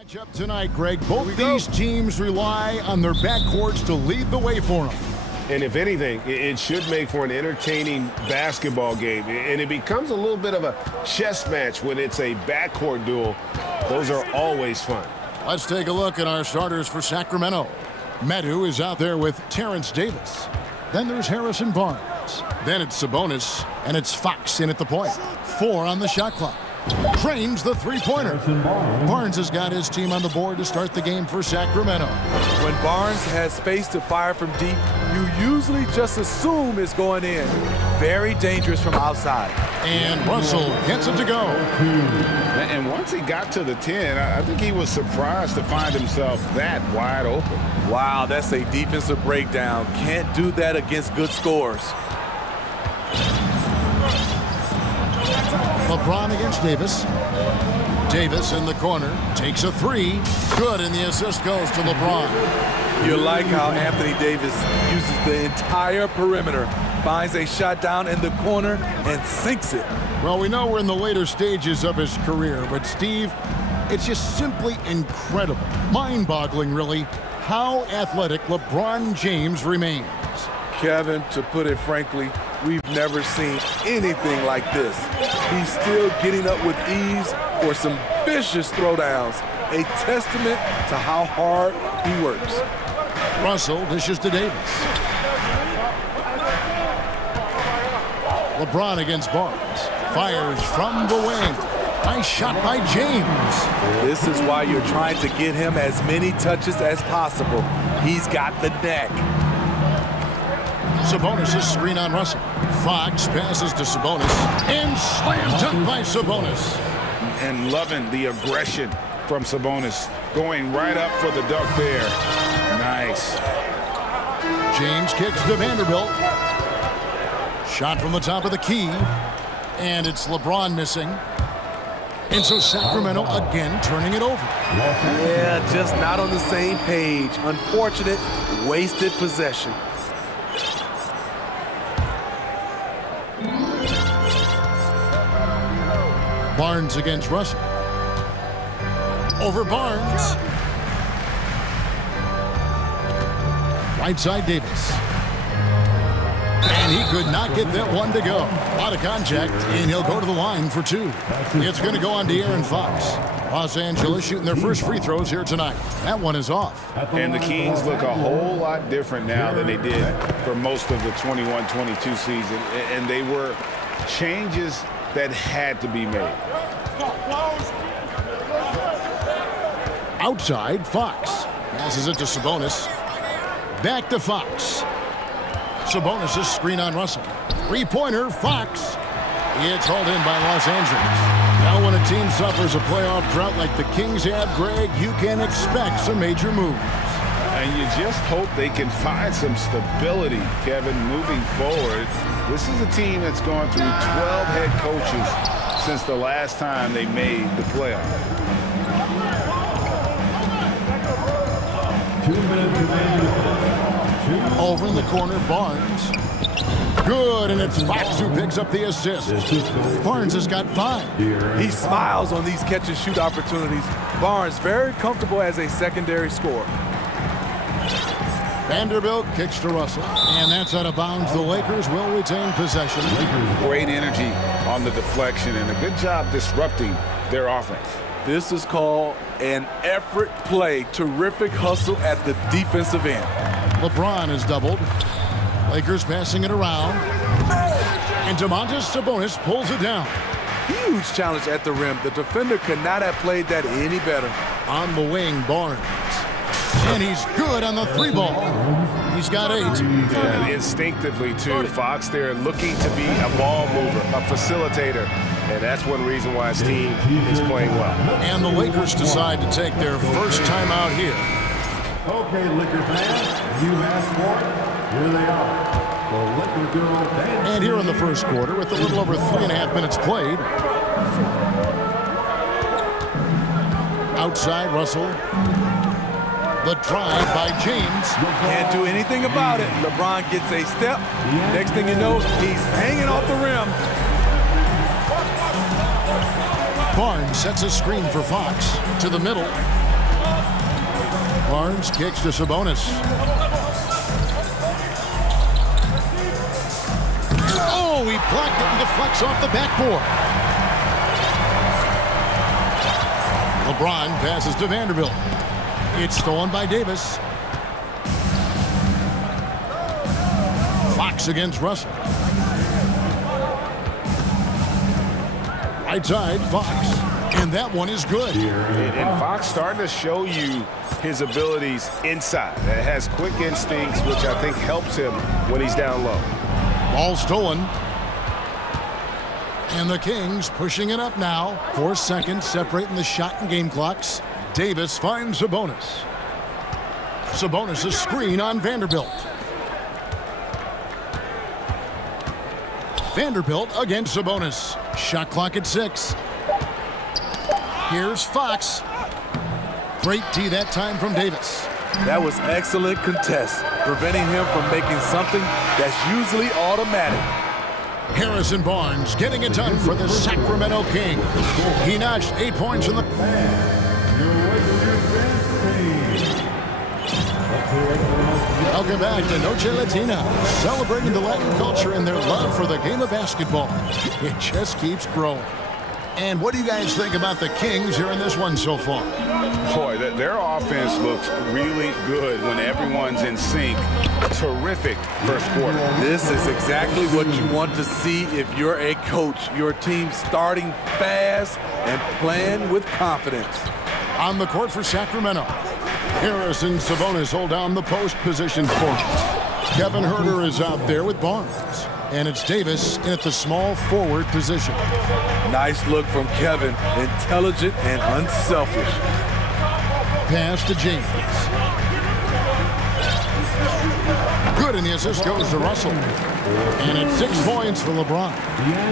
Matchup tonight, Greg. Both these teams rely on their backcourts to lead the way for them. And if anything, it should make for an entertaining basketball game. And it becomes a little bit of a chess match when it's a backcourt duel. Those are always fun. Let's take a look at our starters for Sacramento. Medu is out there with Terrence Davis. Then there's Harrison Barnes. Then it's Sabonis, and it's Fox in at the point. 4 on the shot clock. Trains the three-pointer. Barnes has got his team on the board to start the game for Sacramento. When Barnes has space to fire from deep, you usually just assume it's going in. Very dangerous from outside. And Russell gets it to go. And once he got to the 10, I think he was surprised to find himself that wide open. Wow, that's a defensive breakdown. Can't do that against good scores. LeBron against Davis. Davis in the corner, takes a 3. Good, and the assist goes to LeBron. You like how Anthony Davis uses the entire perimeter, finds a shot down in the corner, and sinks it. Well, we know we're in the later stages of his career, but Steve, it's just simply incredible, mind-boggling, really, how athletic LeBron James remains. Kevin, to put it frankly, we've never seen anything like this. He's still getting up with ease for some vicious throwdowns, a testament to how hard he works. Russell dishes to Davis. LeBron against Barnes. Fires from the wing. Nice shot by James. This is why you're trying to get him as many touches as possible. He's got the neck. Sabonis' screen on Russell. Fox passes to Sabonis. And slam dunk by Sabonis. And loving the aggression from Sabonis. Going right up for the dunk there. Nice. James kicks to Vanderbilt. Shot from the top of the key. And it's LeBron missing. And so Sacramento again turning it over. Yeah, just not on the same page. Unfortunate, wasted possession. Barnes against Russell. Over Barnes. Right side Davis. And he could not get that one to go. A lot of contact, and he'll go to the line for 2. It's going to go on De'Aaron Fox. Los Angeles shooting their first free throws here tonight. That one is off. And the Kings look a whole lot different now than they did for most of the 21-22 season. And they were changes that had to be made. Outside, Fox. Passes it to Sabonis. Back to Fox. Sabonis' screen on Russell. Three-pointer, Fox. It's hauled in by Los Angeles. Now when a team suffers a playoff drought like the Kings have, Greg, you can expect some major moves. And you just hope they can find some stability, Kevin, moving forward. This is a team that's gone through 12 head coaches since the last time they made the playoff. 2 minutes. Over in the corner, Barnes. Good, and it's Fox who picks up the assist. Barnes has got 5. He smiles on these catch-and-shoot opportunities. Barnes very comfortable as a secondary scorer. Vanderbilt kicks to Russell, and that's out of bounds. The Lakers will retain possession. Great energy on the deflection, and a good job disrupting their offense. This is called an effort play. Terrific hustle at the defensive end. LeBron is doubled. Lakers passing it around. And Domantas Sabonis pulls it down. Huge challenge at the rim. The defender could not have played that any better. On the wing, Barnes. And he's good on the 3-ball. He's got 8. Yeah, instinctively, too. Fox there looking to be a ball mover, a facilitator. And that's one reason why his team is playing well. And the Lakers decide to take their first time out here. Okay, Laker fans, you asked for it. Here they are. The Laker girl dance. And here in the first quarter, with a little over 3.5 minutes played. Outside, Russell. The drive by James. Can't do anything about it. LeBron gets a step. Next thing you know, he's hanging off the rim. Barnes sets a screen for Fox to the middle. Barnes kicks to Sabonis. Oh, he blocked it and deflects off the backboard. LeBron passes to Vanderbilt. It's stolen by Davis. Fox against Russell. Right side, Fox. And that one is good. And Fox starting to show you his abilities inside. It has quick instincts, which I think helps him when he's down low. Ball stolen. And the Kings pushing it up now. 4 seconds separating the shot and game clocks. Davis finds Sabonis. Sabonis a screen on Vanderbilt. Vanderbilt against Sabonis. Shot clock at 6. Here's Fox. Great D that time from Davis. That was excellent contest, preventing him from making something that's usually automatic. Harrison Barnes getting it done for the Sacramento Kings. He notched 8 points in the... Welcome back to Noche Latina, celebrating the Latin culture and their love for the game of basketball. It just keeps growing. And what do you guys think about the Kings here in this one so far? Boy, their offense looks really good when everyone's in sync. Terrific first quarter. This is exactly what you want to see if you're a coach. Your team starting fast and playing with confidence. On the court for Sacramento, Harris and Sabonis hold down the post position for him. Kevin Huerter is out there with Barnes. And it's Davis in at the small forward position. Nice look from Kevin. Intelligent and unselfish. Pass to James. Good, and the assist goes to Russell. And it's 6 points for LeBron.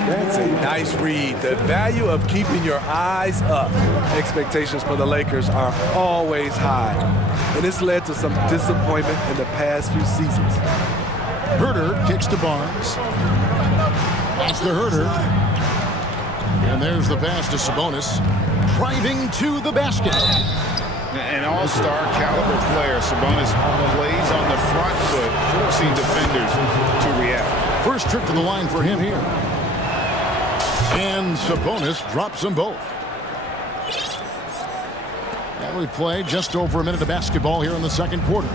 That's a nice read. The value of keeping your eyes up. Expectations for the Lakers are always high. And it's led to some disappointment in the past few seasons. Huerter kicks to Barnes. That's to Huerter. And there's the pass to Sabonis. Driving to the basket. An all-star caliber player, Sabonis plays on the front foot, forcing defenders to react. First trip to the line for him here. And Sabonis drops them both. And we've played just over a minute of basketball here in the second quarter.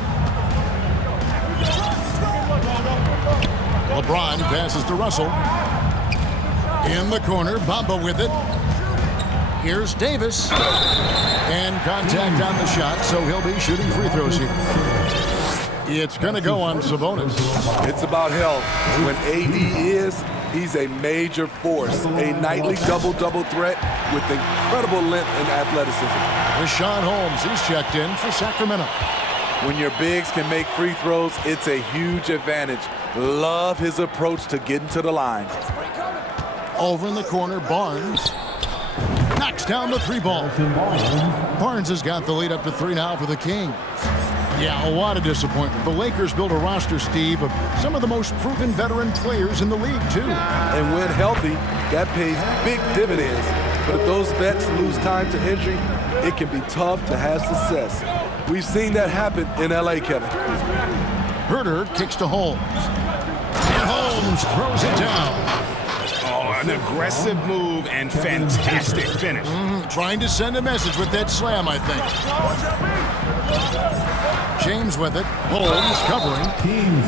LeBron passes to Russell. In the corner, Bamba with it. Here's Davis. And contact on the shot, so he'll be shooting free throws here. It's going to go on Sabonis. It's about health. When AD is, he's a major force. A nightly double-double threat with incredible length and athleticism. Rashawn Holmes, he's checked in for Sacramento. When your bigs can make free throws, it's a huge advantage. Love his approach to getting to the line. Over in the corner, Barnes knocks down the 3 ball. Barnes has got the lead up to 3 now for the Kings. Yeah, a lot of disappointment. The Lakers built a roster, Steve, of some of the most proven veteran players in the league, too. And when healthy, that pays big dividends. But if those vets lose time to injury, it can be tough to have success. We've seen that happen in LA, Kevin. Huerter kicks to Holmes. And Holmes throws it down. Oh, an aggressive move and fantastic finish. Trying to send a message with that slam, I think. James with it. Holmes covering.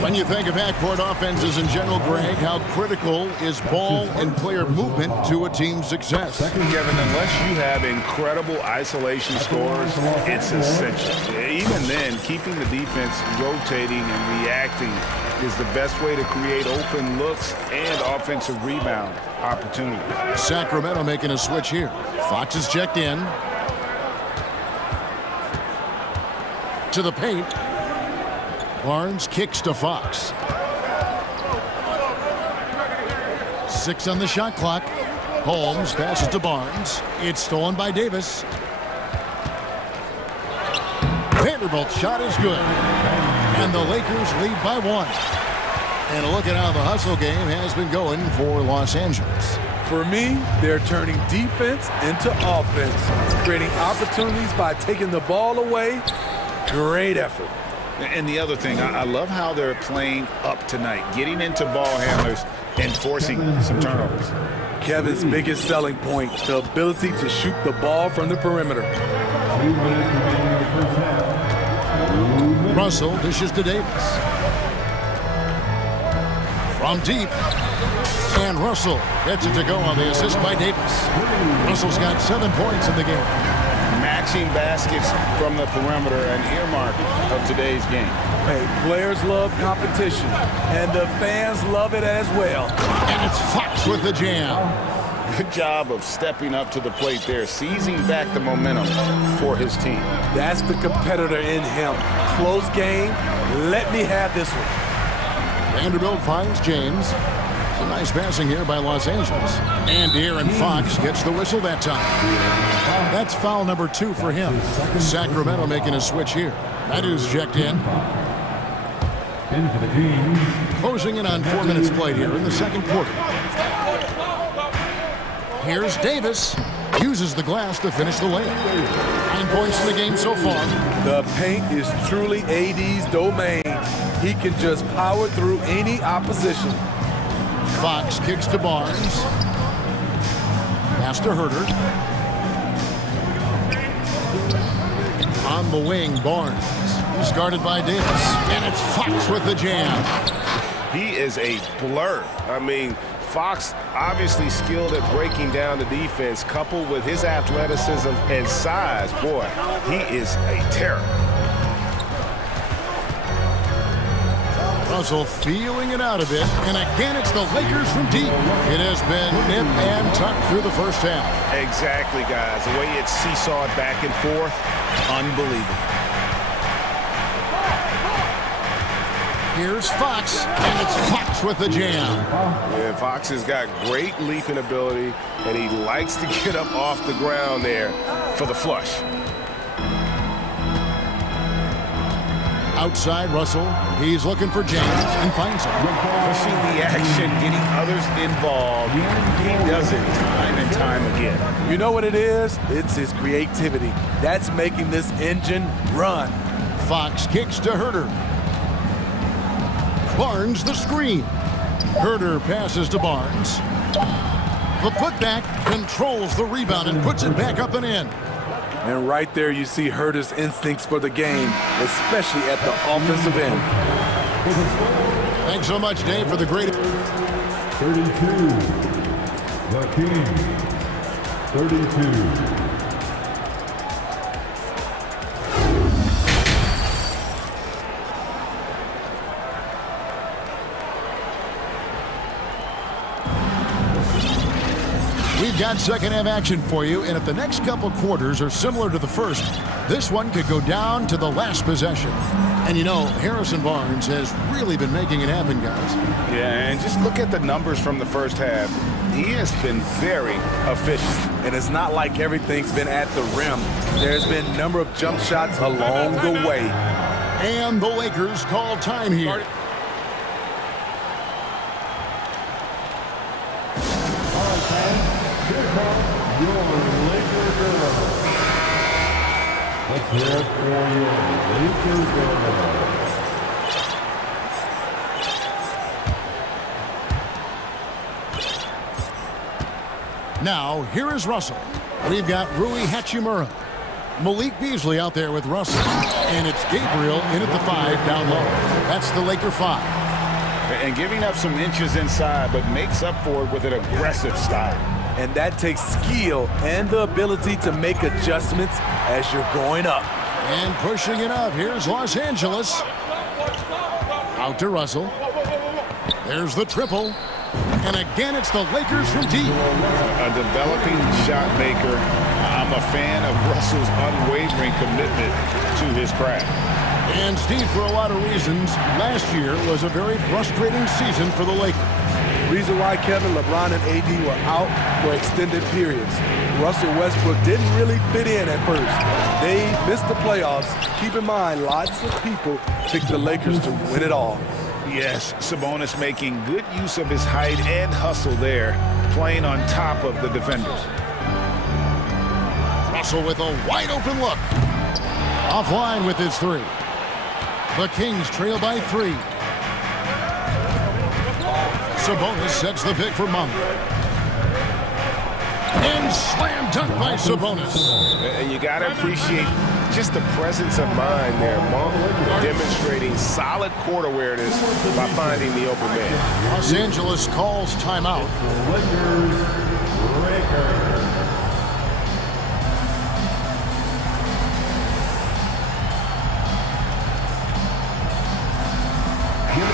When you think of half-court offenses in general, Greg, how critical is ball and player movement to a team's success? Kevin, unless you have incredible isolation scores, it's essential. Even then, keeping the defense rotating and reacting is the best way to create open looks and offensive rebound opportunities. Sacramento making a switch here. Fox is checked in. To the paint. Barnes kicks to Fox. 6 on the shot clock. Holmes passes to Barnes. It's stolen by Davis. Vanderbilt's shot is good. And the Lakers lead by 1. And look at how the hustle game has been going for Los Angeles. For me, they're turning defense into offense, creating opportunities by taking the ball away Great effort. And the other thing, I love how they're playing up tonight, getting into ball handlers and forcing some turnovers. Kevin's biggest selling point, the ability to shoot the ball from the perimeter. Russell dishes to Davis. From deep. And Russell gets it to go on the assist by Davis. Russell's got 7 points in the game. Matching baskets from the perimeter, an earmark of today's game. Hey, players love competition, and the fans love it as well. And it's Fox with the jam. Good job of stepping up to the plate there, seizing back the momentum for his team. That's the competitor in him. Close game. Let me have this one. Vanderbilt finds James. Some nice passing here by Los Angeles. And Aaron Fox gets the whistle that time. That's foul number 2 for him. Sacramento making a switch here. Matthews checked in. Closing in on 4 minutes played here in the second quarter. Here's Davis. Uses the glass to finish the layup. 9 points in the game so far. The paint is truly AD's domain. He can just power through any opposition. Fox kicks to Barnes. Pass to Herter. On the wing, Barnes. He's guarded by Davis. And it's Fox with the jam. He is a blur. I mean, Fox obviously skilled at breaking down the defense, coupled with his athleticism and size. Boy, he is a terror. Russell feeling it out a bit, and again it's the Lakers from deep. It has been nip and tuck through the first half. Exactly, guys. The way it seesawed back and forth, unbelievable. Here's Fox, and it's Fox with the jam. Yeah, Fox has got great leaping ability, and he likes to get up off the ground there for the flush. Outside Russell, he's looking for James and finds him. Pushing the action, getting others involved. He does it time and time again. You know what it is? It's his creativity. That's making this engine run. Fox kicks to Herter. Barnes the screen. Herter passes to Barnes. The putback controls the rebound and puts it back up and in. And right there you see Herter's instincts for the game, especially at the offensive end. Thanks so much, Dave, for the great... 32, the King, 32. We've got second half action for you, and if the next couple quarters are similar to the first, this one could go down to the last possession. And you know, Harrison Barnes has really been making it happen, guys. Yeah, and just look at the numbers from the first half. He has been very efficient. And it's not like everything's been at the rim. There's been a number of jump shots along the way. And the Lakers call time here. Let's hear it for your Lakers girls. Now, here is Russell. We've got Rui Hachimura. Malik Beasley out there with Russell. And it's Gabriel in at the 5 down low. That's the Laker 5. And giving up some inches inside, but makes up for it with an aggressive style. And that takes skill and the ability to make adjustments as you're going up. And pushing it up, here's Los Angeles. Out to Russell. There's the triple. And again, it's the Lakers from deep. A developing shot maker. I'm a fan of Russell's unwavering commitment to his craft. And Steve, for a lot of reasons, last year was a very frustrating season for the Lakers. Reason why Kevin, LeBron, and AD were out for extended periods. Russell Westbrook didn't really fit in at first. They missed the playoffs. Keep in mind, lots of people picked the Lakers to win it all. Yes, Sabonis making good use of his height and hustle there, playing on top of the defenders. Russell with a wide open look. Offline with his three. The Kings trail by 3. Sabonis sets the pick for Monk. And slam dunk by Sabonis. And you got to appreciate just the presence of mind there. Monk demonstrating solid court awareness by finding the open man. Los Angeles calls timeout.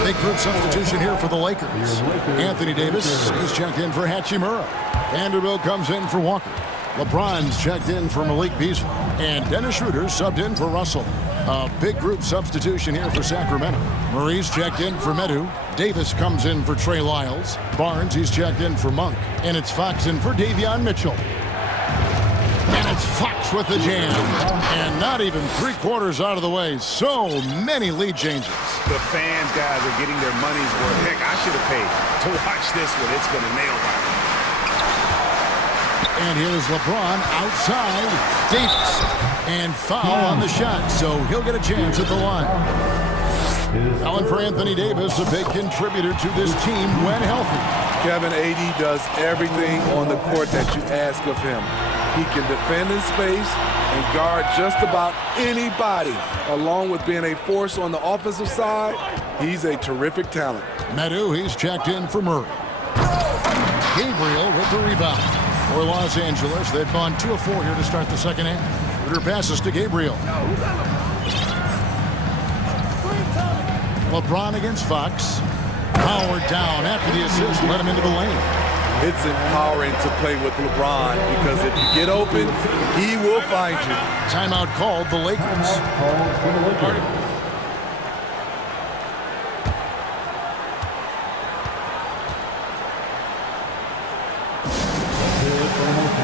Big group substitution here for the Lakers. Anthony Davis is checked in for Hachimura. Vanderbilt comes in for Walker. LeBron's checked in for Malik Beasley. And Dennis Schroeder subbed in for Russell. A big group substitution here for Sacramento. Murray's checked in for Medu. Davis comes in for Trey Lyles. Barnes, he's checked in for Monk. And it's Fox in for Davion Mitchell. And it's Fox with the jam. And not even 3/4 out of the way. So many lead changes. The fans, guys, are getting their money's worth. Heck, I should have paid to watch this one. It's been a nail biter. And here's LeBron outside. Davis. And foul on the shot, so he'll get a chance at the line. Allen for Anthony Davis, a big contributor to this team when healthy. Kevin, AD does everything on the court that you ask of him. He can defend in space and guard just about anybody. Along with being a force on the offensive side, he's a terrific talent. Medu, he's checked in for Murray. Gabriel with the rebound. For Los Angeles, they've gone 2 of 4 here to start the second half. Schroeder passes to Gabriel. LeBron against Fox. Howard down after the assist, let him into the lane. It's empowering to play with LeBron because if you get open, he will find you. Timeout called the Lakers.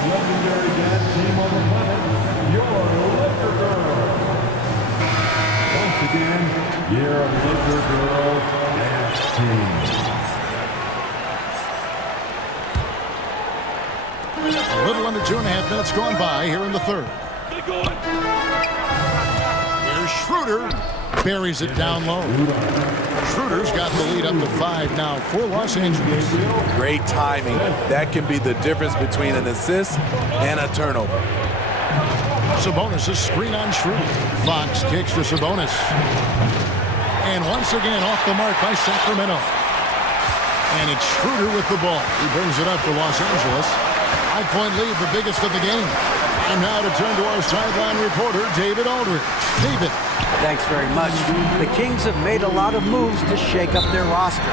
Legendary dad team on the planet, your Laker Girls. Once again, your Laker Girls dance team. A little under 2.5 minutes gone by here in the third. Here's Schroeder. Buries it down low. Schroeder's got the lead up to 5 now for Los Angeles. Great timing. That can be the difference between an assist and a turnover. Sabonis' screen on Schroeder. Fox kicks to Sabonis. And once again off the mark by Sacramento. And it's Schroeder with the ball. He brings it up for Los Angeles. 5-point lead, the biggest of the game. And now to turn to our sideline reporter, David Aldridge. David. Thanks very much. The Kings have made a lot of moves to shake up their roster.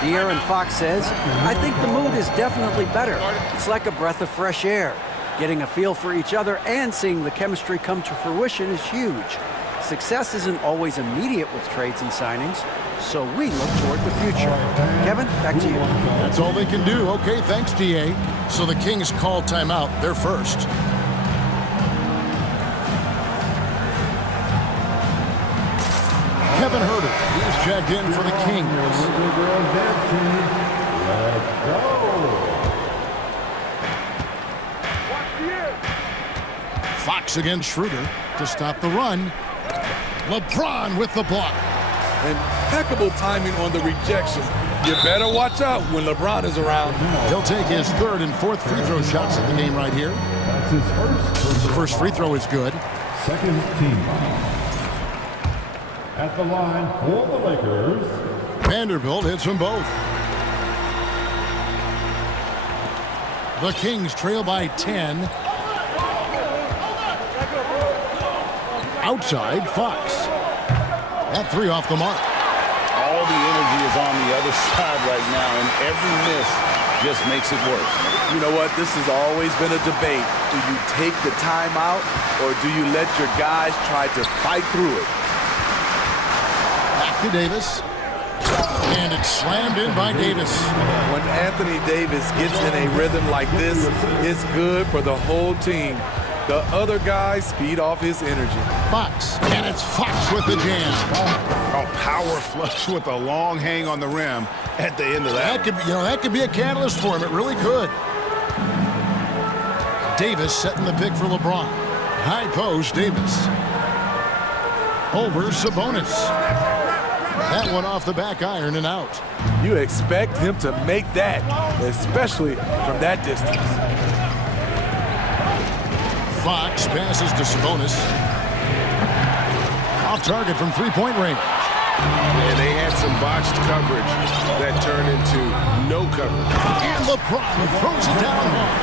De'Aaron Fox says, I think the mood is definitely better. It's like a breath of fresh air. Getting a feel for each other and seeing the chemistry come to fruition is huge. Success isn't always immediate with trades and signings, so we look toward the future. Kevin, back to you. That's all they can do. Okay, thanks, DA. So the Kings call timeout. They're first. Kevin Herter, he's checked in for the Kings. Fox against Schroeder to stop the run. LeBron with the block. Impeccable timing on the rejection. You better watch out when LeBron is around. He'll take his 3rd and 4th free throw shots in the game right here. That's his first. The first free throw is good. Second team. At the line for the Lakers. Vanderbilt hits them both. The Kings trail by 10. Outside, Fox. That 3 off the mark. All the energy is on the other side right now, and every miss just makes it worse. You know what? This has always been a debate. Do you take the timeout, or do you let your guys try to fight through it? Back to Davis. And it's slammed in by Davis. When Anthony Davis gets in a rhythm like this, it's good for the whole team. The other guys feed off his energy. Fox, and it's Fox with the jam. A power flush with a long hang on the rim at the end of that. That could be a catalyst for him. It really could. Davis setting the pick for LeBron. High post, Davis. over Sabonis. That one off the back iron and out. You expect him to make that, especially from that distance. Fox passes to Sabonis. Off target from three-point range. And they had some botched coverage that turned into no coverage. And LeBron throws it down hard.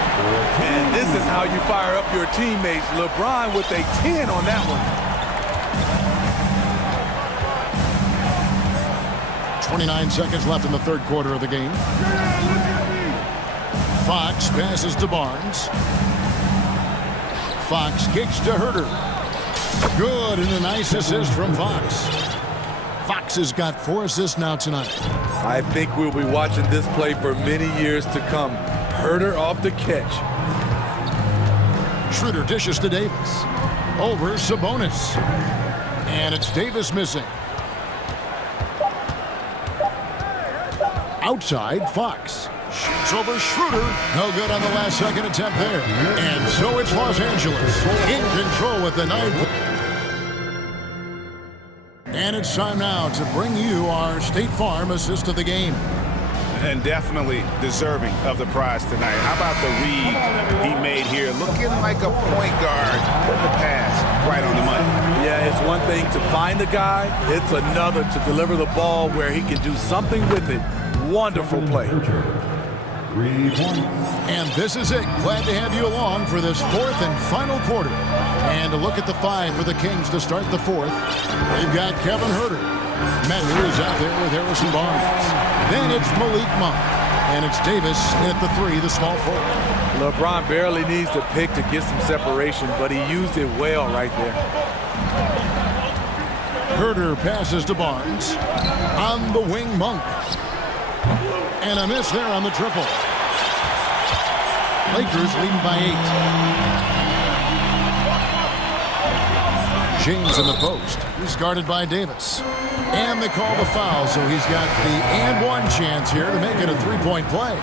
And this is how you fire up your teammates. LeBron with a 10 on that one. 29 seconds left in the third quarter of the game. Fox passes to Barnes. Fox kicks to Herter. Good, and a nice assist from Fox. Fox has got 4 assists now tonight. I think we'll be watching this play for many years to come. Herter off the catch. Schroeder dishes to Davis. Over Sabonis. And it's Davis missing. Outside, Fox. Shoots over Schroeder. No good on the last second attempt there. And so it's Los Angeles in control with the 9th. And it's time now to bring you our State Farm assist of the game. And definitely deserving of the prize tonight. How about the read he made here? Looking like a point guard. The pass right on the money. Yeah, it's one thing to find the guy. It's another to deliver the ball where he can do something with it. Wonderful play. And this is it. Glad to have you along for this 4th and final quarter. And a look at the 5 for the Kings to start the 4th. They've got Kevin Herter. Metu is out there with Harrison Barnes. Then it's Malik Monk. And it's Davis at the 3, the small forward. LeBron barely needs to pick to get some separation, but he used it well right there. Herter passes to Barnes. On the wing, Monk. And a miss there on the triple. Lakers leading by 8. James in the post. He's guarded by Davis. And they call the foul, so he's got the and one chance here to make it a 3-point play.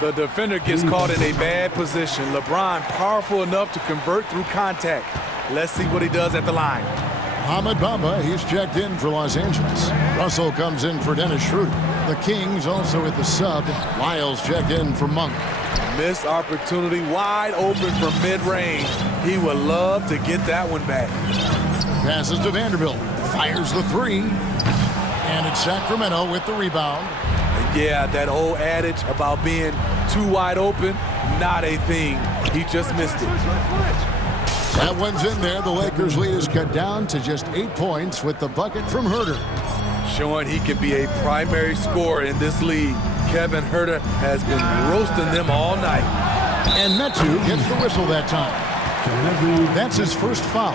The defender gets caught in a bad position. LeBron powerful enough to convert through contact. Let's see what he does at the line. Ahmed Bamba, he's checked in for Los Angeles. Russell comes in for Dennis Schroeder. The Kings also at the sub. Lyles checked in for Monk. Missed opportunity, wide open from mid-range. He would love to get that one back. Passes to Vanderbilt. Fires the 3. And it's Sacramento with the rebound. Yeah, that old adage about being too wide open, not a thing. He just missed it. That one's in there. The Lakers' lead is cut down to just 8 points with the bucket from Herter. Showing he can be a primary scorer in this league. Kevin Herter has been roasting them all night. And Metu gets the whistle that time. That's his first foul.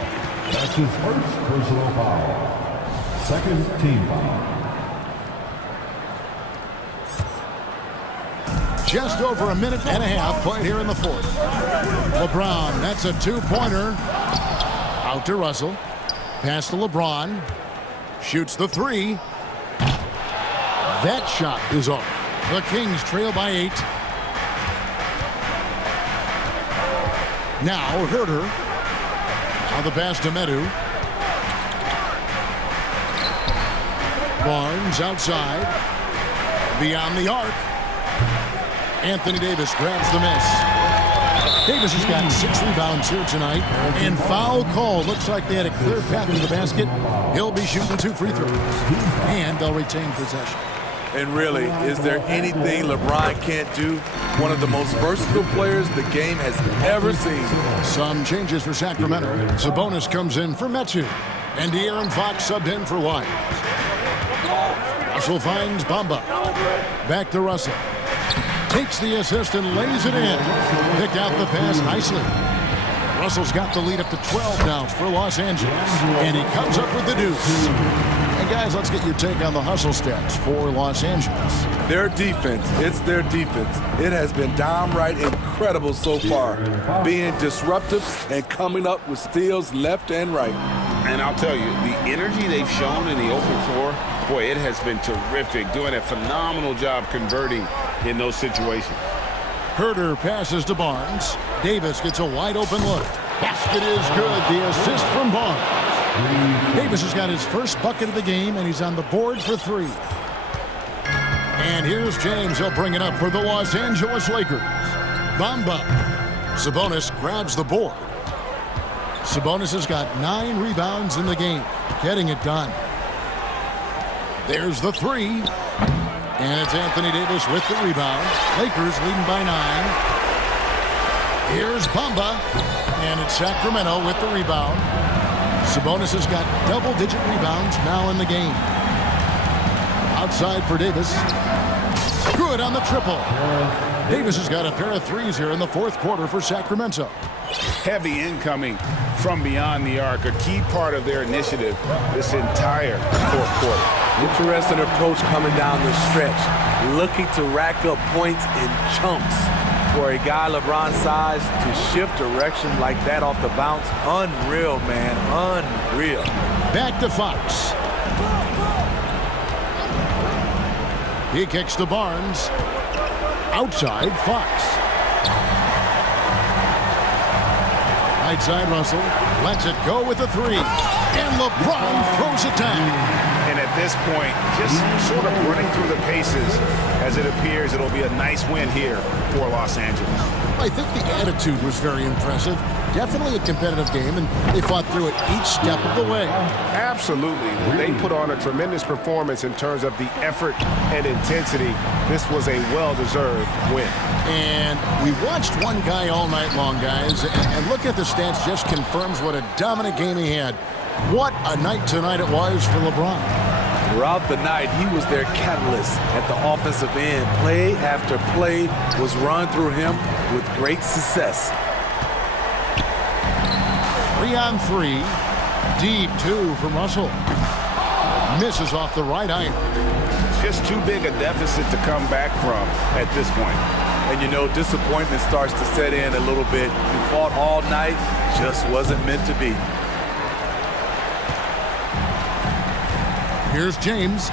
That's his first personal foul. Second team foul. Just over a minute and a half played here in the 4th. LeBron, that's a 2-pointer. Out to Russell. Pass to LeBron. Shoots the 3. That shot is off. The Kings trail by 8. Now Herter. Now the pass to Metu. Barnes outside. Beyond the arc. Anthony Davis grabs the miss. Davis has got 6 rebounds here tonight. And foul call. Looks like they had a clear path to the basket. He'll be shooting 2 free throws. And they'll retain possession. And really, is there anything LeBron can't do? One of the most versatile players the game has ever seen. Some changes for Sacramento. Sabonis comes in for Metu. And De'Aaron Fox subbed in for Lyles. Russell finds Bamba. Back to Russell. Takes the assist and lays it in. Picked out the pass nicely. Russell's got the lead up to 12 now for Los Angeles. And he comes up with the deuce. And guys, let's get your take on the hustle stats for Los Angeles. Their defense, it's their defense. It has been downright incredible so far. Being disruptive and coming up with steals left and right. And I'll tell you, the energy they've shown in the open floor, boy, it has been terrific. Doing a phenomenal job converting in those situations. Herter passes to Barnes. Davis gets a wide open look. Basket is good. The assist from Barnes. Davis has got his first bucket of the game, and he's on the board for 3. And here's James. He'll bring it up for the Los Angeles Lakers. Bamba. Sabonis grabs the board. Sabonis has got 9 rebounds in the game, getting it done. There's the 3. And it's Anthony Davis with the rebound. Lakers leading by 9. Here's Bamba. And it's Sacramento with the rebound. Sabonis has got double-digit rebounds now in the game. Outside for Davis. Good on the triple. Davis has got a pair of threes here in the fourth quarter for Sacramento. Heavy incoming from beyond the arc, a key part of their initiative this entire fourth quarter. Interesting approach coming down the stretch, looking to rack up points in chunks. For a guy LeBron's size to shift direction like that off the bounce, unreal, man, unreal. Back to Fox. He kicks to Barnes. Outside, Fox. Right side, Russell lets it go with a 3. And LeBron throws it down. And at this point, just sort of running through the paces, as it appears it'll be a nice win here for Los Angeles. I think the attitude was very impressive. Definitely a competitive game, and they fought through it each step of the way. Absolutely. They put on a tremendous performance in terms of the effort and intensity. This was a well-deserved win. And we watched one guy all night long, guys, and look at the stats, just confirms what a dominant game he had. What a night tonight it was for LeBron. Throughout the night, he was their catalyst at the offensive end. Play after play was run through him with great success. 3-on-3. Deep 2 from Russell. Misses off the right iron. Just too big a deficit to come back from at this point. And you know, disappointment starts to set in a little bit. You fought all night, just wasn't meant to be. Here's James.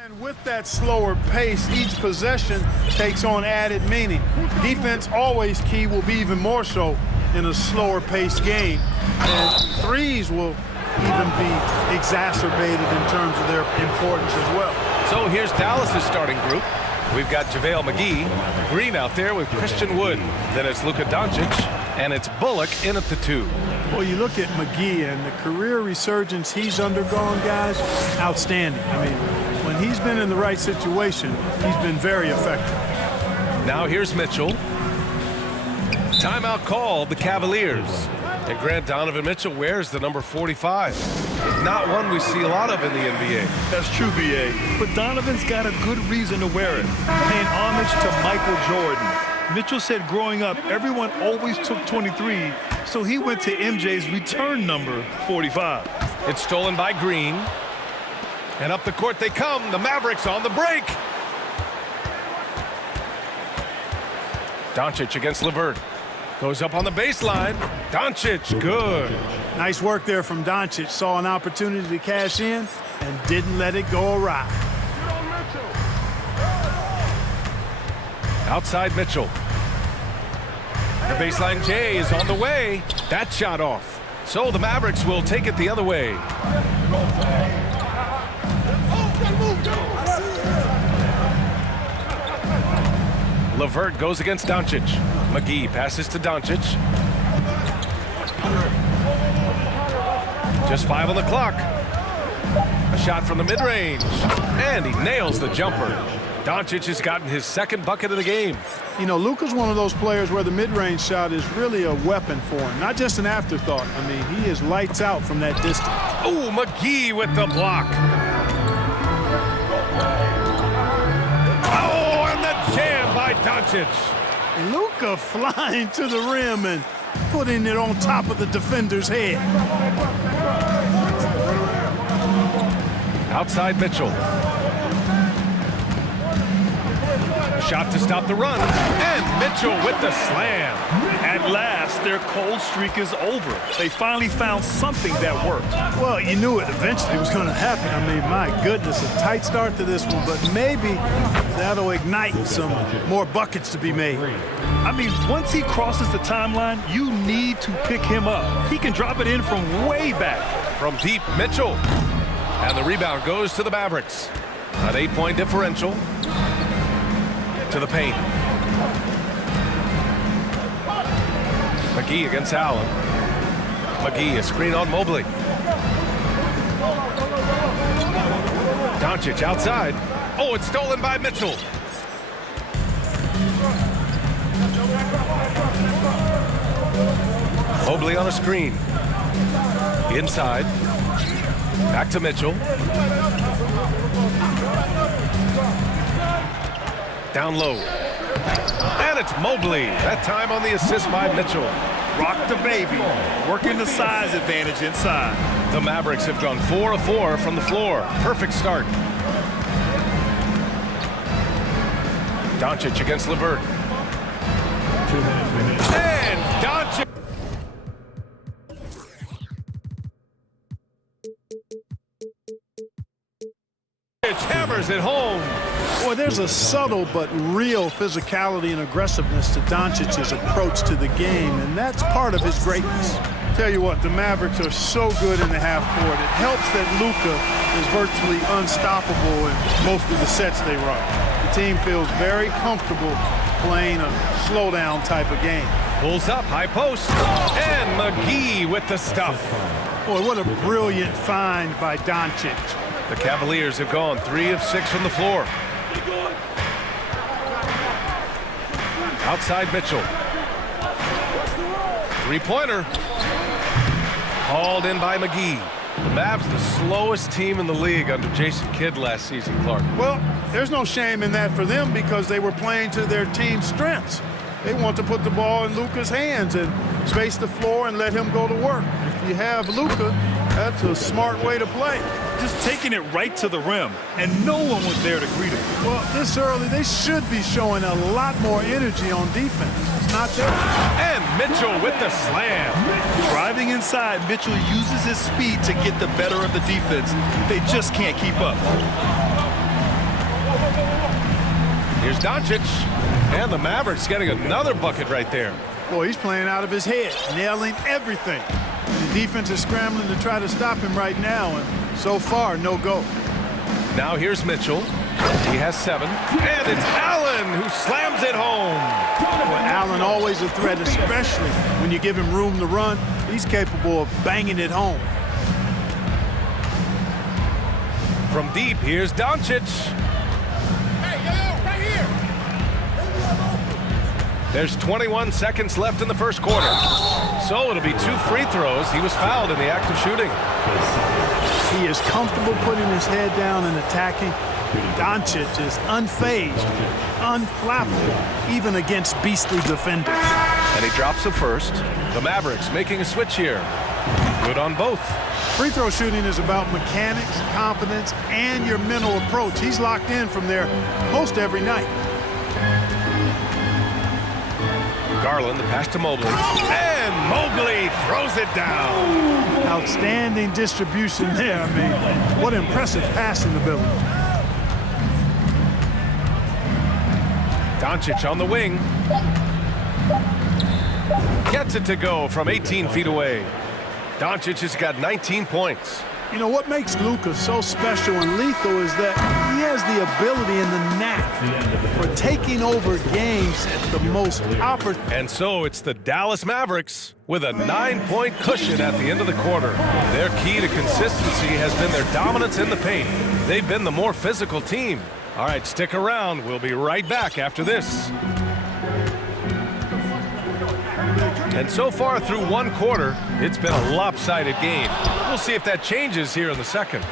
And with that slower pace, each possession takes on added meaning. Defense always key, will be even more so in a slower paced game. And threes will even be exacerbated in terms of their importance as well. So here's Dallas's starting group. We've got JaVale McGee, Green out there with Christian Wood. Then it's Luka Doncic, and it's Bullock in at the 2. Well, you look at McGee and the career resurgence he's undergone, guys, outstanding. I mean, when he's been in the right situation, he's been very effective. Now here's Mitchell. Timeout called, the Cavaliers. And Grant Donovan Mitchell wears the number 45. Not one we see a lot of in the NBA. That's true, B.A. But Donovan's got a good reason to wear it, paying homage to Michael Jordan. Mitchell said growing up, everyone always took 23, so he went to MJ's return number 45. It's stolen by Green. And up the court they come. The Mavericks on the break. Doncic against LeVert. Goes up on the baseline. Doncic, good. Nice work there from Doncic. Saw an opportunity to cash in and didn't let it go awry. Outside Mitchell. The baseline J is on the way. That shot off. So the Mavericks will take it the other way. LeVert goes against Doncic. McGee passes to Doncic. Just 5 on the clock. A shot from the mid-range. And he nails the jumper. Doncic has gotten his second bucket of the game. You know, Luka's one of those players where the mid-range shot is really a weapon for him, not just an afterthought. I mean, he is lights out from that distance. Oh, McGee with the block. Oh, and the jam by Doncic. Luka flying to the rim and putting it on top of the defender's head. Outside Mitchell. Shot to stop the run, and Mitchell with the slam. At last, their cold streak is over. They finally found something that worked. Well, you knew it eventually was going to happen. I mean, my goodness, a tight start to this one, but maybe that'll ignite some more buckets to be made. I mean, once he crosses the timeline, you need to pick him up. He can drop it in from way back. From deep, Mitchell. And the rebound goes to the Mavericks. An 8-point differential. To the paint. McGee against Allen. McGee, a screen on Mobley. Doncic outside. Oh, it's stolen by Mitchell. Mobley on a screen. Inside. Back to Mitchell. Down low. And it's Mobley. That time on the assist by Mitchell. Rock the baby. Working the size advantage inside. The Mavericks have gone 4 of 4 from the floor. Perfect start. Doncic against LeVert. And Doncic. Hammers it home. Boy, there's a subtle but real physicality and aggressiveness to Doncic's approach to the game, and that's part of his greatness. Tell you what, the Mavericks are so good in the half court. It helps that Luka is virtually unstoppable in most of the sets they run. The team feels very comfortable playing a slowdown type of game. Pulls up, high post, and McGee with the stuff. Boy, what a brilliant find by Doncic. The Cavaliers have gone 3 of 6 from the floor. Outside Mitchell. Three-pointer. Hauled in by McGee. The Mavs, the slowest team in the league under Jason Kidd last season, Clark. Well, there's no shame in that for them because they were playing to their team's strengths. They want to put the ball in Luka's hands and space the floor and let him go to work. If you have Luka, that's a smart way to play. Just taking it right to the rim, and no one was there to greet him. Well, this early, they should be showing a lot more energy on defense. It's not there. And Mitchell with the slam. Driving inside, Mitchell uses his speed to get the better of the defense. They just can't keep up. Doncic. And the Mavericks getting another bucket right there. Boy, he's playing out of his head, nailing everything. The defense is scrambling to try to stop him right now, and so far, no go. Now here's Mitchell. He has 7. And it's Allen who slams it home. Well, Allen always a threat, especially when you give him room to run. He's capable of banging it home. From deep, here's Doncic. Hey, right here. There's 21 seconds left in the first quarter. So it'll be 2 free throws. He was fouled in the act of shooting. He is comfortable putting his head down and attacking. Doncic is unfazed, unflappable, even against beastly defenders. And he drops the first. The Mavericks making a switch here. Good on both. Free throw shooting is about mechanics, confidence, and your mental approach. He's locked in from there most every night. Garland, the pass to Mobley. And Mobley throws it down. Outstanding distribution there. I mean, what impressive passing ability. Doncic on the wing. Gets it to go from 18 feet away. Doncic has got 19 points. You know, what makes Luka so special and lethal is that he has the ability and the knack for taking over games at the most opportune. And so it's the Dallas Mavericks with a 9-point cushion at the end of the quarter. Their key to consistency has been their dominance in the paint. They've been the more physical team. All right, stick around. We'll be right back after this. And so far through one quarter, it's been a lopsided game. We'll see if that changes here in the second.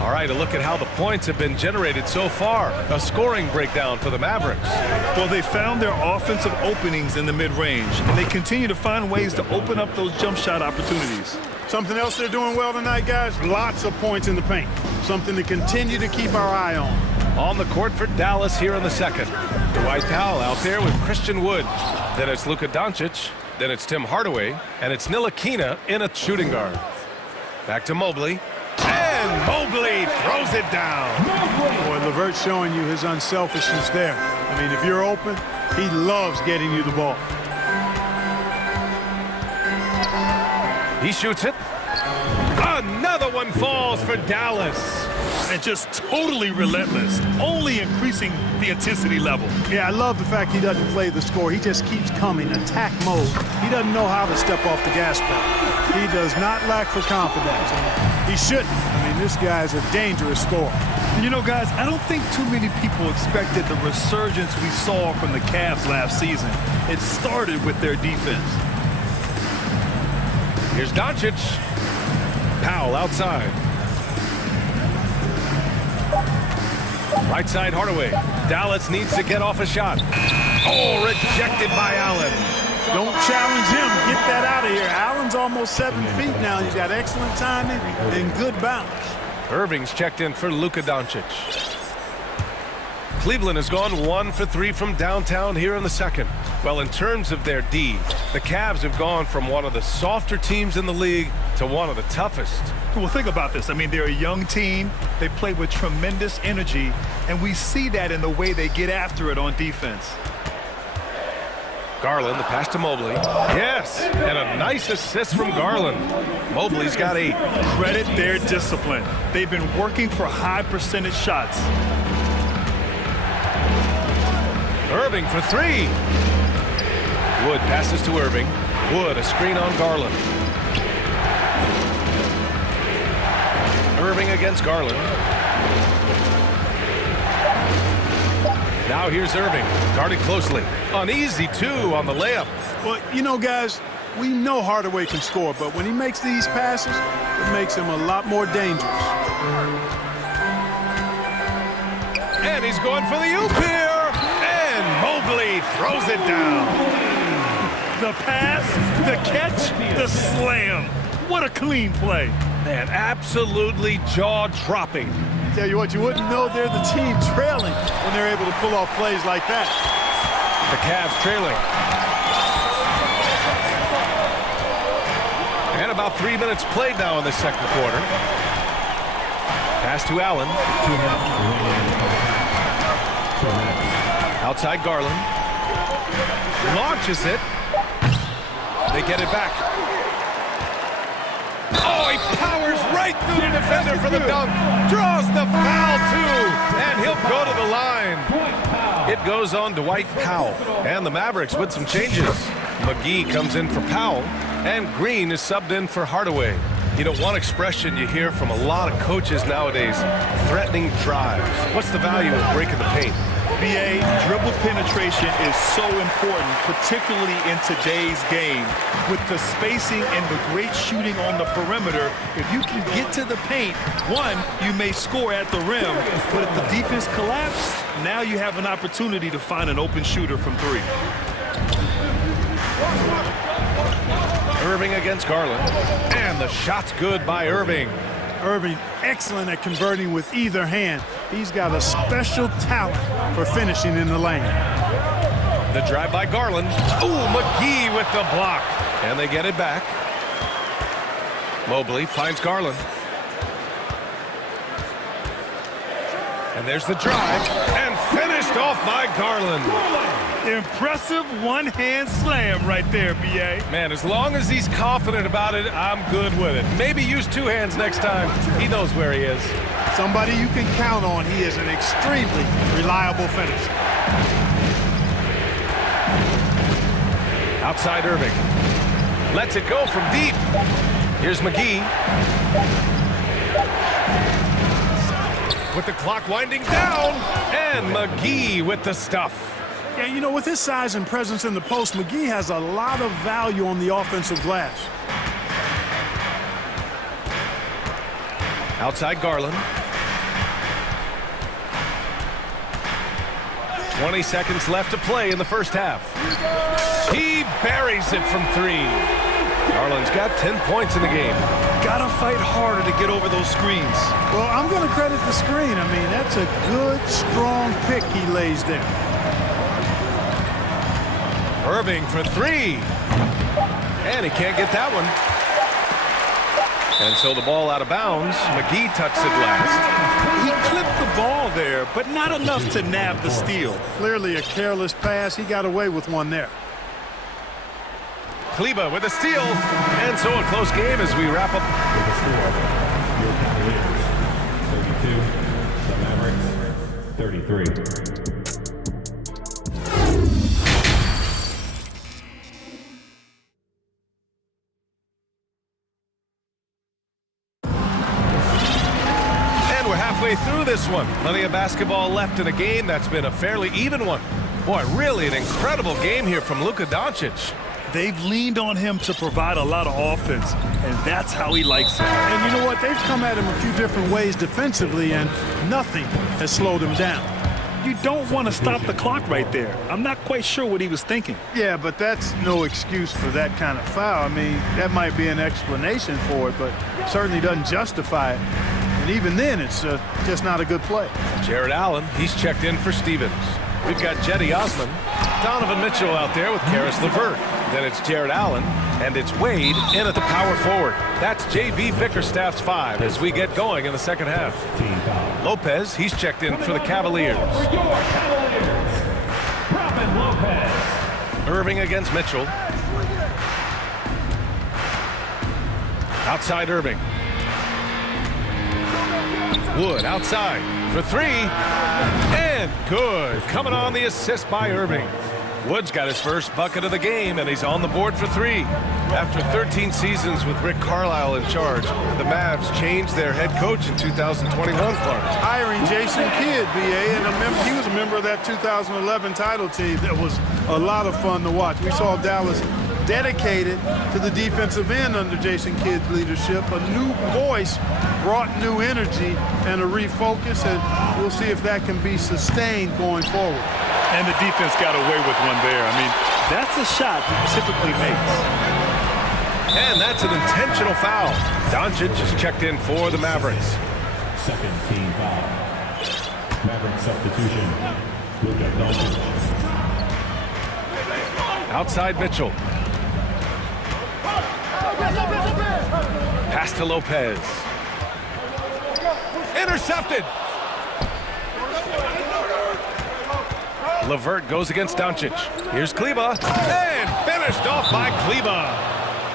All right, a look at how the points have been generated so far. A scoring breakdown for the Mavericks. Well, they found their offensive openings in the mid-range, and they continue to find ways to open up those jump shot opportunities. Something else they're doing well tonight, guys? Lots of points in the paint. Something to continue to keep our eye on. On the court for Dallas here in the second. Dwight Powell out there with Christian Wood. Then it's Luka Doncic. Then it's Tim Hardaway. And it's Ntilikina in a shooting guard. Back to Mobley. And Mobley throws it down. Boy, LeVert's showing you his unselfishness there. I mean, if you're open, he loves getting you the ball. He shoots it. Another one falls for Dallas. And just totally relentless, only increasing the intensity level. Yeah, I love the fact he doesn't play the score. He just keeps coming, attack mode. He doesn't know how to step off the gas pedal. He does not lack for confidence. And he shouldn't. I mean, this guy's a dangerous scorer. You know, guys, I don't think too many people expected the resurgence we saw from the Cavs last season. It started with their defense. Here's Doncic. Powell outside. Right side Hardaway. Dallas needs to get off a shot. Oh, rejected by Allen. Don't challenge him. Get that out of here. Allen's almost 7 feet now. He's got excellent timing and good bounce. Irving's checked in for Luka Doncic. Cleveland has gone 1 for 3 from downtown here in the second. Well, in terms of their D, the Cavs have gone from one of the softer teams in the league to one of the toughest. Well, think about this. I mean, they're a young team. They play with tremendous energy, and we see that in the way they get after it on defense. Garland, the pass to Mobley. Yes, and a nice assist from Garland. Mobley's got 8. Credit their discipline. They've been working for high percentage shots. Irving for 3. Wood passes to Irving. Wood, a screen on Garland. Irving against Garland. Now here's Irving, guarded closely. An easy 2 on the layup. Well, you know, guys, we know Hardaway can score, but when he makes these passes, it makes him a lot more dangerous. And he's going for the oop here. And Mobley throws it down. The pass, the catch, the slam. What a clean play. Man, absolutely jaw-dropping. Tell you what, you wouldn't know they're the team trailing when they're able to pull off plays like that. The Cavs trailing. And about 3 minutes played now in the second quarter. Pass to Allen. Outside Garland. Launches it. They get it back. Oh, he powers right through the defender for the dunk. Draws the foul, too. And he'll go to the line. It goes on Dwight Powell. And the Mavericks with some changes. McGee comes in for Powell. And Green is subbed in for Hardaway. You know, one expression you hear from a lot of coaches nowadays, threatening drives. What's the value of breaking the paint? BA, dribble penetration is so important, particularly in today's game. With the spacing and the great shooting on the perimeter, if you can get to the paint, one, you may score at the rim, but if the defense collapses, now you have an opportunity to find an open shooter from three. Irving against Garland. And the shot's good by Irving. Irving, excellent at converting with either hand. He's got a special talent for finishing in the lane. The drive by Garland. Ooh, McGee with the block. And they get it back. Mobley finds Garland. And there's the drive. And finished off by Garland. Impressive one-hand slam right there, B.A. Man, as long as he's confident about it, I'm good with it. Maybe use two hands next time. He knows where he is. Somebody you can count on. He is an extremely reliable finisher. Outside Irving. Lets it go from deep. Here's McGee. With the clock winding down. And McGee with the stuff. Yeah, you know, with his size and presence in the post, McGee has a lot of value on the offensive glass. Outside Garland. 20 seconds left to play in the first half. He buries it from three. Garland's got 10 points in the game. Gotta fight harder to get over those screens. Well, I'm going to credit the screen. I mean, that's a good, strong pick he lays there. Irving for three. And he can't get that one. And so the ball out of bounds. McGee tucks it last. He clipped the ball there, but not enough to nab the steal. Clearly a careless pass. He got away with one there. Kleba with a steal. And so a close game as we wrap up. With the score, your Cavaliers 32, the Mavericks 33. Through this one. Plenty of basketball left in a game that's been a fairly even one. Boy, really an incredible game here from Luka Doncic. They've leaned on him to provide a lot of offense, and that's how he likes it. And you know what? They've come at him a few different ways defensively, and nothing has slowed him down. You don't want to stop the clock right there. I'm not quite sure what he was thinking. Yeah, but that's no excuse for that kind of foul. I mean, that might be an explanation for it, but certainly doesn't justify it. And even then, it's just not a good play. Jared Allen, he's checked in for Stevens. We've got Jetty Osman, Donovan Mitchell out there with Karis LeVert. Then it's Jared Allen, and it's Wade in at the power forward. That's J.B. Bickerstaff's 5 as we get going in the second half. Lopez, he's checked in for the Cavaliers. Irving against Mitchell. Outside Irving. Wood outside for three. And good. Coming on the assist by Irving. Wood's got his first bucket of the game, and he's on the board for three. After 13 seasons with Rick Carlisle in charge, the Mavs changed their head coach in 2021, Clark. Hiring Jason Kidd, B.A., and he was a member of that 2011 title team. That was a lot of fun to watch. We saw Dallas dedicated to the defensive end under Jason Kidd's leadership. A new voice brought new energy and a refocus, and we'll see if that can be sustained going forward. And the defense got away with one there. I mean, that's a shot he typically makes. And that's an intentional foul. Doncic is checked in for the Mavericks. Second team foul. Maverick substitution. Luka Doncic. Outside Mitchell. Pass to Lopez. Intercepted. LeVert goes against Doncic. Here's Kleber, and finished off by Kleber.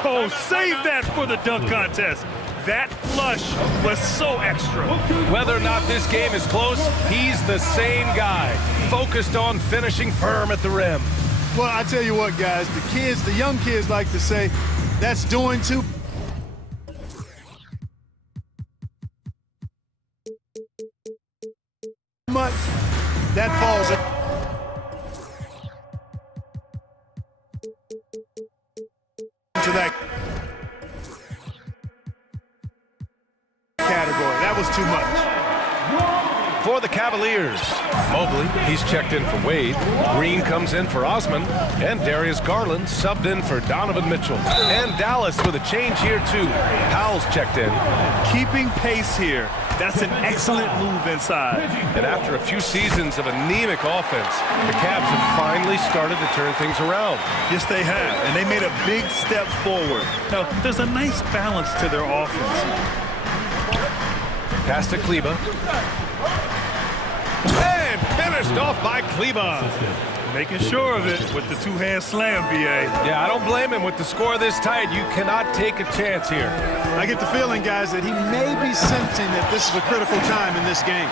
Oh, save that for the dunk contest. That flush was so extra. Whether or not this game is close, he's the same guy, focused on finishing firm at the rim. Well, I tell you what, guys, the young kids like to say, that's doing too much. That falls into that category. That was too much. For the Cavaliers, Mobley, he's checked in for Wade. Green comes in for Osman. And Darius Garland subbed in for Donovan Mitchell. And Dallas with a change here, too. Powell's checked in. Keeping pace here. That's an excellent move inside. And after a few seasons of anemic offense, the Cavs have finally started to turn things around. Yes, they have. And they made a big step forward. Now, there's a nice balance to their offense. Pass to Kleber. And finished off by Kleber. Making sure of it with the two-hand slam, B.A. Yeah, I don't blame him with the score this tight. You cannot take a chance here. I get the feeling, guys, that he may be sensing that this is a critical time in this game.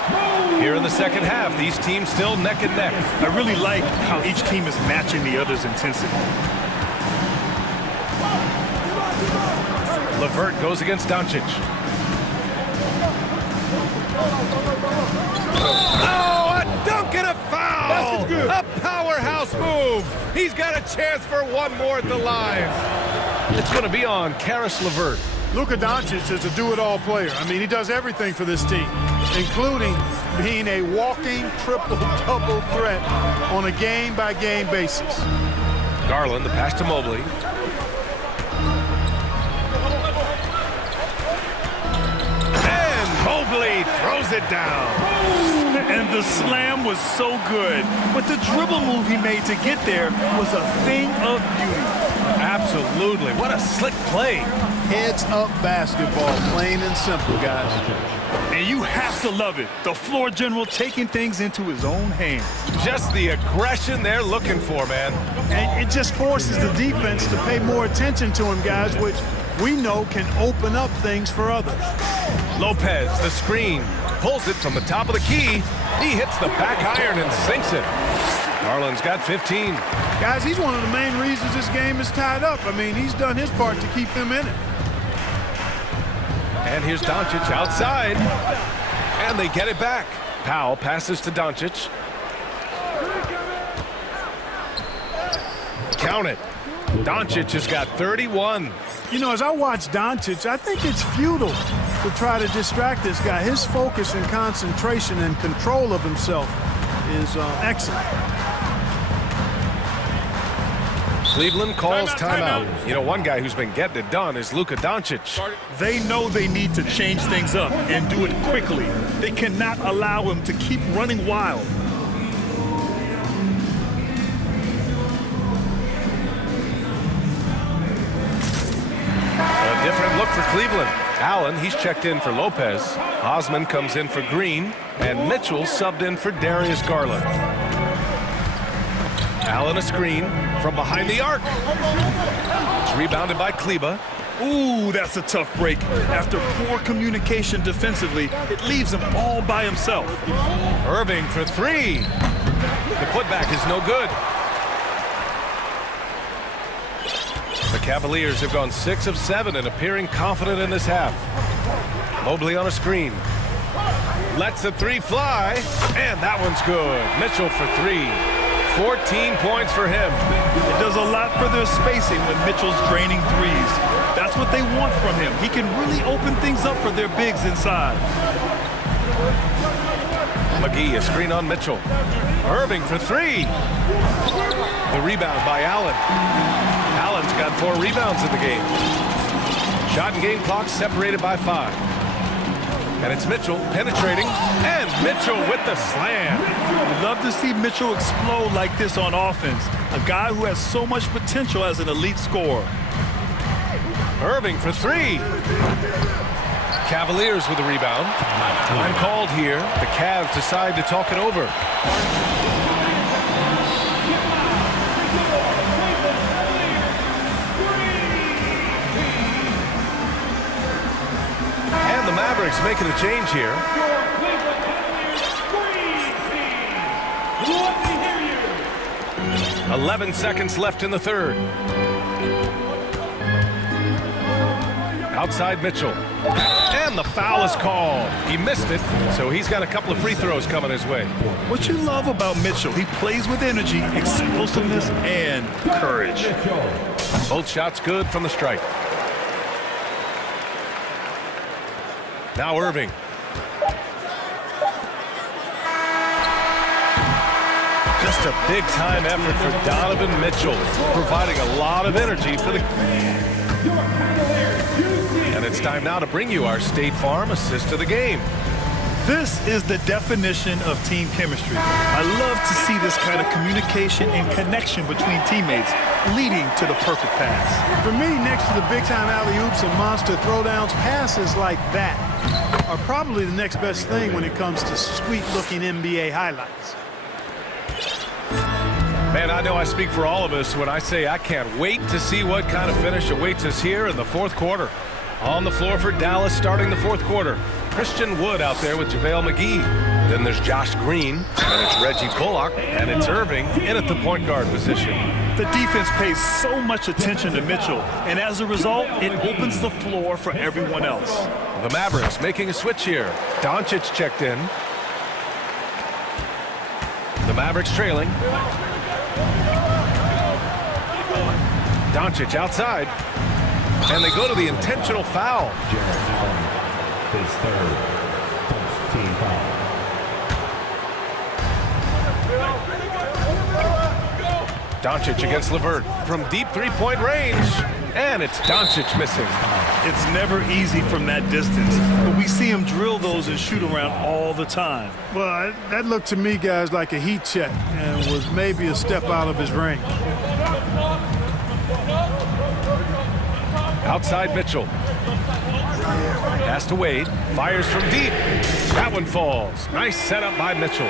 Here in the second half, these teams still neck and neck. I really like how each team is matching the other's intensity. LeVert goes against Doncic. Oh, a dunk and a foul! A powerhouse move! He's got a chance for one more at the line. It's going to be on Caris LeVert. Luka Doncic is a do-it-all player. I mean, he does everything for this team, including being a walking triple-double threat on a game-by-game basis. Garland, the pass to Mobley. Mobley throws it down. And the slam was so good. But the dribble move he made to get there was a thing of beauty. Absolutely. What a slick play. Heads-up basketball, plain and simple, guys. And you have to love it. The floor general taking things into his own hands. Just the aggression they're looking for, man. And it just forces the defense to pay more attention to him, guys, which we know can open up things for others. Lopez, the screen, pulls it from the top of the key. He hits the back iron and sinks it. Garland's got 15. Guys, he's one of the main reasons this game is tied up. I mean, he's done his part to keep them in it. And here's Doncic outside. And they get it back. Powell passes to Doncic. Count it. Doncic has got 31. You know, as I watch Doncic, I think it's futile to try to distract this guy. His focus and concentration and control of himself is excellent. Cleveland calls timeout. You know, one guy who's been getting it done is Luka Doncic. They know they need to change things up and do it quickly. They cannot allow him to keep running wild. A different look for Cleveland. Allen, he's checked in for Lopez. Osman comes in for Green. And Mitchell subbed in for Darius Garland. Allen a screen from behind the arc. It's rebounded by Kleber. Ooh, that's a tough break. After poor communication defensively, it leaves him all by himself. Irving for three. The putback is no good. The Cavaliers have gone 6 of 7 and appearing confident in this half. Mobley on a screen. Lets the three fly, and that one's good. Mitchell for three. 14 points for him. It does a lot for their spacing when Mitchell's draining threes. That's what they want from him. He can really open things up for their bigs inside. McGee, a screen on Mitchell. Irving for three. The rebound by Allen. Allen's got 4 rebounds in the game. Shot and game clock separated by 5. And it's Mitchell penetrating, and Mitchell with the slam. I'd love to see Mitchell explode like this on offense. A guy who has so much potential as an elite scorer. Irving for three. Cavaliers with the rebound. Time called here. The Cavs decide to talk it over. And the Mavericks making a change here. 11 seconds left in the third. Outside Mitchell. And the foul is called. He missed it, so he's got a couple of free throws coming his way. What you love about Mitchell, he plays with energy, explosiveness, and courage. Both shots good from the stripe. Now Irving. Just a big-time effort for Donovan Mitchell, providing a lot of energy for the... And it's time now to bring you our State Farm assist of the game. This is the definition of team chemistry. I love to see this kind of communication and connection between teammates leading to the perfect pass. For me, next to the big-time alley-oops and monster throwdowns, passes like that are probably the next best thing when it comes to sweet-looking NBA highlights. Man, I know I speak for all of us when I say I can't wait to see what kind of finish awaits us here in the fourth quarter. On the floor for Dallas starting the fourth quarter. Christian Wood out there with JaVale McGee. Then there's Josh Green, and it's Reggie Bullock, and it's Irving in at the point guard position. The defense pays so much attention to Mitchell, and as a result, it opens the floor for everyone else. The Mavericks making a switch here. Doncic checked in. The Mavericks trailing. Doncic outside. And they go to the intentional foul. His third team foul. Doncic against LeVert from deep three-point range. And it's Doncic missing. It's never easy from that distance, but we see him drill those and shoot around all the time. Well, that looked to me, guys, like a heat check and was maybe a step out of his range. Outside Mitchell. Pass to Wade. Fires from deep. That one falls. Nice setup by Mitchell.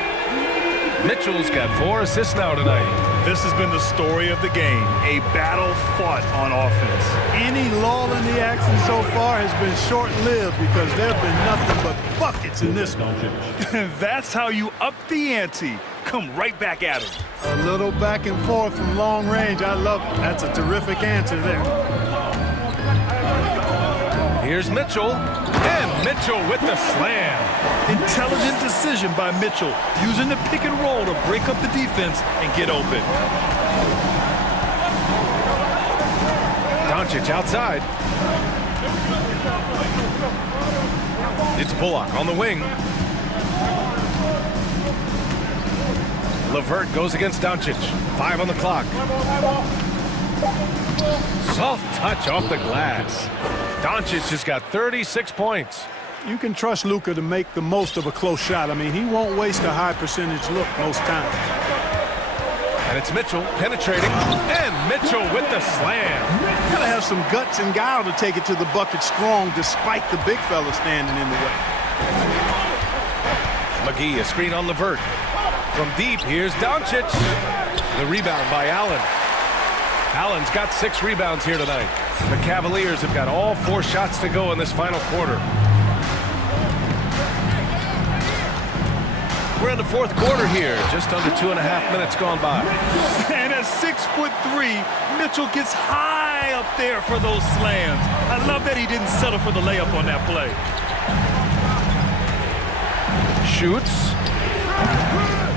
Mitchell's got 4 assists now tonight. This has been the story of the game, a battle fought on offense. Any lull in the action so far has been short-lived because there have been nothing but buckets in this one. That's how you up the ante. Come right back at him. A little back and forth from long range. I love it. That's a terrific answer there. Here's Mitchell, and Mitchell with the slam. Intelligent decision by Mitchell, using the pick and roll to break up the defense and get open. Doncic outside. It's Bullock on the wing. LeVert goes against Doncic. 5 on the clock. Soft touch off the glass. Doncic has got 36 points. You can trust Luka to make the most of a close shot. I mean, he won't waste a high percentage look most times. And it's Mitchell penetrating, and Mitchell with the slam. Gotta have some guts and guile to take it to the bucket strong despite the big fella standing in the way. McGee, a screen on LeVert. From deep, here's Doncic. The rebound by Allen. Allen's got 6 rebounds here tonight. The Cavaliers have got all 4 shots to go in this final quarter. We're in the fourth quarter here, just under 2.5 minutes gone by. And at 6'3", Mitchell gets high up there for those slams. I love that he didn't settle for the layup on that play. Shoots.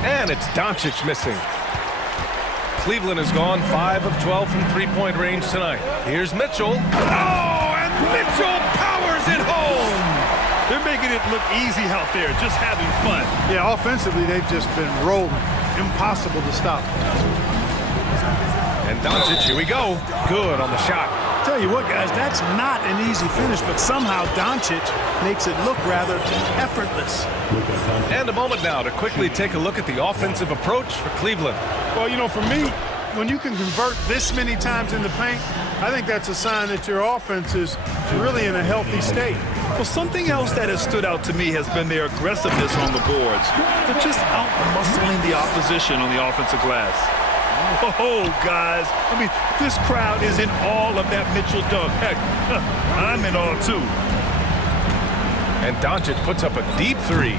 And it's Doncic missing. Cleveland has gone 5 of 12 from three-point range tonight. Here's Mitchell. Oh, and Mitchell powers it home. They're making it look easy out there, just having fun. Yeah, offensively, they've just been rolling. Impossible to stop. And Doncic, here we go. Good on the shot. Tell you what, guys, that's not an easy finish, but somehow Doncic makes it look rather effortless. And a moment now to quickly take a look at the offensive approach for Cleveland. Well, you know, for me, when you can convert this many times in the paint, I think that's a sign that your offense is really in a healthy state. Well, something else that has stood out to me has been their aggressiveness on the boards. They're just out-muscling the opposition on the offensive glass. Oh, guys, I mean, this crowd is in awe of that Mitchell dunk. Heck, I'm in awe, too. And Doncic puts up a deep three.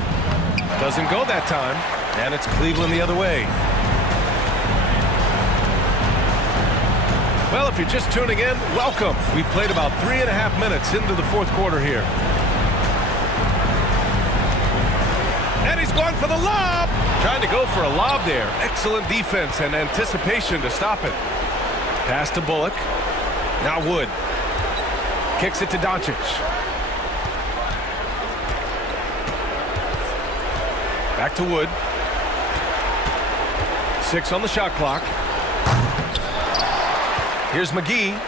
Doesn't go that time, and it's Cleveland the other way. Well, if you're just tuning in, welcome. We've played about 3.5 minutes into the fourth quarter here. And he's going for the lob. Trying to go for a lob there. Excellent defense and anticipation to stop it. Pass to Bullock. Now Wood. Kicks it to Doncic. Back to Wood. 6 on the shot clock. Here's McGee.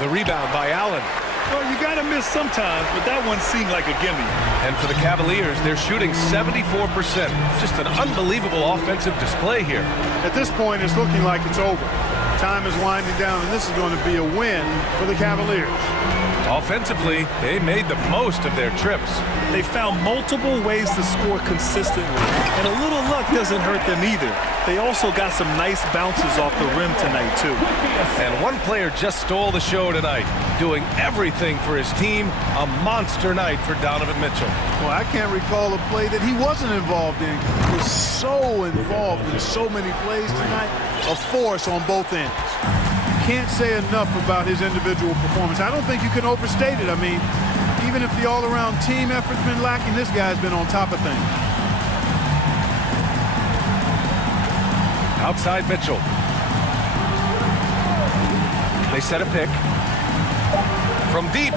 The rebound by Allen. Well, you got to miss sometimes, but that one seemed like a gimme. And for the Cavaliers, they're shooting 74%. Just an unbelievable offensive display here. At this point, it's looking like it's over. Time is winding down, and this is going to be a win for the Cavaliers. Offensively, they made the most of their trips. They found multiple ways to score consistently, and a little luck doesn't hurt them either. They also got some nice bounces off the rim tonight, too. And one player just stole the show tonight, doing everything for his team. A monster night for Donovan Mitchell. Well, I can't recall a play that he wasn't involved in. He was so involved in so many plays tonight, a force on both ends. Can't say enough about his individual performance. I don't think you can overstate it. I mean, even if the all-around team effort's been lacking, this guy's been on top of things. Outside Mitchell. They set a pick. From deep.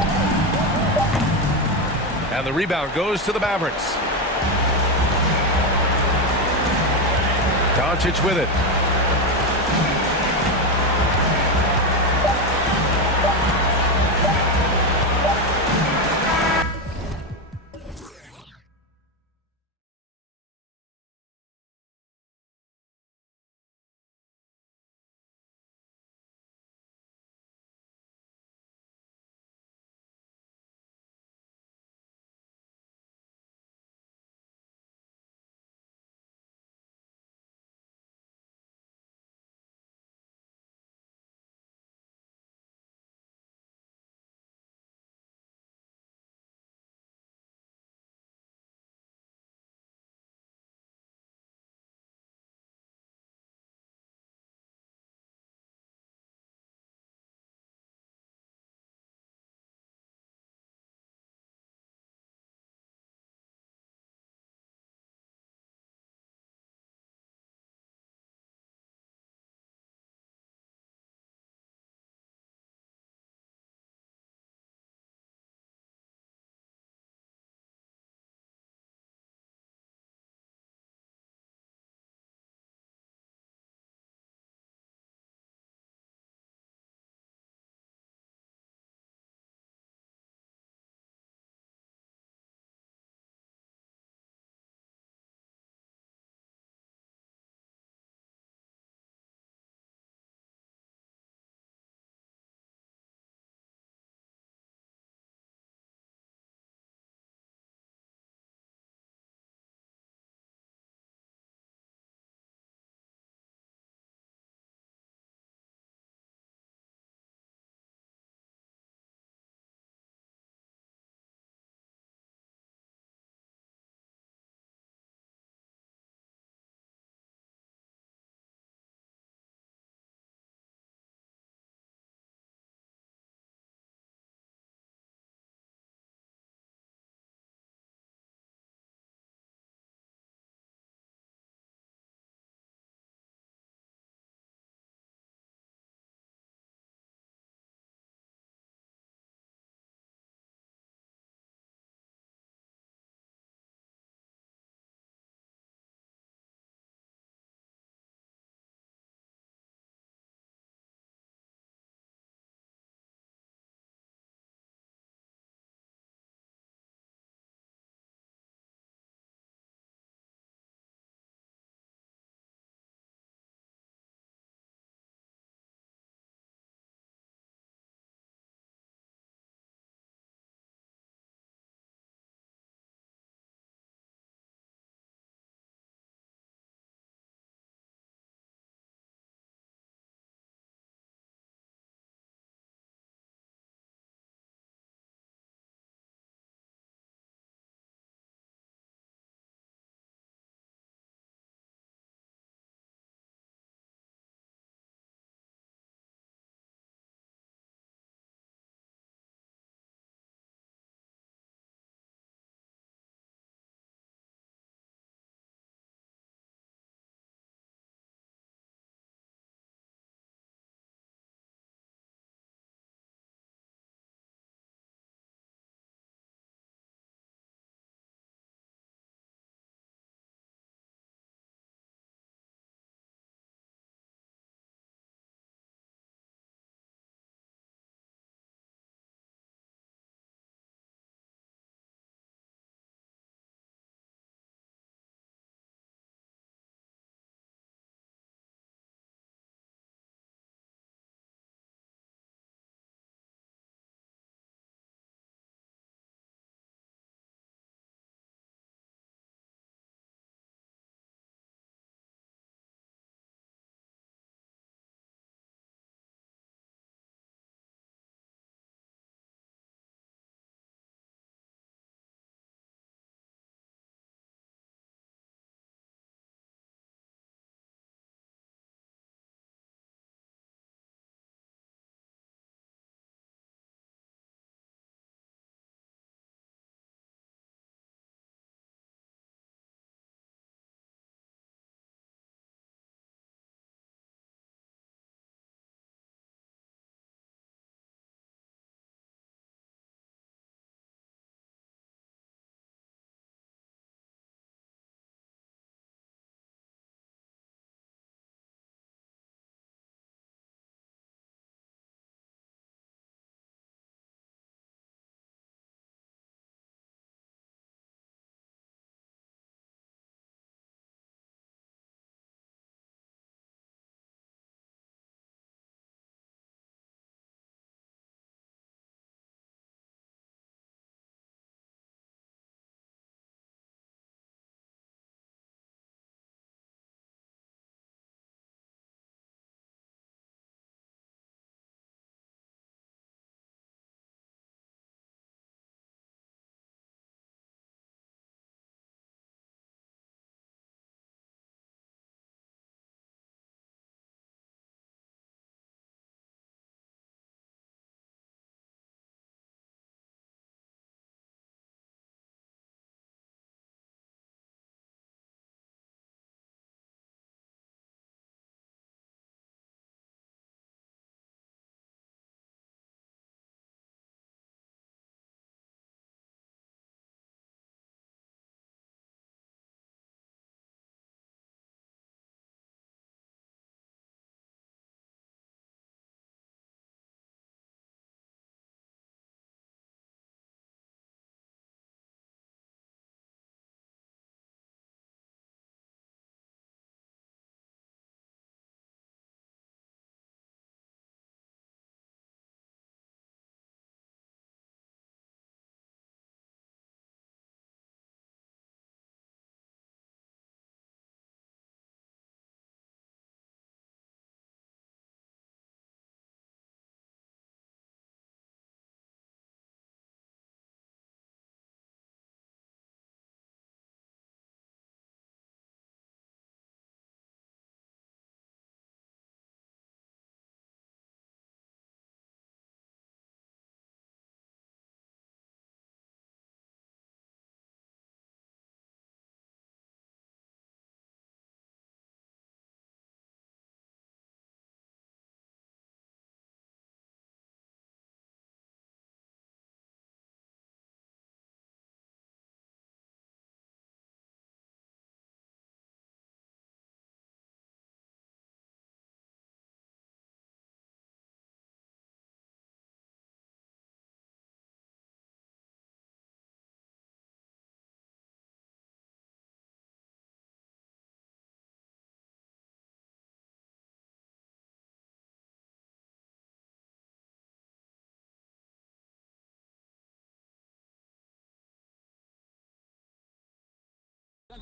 And the rebound goes to the Mavericks. Doncic with it.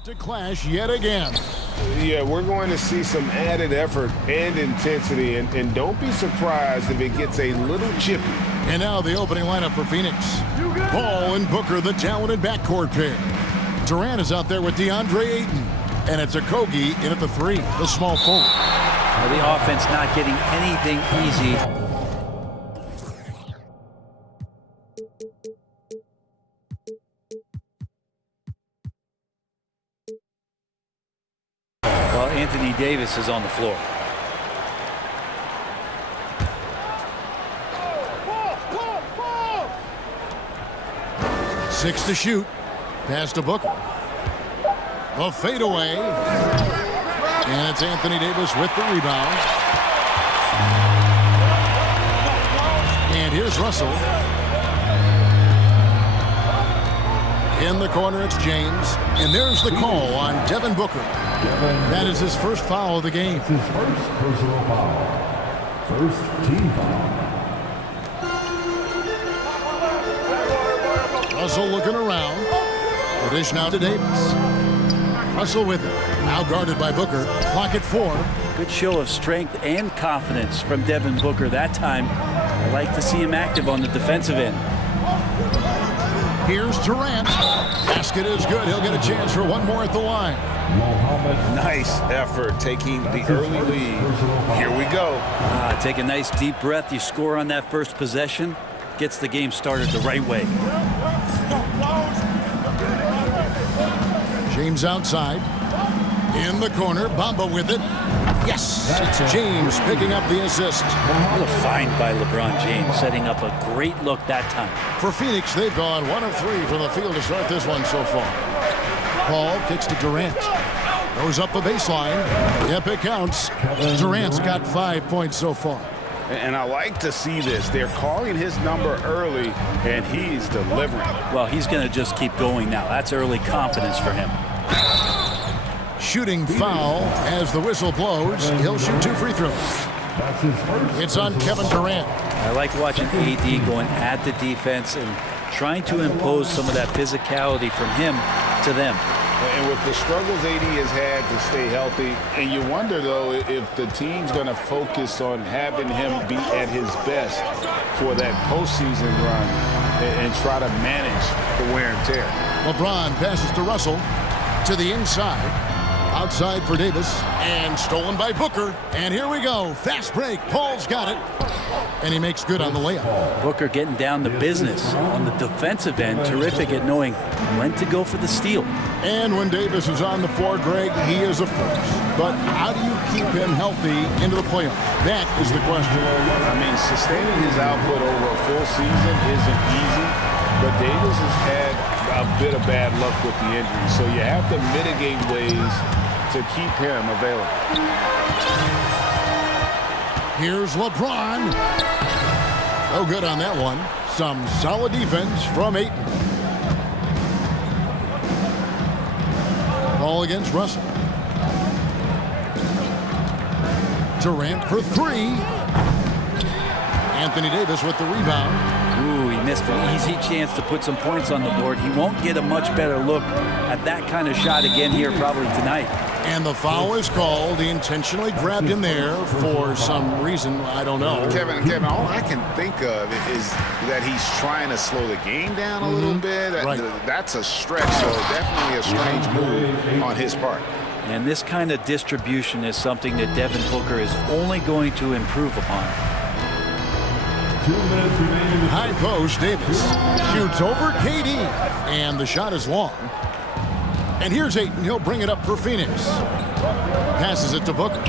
To clash yet again. Yeah, we're going to see some added effort and intensity, and don't be surprised if it gets a little chippy. And now the opening lineup for Phoenix. Paul and Booker, the talented backcourt pair. Durant is out there with DeAndre Ayton. And it's Okogie in at the 3, the small forward. Well, the offense not getting anything easy. Well, Anthony Davis is on the floor. Six to shoot. Pass to Booker. The fadeaway. And it's Anthony Davis with the rebound. And here's Russell. In the corner, it's James. And there's the call on Devin Booker. That is his first foul of the game. His first personal foul. First team foul. Russell looking around. The dish now to Davis. Russell with it. Now guarded by Booker. Clock at 4. Good show of strength and confidence from Devin Booker that time. I like to see him active on the defensive end. Here's Durant. Basket is good. He'll get a chance for one more at the line. Nice effort taking the early lead. Here we go. Take a nice deep breath. You score on that first possession. Gets the game started the right way. James outside. In the corner. Bamba with it. Yes, it's James picking up the assist. What a find by LeBron James, setting up a great look that time. For Phoenix, they've gone 1 of 3 from the field to start this one so far. Paul kicks to Durant. Goes up the baseline. Yep, it counts. Durant's got 5 points so far. And I like to see this. They're calling his number early, and he's delivering. Well, he's going to just keep going now. That's early confidence for him. Shooting foul as the whistle blows. He'll shoot 2 free throws. It's on Kevin Durant. I like watching AD going at the defense and trying to impose some of that physicality from him to them. And with the struggles AD has had to stay healthy, and you wonder, though, if the team's going to focus on having him be at his best for that postseason run and try to manage the wear and tear. LeBron passes to Russell to the inside. Outside for Davis, and stolen by Booker. And here we go. Fast break. Paul's got it. And he makes good on the layup. Booker getting down to business on the defensive end. Terrific at knowing when to go for the steal. And when Davis is on the floor, Greg, he is a force. But how do you keep him healthy into the playoffs? That is the question. I mean, sustaining his output over a full season isn't easy, but Davis has had a bit of bad luck with the injury. So you have to mitigate ways to keep him available. Here's LeBron. So good on that one. Some solid defense from Ayton. Ball against Russell. Durant for 3. Anthony Davis with the rebound. Ooh, he missed an easy chance to put some points on the board. He won't get a much better look at that kind of shot again here probably tonight. And the foul is called. He intentionally grabbed him there for some reason. I don't know. Kevin, all I can think of is that he's trying to slow the game down a little bit. That's a stretch, so definitely a strange move on his part. And this kind of distribution is something that Devin Booker is only going to improve upon. 2 minutes remaining. High post, Davis shoots over KD, and the shot is long. And here's Ayton. He'll bring it up for Phoenix. Passes it to Booker.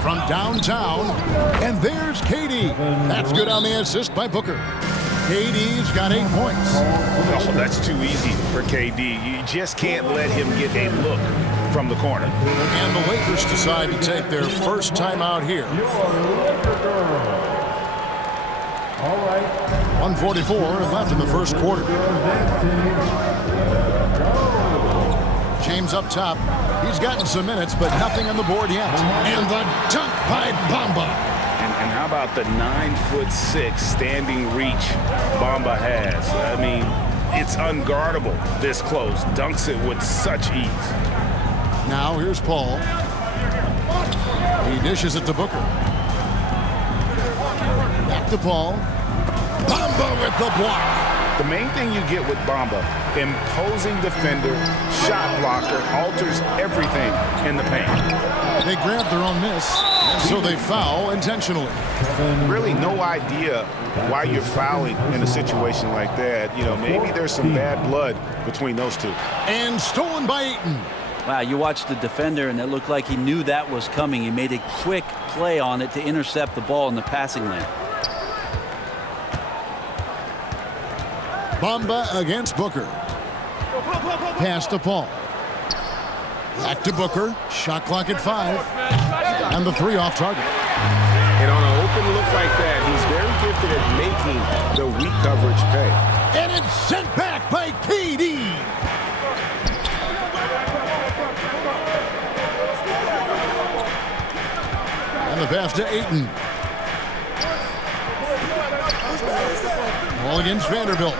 From downtown, and there's KD. That's good on the assist by Booker. KD's got 8 points. Oh, that's too easy for KD. You just can't let him get a look from the corner. And the Lakers decide to take their first timeout here. 1:44 left in the first quarter. James up top. He's gotten some minutes, but nothing on the board yet. And the dunk by Bamba. And how about the 9'6" standing reach Bamba has? I mean, It's unguardable this close. Dunks it with such ease. Now here's Paul. He dishes it to Booker. Back to Paul. Bamba with the block. The main thing you get with Bamba, imposing defender, shot blocker, alters everything in the paint. They grab their own miss, so they foul intentionally. Really no idea why you're fouling in a situation like that. You know, maybe there's some bad blood between those two. And stolen by Ayton. Wow, you watched the defender, and it looked like he knew that was coming. He made a quick play on it to intercept the ball in the passing lane. Bamba against Booker. Pass to Paul. Back to Booker. Shot clock at 5. And the 3 off target. And on an open look like that, he's very gifted at making the weak coverage pay. And it's sent back by KD. And the pass to Ayton. Ball against Vanderbilt.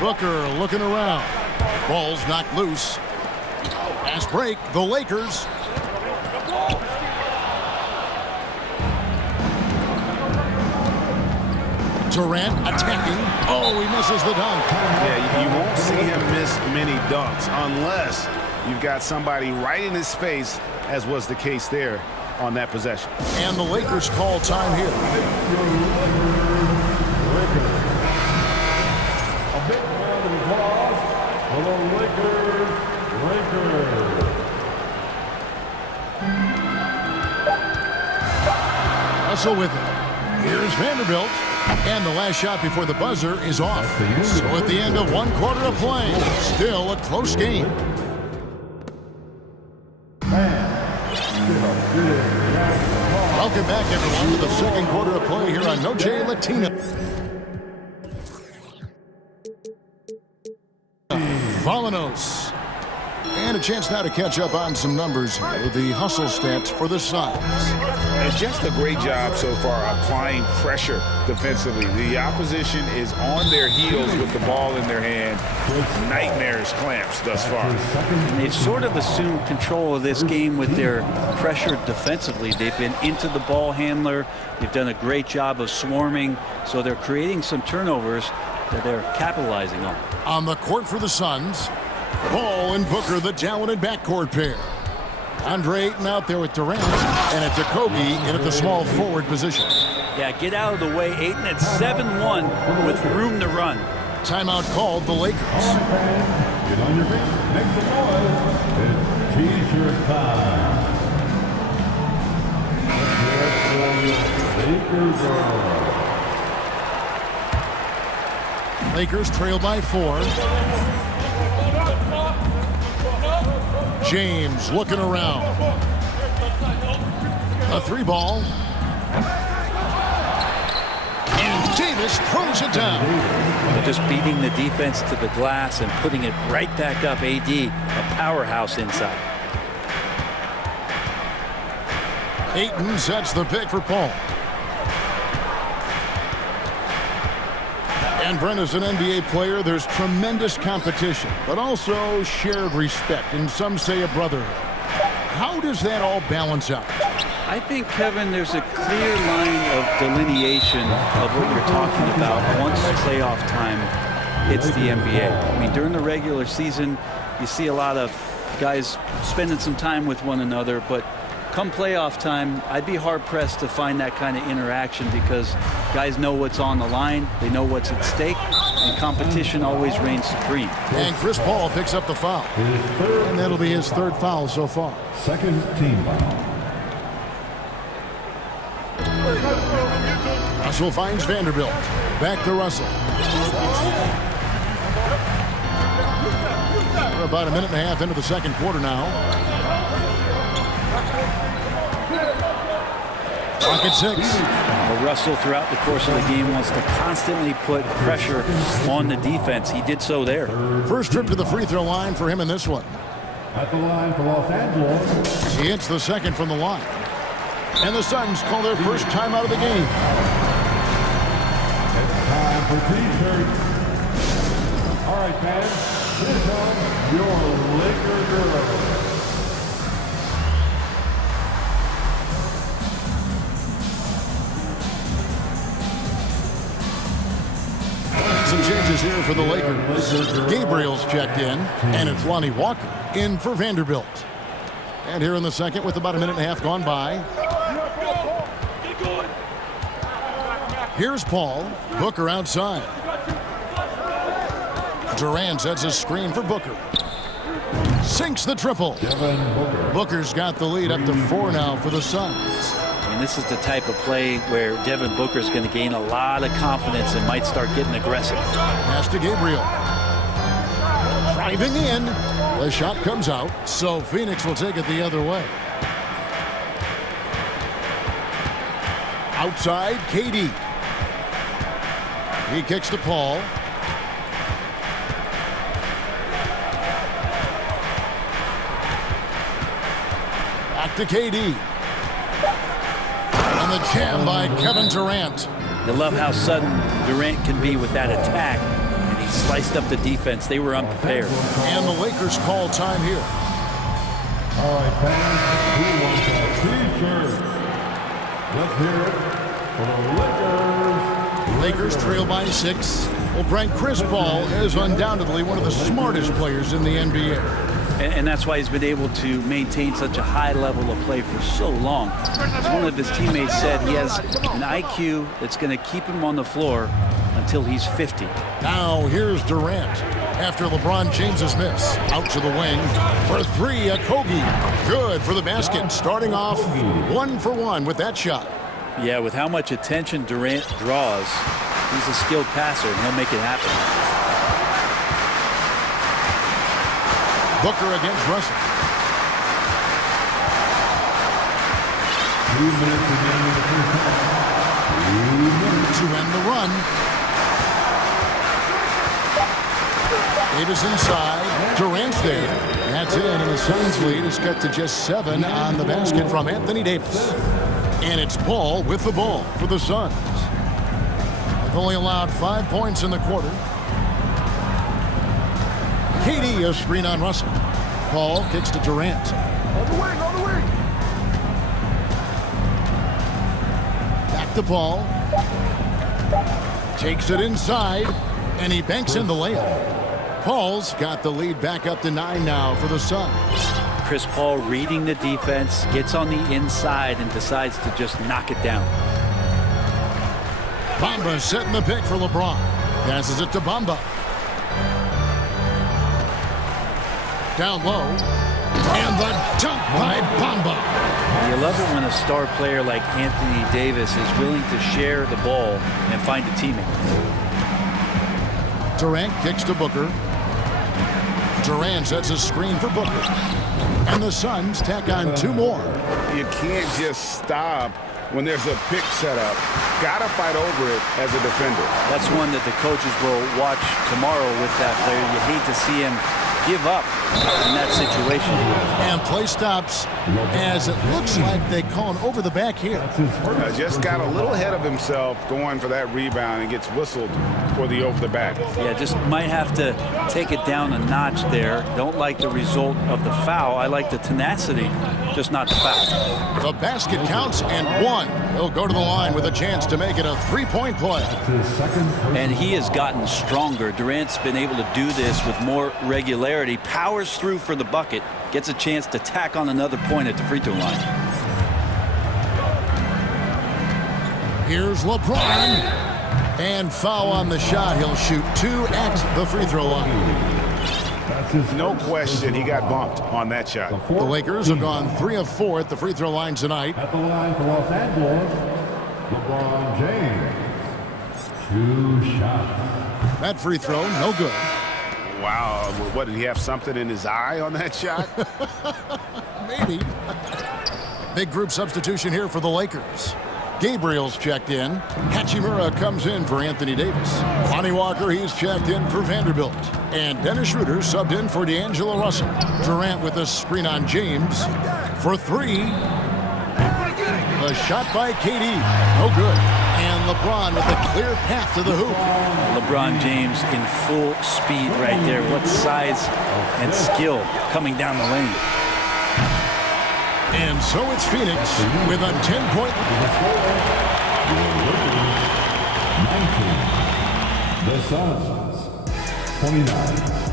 Booker looking around. Ball's knocked loose. Fast break, the Lakers. Durant attacking. Oh, he misses the dunk. Yeah, you won't see him miss many dunks unless you've got somebody right in his face, as was the case there on that possession. And the Lakers call time here. A big round of applause for the Lakers. Russell with it. Here's Vanderbilt. And the last shot before the buzzer is off. So at the end of 1 quarter of play, still a close game. Welcome back, everyone, to the second quarter of play here on Noche Latina. Volanos. And a chance now to catch up on some numbers here. The hustle stats for the Suns. And just a great job so far applying pressure defensively. The opposition is on their heels with the ball in their hand. Nightmares clamps thus far. And they've sort of assumed control of this game with their pressure defensively. They've been into the ball handler. They've done a great job of swarming. So they're creating some turnovers that they're capitalizing on. On the court for the Suns, Paul and Booker, the talented backcourt pair. Andre Ayton out there with Durant, and it's a Kobe in at the small forward position. Yeah, get out of the way. Ayton at 7-1 with room to run. Timeout called the Lakers. Get on your feet, make some noise. It's T-shirt time. Lakers trail by 4. James looking around. A 3 ball. And Davis throws it down. Just beating the defense to the glass and putting it right back up. AD, a powerhouse inside. Ayton sets the pick for Paul. And Brent, as an NBA player, there's tremendous competition, but also shared respect, and some say a brotherhood. How does that all balance out? I think, Kevin, there's a clear line of delineation of what you're talking about once playoff time hits the NBA. I mean, during the regular season, you see a lot of guys spending some time with one another, but come playoff time, I'd be hard-pressed to find that kind of interaction because guys know what's on the line, they know what's at stake, and competition always reigns supreme. And Chris Paul picks up the foul. And that'll be his 3rd foul so far. Second team foul. Russell finds Vanderbilt. Back to Russell. We're about a minute and a half into the second quarter now. Clock at 6. Well, Russell, throughout the course of the game, wants to constantly put pressure on the defense. He did so there. First trip to the free throw line for him in this one. At the line for Los Angeles. He hits the second from the line. And the Suns call their first time out of the game. for T-shirts. All right, fans, here comes your Laker girls. Some changes here for the Lakers. Gabriel's checked in, and it's Lonnie Walker in for Vanderbilt. And here in the second, with about a minute and a half gone by, here's Paul. Booker outside. Durant sets a screen for Booker. Sinks the triple. Booker's got the lead up to 4 now for the Suns. And this is the type of play where Devin Booker is going to gain a lot of confidence and might start getting aggressive. Pass to Gabriel. Driving in. The shot comes out, so Phoenix will take it the other way. Outside, KD. He kicks to Paul. Back to KD. And the jam by Kevin Durant. You love how sudden Durant can be with that attack, and he sliced up the defense. They were unprepared. And the Lakers call time here. All right, fans, who wants a T-shirt? Let's hear it for the Lakers. Lakers trail by 6. Well, Brent, Chris Paul is undoubtedly one of the smartest players in the NBA. And that's why he's been able to maintain such a high level of play for so long. As one of his teammates said, he has an IQ that's going to keep him on the floor until he's 50. Now here's Durant after LeBron James's miss. Out to the wing for 3, Kobe. Good for the basket. Starting off 1 for 1 with that shot. Yeah, with how much attention Durant draws, he's a skilled passer, and he'll make it happen. Booker against Russell. 2 minutes remaining in the first half. 2 minutes to end the run. Davis inside. Durant's there. That's in, and the Suns lead is cut to just 7 on the basket from Anthony Davis. And it's Paul with the ball for the Suns. They've only allowed 5 points in the quarter. KD a screen on Russell. Paul kicks to Durant. On the wing, on the wing. Back to Paul. Takes it inside, and he banks in the layup. Paul's got the lead back up to 9 now for the Suns. Chris Paul reading the defense, gets on the inside, and decides to just knock it down. Bamba setting the pick for LeBron. Passes it to Bamba. Down low, and the dunk by Bamba. You love it when a star player like Anthony Davis is willing to share the ball and find a teammate. Durant kicks to Booker. Durant sets a screen for Booker. And the Suns tack on 2 more. You can't just stop when there's a pick set up. Gotta fight over it as a defender. That's one that the coaches will watch tomorrow with that player. You hate to see him give up in that situation. And play stops as it looks like they call an over the back here. Just got a little ahead of himself going for that rebound and gets whistled for the over the back. Yeah, just might have to take it down a notch there. Don't like the result of the foul. I like the tenacity, just not the foul. The basket counts and 1. He'll go to the line with a chance to make it a 3-point play. And he has gotten stronger. Durant's been able to do this with more regularity. Powers through for the bucket, gets a chance to tack on another point at the free throw line. Here's LeBron. And foul on the shot. He'll shoot 2 at the free throw line. No question, he got bumped on that shot. The Lakers have gone 3 of 4 at the free throw line tonight. At the line for Los Angeles, LeBron James. 2 shots. That free throw, no good. Wow, what, did he have something in his eye on that shot? Maybe. Big group substitution here for the Lakers. Gabriel's checked in. Hachimura comes in for Anthony Davis. Lonnie Walker, he's checked in for Vanderbilt. And Dennis Schroeder subbed in for D'Angelo Russell. Durant with a screen on James for 3. The shot by KD, no good. And LeBron with a clear path to the hoop. LeBron James in full speed right there. What size and skill coming down the lane. And so it's Phoenix with a 10-point. 19. The Suns, 29.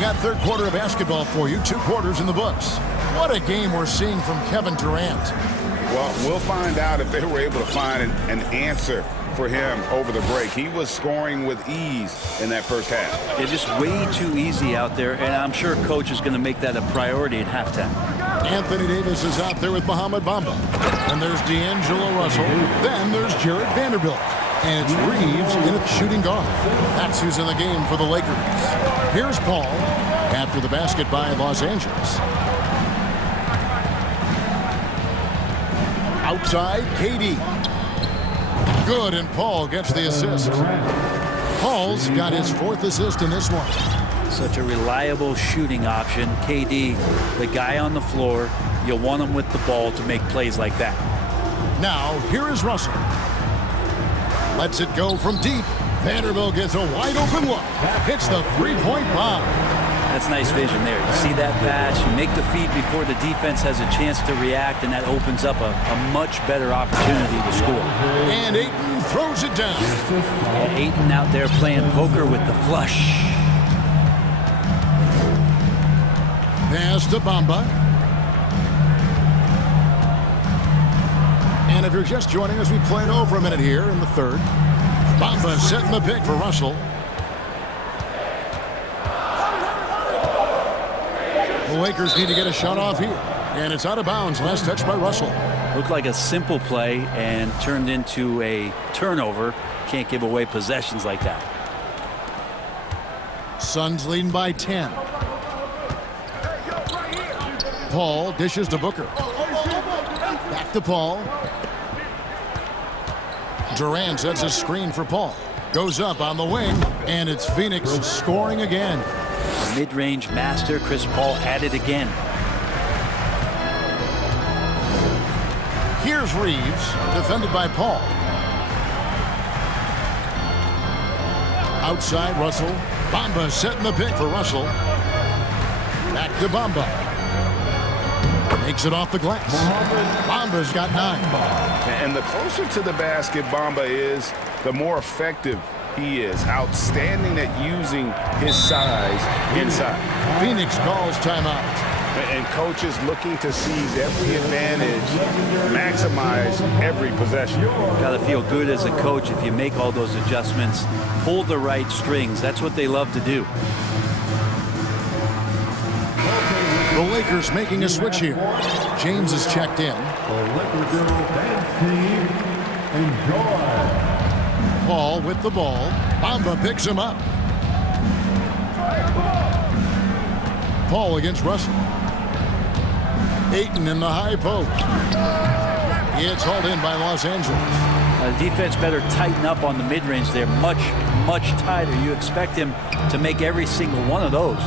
Got third quarter of basketball for you. 2 quarters in the books. What a game we're seeing from Kevin Durant. Well, we'll find out if they were able to find an answer for him over the break. He was scoring with ease in that first half. Yeah, just way too easy out there, and I'm sure coach is going to make that a priority at halftime. Anthony Davis is out there with Mohamed Bamba. And there's D'Angelo Russell. Then there's Jared Vanderbilt. And it's Reeves in at shooting guard. That's who's in the game for the Lakers. Here's Paul after the basket by Los Angeles. Outside, KD. Good, and Paul gets the assist. Paul's got his 4th assist in this one. Such a reliable shooting option. KD, the guy on the floor, you'll want him with the ball to make plays like that. Now, here is Russell. Lets it go from deep. Vanderbilt gets a wide open look. Hits the 3-point bomb. That's nice vision there. You see that pass, you make the feed before the defense has a chance to react, and that opens up a much better opportunity to score. And Ayton throws it down. Yeah, Ayton out there playing poker with the flush. Pass to Bamba. And if you're just joining us, we played over a minute here in the third. Bamba setting the pick for Russell. The Lakers need to get a shot off here. And it's out of bounds. Last touch by Russell. Looked like a simple play and turned into a turnover. Can't give away possessions like that. Suns leading by 10. Paul dishes to Booker. Back to Paul. Durant sets a screen for Paul. Goes up on the wing, and it's Phoenix scoring again. The mid-range master, Chris Paul, at it again. Here's Reeves, defended by Paul. Outside Russell. Bamba setting the pick for Russell. Back to Bamba. Makes it off the glass. Bamba's got 9. And the closer to the basket Bamba is, the more effective he is. Outstanding at using his size inside. Phoenix calls timeout. And coaches looking to seize every advantage, maximize every possession. Got to feel good as a coach if you make all those adjustments, pull the right strings. That's what they love to do. The Lakers making a switch here. James is checked in. Paul with the ball. Bamba picks him up. Paul against Russell. Ayton in the high post. It's hauled in by Los Angeles. The defense better tighten up on the mid-range there. Much tighter. You expect him to make every single one of those.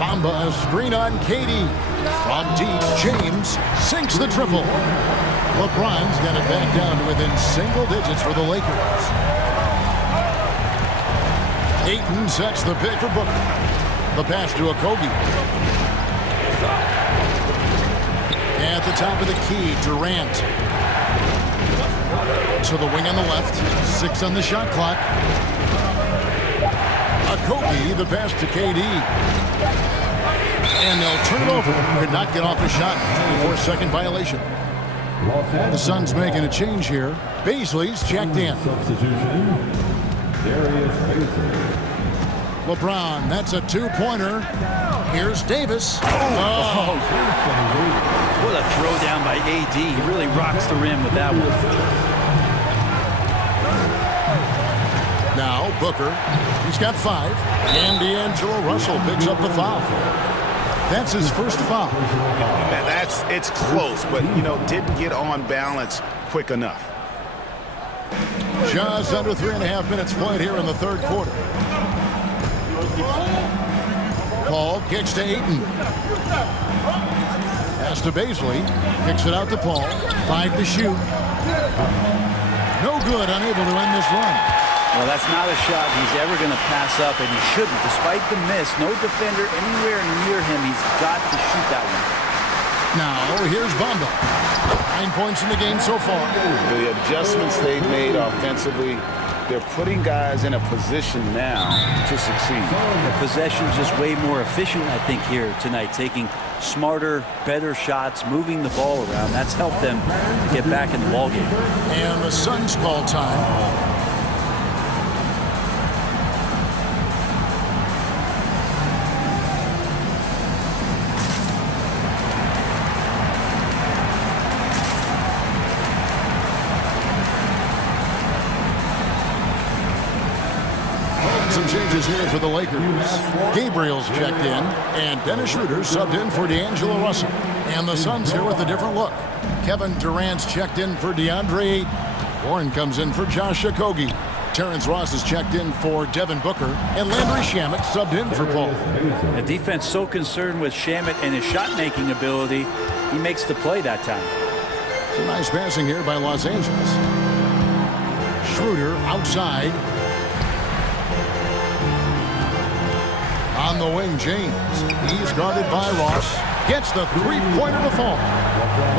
Bamba, a screen on KD. From deep, James sinks the triple. LeBron's got it back down to within single digits for the Lakers. Ayton sets the pick for Booker. The pass to Okogie. At the top of the key, Durant. To the wing on the left. 6 on the shot clock. Okogie, the pass to KD. And they'll turn it over. Could not get off the shot. 24-second violation. And the Suns making a change here. Baisley's checked in. Substitution, Darius Baisley. LeBron, that's a 2-pointer. Here's Davis. Oh. What a throw down by AD. He really rocks the rim with that one. Now Booker. He's got 5. And D'Angelo Russell picks up the foul. That's his first foul. It's close, but, didn't get on balance quick enough. Just under 3.5 minutes played here in the third quarter. Paul kicks to Ayton. Pass to Baisley. Kicks it out to Paul. 5 to shoot. No good, unable to end this run. Well, that's not a shot he's ever going to pass up, and he shouldn't. Despite the miss, no defender anywhere near him. He's got to shoot that one. Now, here's Bamba. 9 points in the game so far. The adjustments they've made offensively, they're putting guys in a position now to succeed. The possession's just way more efficient, I think, here tonight, taking smarter, better shots, moving the ball around. That's helped them get back in the ballgame. And the Suns call time. Some changes here for the Lakers. Gabriel's checked in, and Dennis Schroeder subbed in for D'Angelo Russell. And the Suns here with a different look. Kevin Durant's checked in for DeAndre Ayton. Warren comes in for Josh Okogie. Terrence Ross is checked in for Devin Booker. And Landry Shamet subbed in for Paul. The defense so concerned with Shamet and his shot-making ability, he makes the play that time. Some nice passing here by Los Angeles. Schroeder outside. On the wing, James. He's guarded by Ross. Gets the three-pointer to fall.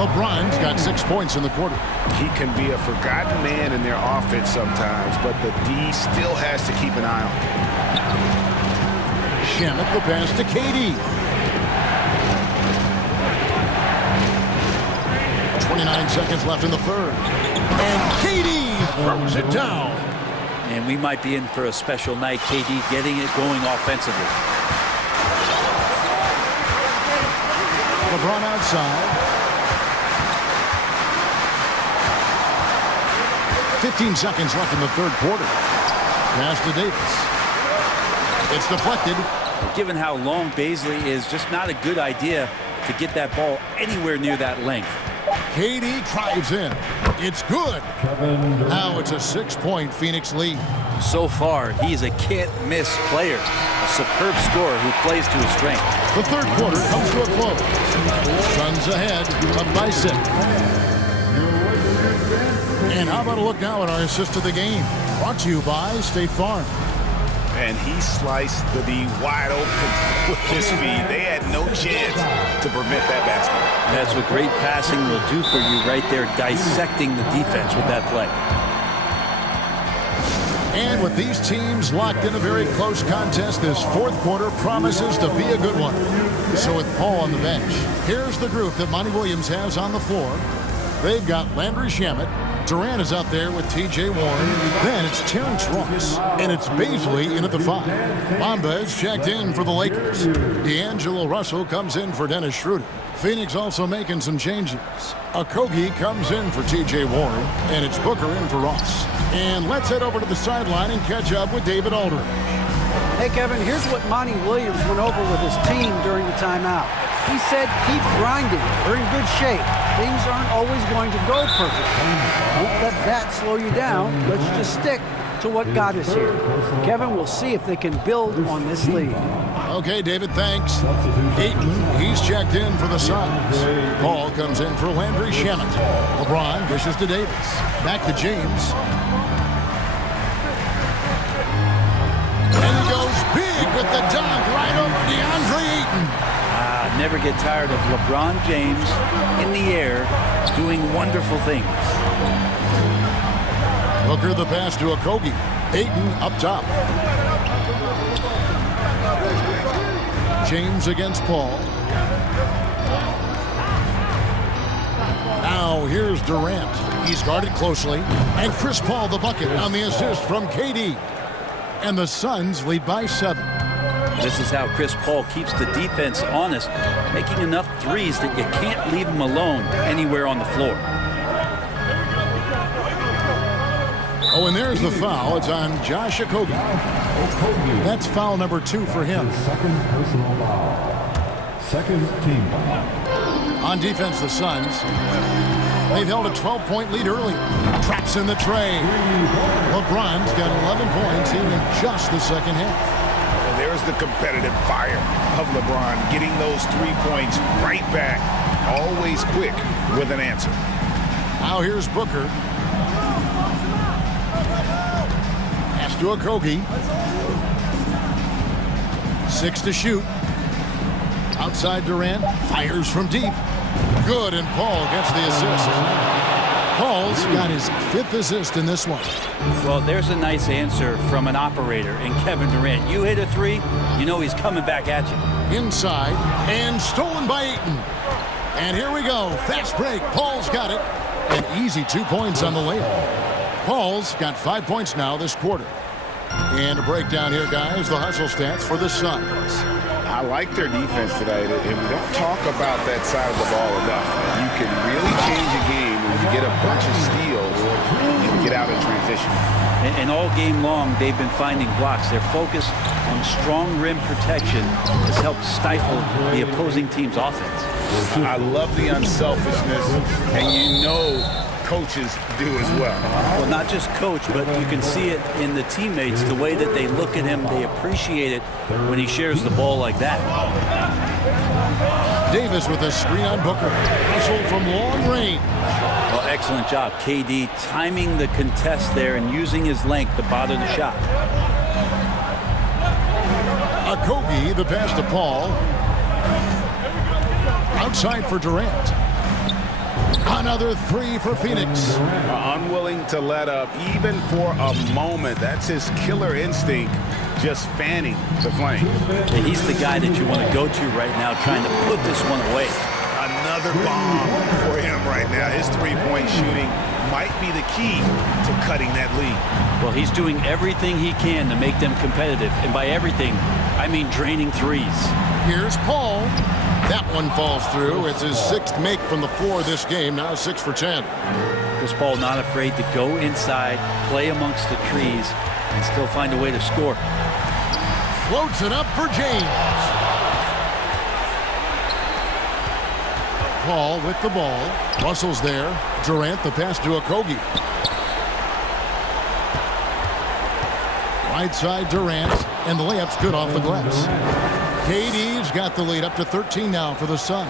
LeBron's got 6 points in the quarter. He can be a forgotten man in their offense sometimes, but the D still has to keep an eye on him. Shamet the pass to KD. 29 seconds left in the third. And KD throws it down. And we might be in for a special night, KD getting it going offensively. LeBron outside. 15 seconds left in the third quarter. Pass to Davis. It's deflected. Given how long Baisley is, just not a good idea to get that ball anywhere near that length. KD drives in. It's good. Now it's a 6-point Phoenix lead. So far, he's a can't-miss player. A superb scorer who plays to his strength. The third quarter comes to a close. Suns ahead, up by 6. And how about a look now at our assist of the game? Brought to you by State Farm. And he sliced the D wide open with his feed. They had no chance to prevent that basket. That's what great passing will do for you right there, dissecting the defense with that play. And with these teams locked in a very close contest, this fourth quarter promises to be a good one. So with Paul on the bench, here's the group that Monty Williams has on the floor. They've got Landry Shamet. Durant is out there with T.J. Warren. Then it's Terrence Ross. And it's Baisley in at the 5. Bamba is checked in for the Lakers. D'Angelo Russell comes in for Dennis Schroeder. Phoenix also making some changes. Okogie comes in for T.J. Warren. And it's Booker in for Ross. And let's head over to the sideline and catch up with David Aldridge. Hey, Kevin, here's what Monty Williams went over with his team during the timeout. He said, keep grinding. We're in good shape. Things aren't always going to go perfectly. Don't let that slow you down. Let's just stick to what got us here. Kevin, we'll see if they can build on this lead. Okay, David, thanks. Ayton, he's checked in for the Suns. Paul comes in for Landry Shamet. LeBron dishes to Davis. Back to James. And he goes big with the dunk right over DeAndre Ayton. Never get tired of LeBron James in the air doing wonderful things. Booker the pass to Okogie. Ayton up top. James against Paul. Now here's Durant. He's guarded closely. And Chris Paul the bucket on the assist from KD. And the Suns lead by 7. This is how Chris Paul keeps the defense honest, making enough threes that you can't leave him alone anywhere on the floor. Oh, and there's the foul. It's on Josh Okogie. That's foul number 2 for him. Second personal foul. Second team foul. On defense, the Suns. They've held a 12-point lead earlier. Traps in the tray. LeBron's got 11 points here in just the second half. There's the competitive fire of LeBron, getting those 3 points right back, always quick with an answer. Now here's Booker. Pass to Okogie. 6 to shoot. Outside Durant, fires from deep. Good, and Paul gets the assist. Paul's got his 5th assist in this one. Well, there's a nice answer from an operator in Kevin Durant. You hit a 3, you know he's coming back at you. Inside, and stolen by Ayton. And here we go, fast break. Paul's got it. An easy 2 points on the layup. Paul's got 5 points now this quarter. And a breakdown here, guys, the hustle stats for the Suns. I like their defense tonight, and we don't talk about that side of the ball enough. You can really change a game when you get a bunch of steals and get out in transition. And all game long, they've been finding blocks. Their focus on strong rim protection has helped stifle the opposing team's offense. I love the unselfishness, and you know coaches do as well. Well, not just coach, but you can see it in the teammates, the way that they look at him. They appreciate it when he shares the ball like that. Davis with a screen on Booker. Hustle from long range. Well, excellent job. KD timing the contest there and using his length to bother the shot. Okogie, the pass to Paul. Outside for Durant. Another 3 for Phoenix. Unwilling to let up even for a moment. That's his killer instinct, just fanning the flame. Yeah, he's the guy that you want to go to right now, trying to put this one away. Another bomb for him right now. His 3-point shooting might be the key to cutting that lead. Well, he's doing everything he can to make them competitive. And by everything, I mean draining threes. Here's Paul. That one falls through. It's his 6th make from the floor this game. Now 6 for 10. Chris Paul not afraid to go inside, play amongst the trees, and still find a way to score. Floats it up for James. Paul with the ball. Russell's there. Durant the pass to Okogie. Right side Durant, and the layup's good off the glass. KD's got the lead up to 13 now for the Suns.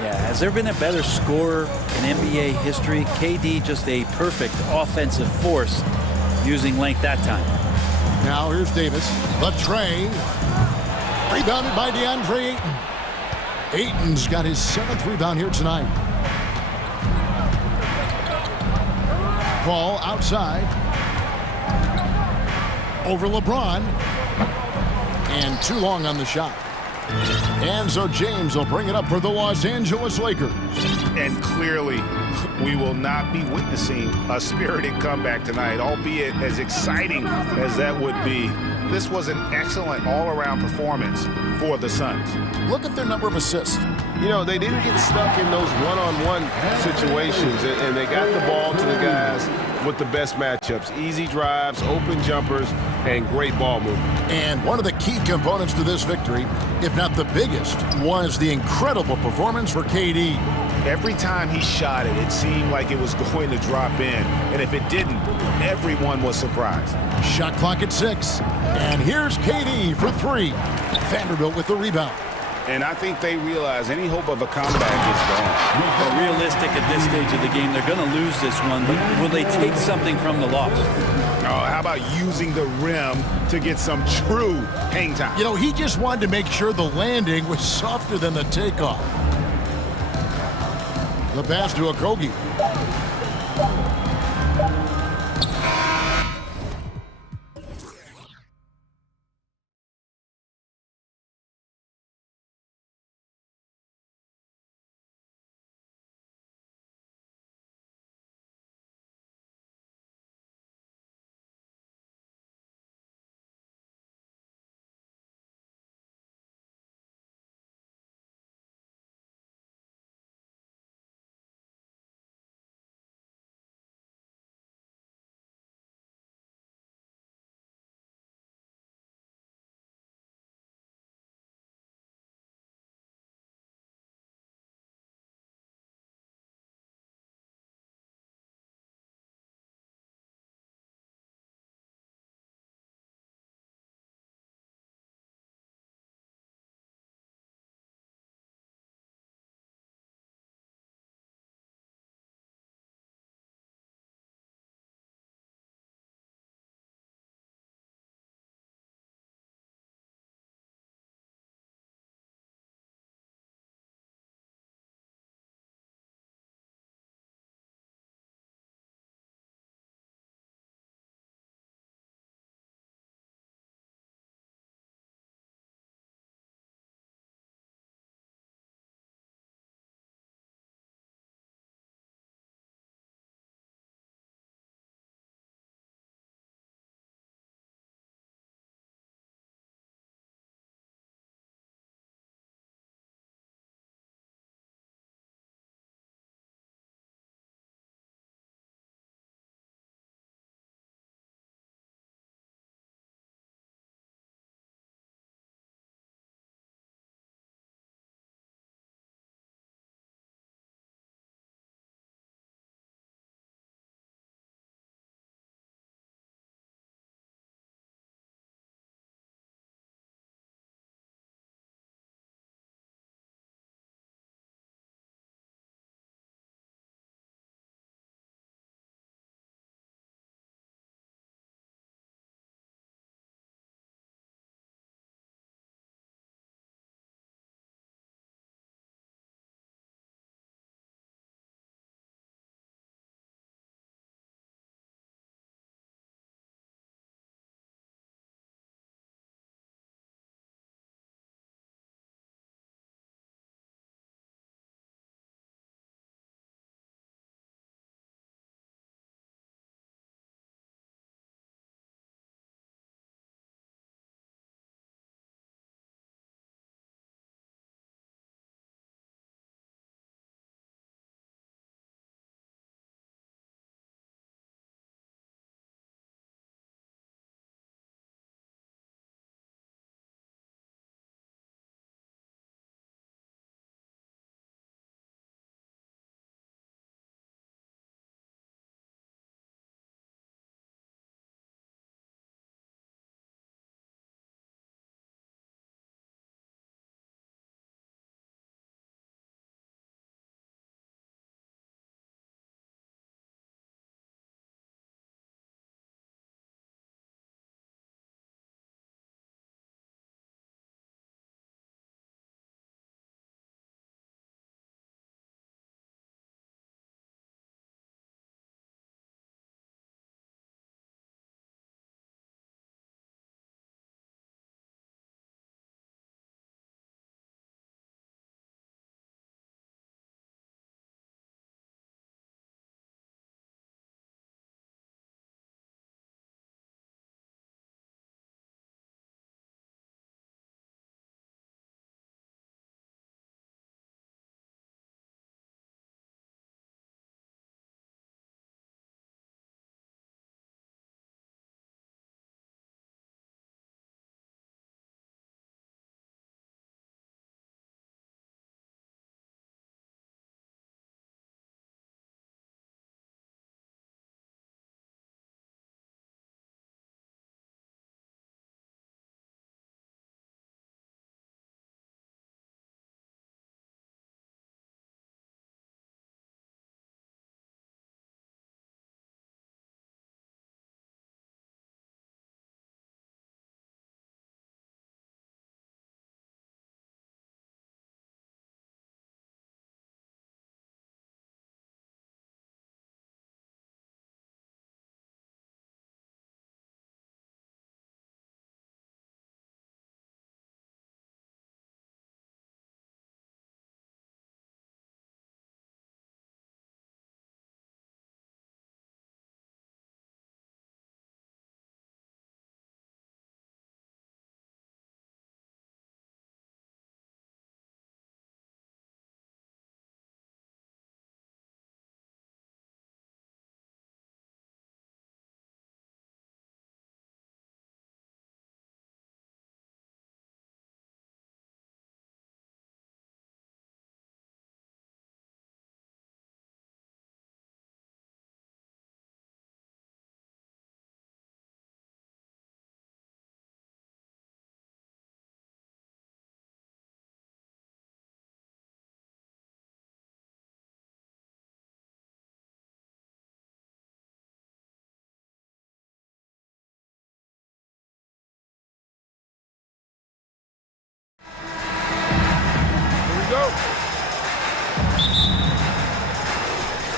Yeah, has there been a better scorer in NBA history? KD just a perfect offensive force using length that time. Now here's Davis. The tray. Rebounded by DeAndre Ayton. Ayton's got his 7th rebound here tonight. Paul outside. Over LeBron. And too long on the shot. And so James will bring it up for the Los Angeles Lakers. And clearly, we will not be witnessing a spirited comeback tonight, albeit as exciting as that would be. This was an excellent all-around performance for the Suns. Look at their number of assists. You know, they didn't get stuck in those one-on-one situations, and they got the ball to the guys with the best matchups. Easy drives, open jumpers, and great ball movement. And one of the key components to this victory, if not the biggest, was the incredible performance for KD. Every time he shot it, it seemed like it was going to drop in. And if it didn't, everyone was surprised. Shot clock at 6. And here's KD for 3. Vanderbilt with the rebound. And I think they realize any hope of a comeback is gone. Well, realistic at this stage of the game, they're going to lose this one, but will they take something from the loss? Oh, how about using the rim to get some true hang time? You know, he just wanted to make sure the landing was softer than the takeoff. The pass to Okogie.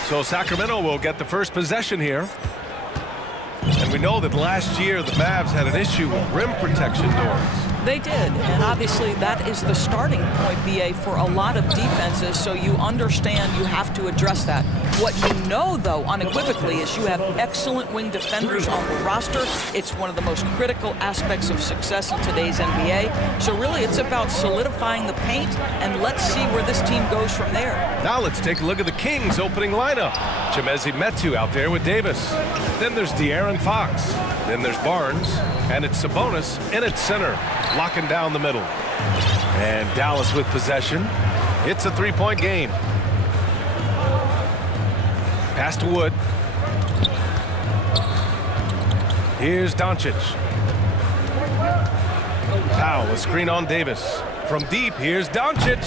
So Sacramento will get the first possession here. And we know that last year the Mavs had an issue with rim protection doors. They did, and obviously that is the starting point, BA, for a lot of defenses, so you understand you have to address that. What you know, though, unequivocally, is you have excellent wing defenders on the roster. It's one of the most critical aspects of success in today's NBA. So really, it's about solidifying the paint, and let's see where this team goes from there. Now let's take a look at the Kings' opening lineup. Chimezie Metu out there with Davis. Then there's De'Aaron Fox. Then there's Barnes, and it's Sabonis in its center, locking down the middle. And Dallas with possession. It's a three-point game. Pass to Wood. Here's Doncic. Powell, a screen on Davis. From deep, here's Doncic.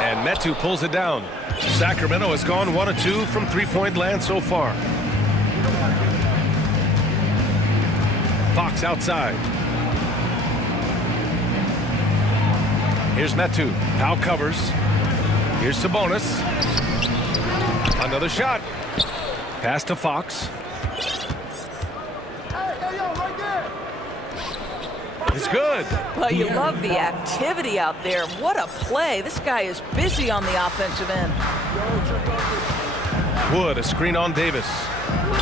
And Metu pulls it down. Sacramento has gone 1 of 2 from three-point land so far. Fox outside. Here's Metu. Powell covers. Here's Sabonis. Another shot. Pass to Fox. It's good. Well, you love the activity out there. What a play. This guy is busy on the offensive end. Wood, a screen on Davis.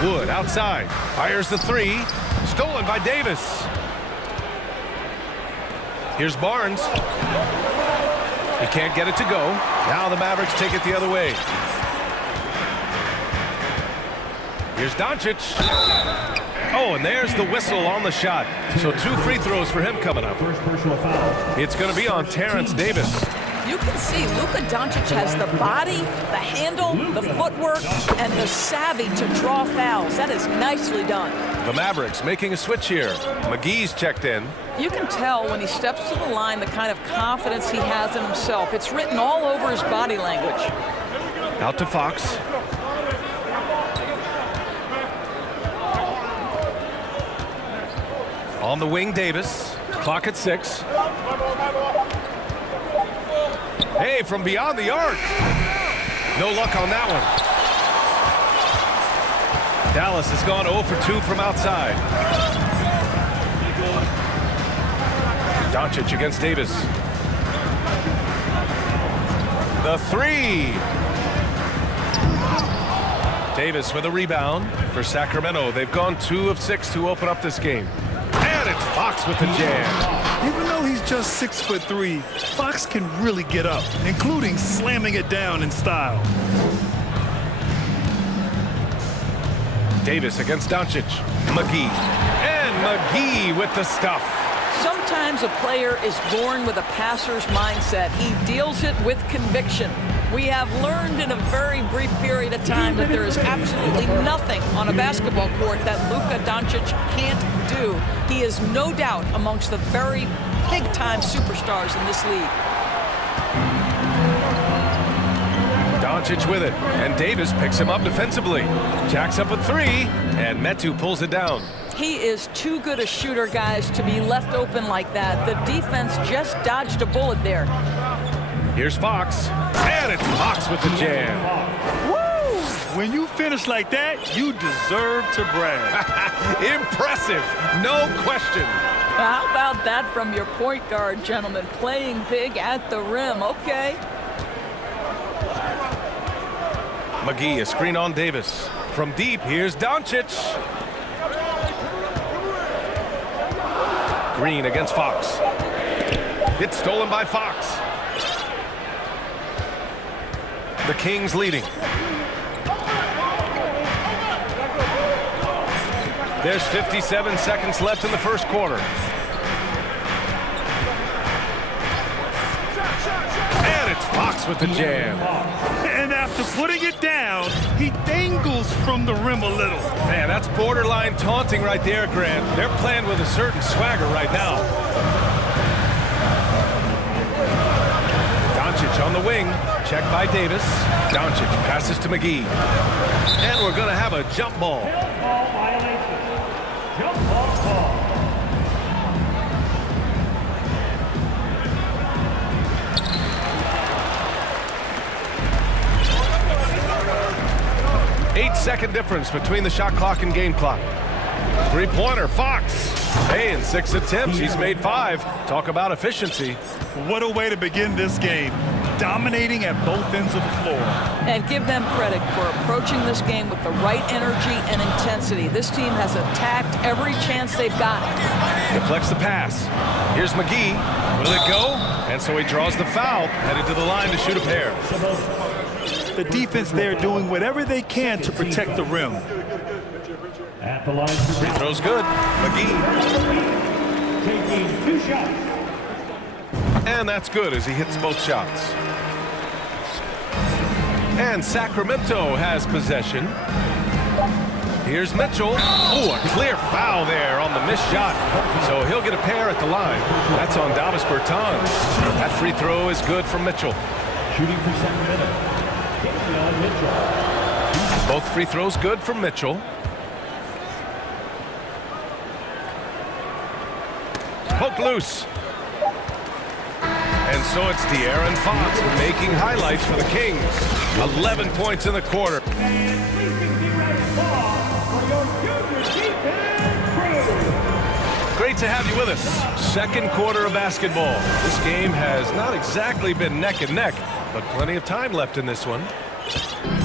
Wood outside. Fires the three. Stolen by Davis. Here's Barnes. He can't get it to go. Now the Mavericks take it the other way. Here's Doncic. Oh, and there's the whistle on the shot. So 2 free throws for him coming up. It's going to be on Terrence Davis. You can see Luka Doncic has the body, the handle, the footwork, and the savvy to draw fouls. That is nicely done. The Mavericks making a switch here. McGee's checked in. You can tell when he steps to the line the kind of confidence he has in himself. It's written all over his body language. Out to Fox. On the wing, Davis. Clock at 6. Hey, from beyond the arc. No luck on that one. Dallas has gone 0 for 2 from outside. Doncic against Davis. The three. Davis with a rebound for Sacramento. They've gone 2 of 6 to open up this game. And it's Fox with the jam. Even though he's just 6'3", Fox can really get up, including slamming it down in style. Davis against Doncic. McGee. And McGee with the stuff. Sometimes a player is born with a passer's mindset. He deals it with conviction. We have learned in a very brief period of time that there is absolutely nothing on a basketball court that Luka Doncic can't do. He is no doubt amongst the very big-time superstars in this league. Doncic with it, and Davis picks him up defensively. Jacks up a three, and Metu pulls it down. He is too good a shooter, guys, to be left open like that. The defense just dodged a bullet there. Here's Fox, and it's Fox with the jam. Woo! When you finish like that, you deserve to brag. Impressive, no question. How about that from your point guard, gentlemen? Playing big at the rim, okay. McGee, a screen on Davis. From deep, here's Doncic. Green against Fox. It's stolen by Fox. The Kings leading. There's 57 seconds left in the first quarter. And it's Fox with the jam. And after putting it down, he dangles from the rim a little. Man, that's borderline taunting right there, Grant. They're playing with a certain swagger right now. Doncic on the wing. Check by Davis. Doncic passes to McGee. And we're going to have a jump ball. Jump ball call. 8-second difference between the shot clock and game clock. Three-pointer, Fox. Hey, in 6 attempts, he's made 5. Talk about efficiency. What a way to begin this game. Dominating at both ends of the floor. And give them credit for approaching this game with the right energy and intensity. This team has attacked every chance they've got. Deflects the pass. Here's McGee. Will it go? And so he draws the foul, headed to the line to shoot a pair. The defense there doing whatever they can to protect the rim. At the line. Free throw's good. McGee. Taking 2 shots. And that's good as he hits both shots. And Sacramento has possession. Here's Mitchell. Oh, a clear foul there on the missed shot. So he'll get a pair at the line. That's on Davis Bertans. That free throw is good from Mitchell. Shooting for Sacramento. Mitchell. Both free throws good from Mitchell. Poked loose. And so it's De'Aaron Fox making highlights for the Kings. 11 points in the quarter. Great to have you with us. Second quarter of basketball. This game has not exactly been neck and neck, but plenty of time left in this one.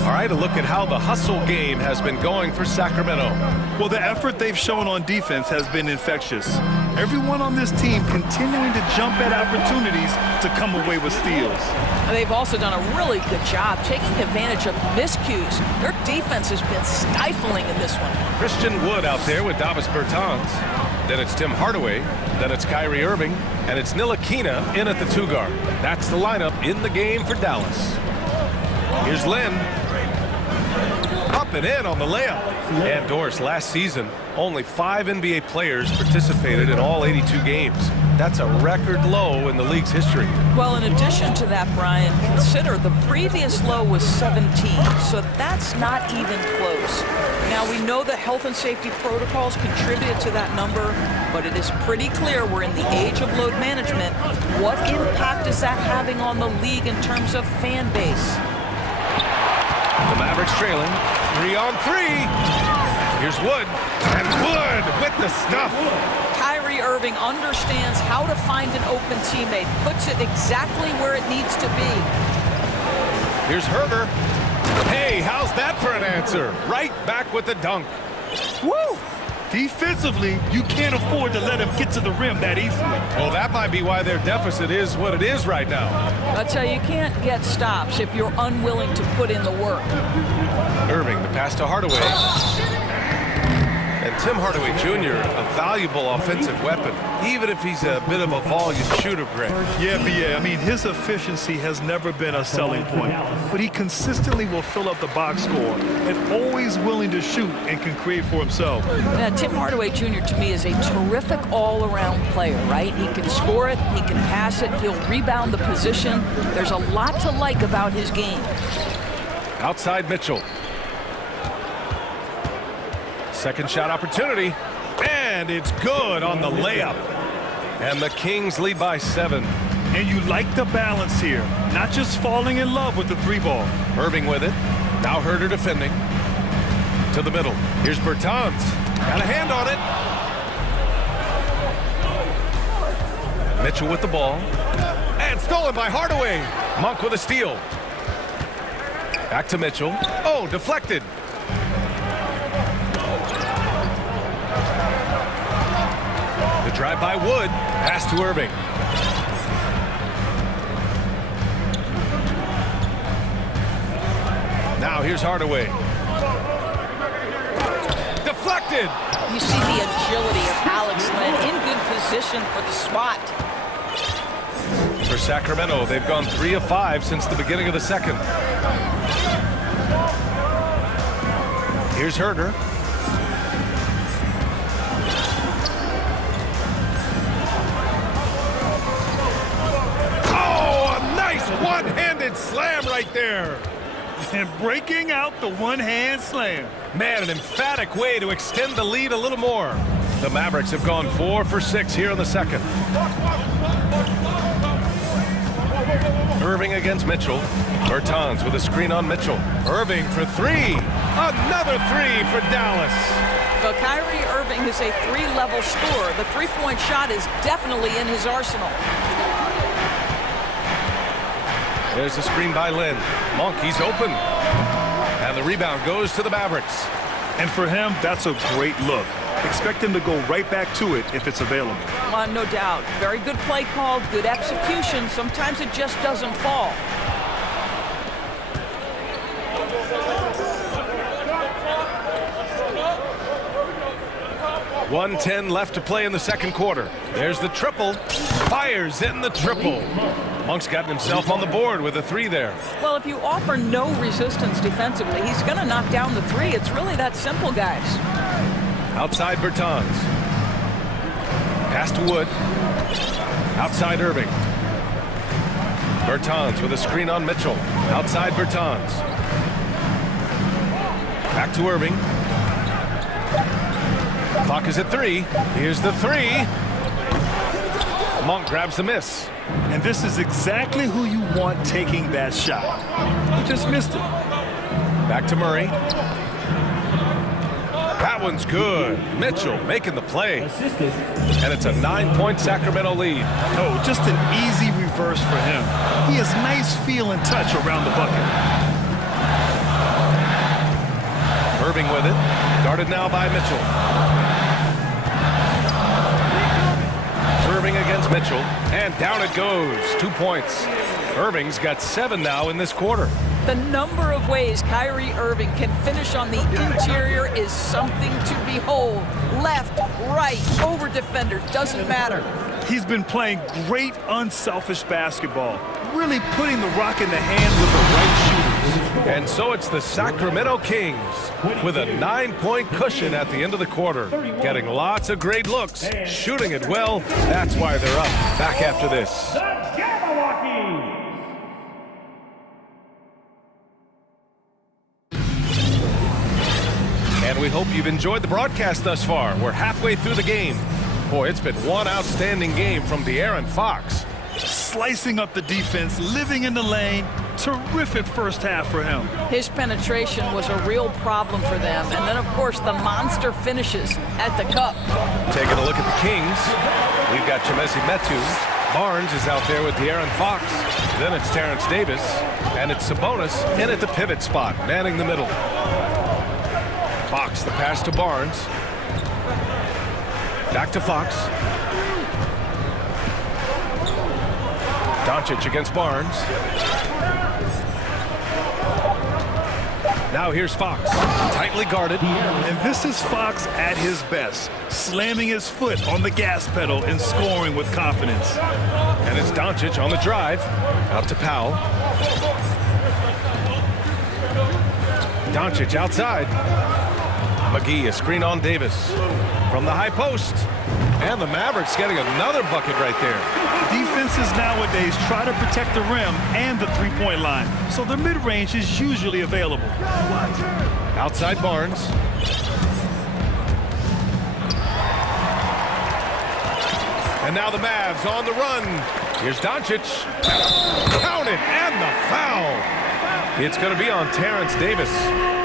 All right, a look at how the hustle game has been going for Sacramento. Well, the effort they've shown on defense has been infectious. Everyone on this team continuing to jump at opportunities to come away with steals. They've also done a really good job taking advantage of miscues. Their defense has been stifling in this one. Christian Wood out there with Davis Bertans. Then it's Tim Hardaway. Then it's Kyrie Irving. And it's Ntilikina in at the 2 guard. That's the lineup in the game for Dallas. Here's Lynn. Up and in on the layup. And Doris, last season, only 5 NBA players participated in all 82 games. That's a record low in the league's history. Well, in addition to that, Brian, consider the previous low was 17, so that's not even close. Now, we know that health and safety protocols contributed to that number, but it is pretty clear we're in the age of load management. What impact is that having on the league in terms of fan base? The Mavericks trailing. 3-on-3. Here's Wood. And Wood with the stuff. Kyrie Irving understands how to find an open teammate, puts it exactly where it needs to be. Here's Herder. Hey, how's that for an answer? Right back with the dunk. Woo! Defensively, you can't afford to let him get to the rim that easily. Well, that might be why their deficit is what it is right now. I tell you, you can't get stops if you're unwilling to put in the work. Irving, the pass to Hardaway. And Tim Hardaway Jr., a valuable offensive weapon, even if he's a bit of a volume shooter, Greg. Yeah, I mean, his efficiency has never been a selling point, but he consistently will fill up the box score and always willing to shoot and can create for himself. Yeah, Tim Hardaway Jr. to me is a terrific all-around player, right? He can score it, he can pass it, he'll rebound the position. There's a lot to like about his game. Outside Mitchell. Second shot opportunity, and it's good on the layup. And the Kings lead by 7. And you like the balance here, not just falling in love with the 3-ball. Irving with it. Now Herder defending. To the middle. Here's Bertans. Got a hand on it. Mitchell with the ball. And stolen by Hardaway. Monk with a steal. Back to Mitchell. Oh, deflected. The drive by Wood. Pass to Irving. Now here's Hardaway. Deflected. You see the agility of Alex Len in good position for the spot. For Sacramento, they've gone 3 of 5 since the beginning of the second. Here's Herder. One-handed slam right there. And breaking out the one-hand slam. Man, an emphatic way to extend the lead a little more. The Mavericks have gone 4 for 6 here in the second. Irving against Mitchell. Bertans with a screen on Mitchell. Irving for three. Another three for Dallas. But Kyrie Irving is a three-level scorer. The three-point shot is definitely in his arsenal. There's a screen by Lynn. Monk, he's open. And the rebound goes to the Mavericks. And for him, that's a great look. Expect him to go right back to it if it's available. No doubt. Very good play call, good execution. Sometimes it just doesn't fall. .110 left to play in the second quarter. There's the triple. Fires in the triple. Monk's gotten himself on the board with a three there. Well, if you offer no resistance defensively, he's going to knock down the three. It's really that simple, guys. Outside Bertans. Pass to Wood. Outside Irving. Bertans with a screen on Mitchell. Outside Bertans. Back to Irving. Clock is at three. Here's the three. Monk grabs the miss. And this is exactly who you want taking that shot. He just missed it. Back to Murray. That one's good. Mitchell making the play. And it's a 9-point Sacramento lead. Oh, just an easy reverse for him. He has nice feel and touch around the bucket. Irving with it. Guarded now by Mitchell. Irving against Mitchell. And down it goes. 2 points. Irving's got 7 now in this quarter. The number of ways Kyrie Irving can finish on the interior is something to behold. Left, right, over defender, doesn't matter. He's been playing great unselfish basketball, really putting the rock in the hands of the right shooters. And so it's the Sacramento Kings with a 9-point cushion at the end of the quarter. Getting lots of great looks, shooting it well. That's why they're up. Back after this. And we hope you've enjoyed the broadcast thus far. We're halfway through the game. Boy, it's been one outstanding game from De'Aaron Fox. Slicing up the defense, living in the lane. Terrific first half for him. His penetration was a real problem for them. And then, of course, the monster finishes at the cup. Taking a look at the Kings. We've got Chemezi Metu. Barnes is out there with De'Aaron Fox. Then it's Terrence Davis. And it's Sabonis in at the pivot spot, manning the middle. Fox, the pass to Barnes. Back to Fox. Doncic against Barnes. Now here's Fox, tightly guarded. And this is Fox at his best, slamming his foot on the gas pedal and scoring with confidence. And it's Doncic on the drive, out to Powell. Doncic outside. McGee, a screen on Davis from the high post. And the Mavericks getting another bucket right there. Defenses nowadays try to protect the rim and the three-point line, so the mid-range is usually available. Outside Barnes. And now the Mavs on the run. Here's Doncic. Count it, and the foul. It's going to be on Terrence Davis.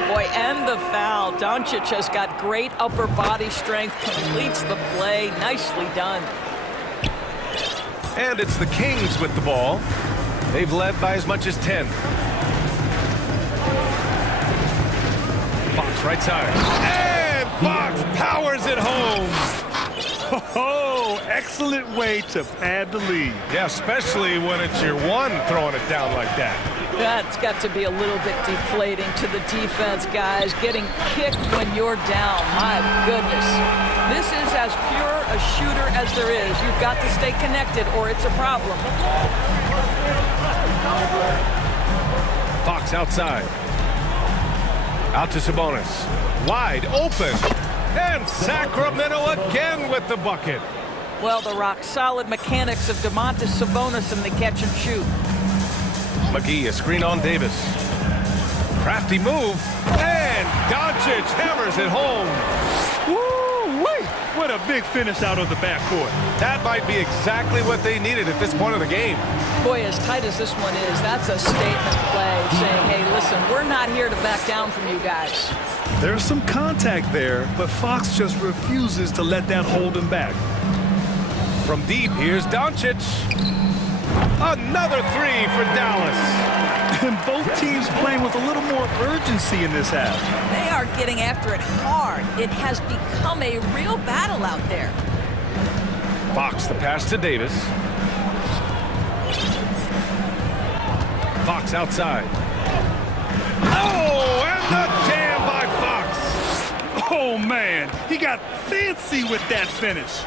Boy, and the foul. Doncic has got great upper body strength, completes the play. Nicely done. And it's the Kings with the ball. They've led by as much as 10. Fox right side. And Fox powers it home. Oh, excellent way to pad the lead. Yeah, especially when it's your one throwing it down like that. That's got to be a little bit deflating to the defense, guys. Getting kicked when you're down. My goodness. This is as pure a shooter as there is. You've got to stay connected or it's a problem. Fox outside. Out to Sabonis. Wide open. And Sacramento again with the bucket. Well, the rock-solid mechanics of Domantas Sabonis in the catch and shoot. McGee, a screen on Davis. Crafty move. And Doncic hammers it home. Woo-wee! What a big finish out of the backcourt. That might be exactly what they needed at this point of the game. Boy, as tight as this one is, that's a statement play saying, hey, listen, we're not here to back down from you guys. There's some contact there, but Fox just refuses to let that hold him back. From deep, here's Doncic. Another three for Dallas. And both teams playing with a little more urgency in this half. They are getting after it hard. It has become a real battle out there. Fox, the pass to Davis. Fox outside. Oh, and the jam by Fox. Oh, man, he got fancy with that finish.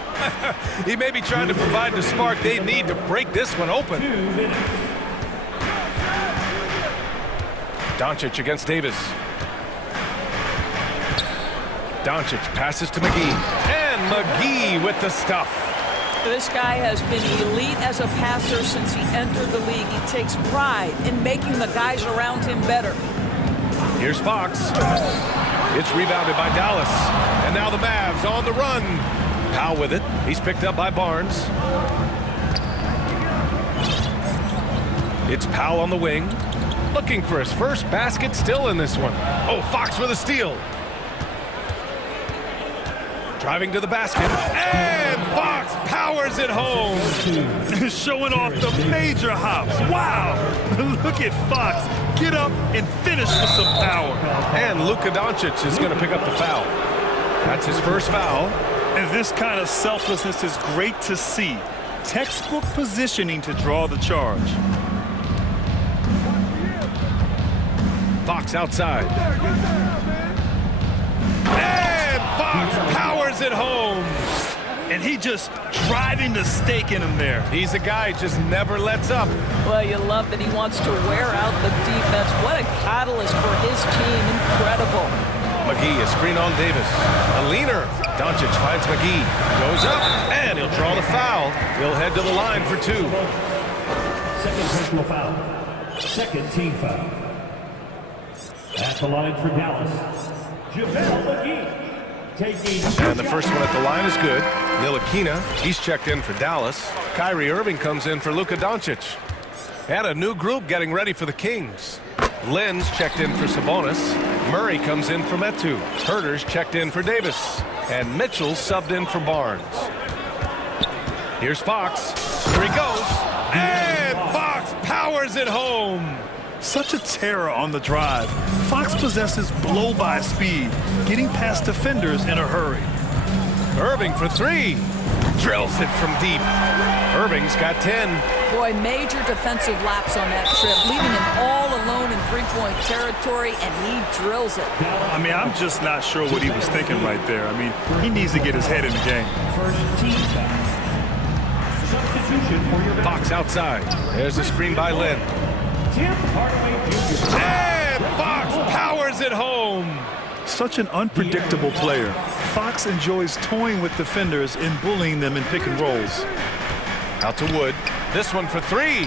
He may be trying to provide the spark they need to break this one open. Doncic against Davis. Doncic passes to McGee. And McGee with the stuff. This guy has been elite as a passer since he entered the league. He takes pride in making the guys around him better. Here's Fox. It's rebounded by Dallas. And now the Mavs on the run. Powell with it. He's picked up by Barnes. It's Powell on the wing. Looking for his first basket, still in this one. Oh, Fox with a steal. Driving to the basket. And Fox powers it home. Showing off the major hops. Wow. Look at Fox. Get up and finish with some power. And Luka Doncic is going to pick up the foul. That's his first foul. And this kind of selflessness is great to see. Textbook positioning to draw the charge. Fox outside. And Fox powers it home. And he just driving the stake in him there. He's a guy who just never lets up. Well, you love that he wants to wear out the defense. What a catalyst for his team. Incredible. McGee, a screen on Davis. A leaner. Doncic finds McGee. Goes up, and he'll draw the foul. He'll head to the line for two. Second personal foul. Second team foul. At the line for Dallas, JaVale McGee. And the first one at the line is good. Ntilikina, he's checked in for Dallas. Kyrie Irving comes in for Luka Doncic. And a new group getting ready for the Kings. Lynn's checked in for Sabonis. Murray comes in for Metu. Herter's checked in for Davis. And Mitchell's subbed in for Barnes. Here's Fox. Here he goes. And Fox powers it home. Such a terror on the drive. Fox possesses blow-by speed, getting past defenders in a hurry. Irving for three. Drills it from deep. Irving's got 10. Boy, major defensive laps on that trip, leaving him all alone in three-point territory, and he drills it. I mean, I'm just not sure what he was thinking right there. I mean, he needs to get his head in the game. First team foul. Substitution for your Fox outside. There's a screen by Lynn. And Fox powers it home. Such an unpredictable player. Fox enjoys toying with defenders and bullying them in pick and rolls. Out to Wood. This one for three.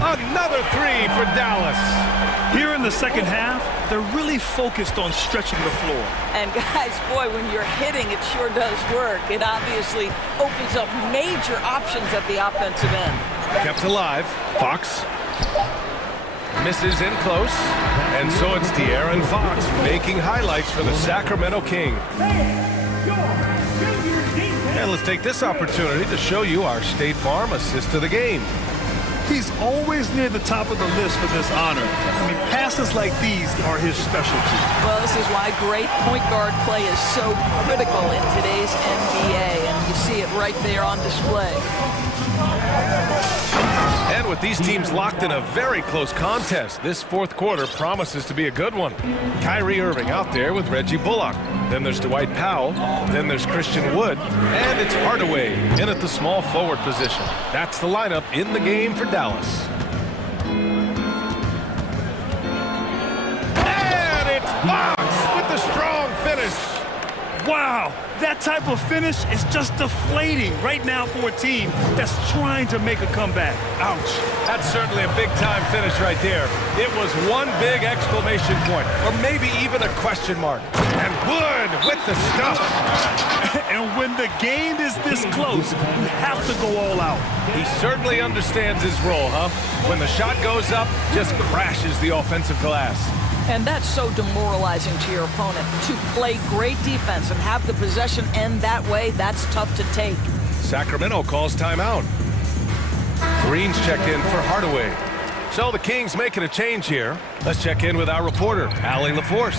Another three for Dallas. Here in the second half, they're really focused on stretching the floor. And guys, boy, when you're hitting, it sure does work. It obviously opens up major options at the offensive end. Kept alive. Fox. Misses in close, and so it's De'Aaron Fox making highlights for the Sacramento Kings. And let's take this opportunity to show you our State Farm assist of the game. He's always near the top of the list for this honor. I mean, passes like these are his specialty. Well, this is why great point guard play is so critical in today's NBA, and you see it right there on display. And with these teams locked in a very close contest, this fourth quarter promises to be a good one. Kyrie Irving out there with Reggie Bullock. Then there's Dwight Powell. Then there's Christian Wood. And it's Hardaway in at the small forward position. That's the lineup in the game for Dallas. And it's Fox with the strong finish. Wow, that type of finish is just deflating right now for a team that's trying to make a comeback. Ouch. That's certainly a big-time finish right there. It was one big exclamation point, or maybe even a question mark. And Wood with the stuff. And when the game is this close, you have to go all out. He certainly understands his role, huh? When the shot goes up, just crashes the offensive glass. And that's so demoralizing to your opponent. To play great defense and have the possession end that way, that's tough to take. Sacramento calls timeout. Green's checked in for Hardaway. So the Kings making a change here. Let's check in with our reporter, Allie LaForce.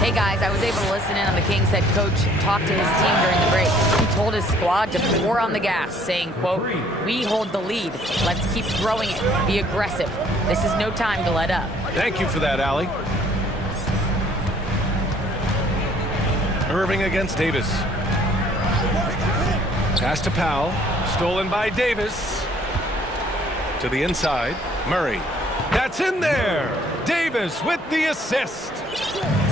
Hey guys, I was able to listen in on the Kings head coach talk to his team during the break. He told his squad to pour on the gas, saying, quote, "We hold the lead. Let's keep throwing it. Be aggressive. This is no time to let up." Thank you for that, Allie. Irving against Davis. Pass to Powell. Stolen by Davis. To the inside. Murray. That's in there. Davis with the assist.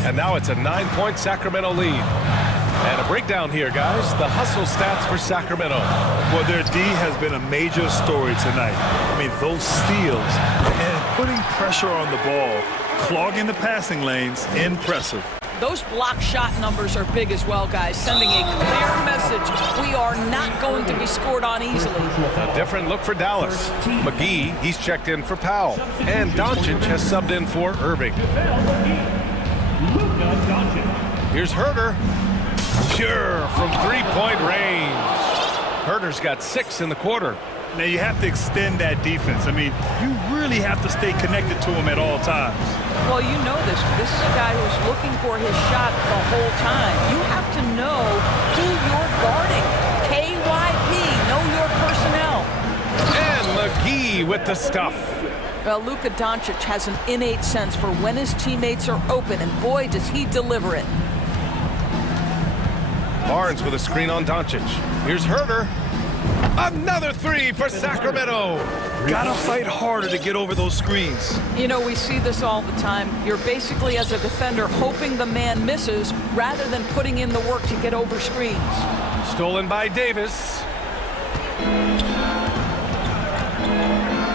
And now it's a 9-point Sacramento lead. And a breakdown here, guys. The hustle stats for Sacramento. Well, their D has been a major story tonight. I mean, those steals and putting pressure on the ball, clogging the passing lanes, impressive. Those block shot numbers are big as well, guys, sending a clear message. We are not going to be scored on easily. A different look for Dallas. McGee, he's checked in for Powell. And Doncic has subbed in for Irving. Here's Herter. Pure from three-point range. Herter's got 6 in the quarter. Now, you have to extend that defense. I mean, you really have to stay connected to him at all times. Well, you know this. This is a guy who's looking for his shot the whole time. You have to know who you're guarding. KYP, know your personnel. And McGee with the stuff. Well, Luka Doncic has an innate sense for when his teammates are open, and boy, does he deliver it. Barnes with a screen on Doncic. Here's Herter. Another 3 for Sacramento. Gotta fight harder to get over those screens. You know, we see this all the time. You're basically, as a defender, hoping the man misses rather than putting in the work to get over screens. Stolen by Davis.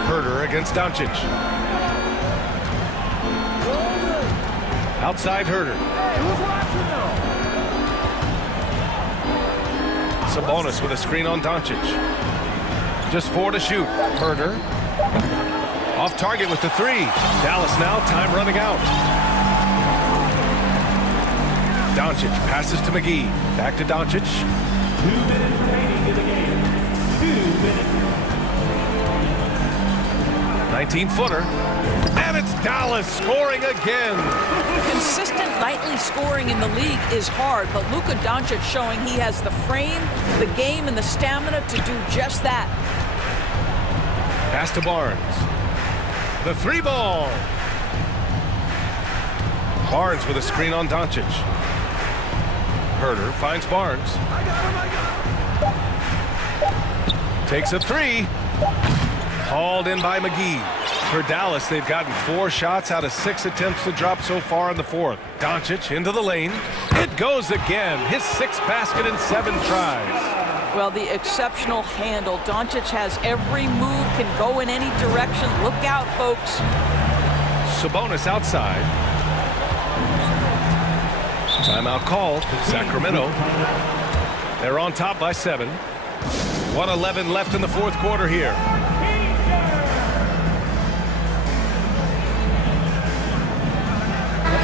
Herter against Doncic. Outside Herter. Sabonis with a screen on Doncic. Just 4 to shoot. Herter. Off target with the 3. Dallas now, time running out. Doncic passes to McGee. Back to Doncic. 2 minutes remaining in the game. 2 minutes. 19-footer. And it's Dallas scoring again. Consistent nightly scoring in the league is hard, but Luka Doncic showing he has the frame, the game, and the stamina to do just that. Pass to Barnes. The 3 ball. Barnes with a screen on Doncic. Herter finds Barnes. Takes a 3. Hauled in by McGee. For Dallas, they've gotten 4 shots out of 6 attempts to drop so far in the 4th. Doncic into the lane. It goes again. His 6th basket in 7 tries. Well, the exceptional handle. Doncic has every move, can go in any direction. Look out, folks. Sabonis outside. Timeout called. Sacramento. They're on top by 7. 1:11 left in the 4th quarter here.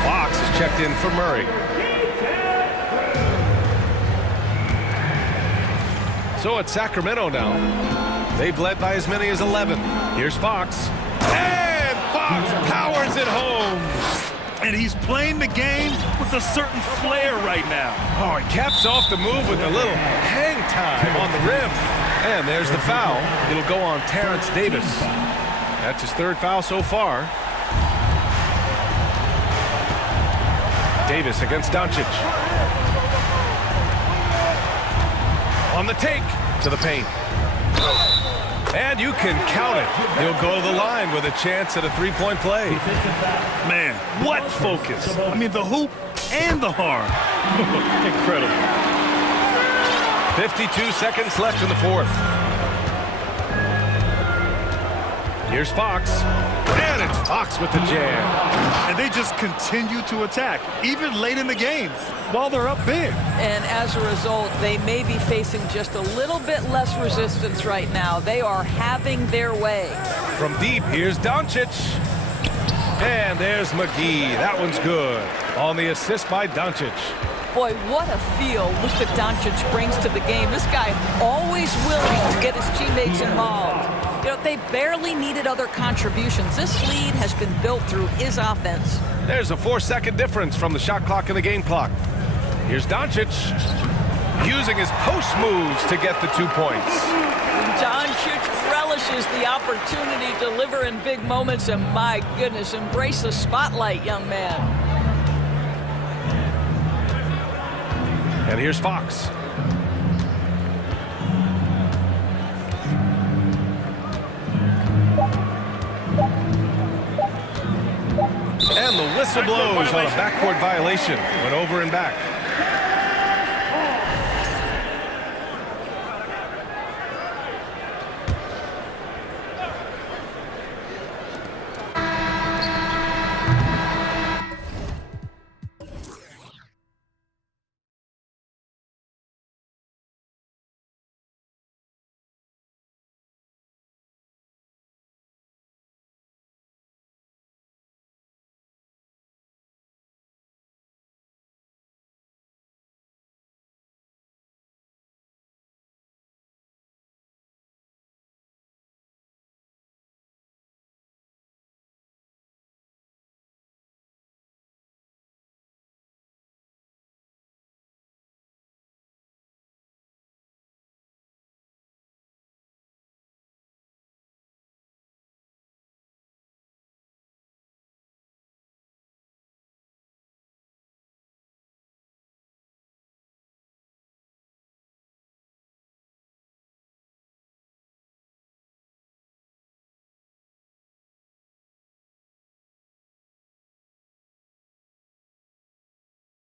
Fox is checked in for Murray. So it's Sacramento now. They've led by as many as 11. Here's Fox. And Fox powers it home. And he's playing the game with a certain flair right now. Oh, he caps off the move with a little hang time on the rim. And there's the foul. It'll go on Terrence Davis. That's his 3rd foul so far. Davis against Doncic. On the take to the paint. And you can count it. He'll go to the line with a chance at a 3-point play. Man, what focus. I mean, the hoop and the harm. Incredible. 52 seconds left in the fourth. Here's Fox. And it's Fox with the jam. And they just continue to attack, even late in the game, while they're up big. And as a result, they may be facing just a little bit less resistance right now. They are having their way. From deep, here's Doncic. And there's McGee. That one's good. On the assist by Doncic. Boy, what a feel Luka Doncic brings to the game. This guy always willing to get his teammates involved. You know, they barely needed other contributions. This lead has been built through his offense. There's a 4-second difference from the shot clock and the game clock. Here's Doncic using his post moves to get the 2 points. Doncic relishes the opportunity to deliver in big moments, and my goodness, embrace the spotlight, young man. And here's Fox. And the whistle blows on a backcourt violation. Went over and back.